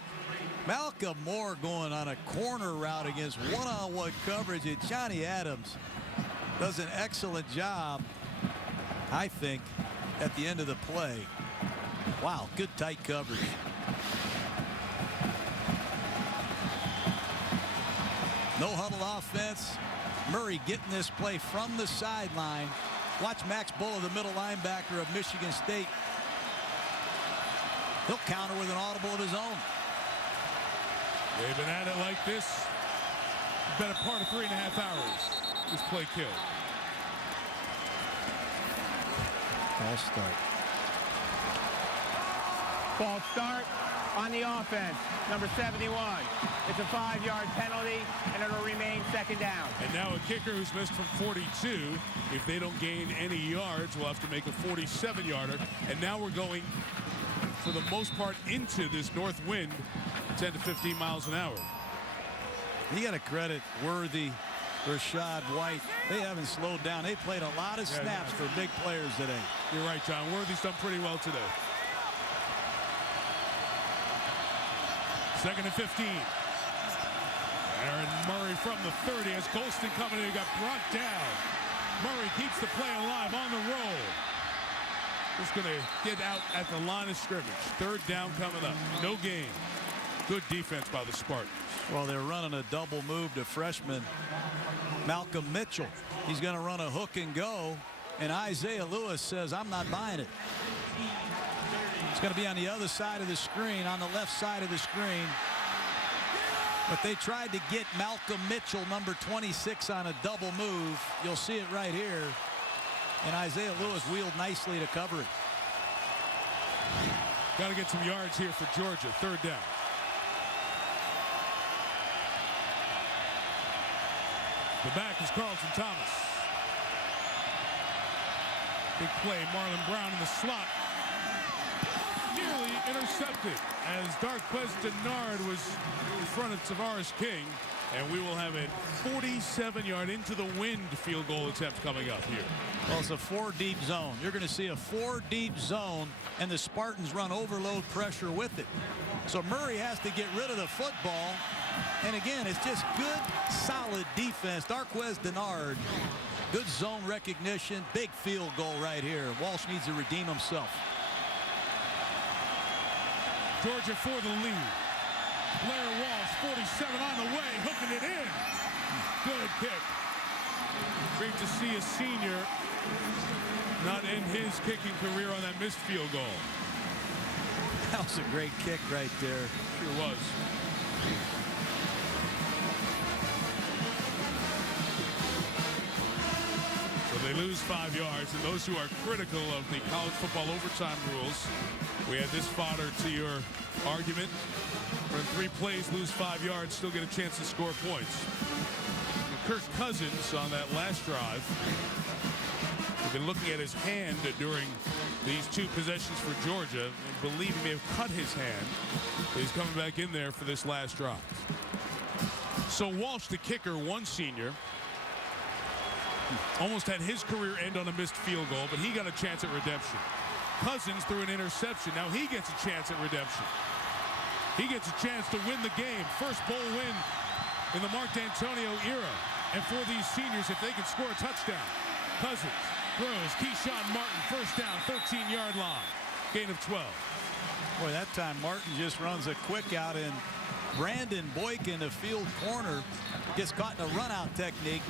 Malcolm Moore going on a corner route against one-on-one coverage, and Johnny Adams does an excellent job, I think, at the end of the play. Wow, good tight coverage. No huddle offense. Murray getting this play from the sideline. Watch Max Bulla, the middle linebacker of Michigan State. He'll counter with an audible of his own. They've been at it like this. Better part of 3.5 hours. This play killed. False start. False start on the offense. Number 71. It's a 5-yard penalty, and it'll remain second down. And now a kicker who's missed from 42. If they don't gain any yards, we'll have to make a 47-yarder. And now we're going, for the most part, into this north wind, 10 to 15 miles an hour. You got to credit Worthy, Rashad White. They haven't slowed down. They played a lot of snaps for big players today. You're right, John. Worthy's done pretty well today. 2nd and 15. Aaron Murray from the 30 as Golston coming in. He got brought down. Murray keeps the play alive on the roll. Just going to get out at the line of scrimmage. 3rd down coming up. No gain. Good defense by the Spartans. Well, they're running a double move to freshman Malcolm Mitchell. He's going to run a hook and go, and Isaiah Lewis says, I'm not buying it. It's going to be on the other side of the screen, on the left side of the screen. But they tried to get Malcolm Mitchell, number 26, on a double move. You'll see it right here. And Isaiah Lewis wheeled nicely to cover it. Got to get some yards here for Georgia. 3rd down. The back is Carlton Thomas. Big play, Marlon Brown in the slot. Nearly intercepted as Darquez Denard was in front of Tavares King. And we will have a 47-yard into the wind field goal attempt coming up here. Well, it's a 4-deep zone. You're going to see a 4-deep zone, and the Spartans run overload pressure with it. So Murray has to get rid of the football. And again, it's just good, solid defense. Darquez Denard, good zone recognition, big field goal right here. Walsh needs to redeem himself. Georgia for the lead. Blair Walsh, 47 on the way, hooking it in. Good kick. Great to see a senior not end his kicking career on that missed field goal. That was a great kick right there. Sure was. So they lose 5 yards, and those who are critical of the college football overtime rules, we had this fodder to your argument. Run 3 plays, lose 5 yards, still get a chance to score points. And Kirk Cousins on that last drive. We've been looking at his hand during these 2 possessions for Georgia. And believe he may have cut his hand. He's coming back in there for this last drive. So Walsh, the kicker, one senior, almost had his career end on a missed field goal, but he got a chance at redemption. Cousins threw an interception. Now he gets a chance at redemption. He gets a chance to win the game. First bowl win in the Mark D'Antonio era. And for these seniors, if they can score a touchdown, Cousins throws. Keyshawn Martin, first down, 13-yard line. Gain of 12. Boy, that time Martin just runs a quick out, and Brandon Boykin, the field corner, gets caught in a run-out technique.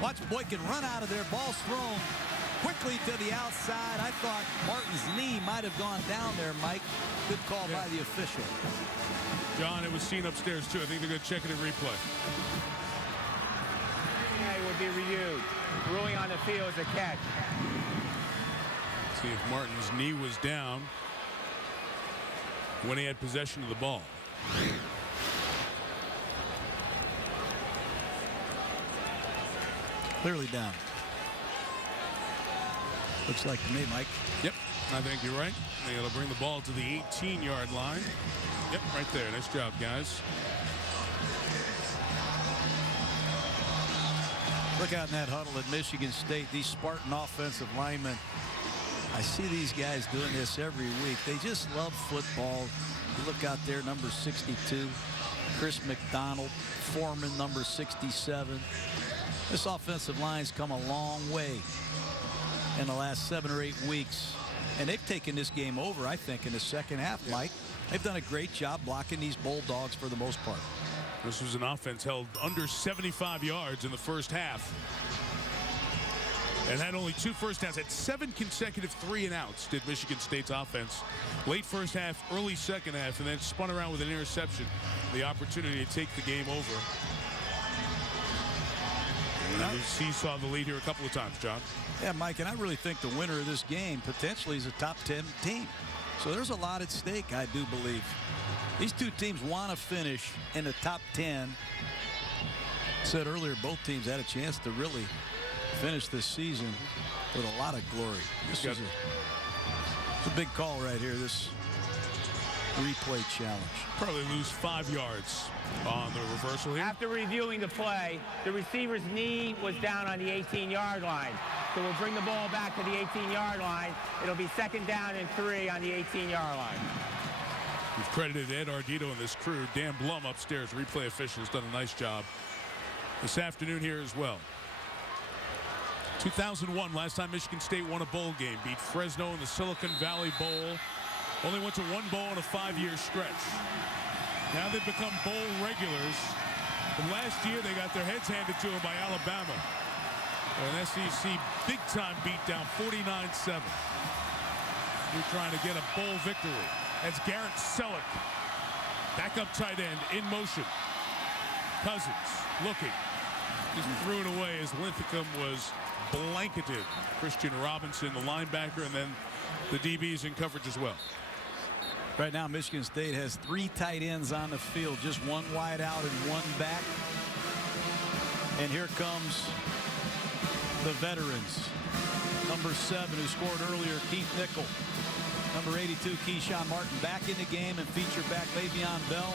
Watch Boykin run out of there. Ball's thrown quickly to the outside. I thought Martin's knee might have gone down there, Mike. Good call by the official. John, it was seen upstairs, too. I think they're going to check it in replay. Yeah, it will be reviewed. Ruling on the field is a catch. See if Martin's knee was down when he had possession of the ball. Clearly down. Looks like to me, Mike. Yep, I think you're right. They'll bring the ball to the 18-yard line. Yep, right there. Nice job, guys. Look out in that huddle at Michigan State. These Spartan offensive linemen. I see these guys doing this every week. They just love football. You look out there, number 62, Chris McDonald, Foreman, number 67. This offensive line's come a long way in the last 7 or 8 weeks. And they've taken this game over, I think, in the second half, Mike. They've done a great job blocking these Bulldogs for the most part. This was an offense held under 75 yards in the first half. And had only 2 first downs. Had 7 consecutive 3-and-outs, did Michigan State's offense. Late first half, early second half, and then spun around with an interception. The opportunity to take the game over. And we seesaw the lead here a couple of times, John. Yeah, Mike, and I really think the winner of this game potentially is a top 10 team. So there's a lot at stake, I do believe. These two teams want to finish in the top 10. Said earlier, both teams had a chance to really finish this season with a lot of glory. This is a big call right here, this replay challenge. Probably lose 5 yards on the reversal here. After reviewing the play, the receiver's knee was down on the 18-yard line. So we'll bring the ball back to the 18-yard line. It'll be 2nd down and 3 on the 18-yard line. We've credited Ed Ardito and this crew. Dan Blum upstairs, replay official, has done a nice job this afternoon here as well. 2001, last time Michigan State won a bowl game, beat Fresno in the Silicon Valley Bowl. Only went to 1 bowl in a 5-year stretch. Now they've become bowl regulars. But last year they got their heads handed to them by Alabama. An SEC big-time beatdown, 49-7. We're trying to get a bowl victory. That's Garrett Selleck, backup tight end, in motion. Cousins looking. Just threw it away as Linthicum was blanketed. Christian Robinson, the linebacker, and then the DBs in coverage as well. Right now, Michigan State has 3 tight ends on the field, just 1 wide out and 1 back. And here comes the veterans. Number 7, who scored earlier, Keith Nickel. Number 82, Keyshawn Martin, back in the game, and feature back Le'Veon Bell.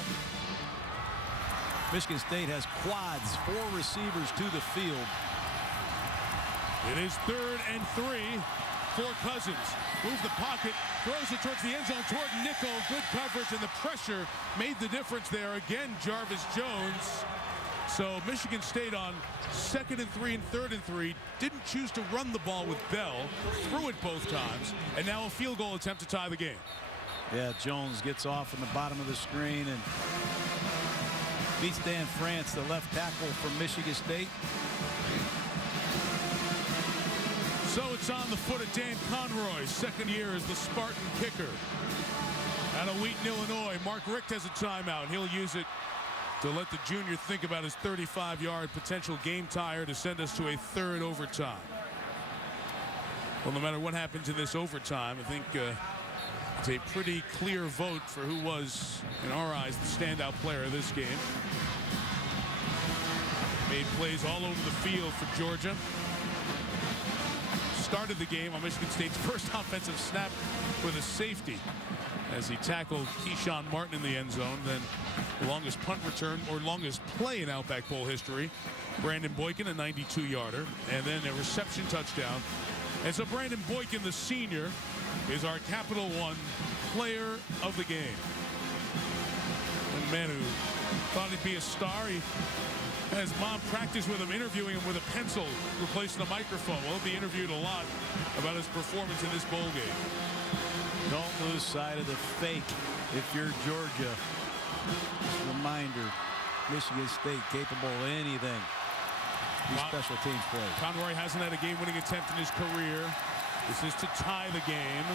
Michigan State has quads, 4 receivers to the field. It is 3rd and 3 for Cousins. Moves the pocket, throws it towards the end zone toward Nickel. Good coverage, and the pressure made the difference there. Again, Jarvis Jones. So Michigan State on 2nd and 3 and 3rd and 3 didn't choose to run the ball with Bell, threw it both times, and now a field goal attempt to tie the game. Yeah, Jones gets off in the bottom of the screen and beats Dan France, the left tackle from Michigan State. So it's on the foot of Dan Conroy, 2nd year as the Spartan kicker. Out of Wheaton, Illinois, Mark Richt has a timeout. He'll use it to let the junior think about his 35-yard potential game tire to send us to a 3rd overtime. Well, no matter what happens in this overtime, I think it's a pretty clear vote for who was, in our eyes, the standout player of this game. Made plays all over the field for Georgia. Started the game on Michigan State's first offensive snap with a safety as he tackled Keyshawn Martin in the end zone. Then the longest punt return, or longest play in Outback Bowl history, Brandon Boykin, a 92-yarder, and then a reception touchdown. And so Brandon Boykin, the senior, is our Capital One player of the game. And man who thought he'd be a star, he had his mom practice with him, interviewing him with a pencil replacing a microphone. Well, he'll be interviewed a lot about his performance in this bowl game. Don't lose sight of the fake if you're Georgia. Just a reminder, Michigan State capable of anything. These special teams play. Conroy hasn't had a game-winning attempt in his career. This is to tie the game.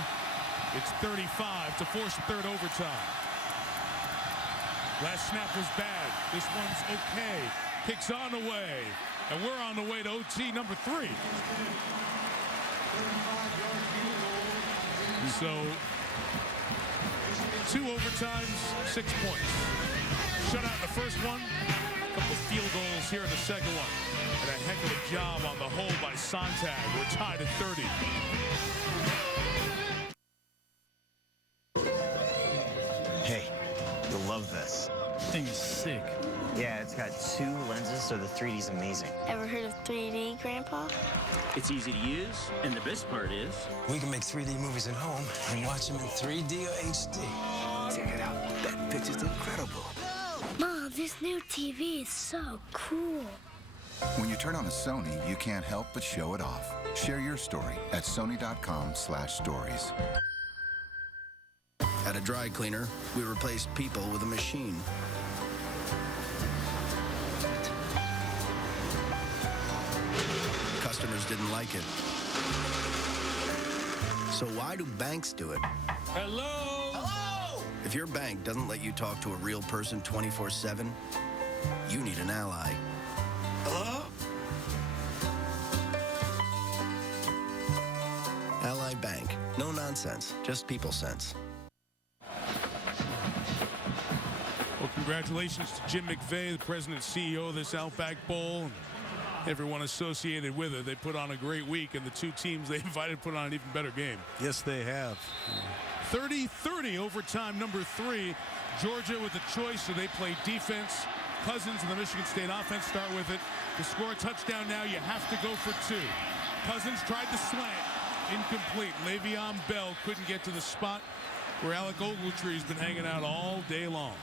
It's 35 to force a 3rd overtime. Last snap was bad. This one's okay. Kicks on the way. And we're on the way to OT number 3. So 2 overtimes, 6 points. Shutout in the first one. A couple of field goals here in the second one. And a heck of a job on the hole by Sontag. We're tied at 30. Hey, you'll love this. Thing is sick. Yeah, it's got 2 lenses, so the 3D's amazing. Ever heard of 3D, Grandpa? It's easy to use, and the best part is... we can make 3D movies at home and watch them in 3D or HD. Check it out. That picture's incredible. Mom, this new TV is so cool. When you turn on a Sony, you can't help but show it off. Share your story at sony.com/stories. At a dry cleaner, we replaced people with a machine. Customers didn't like it. So why do banks do it? Hello? Hello? If your bank doesn't let you talk to a real person 24/7, you need an ally. Hello? Ally Bank. No nonsense, just people sense. Well, congratulations to Jim McVay, the president and CEO of this Outback Bowl, and everyone associated with it. They put on a great week, and the 2 teams they invited put on an even better game. Yes, they have. 30-30 overtime number 3. Georgia with the choice, so they play defense. Cousins and the Michigan State offense start with it. To score a touchdown now, you have to go for 2. Cousins tried the slant. Incomplete. Le'Veon Bell couldn't get to the spot where Alec Ogletree's been hanging out all day long.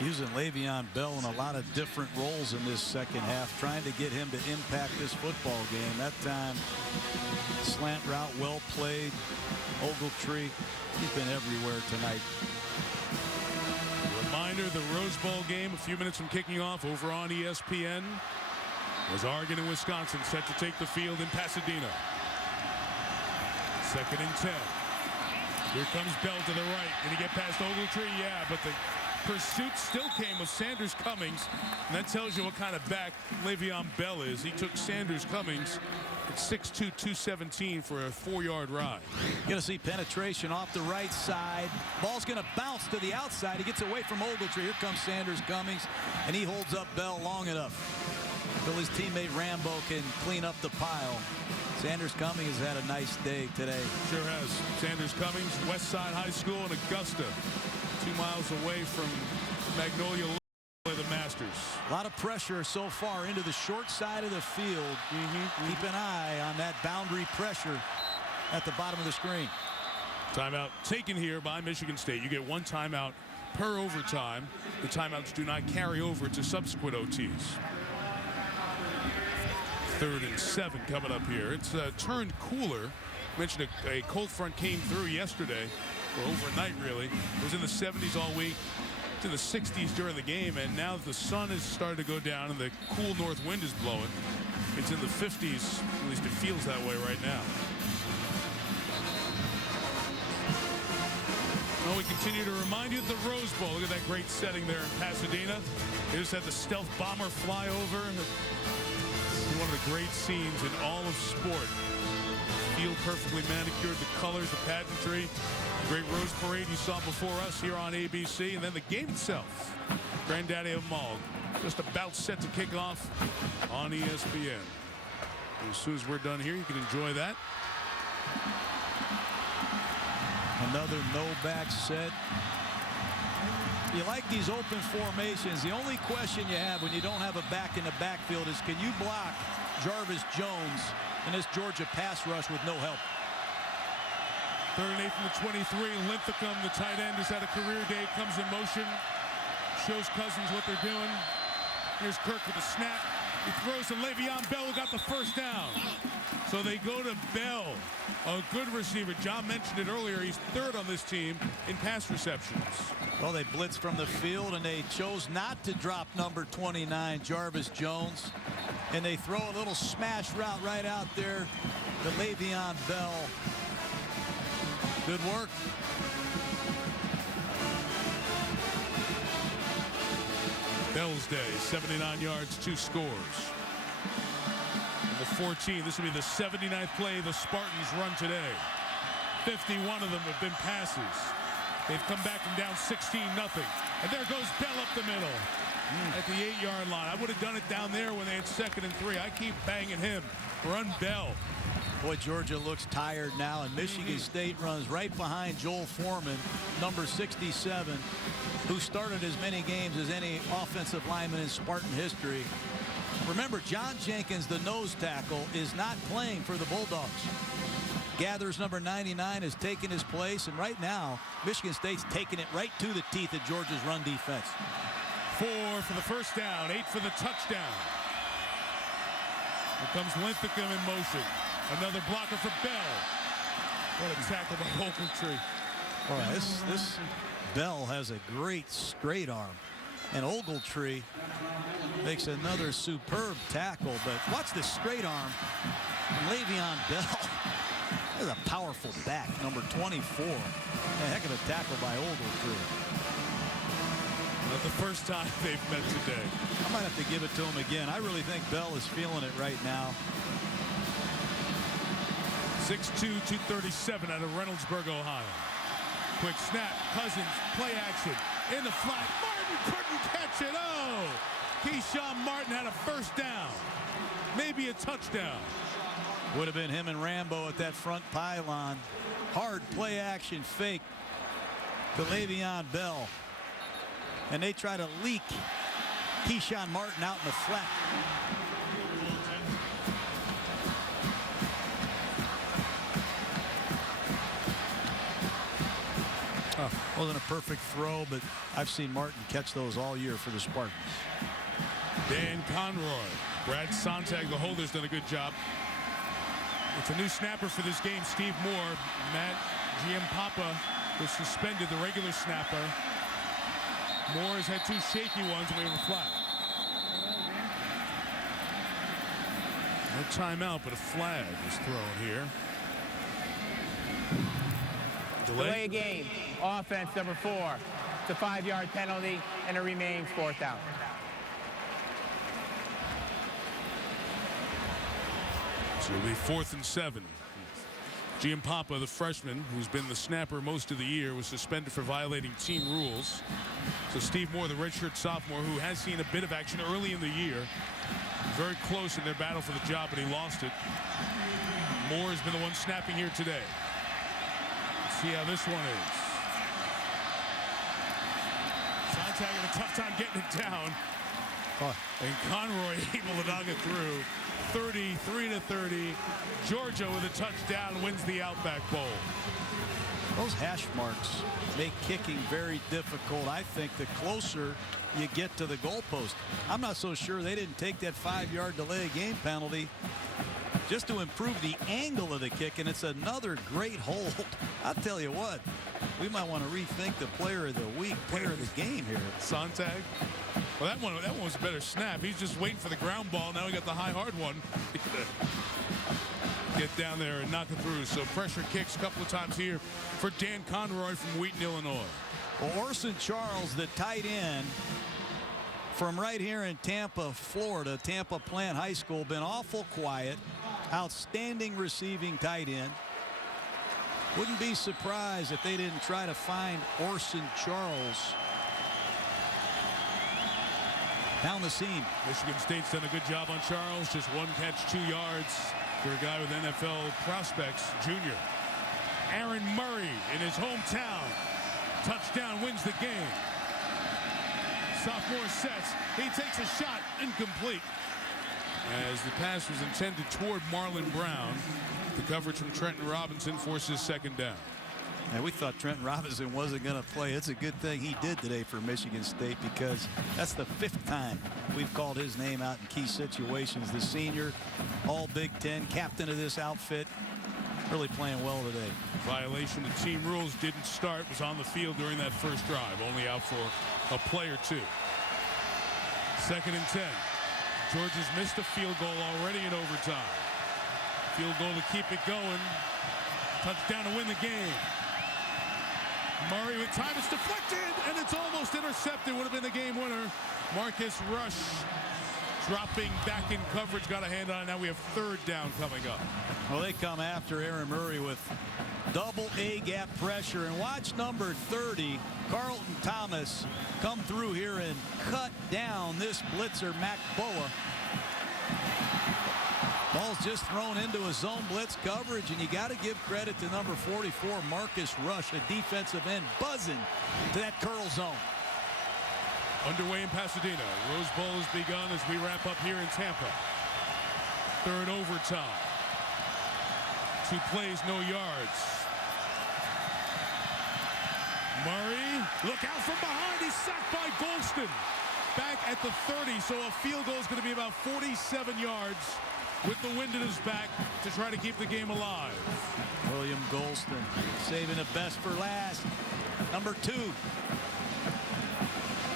Using Le'Veon Bell in a lot of different roles in this second half, trying to get him to impact this football game. That time, slant route well played. Ogletree, he's been everywhere tonight. Reminder, the Rose Bowl game a few minutes from kicking off over on ESPN was Oregon and Wisconsin set to take the field in Pasadena. 2nd and 10. Here comes Bell to the right. Did he get past Ogletree? Yeah, but the pursuit still came with Sanders Cummings, and that tells you what kind of back Le'Veon Bell is. He took Sanders Cummings at 6'2", 217 for a 4-yard ride. You're going to see penetration off the right side. Ball's going to bounce to the outside. He gets away from Ogletree. Here comes Sanders Cummings, and he holds up Bell long enough until his teammate Rambo can clean up the pile. Sanders Cummings has had a nice day today. Sure has. Sanders Cummings, West Side High School in Augusta, 2 miles away from Magnolia, the Masters. A lot of pressure so far into the short side of the field. Keep an eye on that boundary pressure at the bottom of the screen. Timeout taken here by Michigan State. You get 1 timeout per overtime. The timeouts do not carry over to subsequent OTs. 3rd and 7 coming up here. It's turned cooler. Mentioned a cold front came through yesterday, or overnight really. It was in the 70s all week, to the 60s during the game, and now the sun has started to go down and the cool north wind is blowing. It's in the 50s, at least it feels that way right now. Well, we continue to remind you of the Rose Bowl. Look at that great setting there in Pasadena. They just had the stealth bomber fly over. One of the great scenes in all of sport. Field perfectly manicured, the colors, the pageantry, the great Rose Parade you saw before us here on ABC, and then the game itself. Granddaddy of them all, just about set to kick off on ESPN. As soon as we're done here, you can enjoy that. Another no-back set. You like these open formations. The only question you have when you don't have a back in the backfield is, can you block Jarvis Jones in this Georgia pass rush with no help? 3rd and 8 from the 23. Linthicum, the tight end, has had a career day. Comes in motion. Shows Cousins what they're doing. Here's Kirk with the snap. He throws to Le'Veon Bell, who got the 1st down. So they go to Bell, a good receiver. John mentioned it earlier. He's 3rd on this team in pass receptions. Well, they blitzed from the field, and they chose not to drop number 29, Jarvis Jones. And they throw a little smash route right out there to Le'Veon Bell. Good work. Bell's day, 79 yards, 2 scores. And the 14, this will be the 79th play the Spartans run today. 51 of them have been passes. They've come back from down 16-0. And there goes Bell up the middle at the 8-yard line. I would have done it down there when they had 2nd and 3. I keep banging him. Run Bell. Boy, Georgia looks tired now, and Michigan State runs right behind Joel Foreman, number 67, who started as many games as any offensive lineman in Spartan history. Remember, John Jenkins, the nose tackle, is not playing for the Bulldogs. Gathers, number 99, has taken his place, and right now, Michigan State's taking it right to the teeth of Georgia's run defense. 4 for the first down, 8 for the touchdown. Here comes Linthicum in motion. Another blocker for Bell. What a tackle by Ogletree. All right, this Bell has a great straight arm. And Ogletree makes another superb tackle. But watch this straight arm from Le'Veon Bell. That's a powerful back, number 24. A heck of a tackle by Ogletree. Not the first time they've met today. I might have to give it to him again. I really think Bell is feeling it right now. 6'2", 237 out of Reynoldsburg, Ohio. Quick snap, Cousins, play action, in the flat. Martin couldn't catch it. Oh! Keyshawn Martin had a first down. Maybe a touchdown. Would have been him and Rambo at that front pylon. Hard play action fake to Le'Veon Bell. And they try to leak Keyshawn Martin out in the flat. Oh, wasn't a perfect throw, but I've seen Martin catch those all year for the Spartans. Dan Conroy. Brad Sontag, the holder's done a good job. It's a new snapper for this game, Steve Moore. Matt Giampapa was suspended, the regular snapper. Moore has had 2 shaky ones, and we have a flag. No timeout, but a flag is thrown here. Delay a game. Offense number 4. It's a 5-yard penalty, and it remains 4th down. So it'll be 4th and 7. Giampapa, the freshman, who's been the snapper most of the year, was suspended for violating team rules. So Steve Moore, the redshirt sophomore, who has seen a bit of action early in the year, very close in their battle for the job, but he lost it. Moore has been the one snapping here today. Let's see how this one is. Sontag had a tough time getting it down. And Conroy able to knock it through. 33-30. Georgia with a touchdown wins the Outback Bowl. Those hash marks make kicking very difficult. I think the closer you get to the goalpost. I'm not so sure they didn't take that 5-yard delay game penalty just to improve the angle of the kick, and it's another great hold. I'll tell you what, we might want to rethink the player of the week, player of the game here. Sontag. Well, that one was a better snap. He's just waiting for the ground ball. Now he got the high, hard one. Get down there and knock it through. So pressure kicks a couple of times here for Dan Conroy from Wheaton, Illinois. Well, Orson Charles, the tight end from right here in Tampa, Florida, Tampa Plant High School, been awful quiet. Outstanding receiving tight end. Wouldn't be surprised if they didn't try to find Orson Charles down the seam. Michigan State's done a good job on Charles. Just 1 catch, 2 yards for a guy with NFL prospects, junior. Aaron Murray in his hometown. Touchdown, wins the game. Sophomore sets. He takes a shot, incomplete. As the pass was intended toward Marlon Brown. The coverage from Trenton Robinson forces 2nd down. And we thought Trenton Robinson wasn't going to play. It's a good thing he did today for Michigan State, because that's the 5th time we've called his name out in key situations. The senior, all Big Ten, captain of this outfit, really playing well today. Violation of team rules, didn't start, was on the field during that first drive, only out for a play or 2. 2nd and 10. Georgia's missed a field goal already in overtime. Field goal to keep it going. Touchdown to win the game. Murray with time, it's deflected, and it's almost intercepted. Would have been the game winner. Marcus Rush dropping back in coverage, got a hand on it. Now we have 3rd down coming up. Well, they come after Aaron Murray with double A-gap pressure. And watch number 30, Carlton Thomas, come through here and cut down this blitzer, Mac Boa. Ball's just thrown into a zone blitz coverage, and you got to give credit to number 44, Marcus Rush, a defensive end, buzzing to that curl zone. Underway in Pasadena. Rose Bowl has begun as we wrap up here in Tampa. Third overtime. 2 plays, no yards. Murray, look out from behind. He's sacked by Golston. Back at the 30, so a field goal is going to be about 47 yards with the wind at his back to try to keep the game alive. William Golston saving the best for last. Number 2.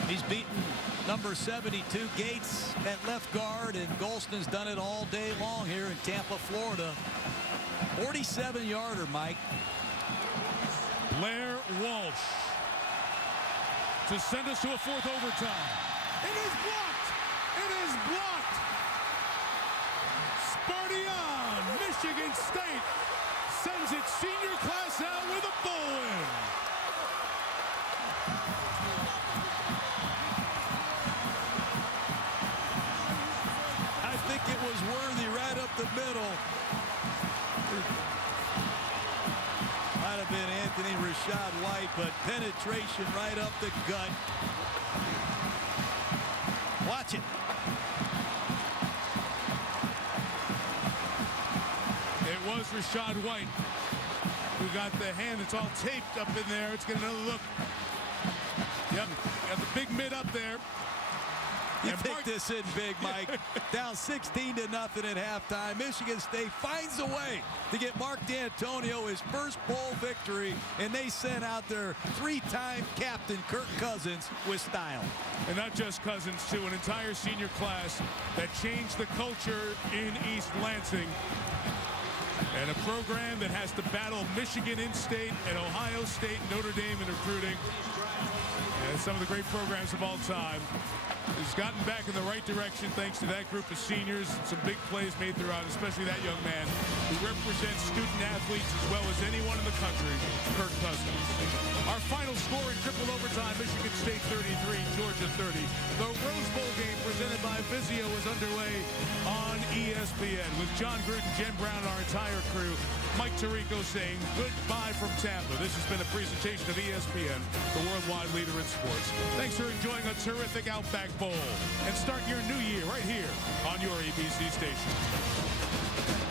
He's beaten number 72, Gates, at left guard, and Golston's done it all day long here in Tampa, Florida. 47-yarder, Mike. Blair Walsh to send us to a 4th overtime. It is blocked! It is blocked! Spartian, Michigan State, sends its senior class out with a bowl win. I think it was worthy right up the middle. Might have been Anthony Rashad White, but penetration right up the gut. Watch it. It was Rashad White who got the hand that's all taped up in there. It's getting another look. Yep, got the big mid up there. You take this in big, Mike. Down 16-0 at halftime. Michigan State finds a way to get Mark D'Antonio his first bowl victory, and they sent out their 3-time captain, Kirk Cousins, with style. And not just Cousins, too. An entire senior class that changed the culture in East Lansing. And a program that has to battle Michigan in-state and Ohio State, Notre Dame in recruiting. And some of the great programs of all time. Has gotten back in the right direction thanks to that group of seniors. Some big plays made throughout, especially that young man who represents student athletes as well as anyone in the country, Kirk Cousins. Our final score in triple overtime, Michigan State 33, Georgia 30. The Rose Bowl game presented by Vizio is underway on ESPN with John Gruden, Jen Brown, and our entire crew. Mike Tirico saying goodbye from Tampa. This has been a presentation of ESPN, the worldwide leader in sports. Thanks for enjoying a terrific Outback Bowl. And start your new year right here on your ABC station.